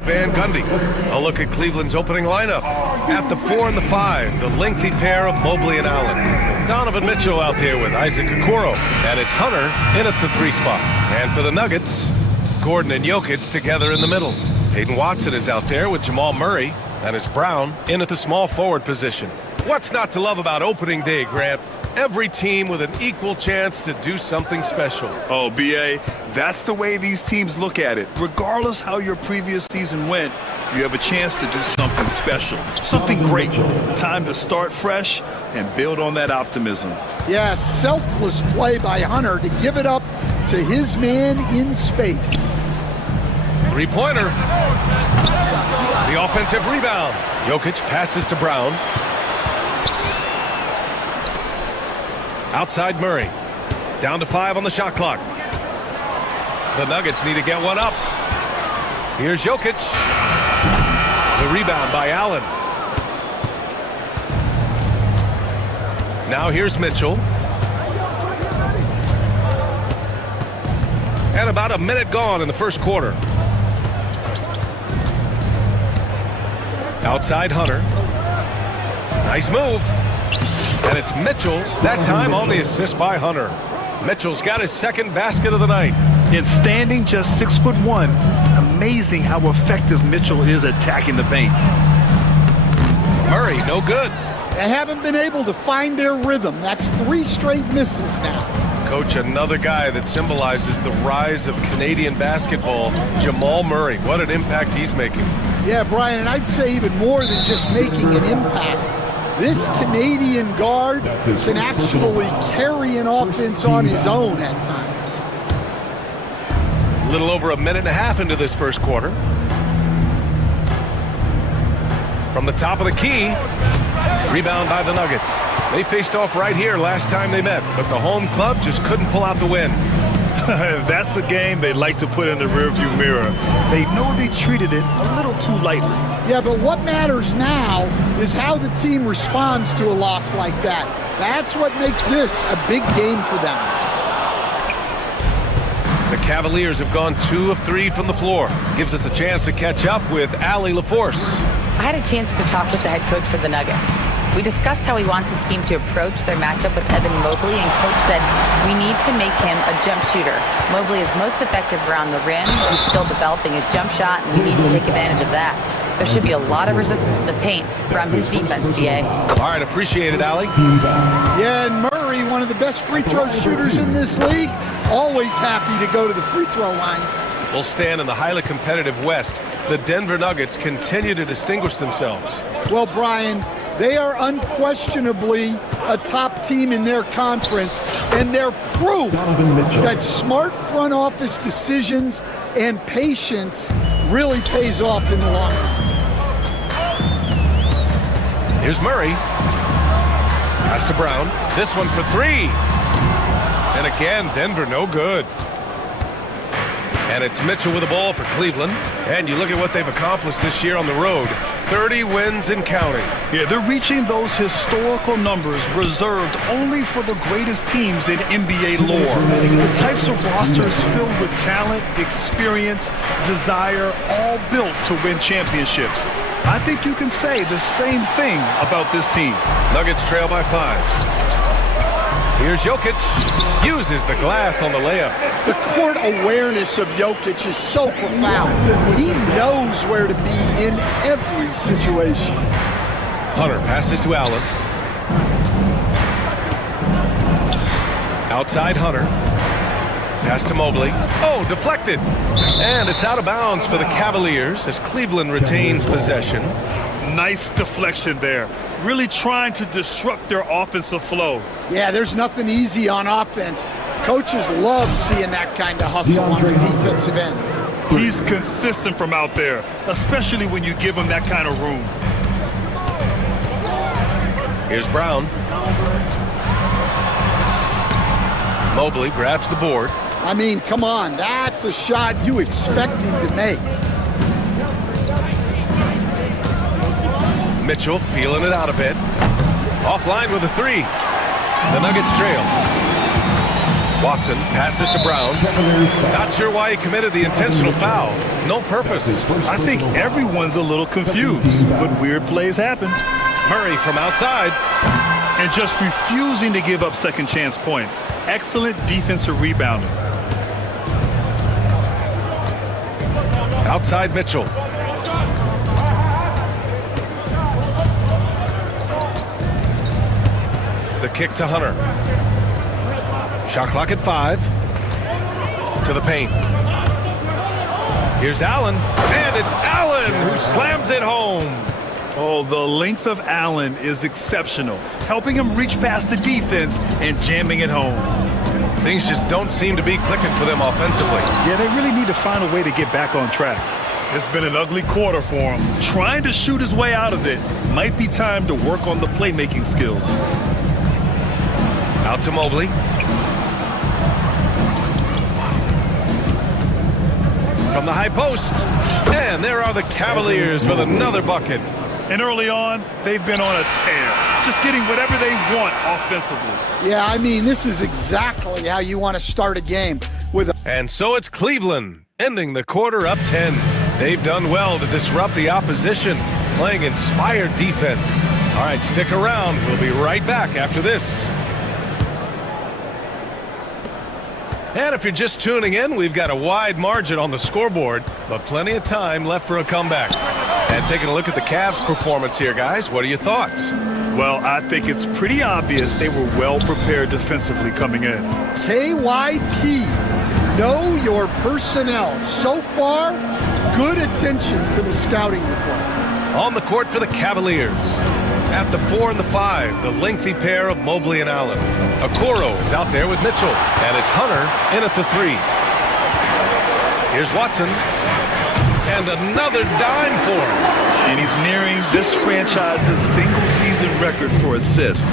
Van Gundy. A look at Cleveland's opening lineup. At the 4 and the 5, the lengthy pair of Mobley and Allen. Donovan Mitchell out there with Isaac Okoro. And it's Hunter in at the 3 spot. And for the Nuggets, Gordon and Jokic together in the middle. Hayden Watson is out there with Jamal Murray. And it's Brown in at the small forward position. What's not to love about opening day, Grant? Every team with an equal chance to do something special. Oh, B.A., that's the way these teams look at it. Regardless how your previous season went, you have a chance to do something special, something great. Time to start fresh and build on that optimism. Yeah, selfless play by Hunter to give it up to his man in space. Three-pointer. The offensive rebound. Jokic passes to Brown. Outside Murray. Down to 5 on the shot clock. The Nuggets need to get one up. Here's Jokic. The rebound by Allen. Now here's Mitchell. And about a minute gone in the first quarter. Outside Hunter. Nice move. And it's Mitchell, that time on the assist by Hunter. Mitchell's got his second basket of the night. In standing just 6'1", amazing how effective Mitchell is attacking the paint. Murray, no good. They haven't been able to find their rhythm. That's 3 straight misses now. Coach, another guy that symbolizes the rise of Canadian basketball, Jamal Murray. What an impact he's making. Yeah, Brian, and I'd say even more than just making an impact. This Canadian guard can actually carry an offense on his own at times. A little over a minute and a half into this first quarter. From the top of the key, rebound by the Nuggets. They faced off right here last time they met, but the home club just couldn't pull out the win. That's a game they'd like to put in the rearview mirror. They know they treated it a little too lightly. Yeah, but what matters now is how the team responds to a loss like that. That's what makes this a big game for them. The Cavaliers have gone 2 of 3 from the floor. Gives us a chance to catch up with Allie LaForce. I had a chance to talk with the head coach for the Nuggets. We discussed how he wants his team to approach their matchup with Evan Mobley, and Coach said, we need to make him a jump shooter. Mobley is most effective around the rim. He's still developing his jump shot, and he needs to take advantage of that. There should be a lot of resistance to the paint from his defense, BA. All right, appreciate it, Allie. Yeah, and Murray, one of the best free throw shooters in this league, always happy to go to the free throw line. We'll stand in the highly competitive West. The Denver Nuggets continue to distinguish themselves. Well, Brian, they are unquestionably a top team in their conference, and they're proof that smart front office decisions and patience really pays off in the long run. Here's Murray. Pass to Brown. This one for 3. And again, Denver no good. And it's Mitchell with the ball for Cleveland. And you look at what they've accomplished this year on the road. 30 wins and counting. Yeah, they're reaching those historical numbers reserved only for the greatest teams in NBA lore. The types of rosters filled with talent, experience, desire, all built to win championships. I think you can say the same thing about this team. Nuggets trail by 5. Here's Jokic. Uses the glass on the layup. The court awareness of Jokic is so profound. He knows where to be in every situation. Hunter passes to Allen. Outside Hunter. Pass to Mobley. Oh, deflected. And it's out of bounds for the Cavaliers as Cleveland retains possession. Nice deflection there. Really trying to disrupt their offensive flow. Yeah, there's nothing easy on offense. Coaches love seeing that kind of hustle on the defensive end. He's consistent from out there, especially when you give him that kind of room. Here's Brown. Mobley grabs the board. I mean, come on, that's a shot you expect him to make. Mitchell feeling it out a bit. Offline with a 3. The Nuggets trail. Watson passes to Brown. Not sure why he committed the intentional foul. no purpose. I think everyone's a little confused, but weird plays happen. Murray from outside. And just refusing to give up second chance points. Excellent defensive rebounding. Outside Mitchell. The kick to Hunter. Shot clock at 5. To the paint. Here's Allen, and it's Allen who slams it home. Oh, the length of Allen is exceptional, helping him reach past the defense and jamming it home. Things just don't seem to be clicking for them offensively. Yeah, they really need to find a way to get back on track. It's been an ugly quarter for him. Trying to shoot his way out of it. Might be time to work on the playmaking skills. Out to Mobley. From the high post. And there are the Cavaliers with another bucket. And early on, they've been on a tear. Just getting whatever they want offensively. Yeah, I mean, this is exactly how you want to start a game. And so it's Cleveland, ending the quarter up 10. They've done well to disrupt the opposition, playing inspired defense. All right, stick around. We'll be right back after this. And if you're just tuning in, we've got a wide margin on the scoreboard, but plenty of time left for a comeback. And taking a look at the Cavs' performance here, guys, what are your thoughts? Well, I think it's pretty obvious they were well prepared defensively coming in. KYP, know your personnel. So far, good attention to the scouting report. On the court for the Cavaliers. At the 4 and the 5, the lengthy pair of Mobley and Allen. Okoro is out there with Mitchell, and it's Hunter in at the 3. Here's Watson, and another dime for him. And he's nearing this franchise's single-season record for assists,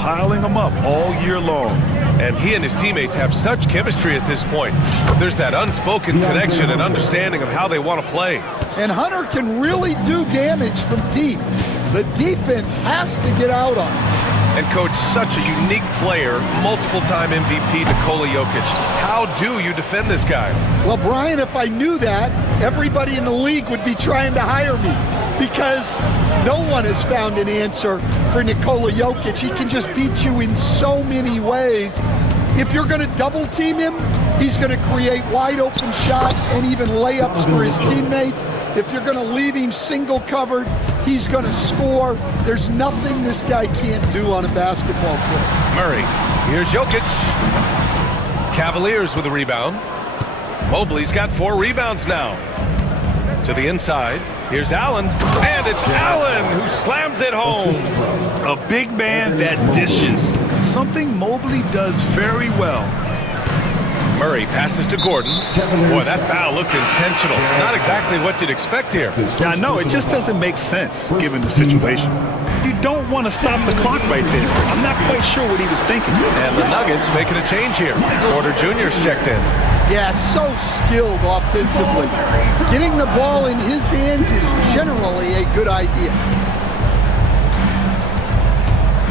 piling them up all year long. And he and his teammates have such chemistry at this point. There's that unspoken connection and understanding of how they want to play. And Hunter can really do damage from deep. The defense has to get out on him. And coach, such a unique player, multiple-time MVP Nikola Jokic. How do you defend this guy? Well, Brian, if I knew that, everybody in the league would be trying to hire me because no one has found an answer for Nikola Jokic. He can just beat you in so many ways. If you're going to double team him, he's going to create wide open shots and even layups for his teammates. If you're going to leave him single covered, he's going to score. There's nothing this guy can't do on a basketball court. Murray, here's Jokic. Cavaliers with a rebound. Mobley's got 4 rebounds now. To the inside, here's Allen, and it's Allen who slams it home. A big man that dishes, something Mobley does very well. Murray passes to Gordon. Boy, that foul looked intentional. Not exactly what you'd expect here. Yeah, I know, it just doesn't make sense given the situation. You don't want to stop the clock right there. I'm not quite sure what he was thinking. And the Nuggets making a change here. Porter Jr.'s checked in. Yeah, so skilled offensively. Getting the ball in his hands is generally a good idea.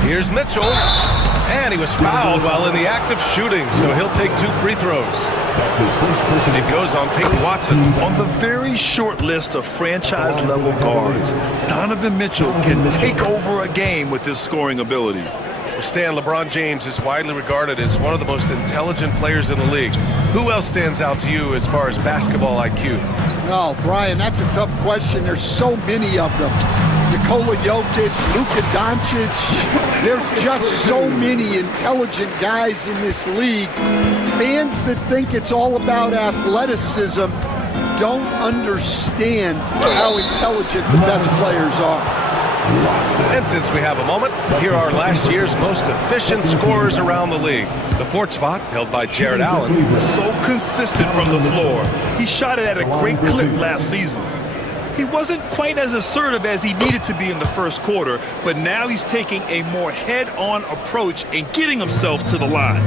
Here's Mitchell, and he was fouled while in the act of shooting, so he'll take 2 free throws. It goes on Peyton Watson. On the very short list of franchise-level guards, Donovan Mitchell can take over a game with his scoring ability. Stan, LeBron James is widely regarded as one of the most intelligent players in the league. Who else stands out to you as far as basketball IQ? Oh, Brian, that's a tough question. There's so many of them. Nikola Jokic, Luka Doncic. There's just so many intelligent guys in this league. Fans that think it's all about athleticism don't understand how intelligent the best players are. And since we have a moment, here are last year's most efficient scorers around the league. The 4th spot held by Jared Allen. So consistent from the floor. He shot it at a great clip last season. He wasn't quite as assertive as he needed to be in the first quarter, but now he's taking a more head-on approach and getting himself to the line.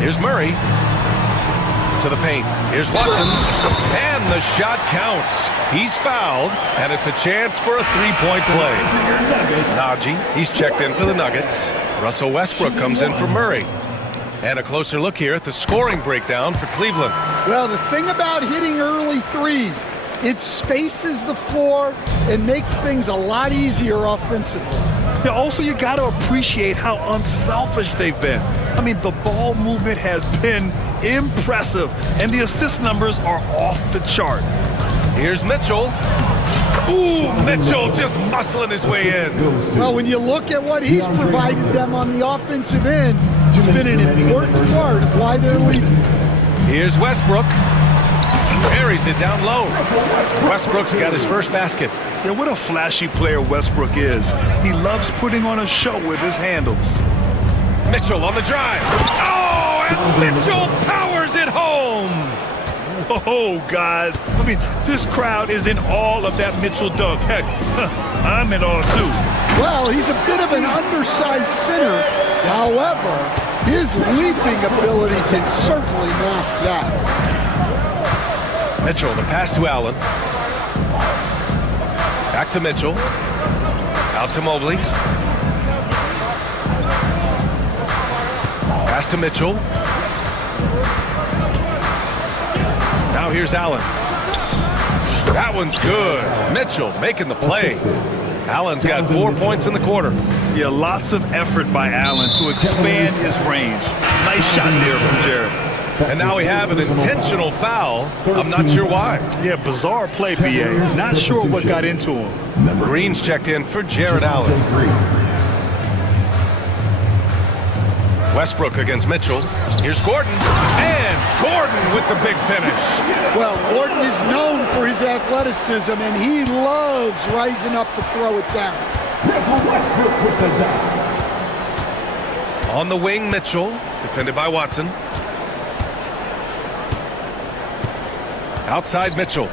Here's Murray. To the paint. Here's Watson. And the shot counts. He's fouled, and it's a chance for a 3-point play. Najee, he's checked in for the Nuggets. Russell Westbrook comes in for Murray. And a closer look here at the scoring breakdown for Cleveland. Well, the thing about hitting early threes, it spaces the floor and makes things a lot easier offensively. Yeah, also, you got to appreciate how unselfish they've been. I mean, the ball movement has been impressive, and the assist numbers are off the chart. Here's Mitchell. Ooh, Mitchell just muscling his way in. Well, when you look at what he's provided them on the offensive end, it's been an important part of why they're leading. Here's Westbrook. Buries it down low. Westbrook's got his first basket. Yeah, what a flashy player Westbrook is. He loves putting on a show with his handles. Mitchell on the drive. Oh, and Mitchell powers it home. Oh, guys. I mean, this crowd is in awe of that Mitchell dunk. Heck, I'm in awe, too. Well, he's a bit of an undersized center. However, his leaping ability can certainly mask that. Mitchell, the pass to Allen. Back to Mitchell. Out to Mobley. Pass to Mitchell. Now here's Allen. That one's good. Mitchell making the play. Allen's got 4 points in the quarter. Yeah, lots of effort by Allen to expand his range. Nice shot there from Jared. And now we have an intentional foul. I'm not sure why. Yeah, bizarre play, BA. Not sure what got into him. Green's checked in for Jared Allen. Westbrook against Mitchell. Here's Gordon. And Gordon with the big finish. Well, Gordon is known for his athleticism, and he loves rising up to throw it down. On the wing, Mitchell, defended by Watson. Outside Mitchell.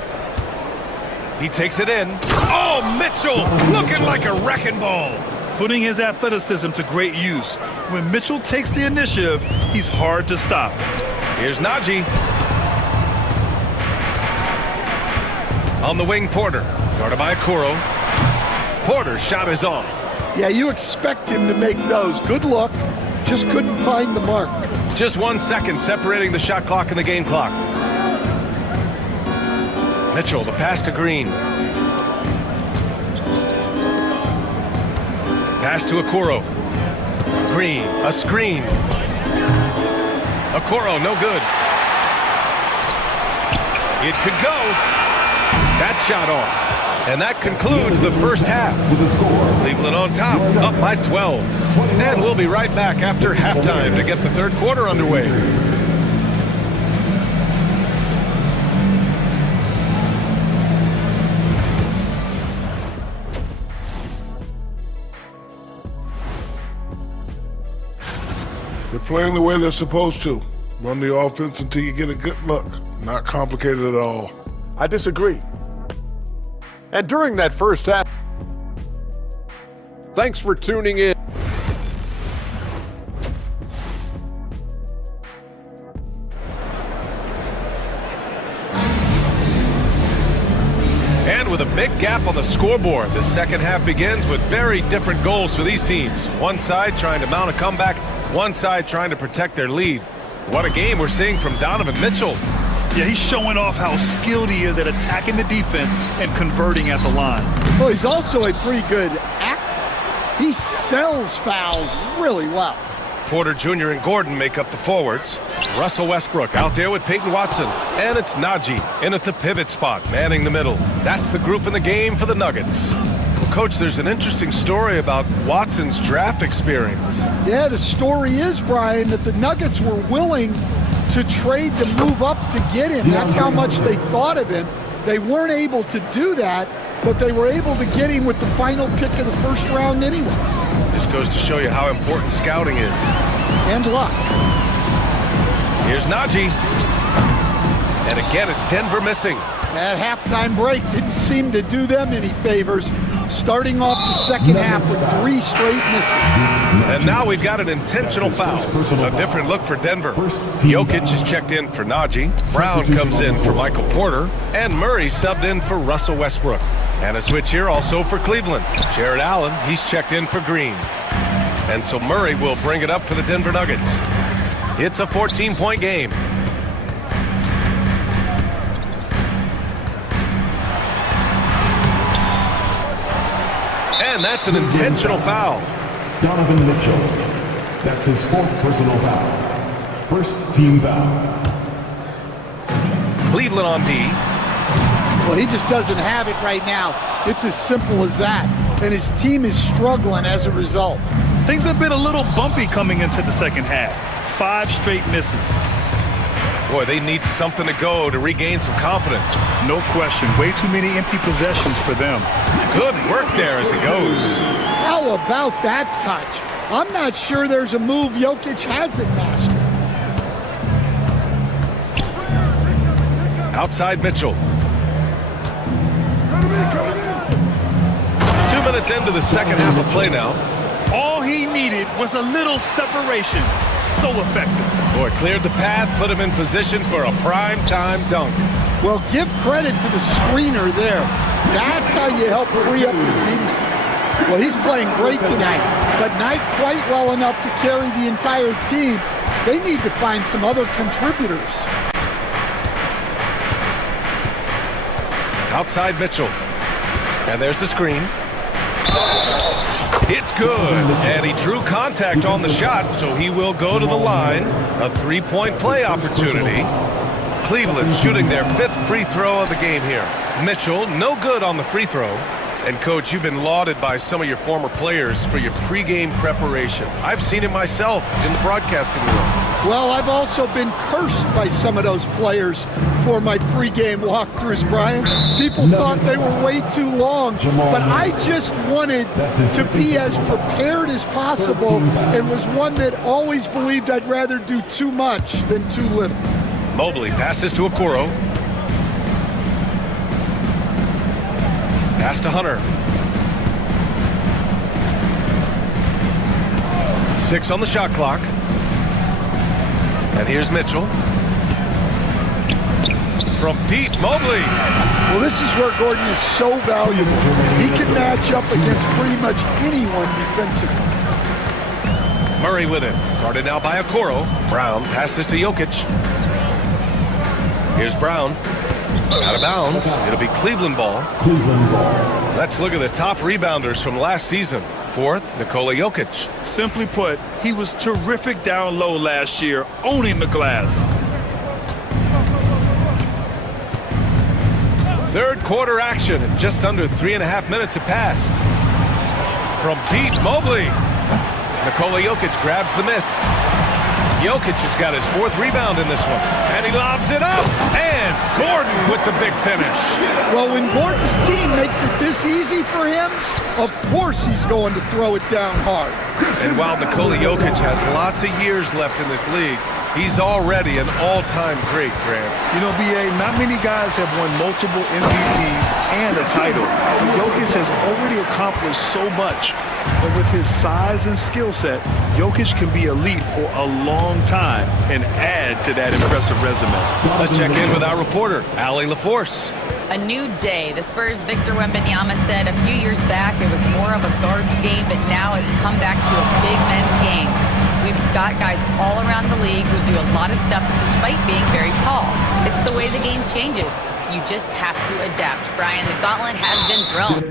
He takes it in. Oh, Mitchell looking like a wrecking ball. Putting his athleticism to great use. When Mitchell takes the initiative, he's hard to stop. Here's Najee. On the wing, Porter. Guarded by Okoro. Porter's shot is off. Yeah, you expect him to make those. Good look. Just couldn't find the mark. Just 1 second separating the shot clock and the game clock. Mitchell, the pass to Green. Pass to Okoro. Green, a screen. Okoro, no good. It could go. That shot off. And that concludes the first half. Cleveland on top, up by 12. And we'll be right back after halftime to get the third quarter underway. They're playing the way they're supposed to. Run the offense until you get a good look. Not complicated at all. I disagree. And during that first half, thanks for tuning in. And with a big gap on the scoreboard, the second half begins with very different goals for these teams. One side trying to mount a comeback, one side trying to protect their lead. What a game we're seeing from Donovan Mitchell. Yeah, he's showing off how skilled he is at attacking the defense and converting at the line. Well, he's also a pretty good actor. He sells fouls really well. Porter Jr. and Gordon make up the forwards. Russell Westbrook out there with Peyton Watson. And it's Najee in at the pivot spot, manning the middle. That's the group in the game for the Nuggets. Well, Coach, there's an interesting story about Watson's draft experience. Yeah, the story is, Brian, that the Nuggets were willing to trade to move up to get him. That's how much they thought of him. They weren't able to do that, but they were able to get him with the final pick of the first round anyway. This goes to show you how important scouting is. And luck. Here's Najee. And again, it's Denver missing. That halftime break didn't seem to do them any favors. Starting off the second half with 3 straight misses. And now we've got an intentional foul. A different look for Denver. Jokic is checked in for Najee. Brown comes in for Michael Porter. And Murray subbed in for Russell Westbrook. And a switch here also for Cleveland. Jared Allen, he's checked in for Green. And so Murray will bring it up for the Denver Nuggets. It's a 14-point game. And that's an intentional foul. Donovan Mitchell. That's his fourth personal foul. First team foul. Cleveland on D. Well, he just doesn't have it right now. It's as simple as that. And his team is struggling as a result. Things have been a little bumpy coming into the second half. 5 straight misses. Boy, they need something to go to regain some confidence. No question. Way too many empty possessions for them. Good work there as it goes. How about that touch? I'm not sure there's a move Jokic hasn't mastered. Outside Mitchell. 2 minutes into the second half of play now. All he needed was a little separation. So effective. Boy, cleared the path, put him in position for a prime-time dunk. Well, give credit to the screener there. That's how you help free up your teammates. Well, he's playing great tonight, but not quite well enough to carry the entire team. They need to find some other contributors. Outside Mitchell. And there's the screen. It's good. And he drew contact on the shot, so he will go to the line. A 3-point play opportunity. Cleveland shooting their 5th free throw of the game here. Mitchell, no good on the free throw. And, Coach, you've been lauded by some of your former players for your pregame preparation. I've seen it myself in the broadcasting room. Well, I've also been cursed by some of those players for my pregame walkthroughs, Brian. People thought they were way too long, but I just wanted to be as prepared as possible and was one that always believed I'd rather do too much than too little. Mobley passes to Okoro. Pass to Hunter. 6 on the shot clock. And here's Mitchell. From deep, Mobley. Well, this is where Gordon is so valuable. He can match up against pretty much anyone defensively. Murray with it. Guarded now by Okoro. Brown passes to Jokic. Here's Brown. Out of bounds. It'll be Cleveland ball. Let's look at the top rebounders from last season. 4th, Nikola Jokic. Simply put, he was terrific down low last year, owning the glass. 3rd quarter action, and just under 3.5 minutes have passed. From deep, Mobley. Nikola Jokic grabs the miss. Jokic has got his 4th rebound in this one. And he lobs it up. And Gordon with the big finish. Well, when Gordon's team makes it this easy for him, of course he's going to throw it down hard. And while Nikola Jokic has lots of years left in this league, he's already an all-time great, Grant. You know, B.A., not many guys have won multiple MVPs and a title. Jokic has already accomplished so much. And with his size and skill set, Jokic can be elite for a long time and add to that impressive resume. Let's check in with our reporter, Allie LaForce. A new day. The Spurs' Victor Wembanyama said a few years back it was more of a guards game, but now it's come back to a big men's game. We've got guys all around the league who do a lot of stuff despite being very tall. It's the way the game changes. You just have to adapt. Brian, the gauntlet has been thrown.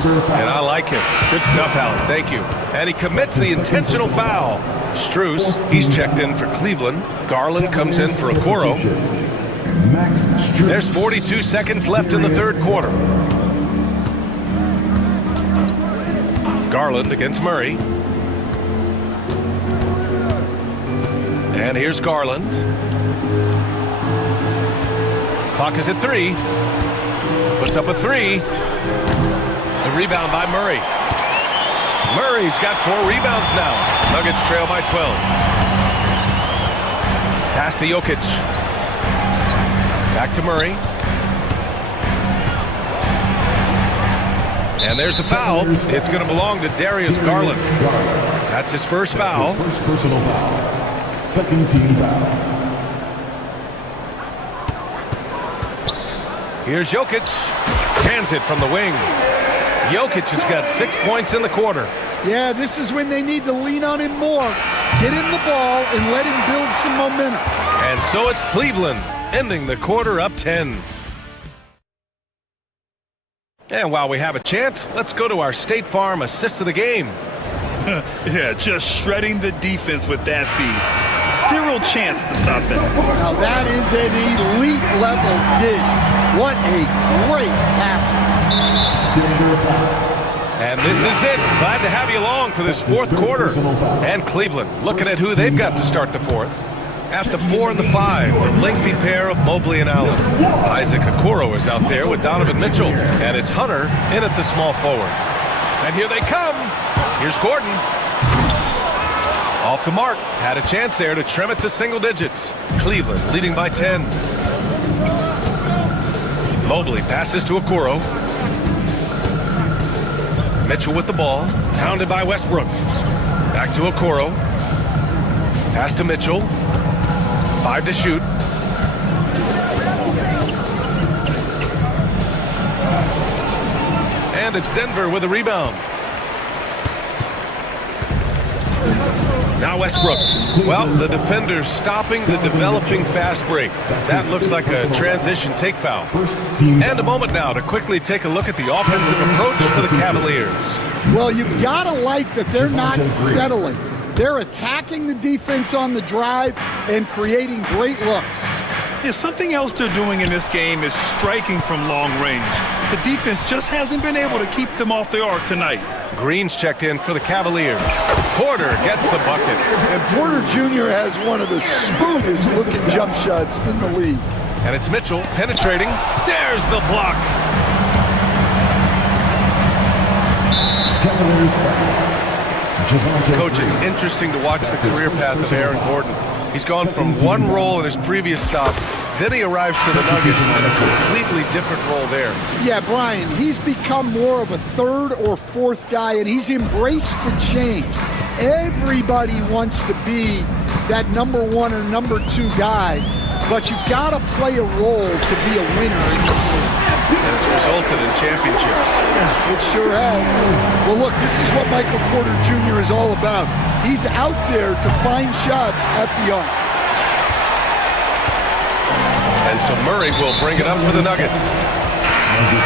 And I like him. Good stuff, Allen. Thank you. And he commits the intentional foul. Strus, he's checked in for Cleveland. Garland comes in for Okoro. There's 42 seconds left in the 3rd quarter. Garland against Murray. And here's Garland. Clock is at 3. Puts up a 3. The rebound by Murray. Murray's got 4 rebounds now. Nuggets trail by 12. Pass to Jokic. Back to Murray. And there's the foul. It's going to belong to Darius Garland. That's his first foul. First personal foul. 2nd team foul. Here's Jokic. Hands it from the wing. Jokic has got 6 points in the quarter. Yeah, this is when they need to lean on him more. Get him the ball and let him build some momentum. And so it's Cleveland, ending the quarter up 10. And while we have a chance, let's go to our State Farm assist of the game. Yeah, just shredding the defense with that feed. Zero chance to stop that. Now that is an elite level dig. What a great passer. And this is it. Glad to have you along for this fourth quarter. And Cleveland looking at who they've got to start the fourth. At the 4 and the 5, the lengthy pair of Mobley and Allen. Isaac Okoro is out there with Donovan Mitchell. And it's Hunter in at the small forward. And here they come. Here's Gordon. Off the mark. Had a chance there to trim it to single digits. Cleveland leading by 10. Mobley passes to Okoro. Mitchell with the ball. Pounded by Westbrook. Back to Okoro. Pass to Mitchell. 5 to shoot. And it's Denver with a rebound. Now Westbrook. Well, the defender's stopping the developing fast break. That looks like a transition take foul. And a moment now to quickly take a look at the offensive approach for the Cavaliers. Well, you've got to like that they're not settling. They're attacking the defense on the drive and creating great looks. Yeah, something else they're doing in this game is striking from long range. The defense just hasn't been able to keep them off the arc tonight. Green's checked in for the Cavaliers. Porter gets the bucket. And Porter Jr. has one of the smoothest looking jump shots in the league. And it's Mitchell penetrating. There's the block. Coach, it's interesting to watch the career path of Aaron Gordon. He's gone from one role in his previous stop, then he arrives to the Nuggets in a completely different role there. Yeah, Brian, he's become more of a third or fourth guy, and he's embraced the change. Everybody wants to be that number 1 or number 2 guy, but you've got to play a role to be a winner in this league. And it's resulted in championships. Yeah, it sure has. Well, look, this is what Michael Porter Jr. is all about. He's out there to find shots at the arc. And so Murray will bring it up for the Nuggets.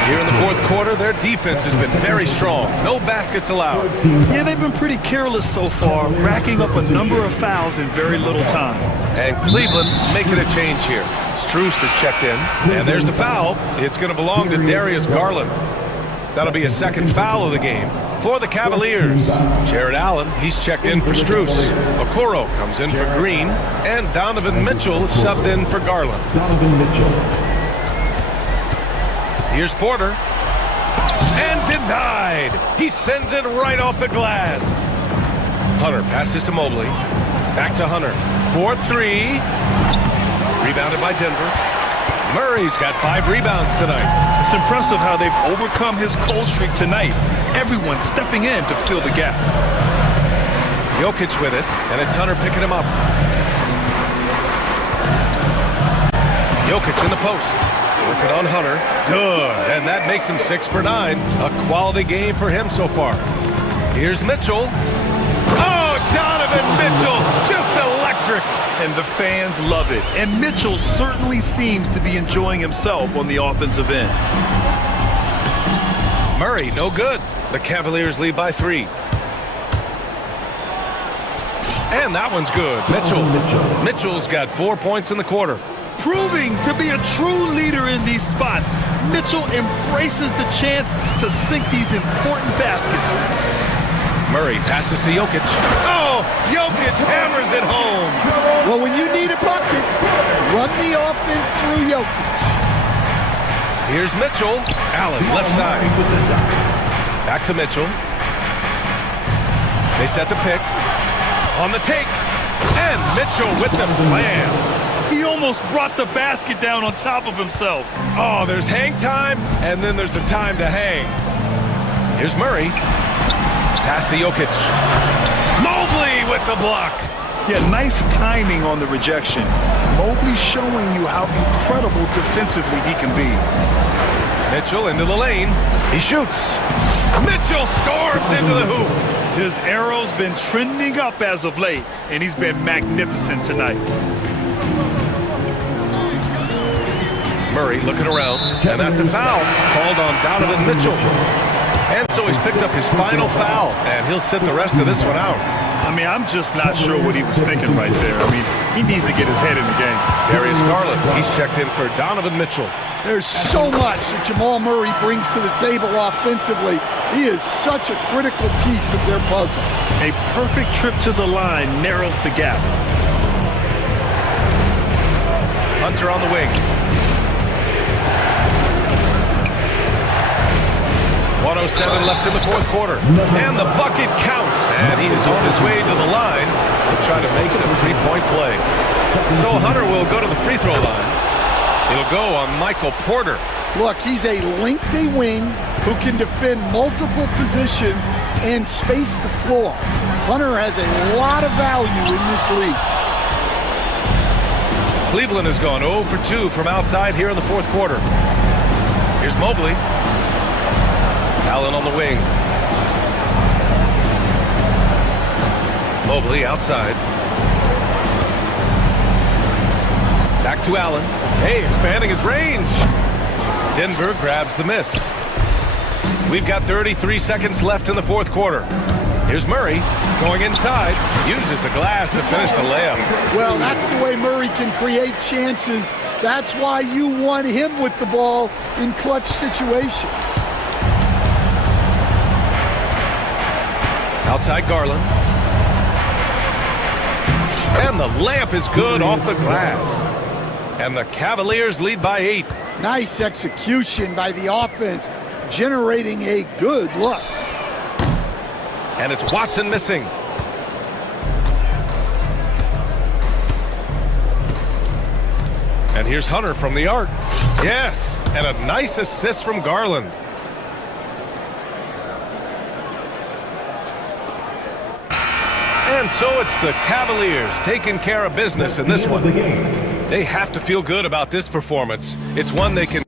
Here in the fourth quarter, their defense has been very strong. No baskets allowed. Yeah, they've been pretty careless so far, racking up a number of fouls in very little time. And Cleveland making a change here. Strus has checked in, and there's the foul. It's going to belong to Darius Garland. That'll be a second foul of the game for the Cavaliers. Jared Allen, he's checked in for Strus. Okoro comes in for Green, and Donovan Mitchell subbed in for Garland. Donovan Mitchell. Here's Porter. And denied. He sends it right off the glass. Hunter passes to Mobley. Back to Hunter. 4-3. Rebounded by Denver. Murray's got 5 rebounds tonight. It's impressive how they've overcome his cold streak tonight. Everyone stepping in to fill the gap. Jokic with it, and it's Hunter picking him up. Jokic in the post. Working on Hunter. Good. And that makes him 6 for 9. A quality game for him so far. Here's Mitchell. Oh, Donovan Mitchell. Just electric. And the fans love it. And Mitchell certainly seems to be enjoying himself on the offensive end. Murray, no good. The Cavaliers lead by 3. And that one's good. Mitchell's got 4 points in the quarter. Proving to be a true leader in these spots, Mitchell embraces the chance to sink these important baskets. Murray passes to Jokic. Oh, Jokic hammers it home. Well, when you need a bucket, run the offense through Jokic. Here's Mitchell. Allen, left side. Back to Mitchell. They set the pick. On the take. And Mitchell with the slam. He almost brought the basket down on top of himself. Oh, there's hang time, and then there's the time to hang. Here's Murray. Pass to Jokic. Mobley with the block. Yeah, nice timing on the rejection. Mobley showing you how incredible defensively he can be. Mitchell into the lane. He shoots. Mitchell storms into the hoop. His arrow's been trending up as of late, and he's been magnificent tonight. Murray looking around, and that's a foul called on Donovan Mitchell. And so he's picked up his final foul, and he'll sit the rest of this one out. I mean, I'm just not sure what he was thinking right there. I mean, he needs to get his head in the game. Darius Garland, he's checked in for Donovan Mitchell. There's so much that Jamal Murray brings to the table offensively. He is such a critical piece of their puzzle. A perfect trip to the line narrows the gap. Hunter on the wing. 1:07 left in the fourth quarter. And the bucket counts. And he is on his way to the line to try to make it a three-point play. So Hunter will go to the free throw line. It'll go on Michael Porter. Look, he's a lengthy wing who can defend multiple positions and space the floor. Hunter has a lot of value in this league. Cleveland has gone 0 for 2 from outside here in the fourth quarter. Here's Mobley. Allen on the wing. Mobley outside. Back to Allen. Hey, expanding his range. Denver grabs the miss. We've got 33 seconds left in the fourth quarter. Here's Murray going inside. Uses the glass to finish the layup. Well, that's the way Murray can create chances. That's why you want him with the ball in clutch situations. Outside Garland. And the layup is good off the glass. And the Cavaliers lead by 8. Nice execution by the offense, generating a good look. And it's Watson missing. And here's Hunter from the arc. Yes, and a nice assist from Garland. And so it's the Cavaliers taking care of business in this one. They have to feel good about this performance. It's one they can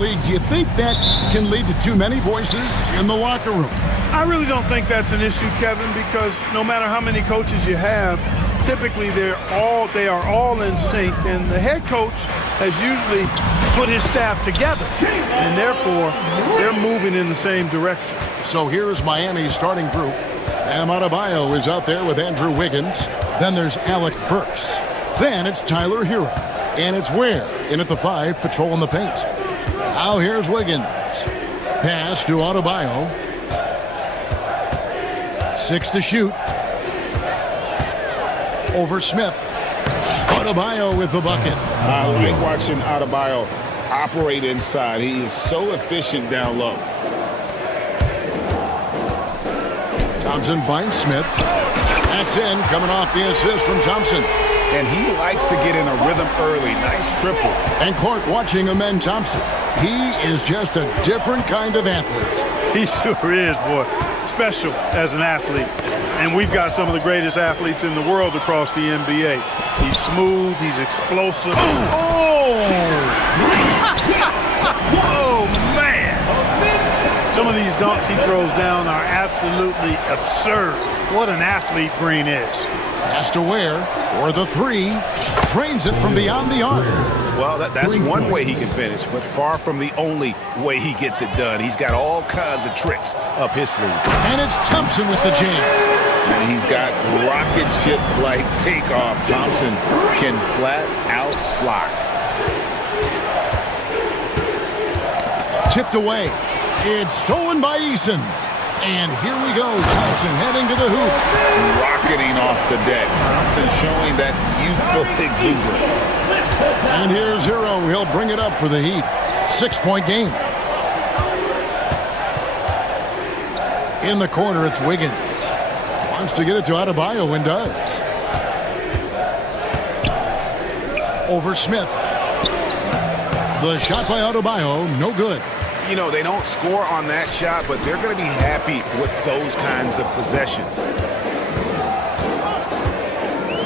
League, do you think that can lead to too many voices in the locker room? I really don't think that's an issue, Kevin, because no matter how many coaches you have, typically they are all in sync, and the head coach has usually put his staff together, and therefore they're moving in the same direction. So here's Miami's starting group. Bam Adebayo is out there with Andrew Wiggins. Then there's Alec Burks. Then it's Tyler Hero. And it's Ware in at the 5, patrolling the paint. Now here's Wiggins. Pass to Adebayo. 6 to shoot. Over Smith. Adebayo with the bucket. I like watching Adebayo operate inside. He is so efficient down low. Thompson finds Smith. That's in, coming off the assist from Thompson. And he likes to get in a rhythm early. Nice triple. And Clark watching Amen Thompson. He is just a different kind of athlete. He sure is, boy. Special as an athlete. And we've got some of the greatest athletes in the world across the NBA. He's smooth, he's explosive. Oh, man! Some of these dunks he throws down are absolutely absurd. What an athlete Green is. Pass to Ware for the 3. Drains it from beyond the arc. Well, that's one way he can finish, but far from the only way he gets it done. He's got all kinds of tricks up his sleeve. And it's Thompson with the jam. And he's got rocket ship-like takeoff. Thompson can flat out fly. Tipped away. It's stolen by Eason. And here we go. Thompson heading to the hoop. Rocketing off the deck. Thompson showing that youthful exuberance. And here's Hero. He'll bring it up for the Heat. 6-point game. In the corner, it's Wiggins. Wants to get it to Adebayo and does. Over Smith. The shot by Adebayo, no good. You know, they don't score on that shot, but they're going to be happy with those kinds of possessions.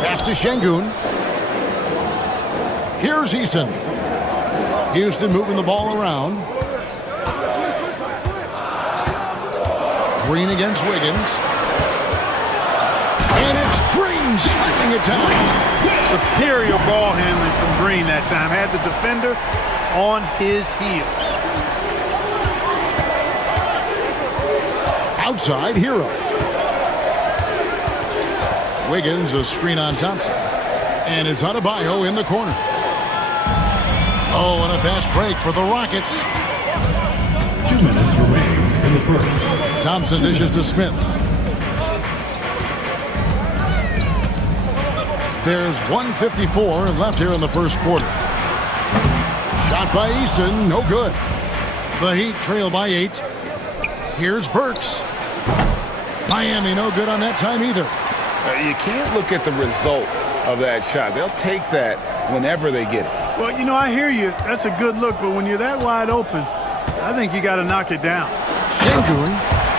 Pass to Şengün. Here's Eason. Houston moving the ball around. Green against Wiggins. And it's Green slapping it down. Superior ball handling from Green that time. Had the defender on his heels. Outside, Hero. Wiggins, a screen on Thompson. And it's Adebayo in the corner. Oh, and a fast break for the Rockets. 2 minutes remaining in the first. Thompson dishes to Smith. There's 1:54 left here in the first quarter. Shot by Eason, no good. The Heat trail by 8. Here's Burks. Miami no good on that time either. You can't look at the result of that shot. They'll take that whenever they get it. Well, you know, I hear you. That's a good look, but when you're that wide open, I think you got to knock it down. Şengün,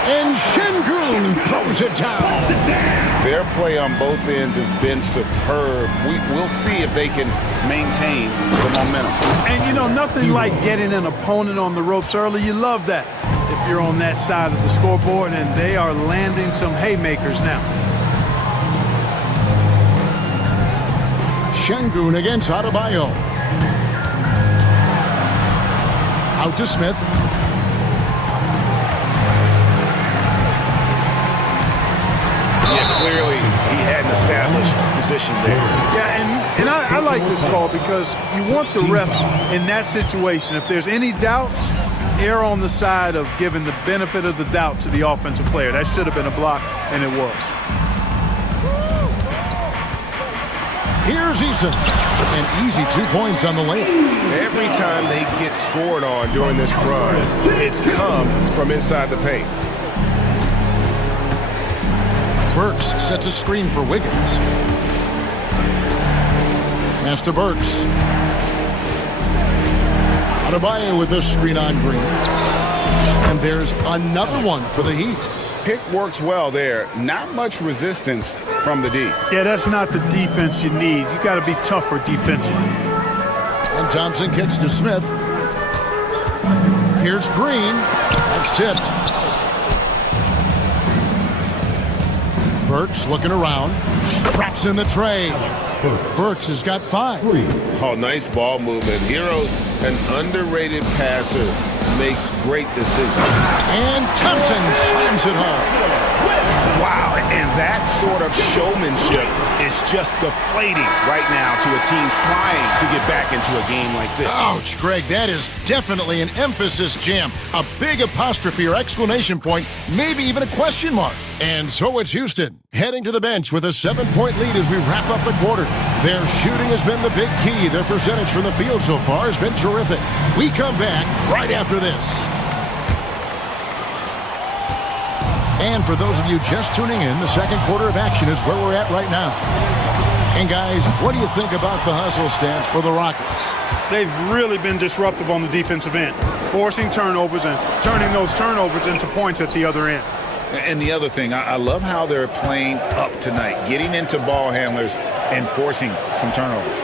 and Şengün throws it down. Their play on both ends has been superb. We'll see if they can maintain the momentum. And, you know, nothing like getting an opponent on the ropes early. You love that if you're on that side of the scoreboard, and they are landing some haymakers now. Şengün against Adebayo. Out to Smith. Yeah, clearly he had an established position there. Yeah, and I like this call because you want the refs in that situation. If there's any doubt, err on the side of giving the benefit of the doubt to the offensive player. That should have been a block, and it was. Here's Eason. An easy 2 points on the layup. Every time they get scored on during this run, it's come from inside the paint. Burks sets a screen for Wiggins. Pass to Burks. Adebayo with this screen on Green. And there's another one for the Heat. Pick works well there. Not much resistance from the D. Yeah, that's not the defense you need. You got to be tougher defensively. And Thompson kicks to Smith. Here's Green. That's tipped. Burks looking around. Traps in the tray. Burks has got 5. Oh, nice ball movement. Hero's an underrated passer. Makes great decisions. And Thompson slams it home. Wow, and that sort of showmanship is just deflating right now to a team trying to get back into a game like this. Ouch, Greg, that is definitely an emphasis jam. A big apostrophe or exclamation point, maybe even a question mark. And so it's Houston, heading to the bench with a 7-point lead as we wrap up the quarter. Their shooting has been the big key. Their percentage from the field so far has been terrific. We come back right after this. And for those of you just tuning in, the second quarter of action is where we're at right now. And guys, what do you think about the hustle stance for the Rockets? They've really been disruptive on the defensive end, forcing turnovers and turning those turnovers into points at the other end. And the other thing, I love how they're playing up tonight, getting into ball handlers and forcing some turnovers.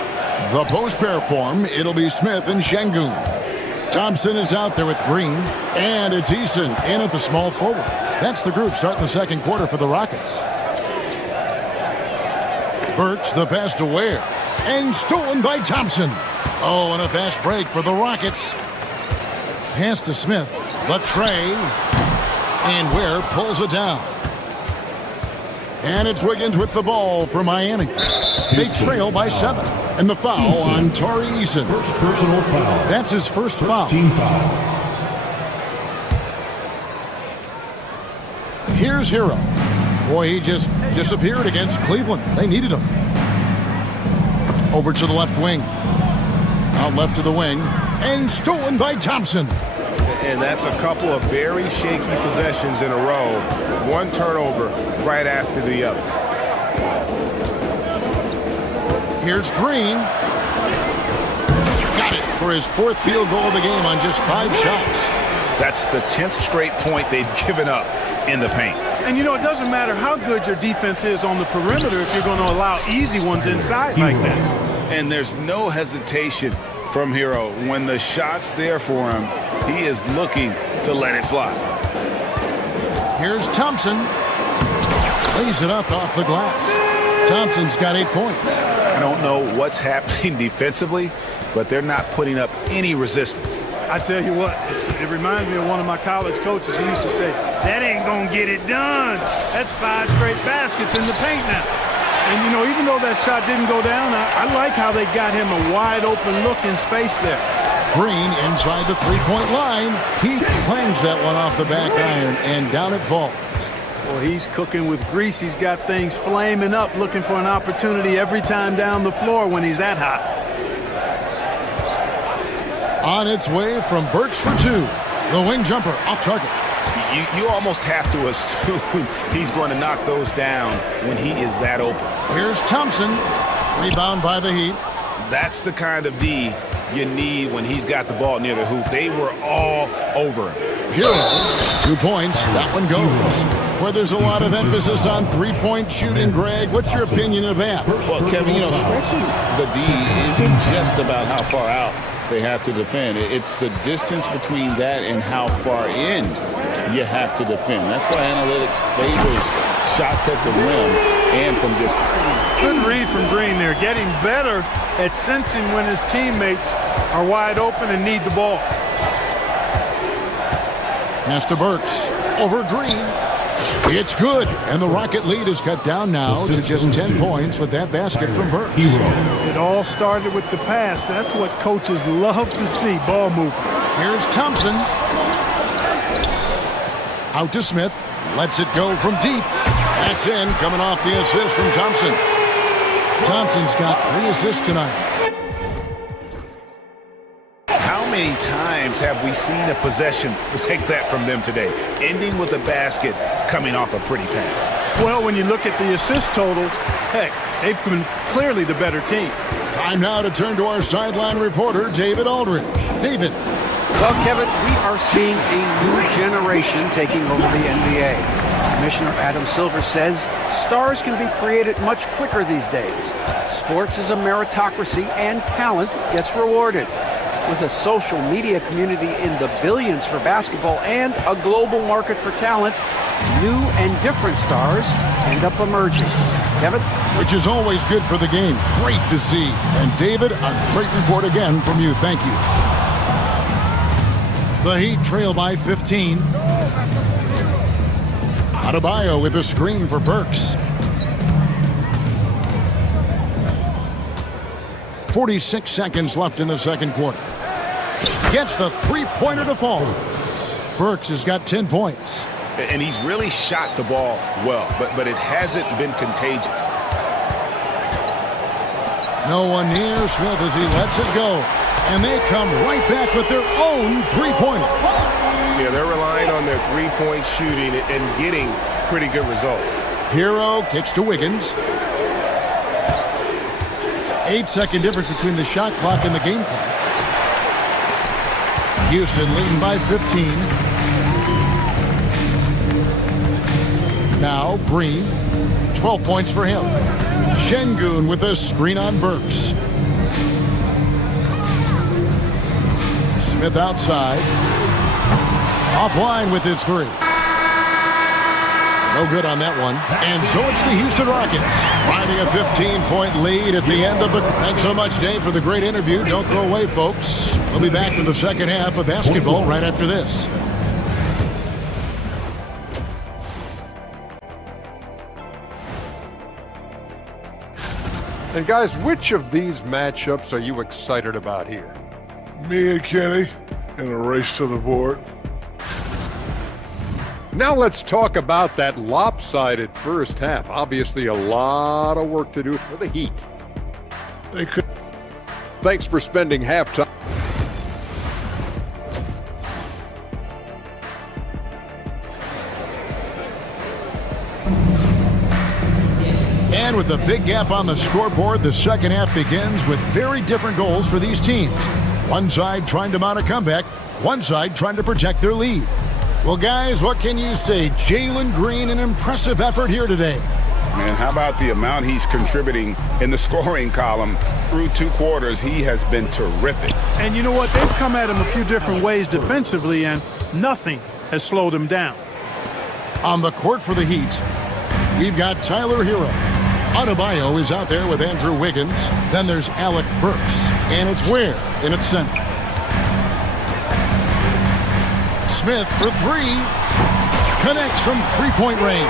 The post pair form, it'll be Smith and Şengün. Thompson is out there with Green, and it's Eason in at the small forward. That's the group starting the second quarter for the Rockets. Burks the pass to Ware, and stolen by Thompson. Oh, and a fast break for the Rockets. Pass to Smith, the tray, and Ware pulls it down. And it's Wiggins with the ball for Miami. They trail by 7. And the foul on Tari Eason. First personal foul. That's his first foul. Team foul. Here's Hero. Boy, he just disappeared against Cleveland. They needed him. Over to the left wing. Out left to the wing. And stolen by Thompson. And that's a couple of very shaky possessions in a row. One turnover right after the other. Here's Green. Got it for his 4th field goal of the game on just 5 shots. That's the 10th straight point they've given up in the paint. And you know, it doesn't matter how good your defense is on the perimeter if you're going to allow easy ones inside like that. And there's no hesitation from Hero. When the shot's there for him, he is looking to let it fly. Here's Thompson. Lays it up off the glass. Thompson's got 8 points. I don't know what's happening defensively, but they're not putting up any resistance. I tell you what, it reminds me of one of my college coaches. He used to say, that ain't going to get it done. That's 5 straight baskets in the paint now. And, you know, even though that shot didn't go down, I like how they got him a wide open look in space there. Green inside the 3-point line. He clangs that one off the back iron, and down it falls. Well, he's cooking with grease. He's got things flaming up, looking for an opportunity every time down the floor when he's that hot. On its way from Burks for 2. The wing jumper off target. You almost have to assume he's going to knock those down when he is that open. Here's Thompson. Rebound by the Heat. That's the kind of D you need when he's got the ball near the hoop. They were all over him. Hero, 2 points. That one goes. Where there's a lot of emphasis on 3-point shooting, Greg, what's your opinion of that? Well, Kevin, you know, stretching the D isn't just about how far out they have to defend. It's the distance between that and how far in you have to defend. That's why analytics favors shots at the rim and from distance. Good read from Green there, getting better at sensing when his teammates are wide open and need the ball. Pass to Burks. Over Green. It's good, and the Rocket lead is cut down now to just 10 points with that basket from Burks. It all started with the pass. That's what coaches love to see, ball movement. Here's Thompson. Out to Smith. Lets it go from deep. That's in, coming off the assist from Thompson. Thompson's got 3 assists tonight. How many times have we seen a possession like that from them today, ending with a basket coming off a pretty pass? Well, when you look at the assist totals, heck, they've been clearly the better team. Time now to turn to our sideline reporter, David Aldridge. David. Well, Kevin, we are seeing a new generation taking over the NBA. Commissioner Adam Silver says stars can be created much quicker these days. Sports is a meritocracy and talent gets rewarded. With a social media community in the billions for basketball and a global market for talent, new and different stars end up emerging. Kevin? Which is always good for the game. Great to see. And David, a great report again from you. Thank you. The Heat trail by 15. Adebayo with a screen for Burks. 46 seconds left in the second quarter. Gets the three-pointer to fall. Burks has got 10 points. And he's really shot the ball well, but it hasn't been contagious. No one near Smith as he lets it go. And they come right back with their own three-pointer. Yeah, they're relying on their three-point shooting and getting pretty good results. Hero kicks to Wiggins. 8-second difference between the shot clock and the game clock. Houston leading by 15. Now Green, 12 points for him. Şengün with a screen on Burks. Smith outside. Offline with his three. No good on that one. And so it's the Houston Rockets riding a 15-point lead at the end of the... Thanks so much, Dave, for the great interview. Don't go away, folks. We'll be back to the second half of basketball right after this. And guys, which of these matchups are you excited about here? Me and Kenny in a race to the board. Now let's talk about that lopsided first half. Obviously a lot of work to do for the Heat. They could. Thanks for spending halftime. And with a big gap on the scoreboard, the second half begins with very different goals for these teams. One side trying to mount a comeback, one side trying to protect their lead. Well, guys, what can you say? Jalen Green, an impressive effort here today. Man, how about the amount he's contributing in the scoring column? Through two quarters, he has been terrific. And you know what? They've come at him a few different ways defensively, and nothing has slowed him down. On the court for the Heat, we've got Tyler Hero. Adebayo is out there with Andrew Wiggins. Then there's Alec Burks, and it's Ware in its center. Smith for three. Connects from three-point range.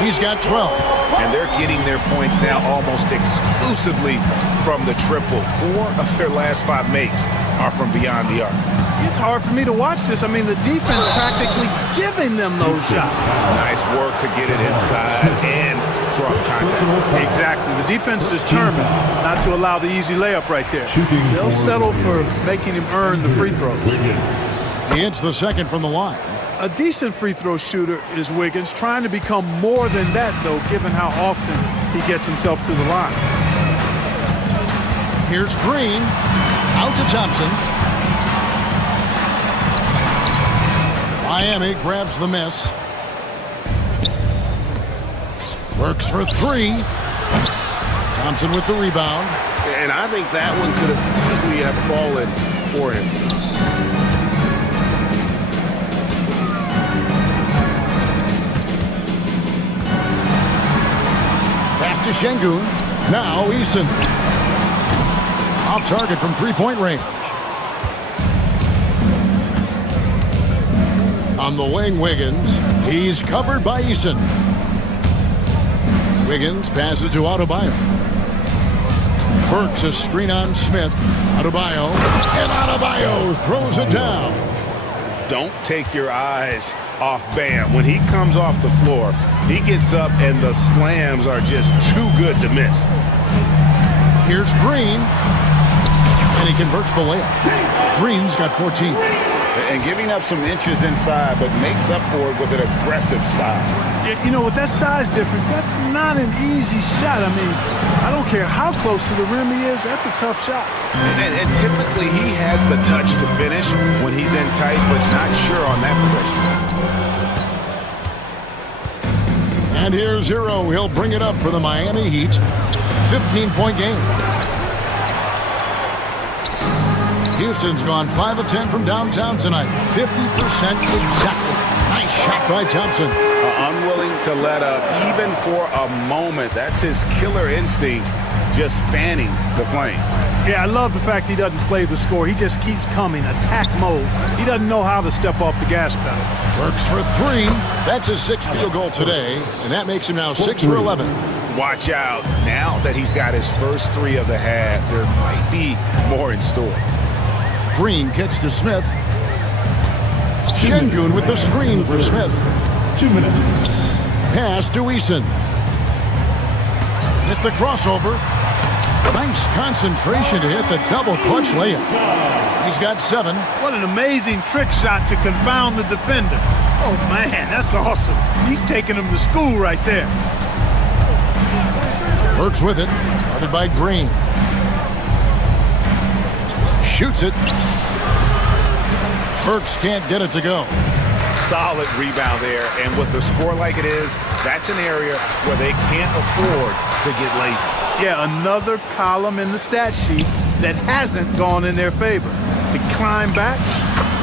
He's got 12. And they're getting their points now almost exclusively from the triple. 4 of their last 5 makes are from beyond the arc. It's hard for me to watch this. I mean, the defense practically giving them those shots. Nice work to get it inside and draw the contact. Exactly. The defense is determined not to allow the easy layup right there. They'll settle for making him earn the free throws. He hits the second from the line. A decent free throw shooter is Wiggins, trying to become more than that, though, given how often he gets himself to the line. Here's Green. Out to Thompson. Miami grabs the miss. Works for three. Thompson with the rebound. And I think that one could have easily have fallen for him. Pass to Şengün. Now Eason. Off target from three-point range. On the wing, Wiggins. He's covered by Eason. Wiggins passes to Adebayo. Burks a screen on Smith. Adebayo. And Adebayo throws it down. Don't take your eyes off Bam. When he comes off the floor, he gets up and the slams are just too good to miss. Here's Green. And he converts the layup. Green's got 14. And giving up some inches inside, but makes up for it with an aggressive style. You know, with that size difference, that's not an easy shot. I mean, I don't care how close to the rim he is, that's a tough shot. And typically he has the touch to finish when he's in tight, but not sure on that possession. And here's Hero. He'll bring it up for the Miami Heat. 15-point game. Houston's gone 5 of 10 from downtown tonight. 50% exactly. Nice shot by Thompson. Unwilling to let up even for a moment. That's his killer instinct, just fanning the flame. Yeah, I love the fact he doesn't play the score. He just keeps coming, attack mode. He doesn't know how to step off the gas pedal. Works for 3. That's his 6th field goal today, and that makes him now 6 for 11. Watch out. Now that he's got his first 3 of the half, there might be more in store. Green kicks to Smith. Şengün with the screen for Smith. 2 minutes. Pass to Eason. With the crossover. Nice concentration to hit the double clutch layup. He's got 7. What an amazing trick shot to confound the defender. Oh, man, that's awesome. He's taking him to school right there. Works with it. Guarded by Green. Shoots it. Burks can't get it to go. Solid rebound there, and with the score like it is, that's an area where they can't afford to get lazy. Yeah, another column in the stat sheet that hasn't gone in their favor. To climb back,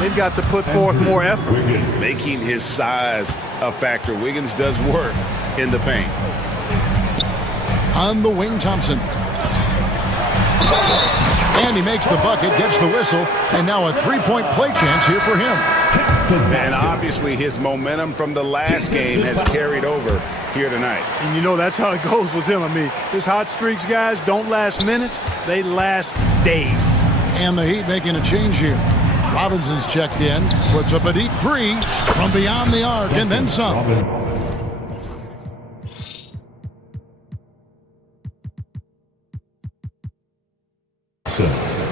they've got to put forth more effort. Making his size a factor. Wiggins does work in the paint. On the wing, Thompson. And he makes the bucket, gets the whistle, and now a 3-point play chance here for him. And obviously his momentum from the last game has carried over here tonight. And you know that's how it goes with him. I mean, his hot streaks, guys, don't last minutes, they last days. And the Heat making a change here. Robinson's checked in, puts up a deep 3 from beyond the arc, and then some.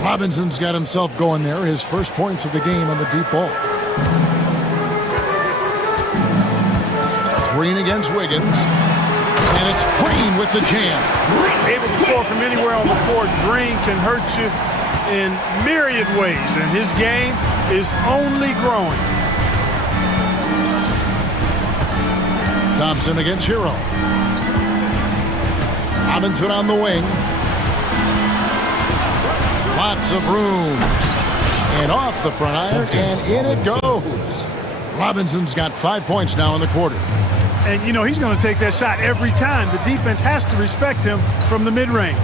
Robinson's got himself going there, his first points of the game on the deep ball. Green against Wiggins. And it's Green with the jam. Able to score from anywhere on the court. Green can hurt you in myriad ways, and his game is only growing. Thompson against Hero. Robinson on the wing. Lots of room. And off the front iron, and in it goes. Robinson's got 5 points now in the quarter. And, you know, he's going to take that shot every time. The defense has to respect him from the mid-range.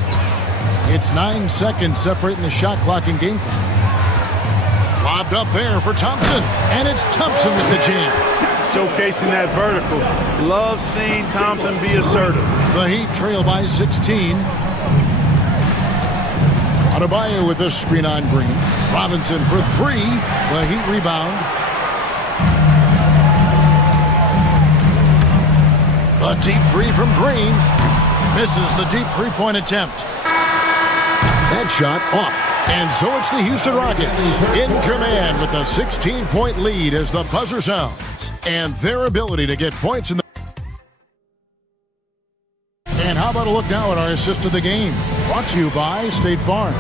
It's 9 seconds separating the shot clock and game clock. Lobbed up there for Thompson, and it's Thompson with the jam. Showcasing that vertical. Love seeing Thompson be assertive. The Heat trail by 16. Adebayo with the screen on Green. Robinson for 3. The Heat rebound. A deep 3 from Green. Misses the deep 3-point attempt. That shot off. And so it's the Houston Rockets in command with a 16-point lead as the buzzer sounds. And their ability to get points in the... And how about a look now at our assist of the game? Brought to you by State Farm.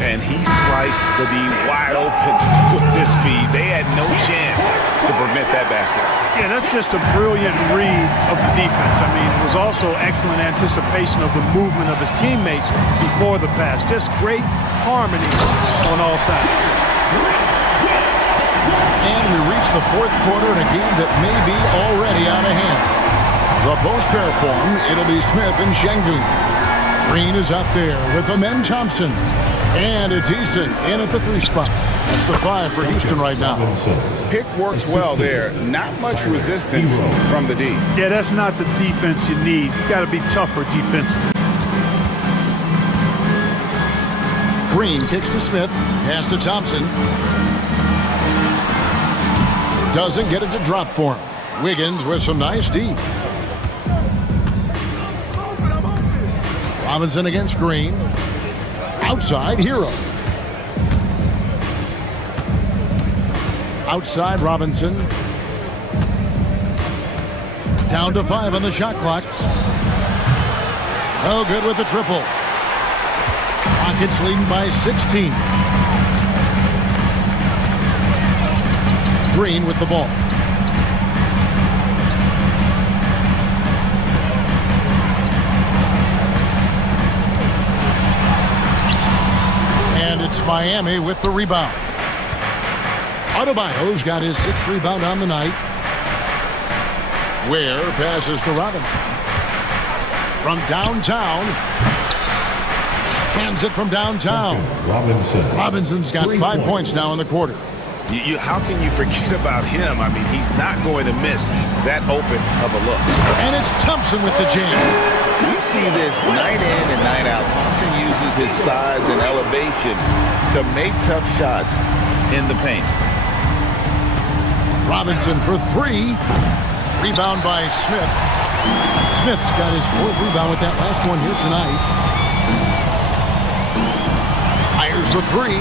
And he sliced the D wide open with this feed. They had no chance to prevent that basket. Yeah, that's just a brilliant read of the defense. I mean, it was also excellent anticipation of the movement of his teammates before the pass. Just great harmony on all sides. And we reach the fourth quarter in a game that may be already out of hand. The post-pair form, it'll be Smith and Şengün. Green is out there with the men Thompson. And it's Eason in at the 3 spot. That's the 5 for Houston right now. Pick works well there. Not much resistance from the D. Yeah, that's not the defense you need. You got to be tougher defensively. Green kicks to Smith. Pass to Thompson. Doesn't get it to drop for him. Wiggins with some nice D. Robinson against Green. Outside, Hero. Outside, Robinson. Down to 5 on the shot clock. No good with the triple. Rockets leading by 16. Green with the ball. Miami with the rebound. Adebayo's got his 6th rebound on the night. Ware passes to Robinson. From downtown. Hands it from downtown. Robinson's got 5 points now in the quarter. How can you forget about him? I mean, he's not going to miss that open of a look. And it's Thompson with the jam. We see this night in and night out. Thompson uses his size and elevation to make tough shots in the paint. Robinson for 3. Rebound by Smith. Smith's got his 4th rebound with that last one here tonight. Fires the 3.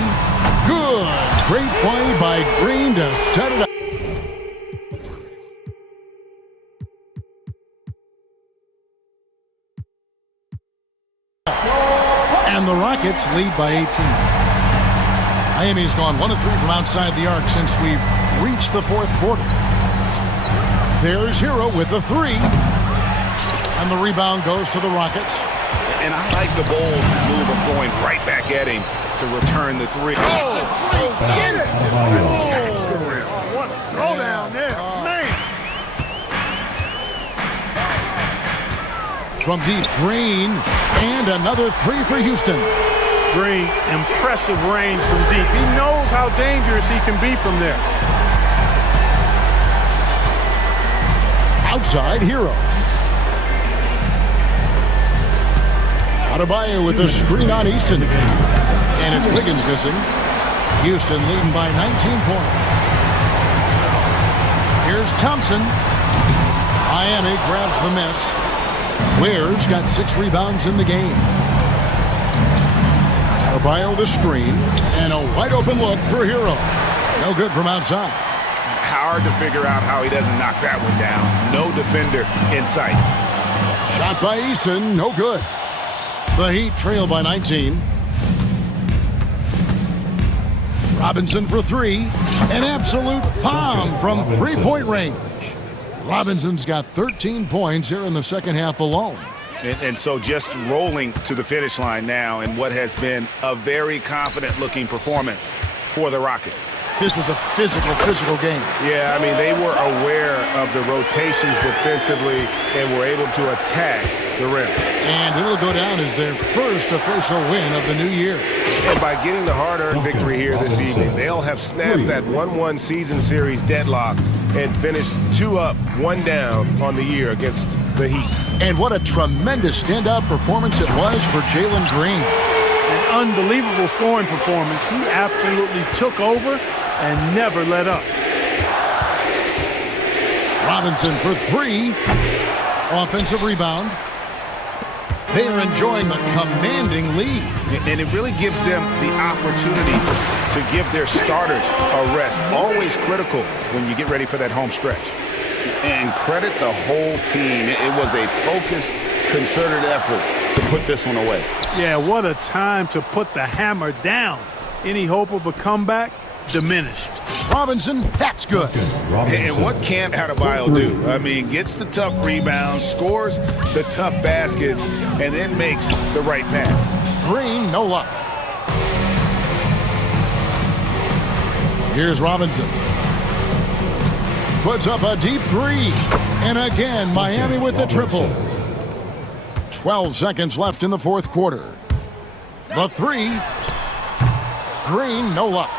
Good. Great play by Green to set it up. And the Rockets lead by 18. Miami's gone 1 of 3 from outside the arc since we've reached the 4th quarter. There's Hero with the 3. And the rebound goes to the Rockets. And I like the bold move of going right back at him to return the 3. That's a great get it! What a throwdown there, man! From deep, Green, and another 3 for Houston. Green, impressive range from deep. He knows how dangerous he can be from there. Outside, Hero. Adebayo with the screen on Easton. And it's Wiggins missing. Houston leading by 19 points. Here's Thompson. Miami grabs the miss. Ware's got 6 rebounds in the game. Adebayo the screen. And a wide open look for Hero. No good from outside. Hard to figure out how he doesn't knock that one down. No defender in sight. Shot by Easton. No good. The Heat trail by 19. Robinson for 3. An absolute bomb from 3-point range. Robinson's got 13 points here in the second half alone. And so just rolling to the finish line now in what has been a very confident-looking performance for the Rockets. This was a physical game. Yeah, I mean, they were aware of the rotations defensively and were able to attack the rim. And it'll go down as their first official win of the new year. And by getting the hard-earned victory here this evening, they'll have snapped that 1-1 season series deadlock and finished 2 up, 1 down on the year against the Heat. And what a tremendous standout performance it was for Jalen Green. An unbelievable scoring performance. He absolutely took over and never let up. Robinson for 3. Offensive rebound. They are enjoying a commanding lead. And it really gives them the opportunity to give their starters a rest. Always critical when you get ready for that home stretch. And credit the whole team. It was a focused, concerted effort to put this one away. Yeah, what a time to put the hammer down. Any hope of a comeback? Diminished. Robinson, that's good. And what can't Adebayo do? I mean, gets the tough rebounds, scores the tough baskets, and then makes the right pass. Green, no luck. Here's Robinson. Puts up a deep 3. And again, Miami with the triple. 12 seconds left in the 4th quarter. The 3. Green, no luck.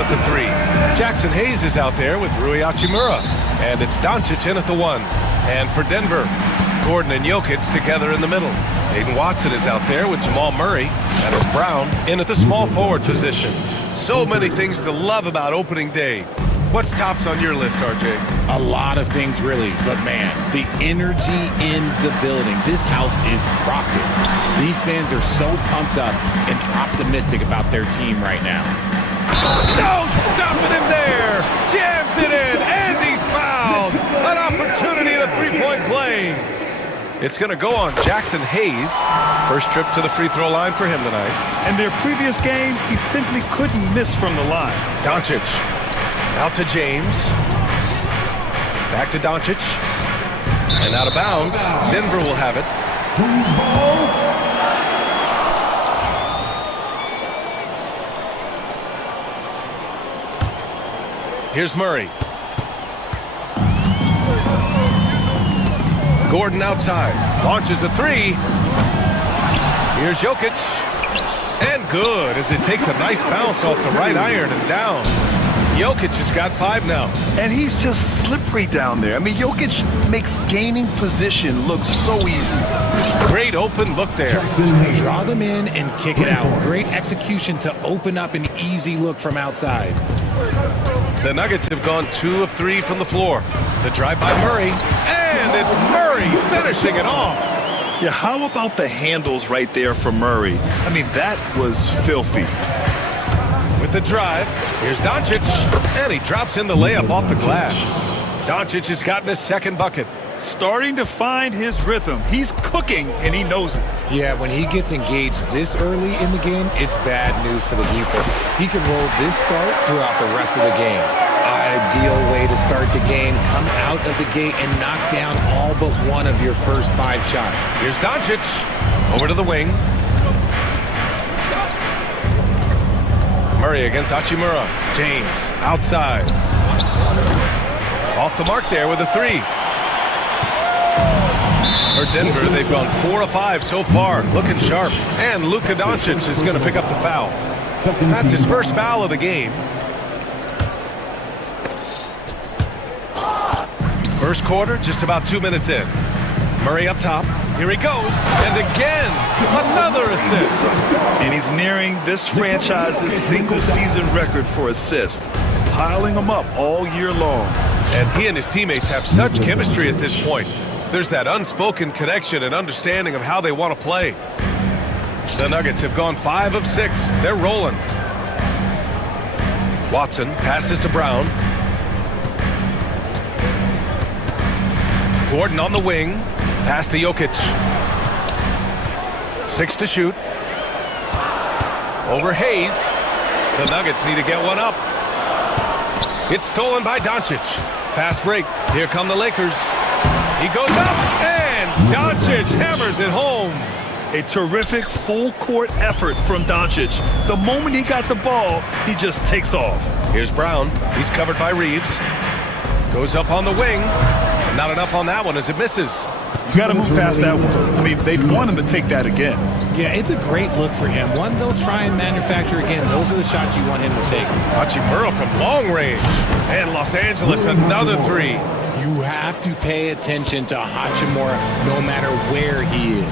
at the 3. Jackson Hayes is out there with Rui Hachimura. And it's Doncic in at the 1. And for Denver, Gordon and Jokic together in the middle. Aiden Watson is out there with Jamal Murray. And it's Brown in at the small forward position. So many things to love about opening day. What's tops on your list, RJ? A lot of things, really. But, man, the energy in the building. This house is rocking. These fans are so pumped up and optimistic about their team right now. No stopping him there. Jams it in, and he's fouled. An opportunity at a three-point play. It's going to go on Jackson Hayes. First trip to the free throw line for him tonight. In their previous game, he simply couldn't miss from the line. Doncic. Out to James. Back to Doncic. And out of bounds. Denver will have it. Here's Murray. Gordon outside. Launches a 3. Here's Jokic. And good as it takes a nice bounce off the right iron and down. Jokic has got 5 now. And he's just slippery down there. I mean, Jokic makes gaining position look so easy. Great open look there. Draw them in and kick it out. Great execution to open up an easy look from outside. The Nuggets have gone 2 of 3 from the floor. The drive by Murray. And it's Murray finishing it off. Yeah, how about the handles right there for Murray? I mean, that was filthy. With the drive, here's Doncic, and he drops in the layup off the glass. Doncic has gotten his second bucket. Starting to find his rhythm. He's cooking, and he knows it. Yeah, when he gets engaged this early in the game, it's bad news for the defense. He can roll this start throughout the rest of the game. Ideal way to start the game. Come out of the gate and knock down all but one of your first 5 shots. Here's Doncic. Over to the wing. Murray against Hachimura. James outside. Off the mark there with a 3. For Denver, they've gone 4 of 5 so far. Looking sharp. And Luka Doncic is going to pick up the foul. That's his first foul of the game. First quarter, just about 2 minutes in. Murray up top. Here he goes. And again, another assist. And he's nearing this franchise's single-season record for assists, piling them up all year long. And he and his teammates have such chemistry at this point. There's that unspoken connection and understanding of how they want to play. The Nuggets have gone 5 of 6. They're rolling. Watson passes to Brown. Gordon on the wing. Pass to Jokic. 6 to shoot. Over Hayes. The Nuggets need to get one up. It's stolen by Doncic. Fast break. Here come the Lakers. He goes up, and Doncic hammers it home. A terrific full-court effort from Doncic. The moment he got the ball, he just takes off. Here's Brown. He's covered by Reeves. Goes up on the wing. Not enough on that one as it misses. You got to move past that one. I mean, they want him to take that again. Yeah, it's a great look for him. One they'll try and manufacture again. Those are the shots you want him to take. Hachimura from long range. And Los Angeles, another 3. You have to pay attention to Hachimura no matter where he is.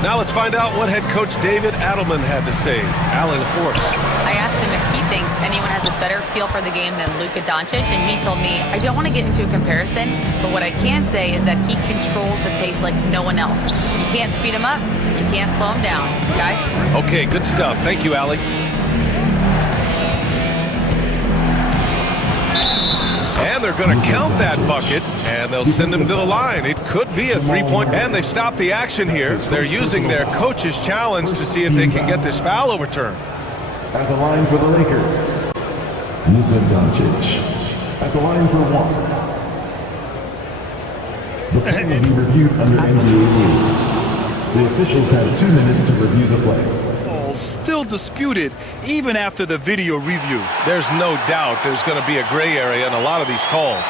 Now let's find out what head coach David Adelman had to say. Allie LaForce. I asked him if he thinks anyone has a better feel for the game than Luka Doncic, and he told me, I don't want to get into a comparison, but what I can say is that he controls the pace like no one else. You can't speed him up, you can't slow him down. Guys? Okay, good stuff. Thank you, Allie. And they're going to count that bucket, and they'll send him to the line. It could be a 3-point, and they've stopped the action here. They're using their coach's challenge to see if they can get this foul overturned. At the line for the Lakers, Luka Doncic. At the line for 1. The play will be reviewed under NBA rules. The officials have 2 minutes to review the play. Still disputed even after the video review. There's no doubt there's going to be a gray area in a lot of these calls.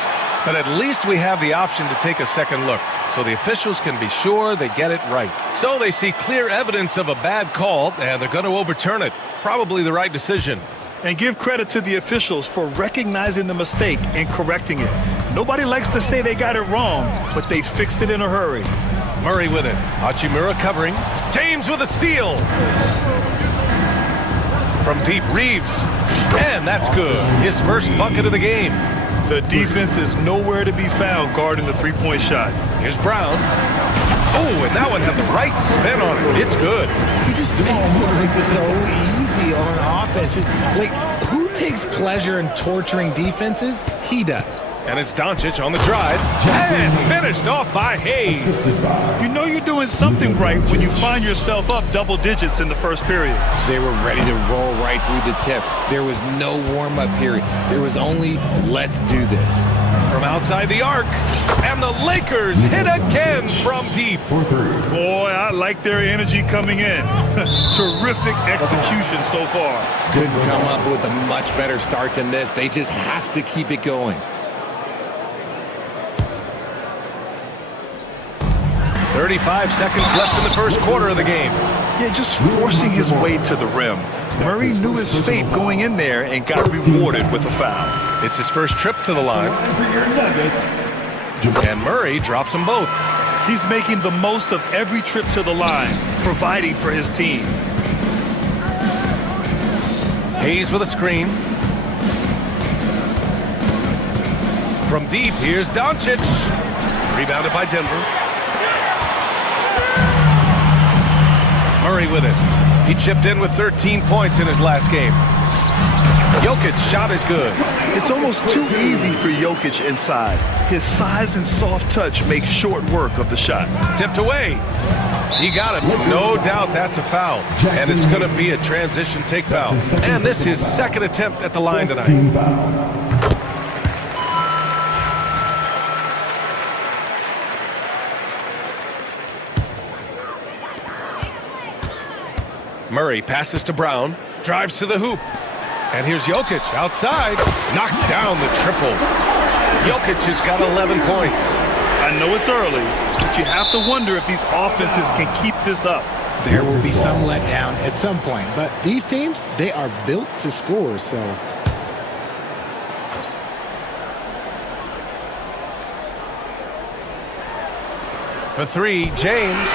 But at least we have the option to take a second look, so the officials can be sure they get it right. So they see clear evidence of a bad call, and they're going to overturn it. Probably the right decision. And give credit to the officials for recognizing the mistake and correcting it. Nobody likes to say they got it wrong, but they fixed it in a hurry. Murray with it. Hachimura covering. James with a steal. From deep, Reeves. And that's good. His first bucket of the game. The defense is nowhere to be found guarding the three-point shot. Here's Brown. Oh, and that one had the right spin on it. It's good. He just makes it look so easy on offense. Like, who takes pleasure in torturing defenses? He does. And it's Doncic on the drive. And finished off by Hayes. You know you're doing something right when you find yourself up double digits in the first period. They were ready to roll right through the tip. There was no warm-up period. There was only, let's do this. From outside the arc. And the Lakers hit again from deep. Boy, I like their energy coming in. Terrific execution so far. Couldn't come up with a much better start than this. They just have to keep it going. 35 seconds left in the first quarter of the game. Yeah, just forcing his way to the rim. Murray knew his fate going in there and got rewarded with a foul. It's his first trip to the line. And Murray drops them both. He's making the most of every trip to the line, providing for his team. Hayes with a screen. From deep, here's Doncic. Rebounded by Denver. Murray with it. He chipped in with 13 points in his last game. Jokic's shot is good. It's almost too easy for Jokic inside. His size and soft touch make short work of the shot. Tipped away. He got it. No doubt that's a foul. And it's going to be a transition take foul. And this is his second attempt at the line tonight. Murray passes to Brown, drives to the hoop. And here's Jokic outside, knocks down the triple. Jokic has got 11 points. I know it's early, but you have to wonder if these offenses can keep this up. There will be some letdown at some point, but these teams, they are built to score, so. For three, James.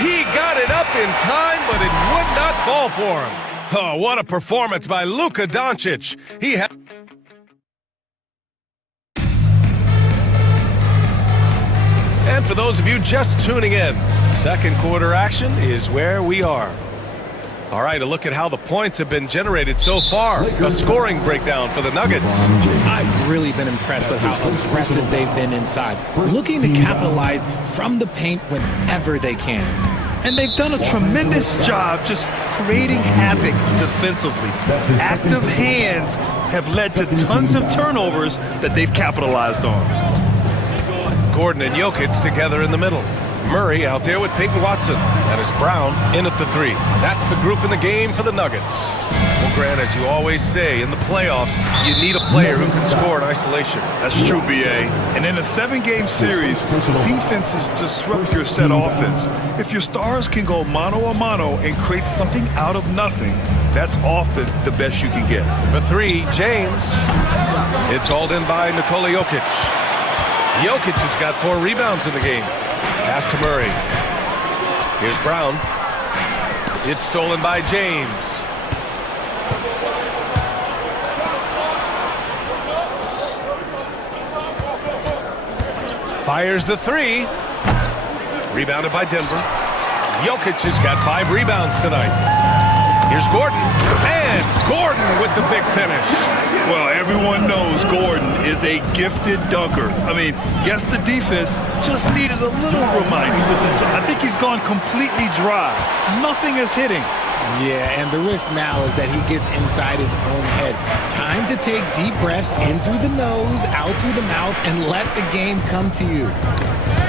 He got it up in time, but it would not fall for him. Oh, what a performance by Luka Doncic. He had... And for those of you just tuning in, second quarter action is where we are. All right, a look at how the points have been generated so far. A scoring breakdown for the Nuggets. I've really been impressed with how aggressive they've been inside, looking to capitalize from the paint whenever they can. And they've done a tremendous job just creating havoc defensively. Active hands have led to tons of turnovers that they've capitalized on. Gordon and Jokic together in the middle. Murray out there with Peyton Watson. And it's Brown in at the three. That's the group in the game for the Nuggets. Well, Grant, as you always say, in the playoffs, you need a player who can score in isolation. That's true, B.A. And in a 7-game series, defenses disrupt your set offense. If your stars can go mano-a-mano and create something out of nothing, that's often the best you can get. For three, James. It's hauled in by Nikola Jokic. Jokic has got 4 rebounds in the game. Pass to Murray. Here's Brown. It's stolen by James. Fires the three. Rebounded by Denver. Jokic has got 5 rebounds tonight. Here's Gordon. And Gordon with the big finish. Well, everyone knows Gordon is a gifted dunker. I mean, guess the defense just needed a little reminder. I think he's gone completely dry. Nothing is hitting. Yeah, and the risk now is that he gets inside his own head. Time to take deep breaths in through the nose, out through the mouth, and let the game come to you.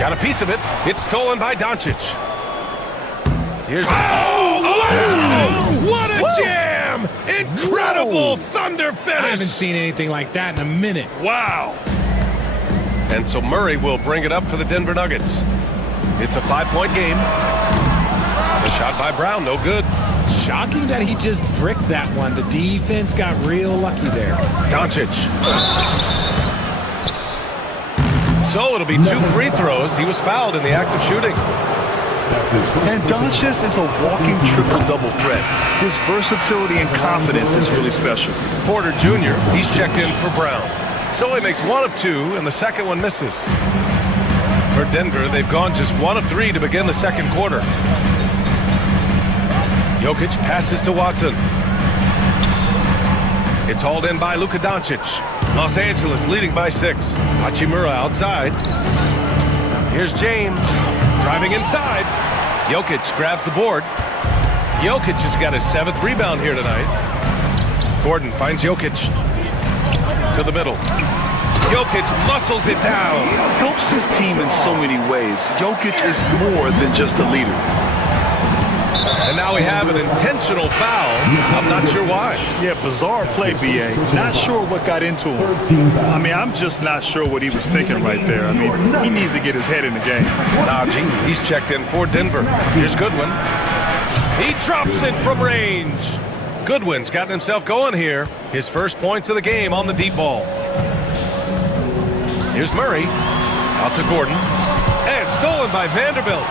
Got a piece of it. It's stolen by Doncic. Here's... What a jam! Incredible thunder finish! I haven't seen anything like that in a minute. Wow! And so Murray will bring it up for the Denver Nuggets. It's a 5-point game. The shot by Brown, no good. Shocking that he just bricked that one. The defense got real lucky there. Doncic. So it'll be 2 free throws. He was fouled in the act of shooting. And Doncic is a walking triple-double threat. His versatility and confidence is really special. Porter Jr., he's checked in for Brown. So he makes 1 of 2, and the second one misses. For Denver, they've gone just 1 of 3 to begin the second quarter. Jokic passes to Watson. It's hauled in by Luka Doncic. Los Angeles leading by 6. Hachimura outside. Here's James driving inside. Jokic grabs the board. Jokic has got his 7th rebound here tonight. Gordon finds Jokic to the middle. Jokic muscles it down. Helps his team in so many ways. Jokic is more than just a leader. And now we have an intentional foul. I'm not sure why. Yeah, bizarre play, B.A. Not sure what got into him. I mean, I'm just not sure what he was thinking right there. I mean, he needs to get his head in the game. Najee, he's checked in for Denver. Here's Goodwin. He drops it from range. Goodwin's gotten himself going here. His first points of the game on the deep ball. Here's Murray. Out to Gordon. And stolen by Vanderbilt.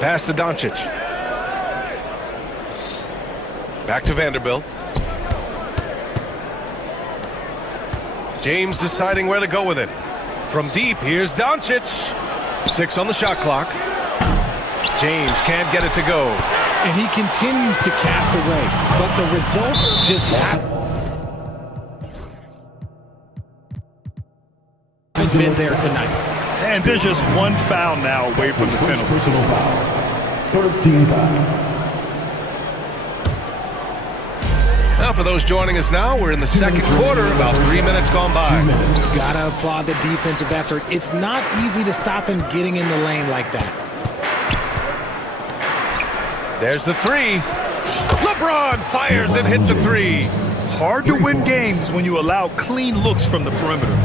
Pass to Doncic. Back to Vanderbilt. James deciding where to go with it. From deep, here's Doncic. 6 on the shot clock. James can't get it to go. And he continues to cast away, but the result just haven't been there tonight. And there's just 1 foul now away from the penalty. Personal foul. 13 foul. Now for those joining us now, we're in the second quarter, about 3 minutes gone by. Gotta applaud the defensive effort. It's not easy to stop him getting in the lane like that. There's the 3. LeBron fires and hits a 3. Hard to win games when you allow clean looks from the perimeter.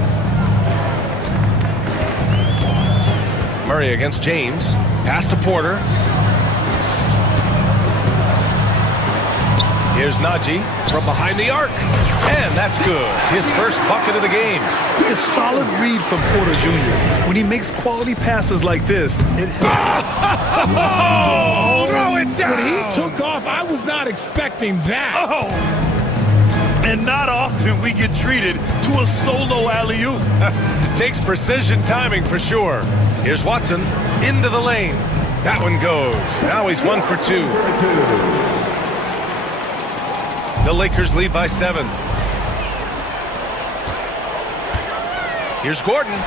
Murray against James. Pass to Porter. Here's Najee from behind the arc. And that's good. His first bucket of the game. A solid read from Porter Jr. When he makes quality passes like this, it Oh, throw it down. When he took off, I was not expecting that. Oh! And not often we get treated to a solo alley-oop. Takes precision timing for sure. Here's Watson into the lane. That one goes. Now he's 1 for 2. The Lakers lead by 7. Here's Gordon.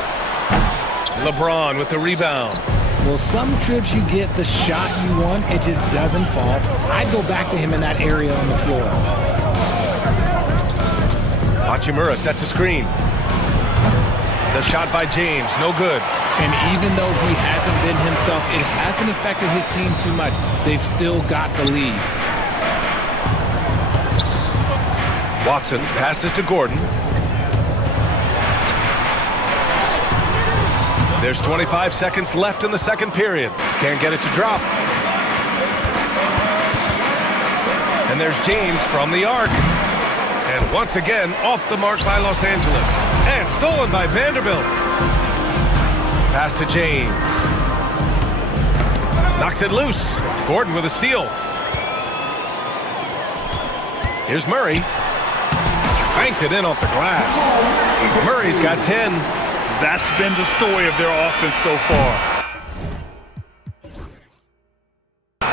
LeBron with the rebound. Well, some trips you get the shot you want, it just doesn't fall. I'd go back to him in that area on the floor. Hachimura sets a screen. The shot by James, no good. And even though he hasn't been himself, it hasn't affected his team too much. They've still got the lead. Watson passes to Gordon. There's 25 seconds left in the second period. Can't get it to drop. And there's James from the arc. And once again, off the mark by Los Angeles. And stolen by Vanderbilt. Pass to James. Knocks it loose. Gordon with a steal. Here's Murray. Banked it in off the glass. Murray's got 10. That's been the story of their offense so far.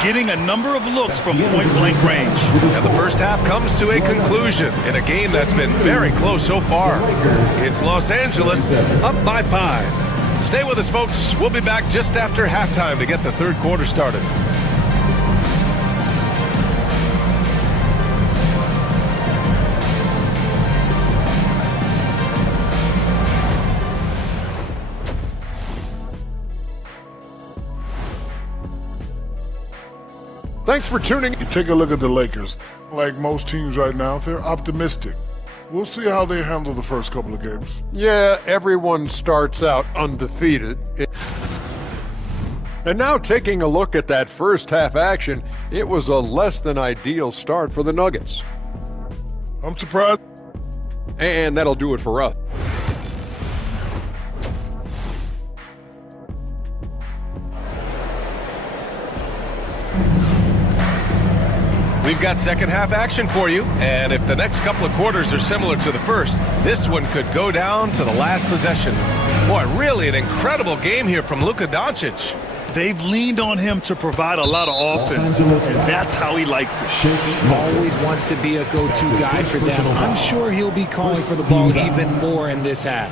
Getting a number of looks from point-blank range. And the first half comes to a conclusion in a game that's been very close so far. It's Los Angeles up by 5. Stay with us, folks. We'll be back just after halftime to get the third quarter started. Thanks for tuning in. You take a look at the Lakers. Like most teams right now, they're optimistic. We'll see how they handle the first couple of games. Yeah, everyone starts out undefeated. And now taking a look at that first half action, it was a less than ideal start for the Nuggets. I'm surprised. And that'll do it for us. We've got second half action for you, and if the next couple of quarters are similar to the first, this one could go down to the last possession. Boy, really an incredible game here from Luka Doncic. They've leaned on him to provide a lot of offense, and that's how he likes it. He always wants to be a go-to guy for them. I'm sure he'll be calling for the ball even more in this half.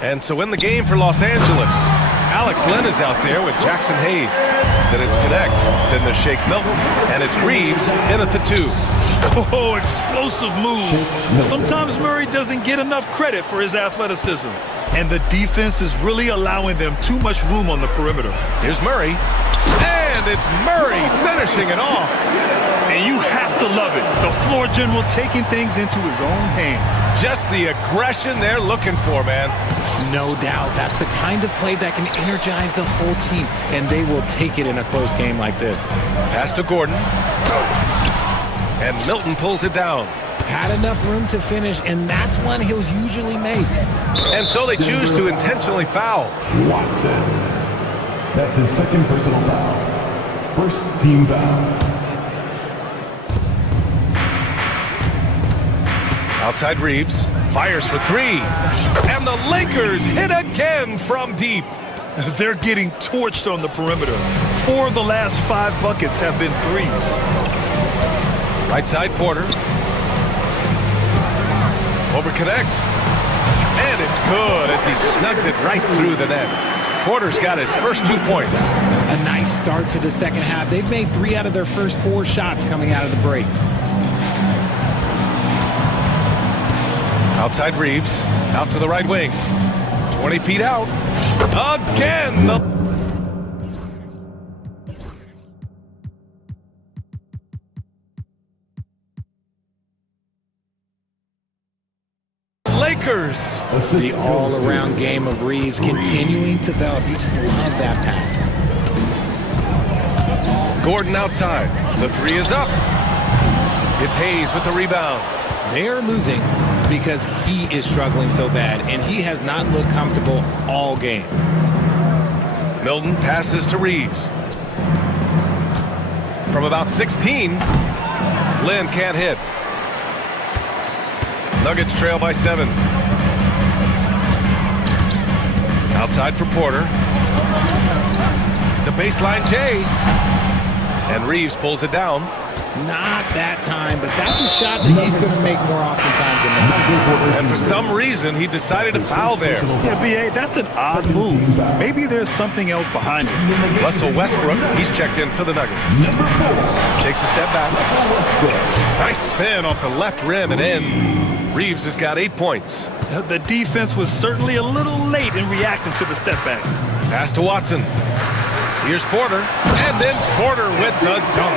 And so in the game for Los Angeles, Alex Len is out there with Jackson Hayes. Then it's Connect, then there's Shake Milton, and it's Reeves in at the 2. Oh, explosive move. Sometimes Murray doesn't get enough credit for his athleticism, and the defense is really allowing them too much room on the perimeter. Here's Murray, and it's Murray finishing it off. And you have to love it. The floor general taking things into his own hands. Just the aggression they're looking for, man. No doubt. That's the kind of play that can energize the whole team, and they will take it in a close game like this. Pass to Gordon. And Milton pulls it down. Had enough room to finish, and that's one he'll usually make. And so they choose to intentionally foul. Watson. That's his second personal foul. First team foul. Outside Reeves, fires for 3, and the Lakers hit again from deep. They're getting torched on the perimeter. 4 of the last 5 buckets have been threes. Right side Porter. Over Connect. And it's good as he snugs it right through the net. Porter's got his first 2 points. A nice start to the second half. They've made 3 out of their first 4 shots coming out of the break. Outside Reeves, out to the right wing. 20 feet out. Again! Lakers! The all-around game of Reeves continuing to develop. You just love that pass. Gordon outside. The 3 is up. It's Hayes with the rebound. They're losing because he is struggling so bad, and he has not looked comfortable all game. Milton passes to Reeves. From about 16, Lynn can't hit. Nuggets trail by 7. Outside for Porter. The baseline J. And Reeves pulls it down. Not that time, but that's a shot that he's going to make more oftentimes than that. And for some reason, he decided to foul there. Yeah, B.A., that's an odd move. Maybe there's something else behind it. Russell Westbrook, he's checked in for the Nuggets. Takes a step back. Nice spin off the left rim and in. Reeves has got 8 points. The defense was certainly a little late in reacting to the step back. Pass to Watson. Here's Porter, and then Porter with the dunk.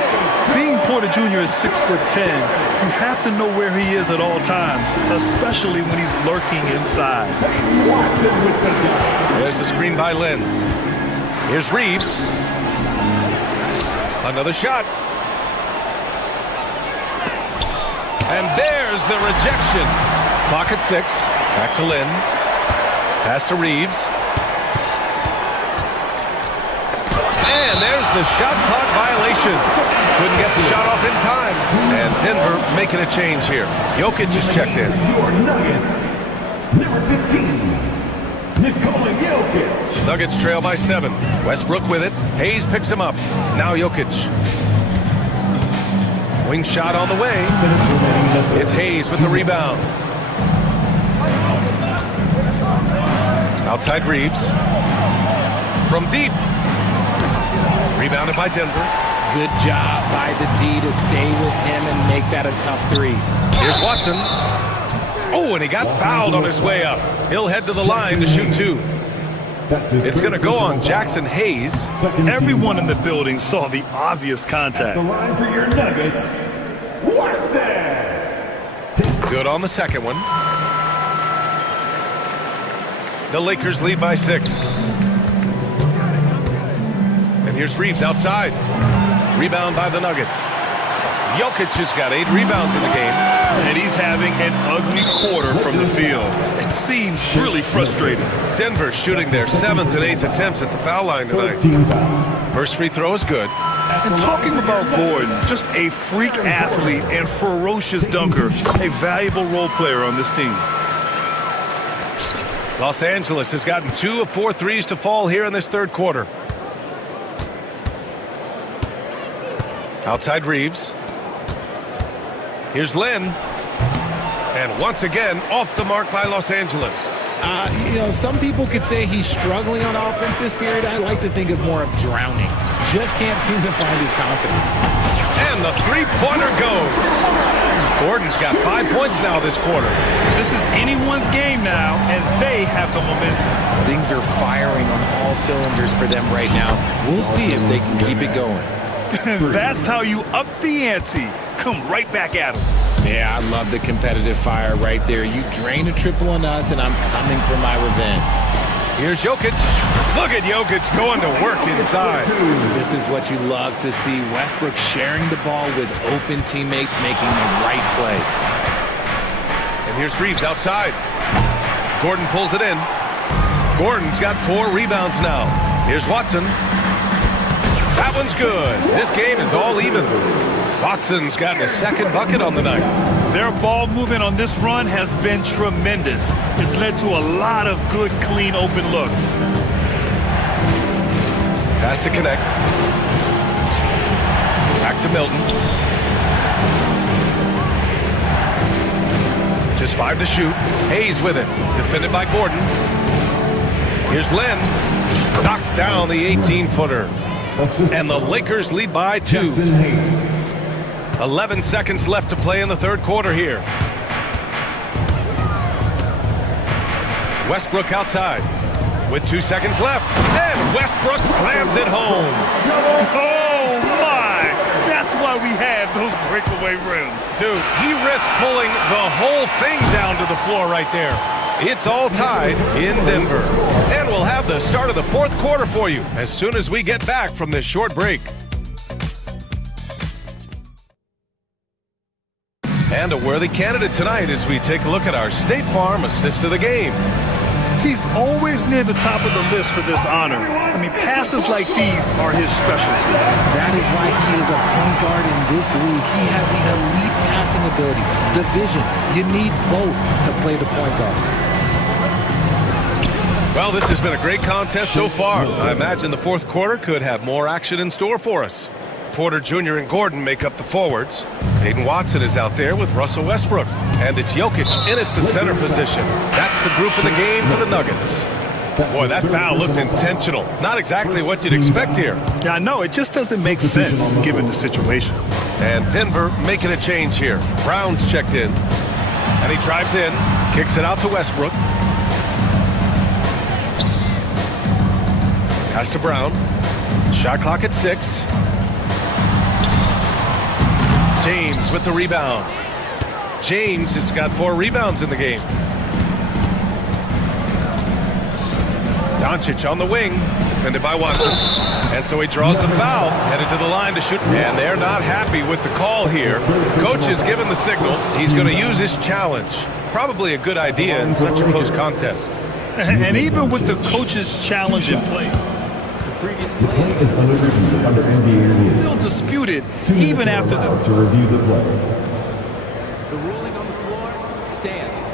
Being Porter Jr. is 6'10", you have to know where he is at all times, especially when he's lurking inside. There's the screen by Lynn. Here's Reeves. Another shot. And there's the rejection. Clock at 6. Back to Lynn. Pass to Reeves. And there's the shot clock violation. Couldn't get the shot off in time. And Denver making a change here. Jokic just checked in. Your Nuggets, number 15, Nikola Jokic. Nuggets trail by 7. Westbrook with it. Hayes picks him up. Now Jokic. Wing shot on the way. It's Hayes with the rebound. Outside Reeves. From deep. Rebounded by Denver. Good job by the D to stay with him and make that a tough 3. Here's Watson. Oh, and he got fouled on his way up. He'll head to the line to shoot 2. It's going to go on Jackson Hayes. Everyone in the building saw the obvious contact. The line for your Nuggets, Watson. Good on the second one. The Lakers lead by 6. here's Reeves outside. Rebound by the Nuggets. Jokic has got 8 rebounds in the game. And he's having an ugly quarter from the field. It seems really frustrating. Denver shooting their 7th and 8th attempts at the foul line tonight. First free throw is good. And talking about Gordon, just a freak athlete and ferocious dunker, a valuable role player on this team. Los Angeles has gotten 2 of 4 threes to fall here in this third quarter. Outside Reeves. Here's Lynn. And once again, off the mark by Los Angeles. You know, some people could say he's struggling on offense this period. I like to think of more of drowning. Just can't seem to find his confidence. And the three-pointer goes. Gordon's got 5 points now this quarter. This is anyone's game now, and they have the momentum. Things are firing on all cylinders for them right now. We'll see if they can keep it going. That's how you up the ante. Come right back at him. Yeah, I love the competitive fire right there. You drain a triple on us, and I'm coming for my revenge. Here's Jokic. Look at Jokic going to work inside. This is what you love to see. Westbrook sharing the ball with open teammates, making the right play. And here's Reeves outside. Gordon pulls it in. Gordon's got 4 rebounds now. Here's Watson. That one's good. This game is all even. Watson's gotten a second bucket on the night. Their ball movement on this run has been tremendous. It's led to a lot of good, clean, open looks. Pass to connect. Back to Milton. Just 5 to shoot. Hayes with it. Defended by Gordon. Here's Lynn. Knocks down the 18-footer. And the Lakers lead by 2. 11 seconds left to play in the third quarter here. Westbrook outside with 2 seconds left. And Westbrook slams it home. Oh, my! That's why we have those breakaway rims. Dude, he risked pulling the whole thing down to the floor right there. It's all tied in Denver. And we'll have the start of the fourth quarter for you as soon as we get back from this short break. And a worthy candidate tonight as we take a look at our State Farm assist of the game. He's always near the top of the list for this honor. I mean, passes like these are his specialty. That is why he is a point guard in this league. He has the elite passing ability, the vision. You need both to play the point guard. Well, this has been a great contest so far. I imagine the fourth quarter could have more action in store for us. Porter Jr. and Gordon make up the forwards. Peyton Watson is out there with Russell Westbrook. And it's Jokic in at the center position. That's the group in the game for the Nuggets. Boy, that foul looked intentional. Not exactly what you'd expect here. Yeah, I know. It just doesn't make sense given the situation. And Denver making a change here. Brown's checked in. And he drives in. Kicks it out to Westbrook. Pass to Brown. Shot clock at 6. James with the rebound. James has got 4 rebounds in the game. Doncic on the wing, defended by Watson. And so he draws the foul, headed to the line to shoot. And they're not happy with the call here. Coach has given the signal. He's going to use his challenge. Probably a good idea in such a close contest. And even with the coach's challenge in place, previous play is under review under NBA rules. Still disputed even after the to review the play. The ruling on the floor stands.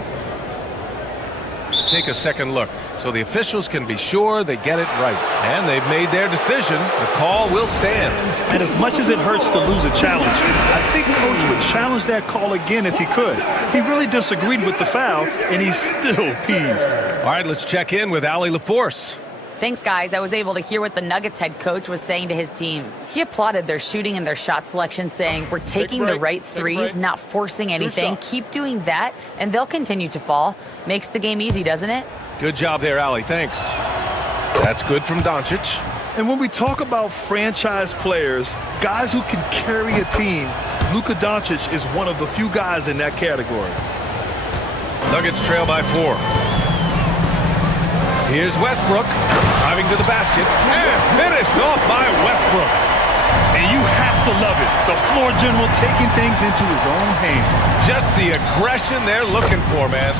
Take a second look so the officials can be sure they get it right. And they've made their decision. The call will stand. And as much as it hurts to lose a challenge, I think Coach would challenge that call again if he could. He really disagreed with the foul, and he's still peeved. All right, let's check in with Allie LaForce. Thanks, guys. I was able to hear what the Nuggets head coach was saying to his team. He applauded their shooting and their shot selection, saying, "We're taking the right threes, not forcing anything. Keep doing that, and they'll continue to fall." Makes the game easy, doesn't it? Good job there, Allie. Thanks. That's good from Doncic. And when we talk about franchise players, guys who can carry a team, Luka Doncic is one of the few guys in that category. Nuggets trail by 4. Here's Westbrook, driving to the basket, and finished off by Westbrook. And you have to love it. The floor general taking things into his own hands. Just the aggression they're looking for, man.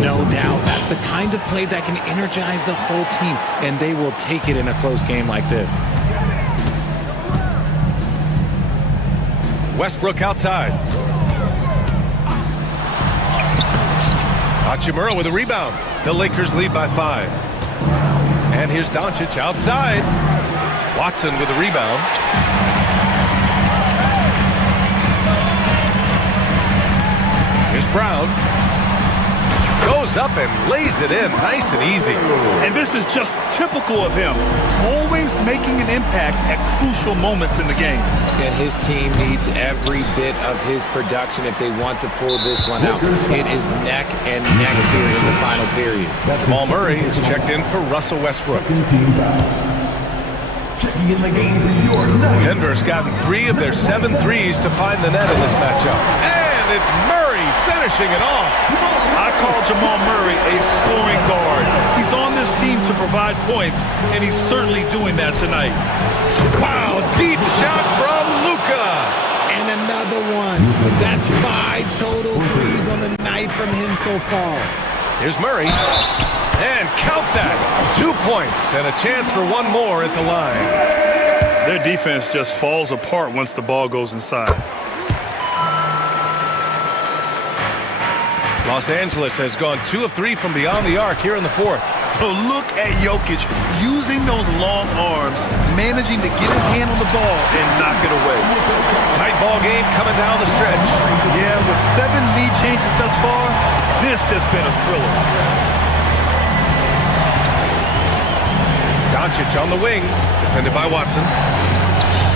No doubt. That's the kind of play that can energize the whole team, and they will take it in a close game like this. Westbrook outside. Hachimura with a rebound. The Lakers lead by 5. And here's Doncic outside. Watson with a rebound. Here's Brown. Goes up and lays it in, nice and easy. And this is just typical of him, always making an impact at crucial moments in the game. And his team needs every bit of his production if they want to pull this one out. It is neck and neck here in the final period. Jamal Murray is checked in for Russell Westbrook. Checking in the game for your Nuggets. Denver's gotten 3 of their 7 threes to find the net in this matchup. And it's Murray finishing it off. I call Jamal Murray a scoring guard. He's on this team to provide points, and he's certainly doing that tonight. Wow, deep shot from Luka. And another one. That's 5 total threes on the night from him so far. Here's Murray. And count that. 2 points and a chance for one more at the line. Their defense just falls apart once the ball goes inside. Los Angeles has gone 2 of 3 from beyond the arc here in the 4th. But look at Jokic using those long arms, managing to get his hand on the ball and knock it away. Tight ball game coming down the stretch. Yeah, with 7 lead changes thus far, this has been a thriller. Doncic on the wing, defended by Watson.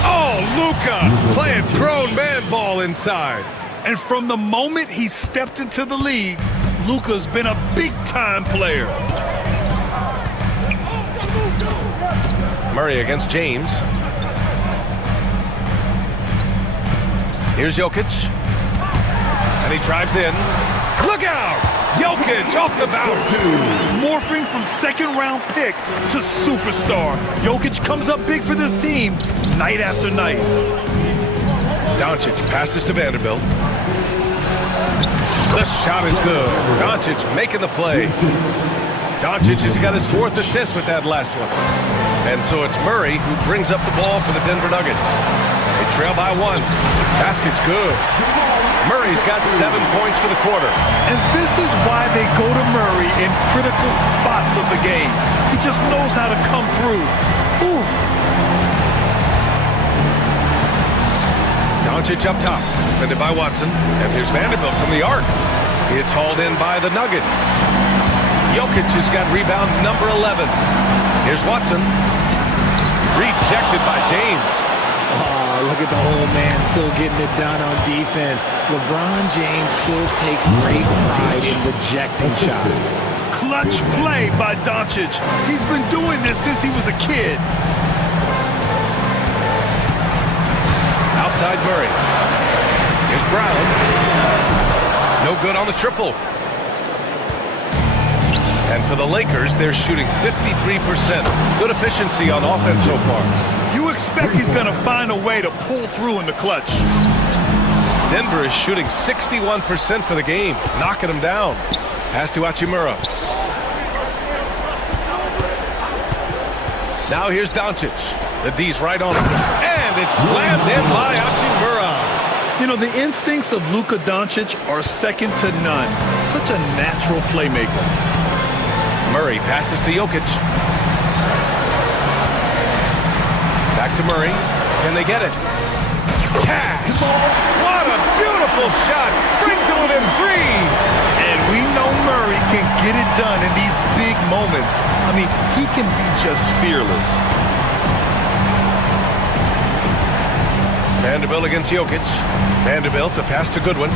Oh, Luka playing grown man ball inside. And from the moment he stepped into the league, Luka's been a big-time player. Murray against James. Here's Jokic. And he drives in. Look out! Jokic off the bounce. Morphing from second-round pick to superstar. Jokic comes up big for this team night after night. Doncic passes to Vanderbilt. The shot is good. Doncic making the play. Doncic has got his 4th assist with that last one. And so it's Murray who brings up the ball for the Denver Nuggets. They trail by 1. Basket's good. Murray's got 7 points for the quarter. And this is why they go to Murray in critical spots of the game. He just knows how to come through. Ooh. Doncic up top, defended by Watson. And here's Vanderbilt from the arc. It's hauled in by the Nuggets. Jokic has got rebound number 11. Here's Watson. Rejected by James. Oh, look at the old man still getting it done on defense. LeBron James still takes great pride in rejecting shots. Clutch play by Doncic. He's been doing this since he was a kid. Outside Murray. Here's Brown. No good on the triple. And for the Lakers, they're shooting 53%. Good efficiency on offense so far. You expect he's going to find a way to pull through in the clutch. Denver is shooting 61% for the game, knocking them down. Pass to Hachimura. Now here's Doncic. The D's right on him. And it's slammed in by Hachimura. You know, the instincts of Luka Doncic are second to none. Such a natural playmaker. Murray passes to Jokic. Back to Murray. Can they get it? Cash! What a beautiful shot! Brings it within 3! And we know Murray can get it done in these big moments. I mean, he can be just fearless. Vanderbilt against Jokic. Vanderbilt, the pass to Goodwin.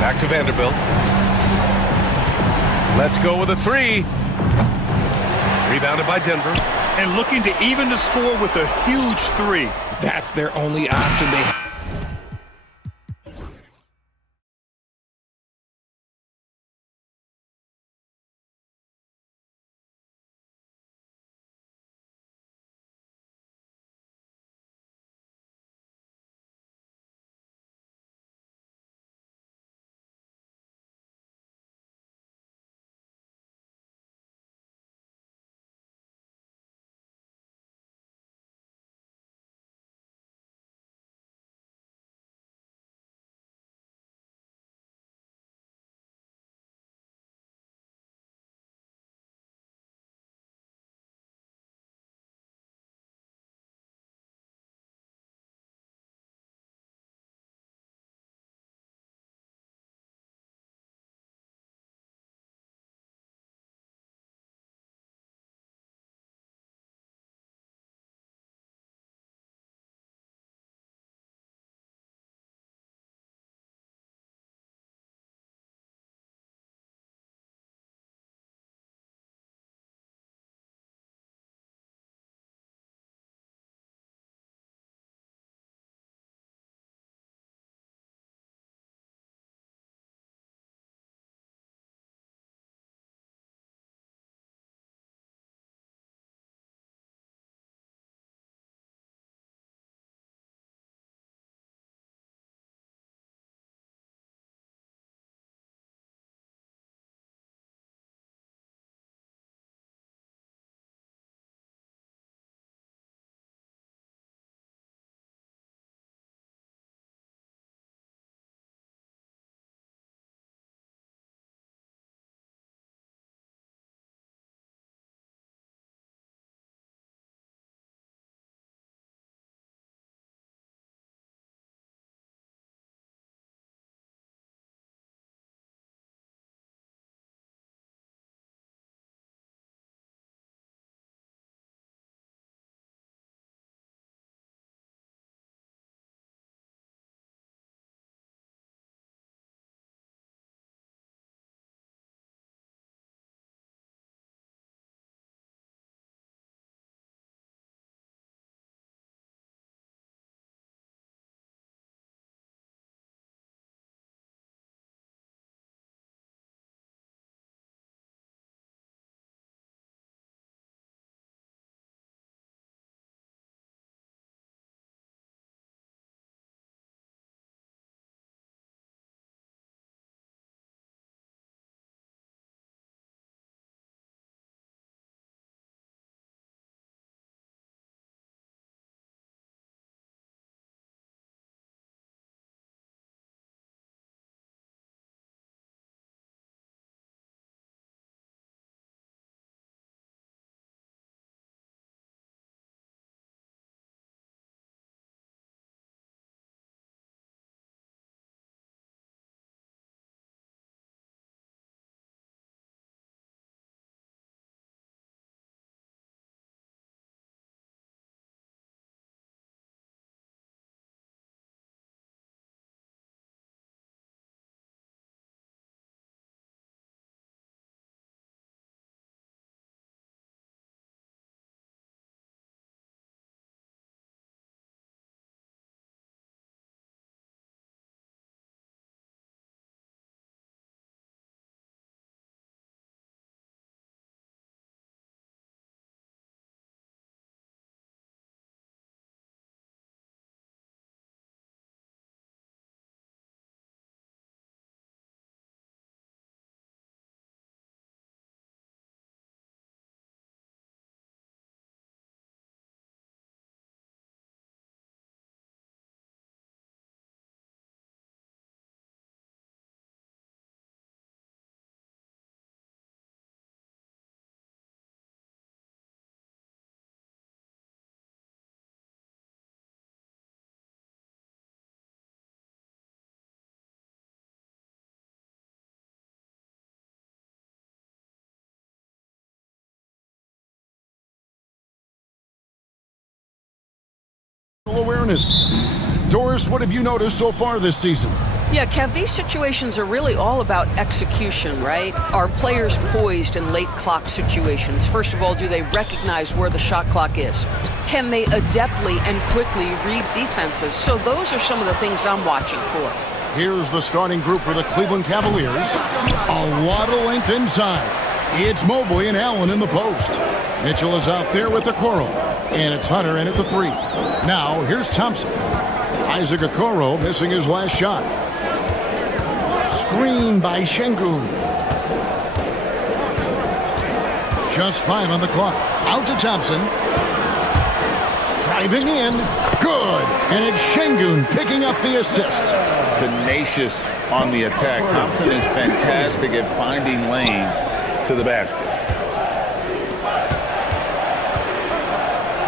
Back to Vanderbilt. Let's go with a 3. Rebounded by Denver. And looking to even the score with a huge 3. That's their only option. They Awareness. Doris, what have you noticed so far this season? Yeah, Kev, these situations are really all about execution, right? Are players poised in late clock situations? First of all, do they recognize where the shot clock is? Can they adeptly and quickly read defenses? So those are some of the things I'm watching for. Here's the starting group for the Cleveland Cavaliers. A lot of length inside. It's Mobley and Allen in the post. Mitchell is out there with the Okoro. And it's Hunter in at the 3. Now, here's Thompson. Isaac Okoro missing his last shot. Screen by Şengün. Just 5 on the clock. Out to Thompson. Driving in. Good. And it's Şengün picking up the assist. Tenacious on the attack. Thompson is fantastic at finding lanes to the basket.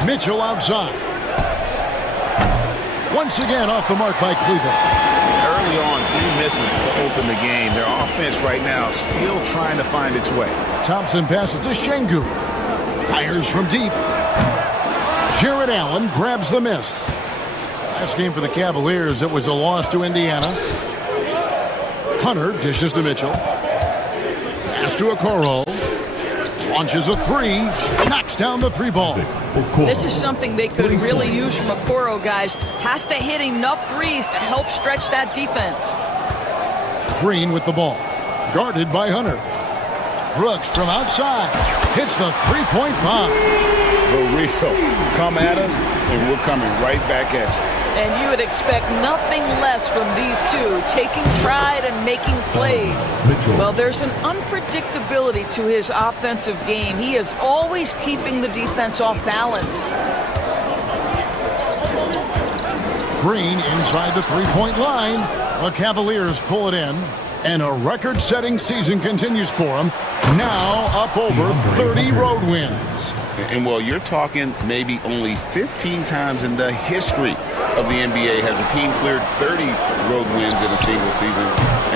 Mitchell outside. Once again off the mark by Cleveland. Early on, 3 misses to open the game. Their offense right now still trying to find its way. Thompson passes to Şengün. Fires from deep. Jared Allen grabs the miss. Last game for the Cavaliers, it was a loss to Indiana. Hunter dishes to Mitchell. Pass to Okoro. Launches a 3. Knocks down the 3 ball. This is something they could really use from Okoro, guys. Has to hit enough threes to help stretch that defense. Green with the ball. Guarded by Hunter. Brooks from outside. Hits the 3-point bomb. For real. Come at us, and we're coming right back at you. And you would expect nothing less from these two, taking pride and making plays. Well, there's an unpredictability to his offensive game. He is always keeping the defense off balance. Green inside the 3-point line. The Cavaliers pull it in. And a record-setting season continues for them. Now up over 30 road wins. And well, you're talking maybe only 15 times in the history of the NBA has a team cleared 30 road wins in a single season.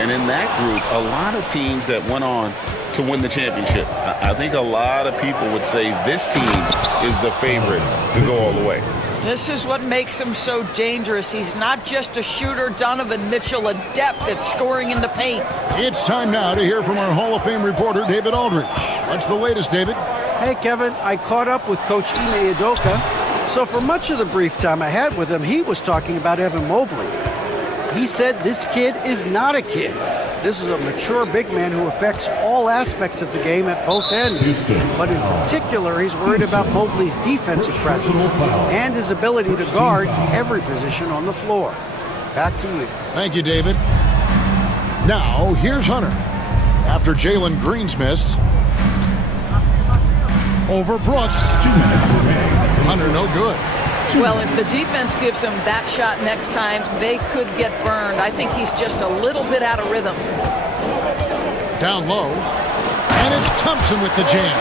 And in that group, a lot of teams that went on to win the championship. I think a lot of people would say this team is the favorite to go all the way. This is what makes him so dangerous. He's not just a shooter. Donovan Mitchell, adept at scoring in the paint. It's time now to hear from our Hall of Fame reporter, David Aldridge. What's the latest, David? Hey, Kevin, I caught up with Coach Ime Udoka. So for much of the brief time I had with him, he was talking about Evan Mobley. He said this kid is not a kid. This is a mature big man who affects all aspects of the game at both ends. But in particular, he's worried about Mobley's defensive presence and his ability to guard every position on the floor. Back to you. Thank you, David. Now, here's Hunter. After Jalen Green's miss. Over Brooks. Hunter, no good. Well, if the defense gives him that shot next time, they could get burned. I think he's just a little bit out of rhythm. Down low. And it's Thompson with the jam.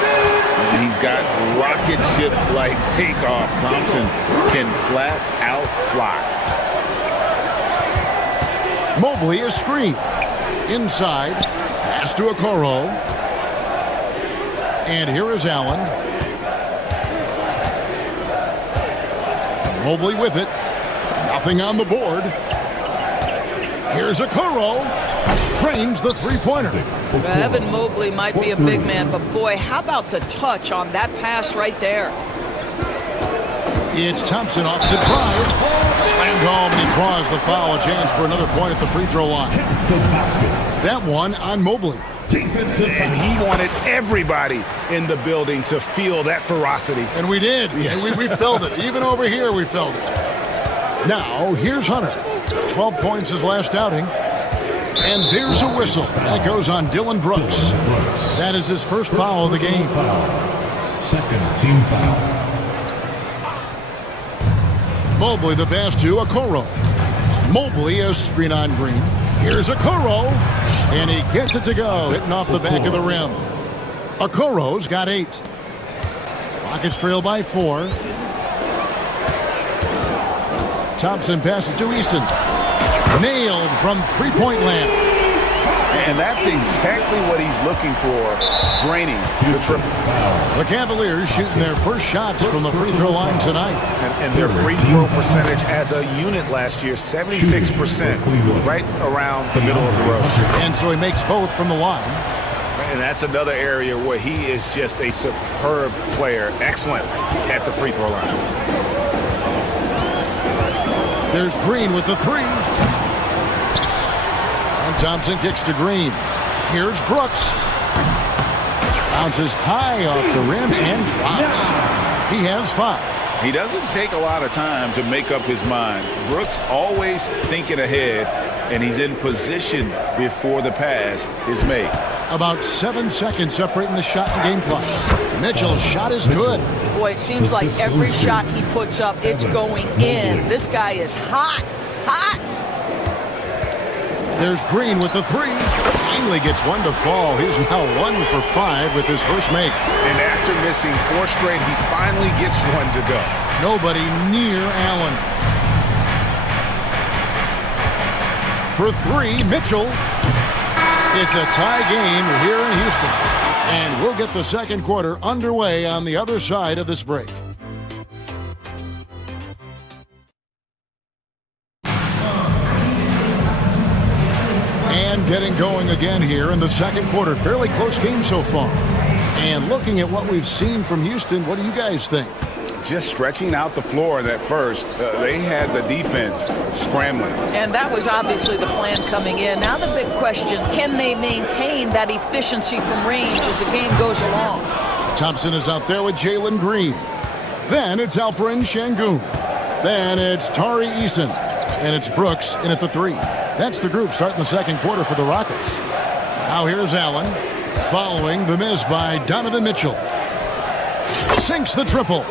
And he's got rocket ship-like takeoff. Thompson can flat out fly. Mobley is screened. Inside. Pass to Okoro. And here is Allen. Mobley with it. Nothing on the board. Here's Okoro. Trains the 3-pointer. Evan Mobley might be a big man, but boy, how about the touch on that pass right there? It's Thompson off the drive. Slammed home, and he draws the foul. A chance for another point at the free throw line. That one on Mobley. And he wanted everybody in the building to feel that ferocity. And we did. Yeah. We felt it. Even over here, we felt it. Now, here's Hunter. 12 points his last outing. And there's a whistle. That goes on Dylan Brooks. That is his first foul of the game. Second team foul. Mobley the pass to Okoro. Mobley is screen on Green. Here's Okoro. And he gets it to go, hitting off the back of the rim. Okoro's got 8. Rockets trail by 4. Thompson passes to Easton. Nailed from 3-point land. And that's exactly what he's looking for, draining the triple. The Cavaliers shooting their first shots from the free throw line tonight. And their free throw percentage as a unit last year, 76%, right around the middle of the road. And so he makes both from the line. And that's another area where he is just a superb player, excellent at the free throw line. There's Green with the three. And Thompson kicks to Green. Here's Brooks. Bounces high off the rim and drops. He has 5. He doesn't take a lot of time to make up his mind. Brooks always thinking ahead, and he's in position before the pass is made. About 7 seconds separating the shot and game clocks. Mitchell's shot is good. Boy, it seems like every shot he puts up, it's going in. This guy is hot, hot. There's Green with the three. Finally gets one to fall. He's now 1 for 5 with his first make. And after missing 4 straight, he finally gets one to go. Nobody near Allen. For 3, Mitchell. It's a tie game here in Houston. And we'll get the second quarter underway on the other side of this break. And getting going again here in the second quarter. Fairly close game so far. And looking at what we've seen from Houston, what do you guys think? Just stretching out the floor at first. They had the defense scrambling. And that was obviously the plan coming in. Now the big question, can they maintain that efficiency from range as the game goes along? Thompson is out there with Jalen Green. Then it's Alperen Şengün. Then it's Tari Eason. And it's Brooks in at the 3. That's the group starting the second quarter for the Rockets. Now here's Allen, following the miss by Donovan Mitchell. Sinks the triple.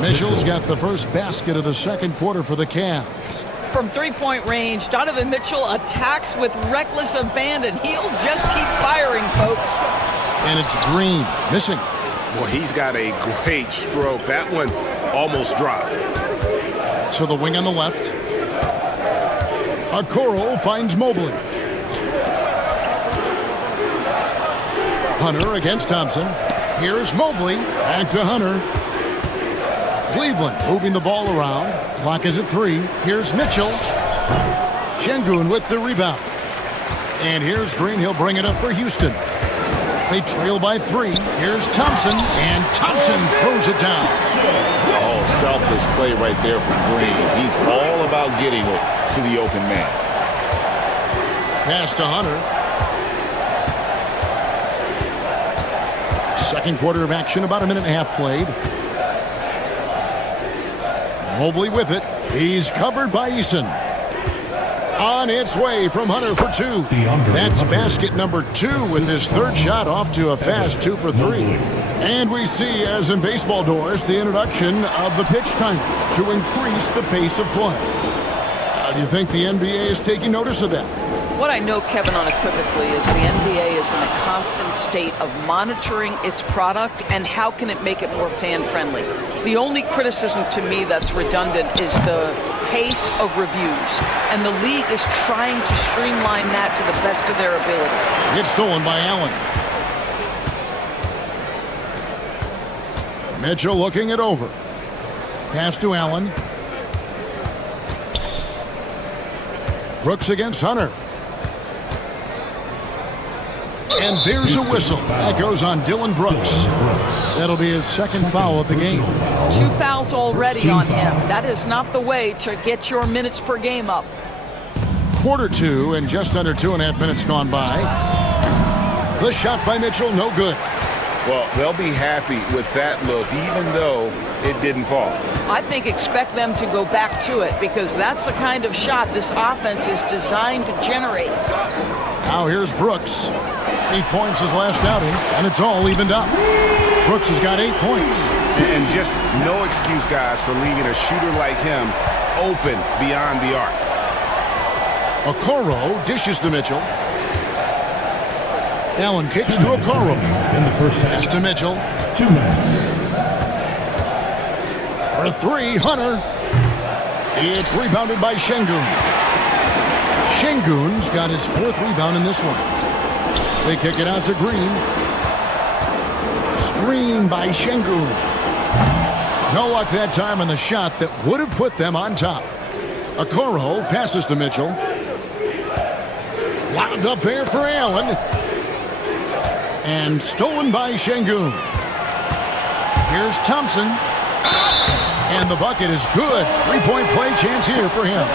Mitchell's got the first basket of the second quarter for the Cavs. From three-point range, Donovan Mitchell attacks with reckless abandon. He'll just keep firing, folks. And it's Green, missing. Well, he's got a great stroke. That one almost dropped. To the wing on the left. Okoro finds Mobley. Hunter against Thompson. Here's Mobley. Back to Hunter. Cleveland moving the ball around. Clock is at 3. Here's Mitchell. Şengün with the rebound. And here's Green. He'll bring it up for Houston. They trail by 3. Here's Thompson. And Thompson throws it down. Oh, selfless play right there from Green. He's all about getting it to the open man. Pass to Hunter. Second quarter of action, about 1.5 minutes played. Mobley with it. He's covered by Eason. On its way from Hunter for 2. That's basket number 2 with his third shot off to a fast 2 for 3. And we see, as in baseball doors, the introduction of the pitch timer to increase the pace of play. How do you think the NBA is taking notice of that? What I know, Kevin, unequivocally is the NBA is in a constant state of monitoring its product and how can it make it more fan-friendly. The only criticism to me that's redundant is the pace of reviews. And the league is trying to streamline that to the best of their ability. It's stolen by Allen. Mitchell looking it over. Pass to Allen. Brooks against Hunter. And there's a whistle. That goes on Dylan Brooks. That'll be his second foul of the game. 2 fouls already on him. That is not the way to get your minutes per game up. Quarter 2 and just under 2.5 minutes gone by. The shot by Mitchell, no good. Well, they'll be happy with that look, even though it didn't fall. I think expect them to go back to it because that's the kind of shot this offense is designed to generate. Now here's Brooks. 8 points his last outing, and it's all evened up. Brooks has got 8 points. And just no excuse, guys, for leaving a shooter like him open beyond the arc. Okoro dishes to Mitchell. Allen kicks to Okoro. Pass to Mitchell. 2 minutes. For 3, Hunter. It's rebounded by Şengün. Şengün's got his 4th rebound in this one. They kick it out to Green. Screen by Şengün. No luck that time on the shot that would have put them on top. Okoro passes to Mitchell. Wound up there for Allen. And stolen by Şengün. Here's Thompson. And the bucket is good. 3-point play chance here for him.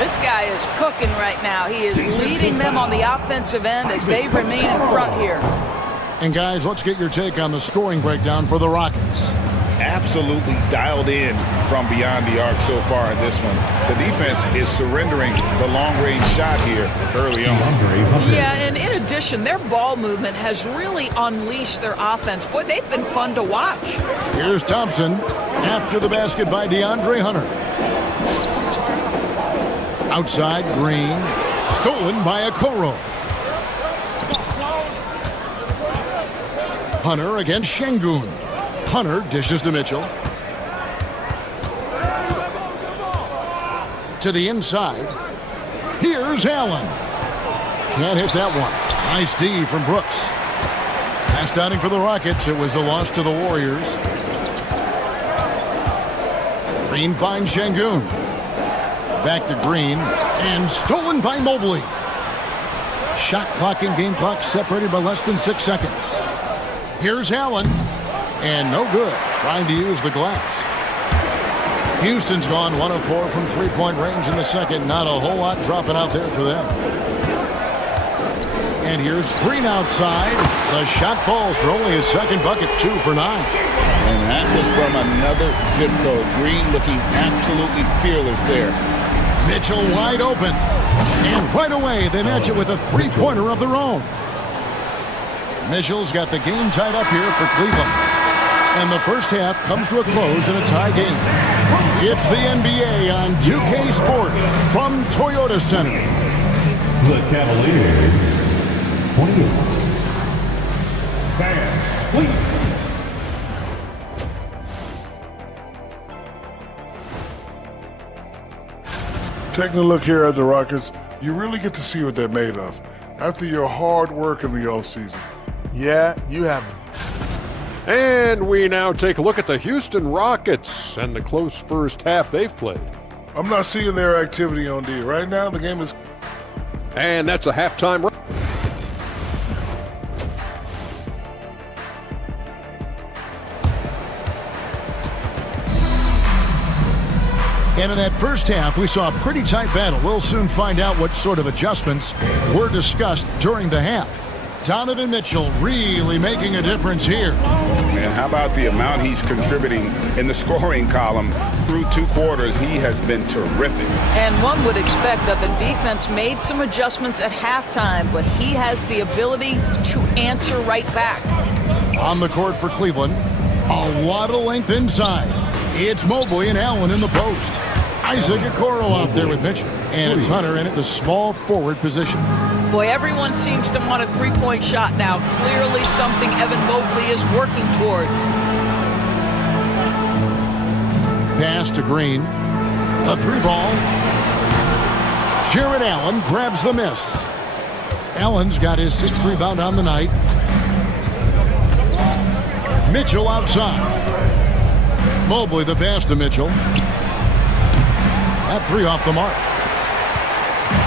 This guy is cooking right now. He is leading them on the offensive end as they remain in front here. And guys, let's get your take on the scoring breakdown for the Rockets. Absolutely dialed in from beyond the arc so far in this one. The defense is surrendering the long-range shot here early on. Yeah, and in addition, their ball movement has really unleashed their offense. Boy, they've been fun to watch. Here's Thompson after the basket by DeAndre Hunter. Outside, Green. Stolen by Okoro. Hunter against Şengün. Hunter dishes to Mitchell. To the inside. Here's Allen. Can't hit that one. Nice D from Brooks. Last outing for the Rockets. It was a loss to the Warriors. Green finds Şengün. Back to Green. And stolen by Mobley. Shot clock and game clock separated by less than 6 seconds. Here's Allen. And no good, trying to use the glass. Houston's gone 1 of 4 from 3-point range in the second. Not a whole lot dropping out there for them. And here's Green outside. The shot falls for only his second bucket, 2 for 9. And that was from another zip code. Green looking absolutely fearless there. Mitchell wide open. And right away, they match it with a 3-pointer of their own. Mitchell's got the game tied up here for Cleveland. And the first half comes to a close in a tie game. It's the NBA on 2K Sports from Toyota Center. The Cavaliers, 28. Fans, please. Taking a look here at the Rockets, you really get to see what they're made of after your hard work in the offseason. Yeah, you have. And we now take a look at the Houston Rockets and the close first half they've played. I'm not seeing their activity on D. Right now, the game is... And that's a halftime. And in that first half, we saw a pretty tight battle. We'll soon find out what sort of adjustments were discussed during the half. Donovan Mitchell really making a difference here. And how about the amount he's contributing in the scoring column through 2 quarters? He has been terrific. And one would expect that the defense made some adjustments at halftime, but he has the ability to answer right back. On the court for Cleveland, a lot of length inside. It's Mobley and Allen in the post. Isaac Okoro out there with Mitchell. And it's Hunter in at the small forward position. Boy, everyone seems to want a 3-point shot now. Clearly something Evan Mobley is working towards. Pass to Green. A 3-ball. Jared Allen grabs the miss. Allen's got his 6th rebound on the night. Mitchell outside. Mobley the pass to Mitchell. That 3 off the mark.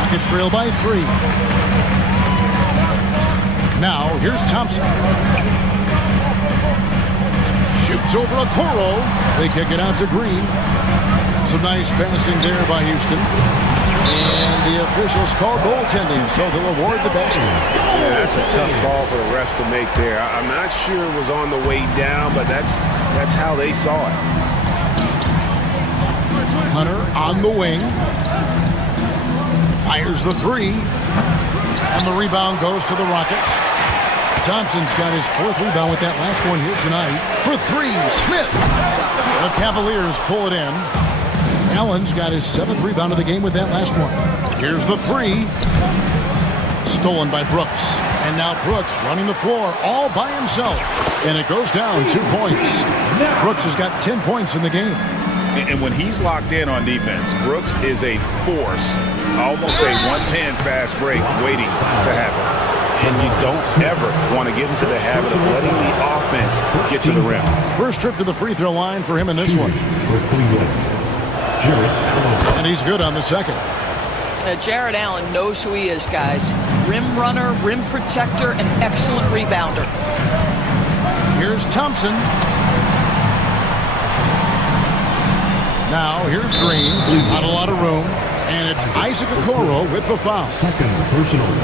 Rockets trail by 3. Now here's Thompson. Shoots over Okoro. They kick it out to Green. Some nice passing there by Houston. And the officials call goaltending, so they'll award the basket. Yeah, that's a tough call for the refs to make there. I'm not sure it was on the way down, but that's how they saw it. Hunter on the wing. Fires the 3. And the rebound goes to the Rockets. Thompson's got his 4th rebound with that last one here tonight. For 3, Smith. The Cavaliers pull it in. Allen's got his 7th rebound of the game with that last one. Here's the 3. Stolen by Brooks. And now Brooks running the floor all by himself. And it goes down 2 points. Brooks has got 10 points in the game. And when he's locked in on defense, Brooks is a force, almost a one-man fast break waiting to happen. And you don't ever want to get into the habit of letting the offense get to the rim. First trip to the free throw line for him in this one. And he's good on the second. Jared Allen knows who he is, guys. Rim runner, rim protector, and excellent rebounder. Here's Thompson. Now here's Green. Not a lot of room. And it's Isaac Okoro with the foul.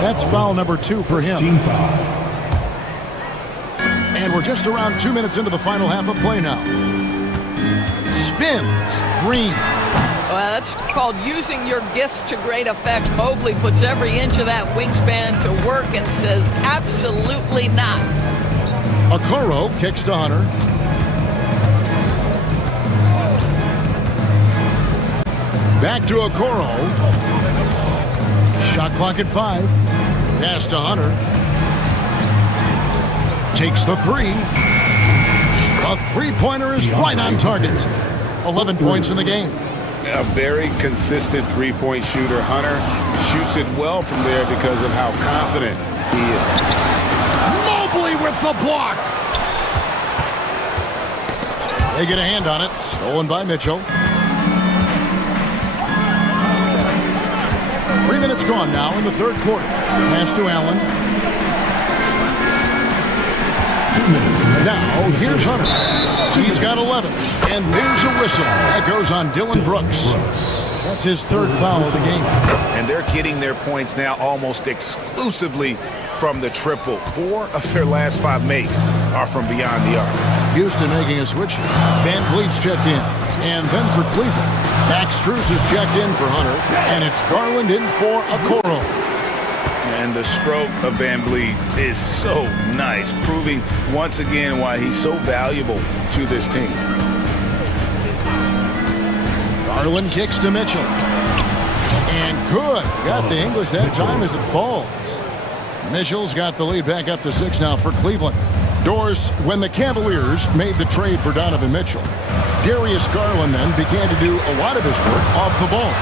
That's foul number 2 for him. And we're just around 2 minutes into the final half of play now. Spins. Green. Well, that's called using your gifts to great effect. Mobley puts every inch of that wingspan to work and says, absolutely not. Okoro kicks to Hunter. Back to Okoro. Shot clock at 5. Pass to Hunter. Takes the 3. A three-pointer is right on target. 11 points in the game. A very consistent three-point shooter. Hunter shoots it well from there because of how confident he is. Mobley with the block. They get a hand on it. Stolen by Mitchell. 3 minutes gone now in the third quarter. Pass to Allen. Now, here's Hunter. He's got 11. And there's a whistle. That goes on Dylan Brooks. That's his third foul of the game. And they're getting their points now almost exclusively from the triple. 4 of their last 5 makes are from beyond the arc. Houston making a switch here. Van Vliet's checked in. And then for Cleveland, Max Strus is checked in for Hunter. And it's Garland in for Okoro. And the stroke of Van Vliet is so nice, proving once again why he's so valuable to this team. Garland kicks to Mitchell. And good. Got the English that time as it falls. Mitchell's got the lead back up to 6 now for Cleveland. Doors, when the Cavaliers made the trade for Donovan Mitchell, Darius Garland then began to do a lot of his work off the ball.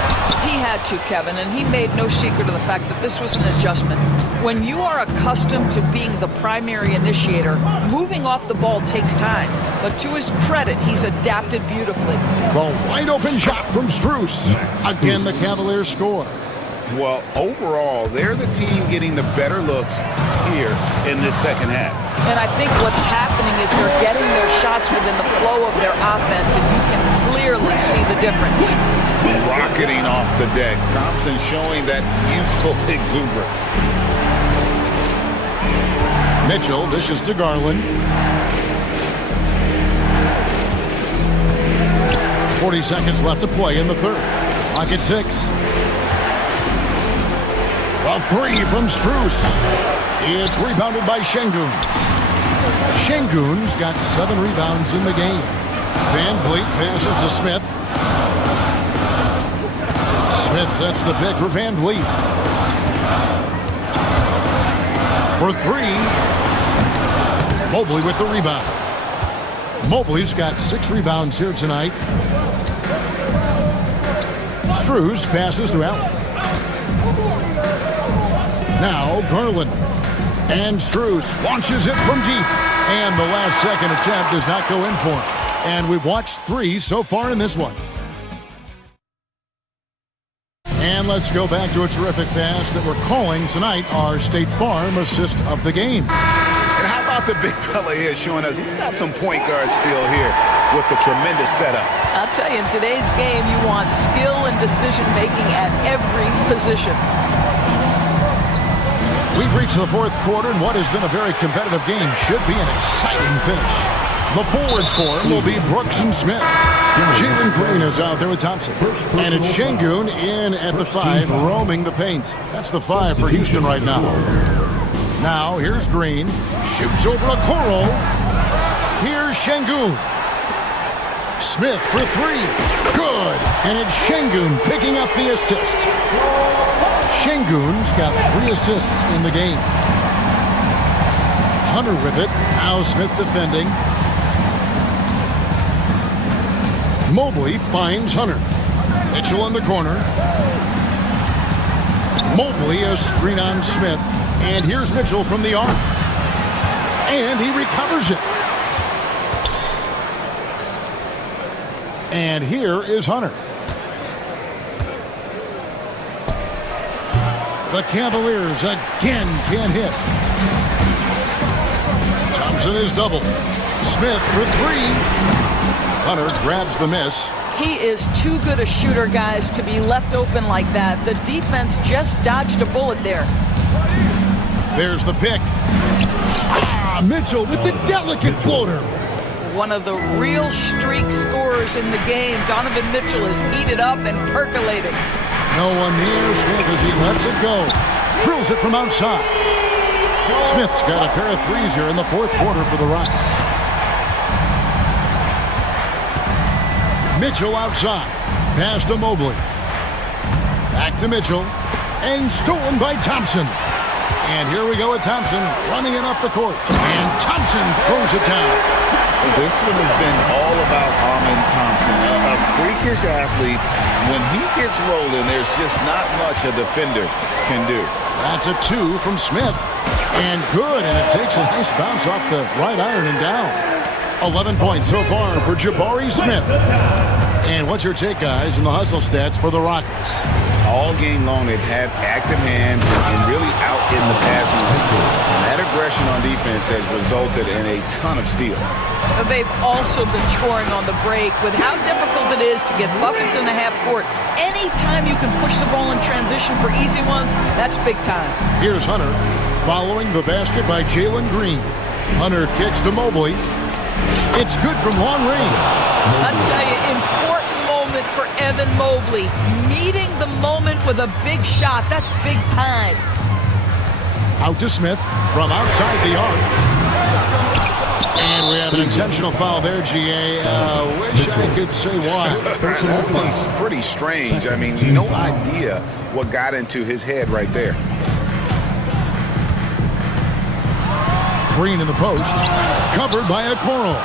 He had to, Kevin, and he made no secret of the fact that this was an adjustment. When you are accustomed to being the primary initiator, moving off the ball takes time. But to his credit, he's adapted beautifully. The wide open shot from Strus. Again, the Cavaliers score. Well, overall, they're the team getting the better looks here in this second half. And I think what's happening is they're getting their shots within the flow of their offense, and you can clearly see the difference. Rocketing off the deck. Thompson showing that youthful exuberance. Mitchell dishes to Garland. 40 seconds left to play in the third. Clock at 6. A 3 from Strus. It's rebounded by Şengün. Şengün's got 7 rebounds in the game. Van Vliet passes to Smith. Smith sets the pick for Van Vliet. For 3. Mobley with the rebound. Mobley's got 6 rebounds here tonight. Strus passes to Allen. Now Garland. And Strus launches it from deep. And the last second attempt does not go in for him. And we've watched 3 so far in this one. And let's go back to a terrific pass that we're calling tonight our State Farm assist of the game. And how about the big fella here showing us he's got some point guard skill here with the tremendous setup. I'll tell you, in today's game, you want skill and decision-making at every position. We've reached the fourth quarter, and what has been a very competitive game should be an exciting finish. The forwards for him will be Brooks and Smith. Jalen Green is out there with Thompson. And it's Şengün in at the 5, roaming the paint. That's the 5 for Houston right now. Now, here's Green. Shoots over Okoro. Here's Şengün. Smith for 3. Good. And it's Şengün picking up the assist. Şengün's got 3 assists in the game. Hunter with it. Now Smith defending. Mobley finds Hunter. Mitchell in the corner. Mobley a screen on Smith. And here's Mitchell from the arc. And he recovers it. And here is Hunter. The Cavaliers again can't hit. Thompson is doubled. Smith for three. Hunter grabs the miss. He is too good a shooter, guys, to be left open like that. The defense just dodged a bullet there. There's the pick. Mitchell with the delicate floater. One of the real streak scorers in the game. Donovan Mitchell is heated up and percolating. No one near Smith as he lets it go. Drills it from outside. Smith's got a pair of threes here in the fourth quarter for the Rockets. Mitchell outside. Pass to Mobley. Back to Mitchell. And stolen by Thompson. And here we go with Thompson running it up the court. And Thompson throws it down. This one has been all about Amen Thompson, a freakish athlete. When he gets rolling, there's just not much a defender can do. That's a two from Smith. And good, and it takes a nice bounce off the right iron and down. 11 points so far for Jabari Smith. And what's your take, guys, in the hustle stats for the Rockets? All game long, they've had active hands and really out in the passing lanes. And that aggression on defense has resulted in a ton of steals. They've also been scoring on the break. With how difficult it is to get buckets in the half court, anytime you can push the ball in transition for easy ones, that's big time. Here's Hunter following the basket by Jalen Green. Hunter kicks to Mobley. It's good from long range. I'll tell you, important moment for Evan Mobley. Meeting the moment with a big shot. That's big time. Out to Smith from outside the arc. And we have an intentional foul there, GA. Wish I could say why. That one's pretty strange. I mean, no idea what got into his head right there. Green in the post. Covered by a Coral.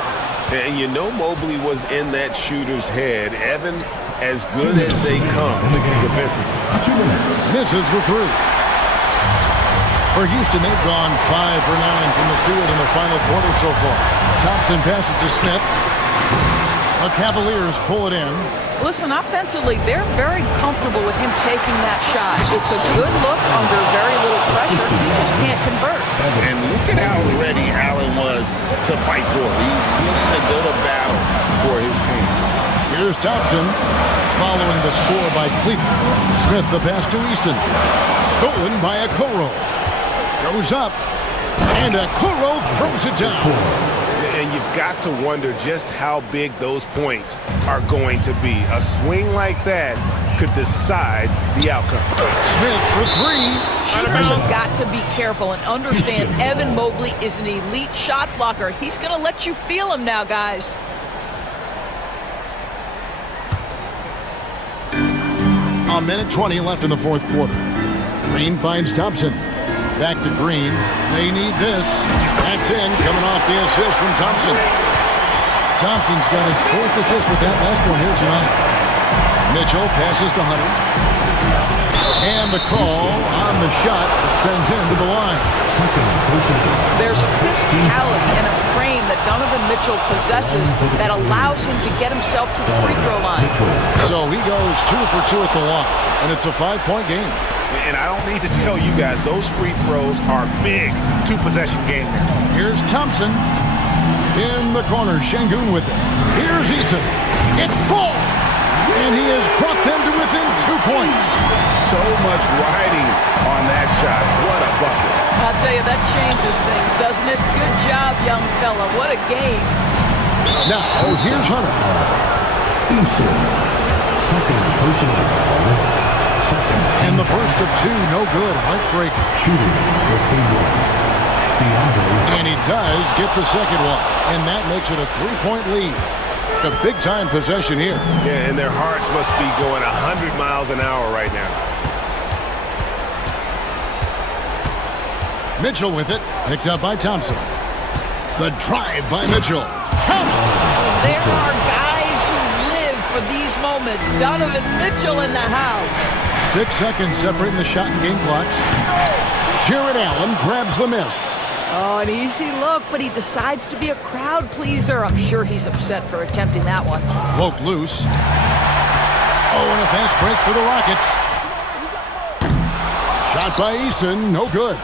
And you know Mobley was in that shooter's head. Evan, as good as they come defensively. Misses the three. For Houston, they've gone 5 for 9 from the field in the final quarter so far. Thompson passes to Smith. The Cavaliers pull it in. Listen, offensively, they're very comfortable with him taking that shot. It's a good look under very little pressure. He just can't convert. And look at how ready Allen was to fight for it. He's willing to go to battle for his team. Here's Thompson following the score by Cleveland. Smith the pass to Easton. Stolen by Okoro. Goes up. And Okoro throws it down. And you've got to wonder just how big those points are going to be. A swing like that could decide the outcome. Smith for three. Shooters have got to be careful and understand Evan Mobley is an elite shot blocker. He's going to let you feel him now, guys. A minute 20 left in the fourth quarter. Green finds Thompson. Back to Green. They need this. That's in. Coming off the assist from Thompson. Thompson's got his fourth assist with that last one here tonight. Mitchell passes to Hunter. And the call on the shot that sends him to the line. There's a physicality and a frame that Donovan Mitchell possesses that allows him to get himself to the free throw line. So he goes 2 for 2 at the line. And it's a 5-point game. And I don't need to tell you guys, those free throws are big. 2-possession game. Here's Thompson. In the corner, Şengün with it. Here's Easton. It falls. And he has brought them to within 2 points. So much riding on that shot. What a bucket. I'll tell you, that changes things, doesn't it? Good job, young fella. What a game. Now, here's Hunter. And the first of 2, no good. Heartbreaker. And he does get the second one. And that makes it a 3-point lead. A big-time possession here. Yeah, and their hearts must be going 100 miles an hour right now. Mitchell with it. Picked up by Thompson. The drive by Mitchell. There are guys who live for these moments. Donovan Mitchell in the house. 6 seconds separating the shot and game clocks. Jared Allen grabs the miss. Oh, an easy look, but he decides to be a crowd pleaser. I'm sure he's upset for attempting that one. Poked loose. Oh, and a fast break for the Rockets. Shot by Eason, no good.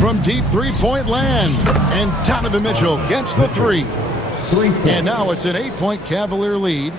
From deep three-point land, and Donovan Mitchell gets the three. And now it's an 8-point Cavalier lead.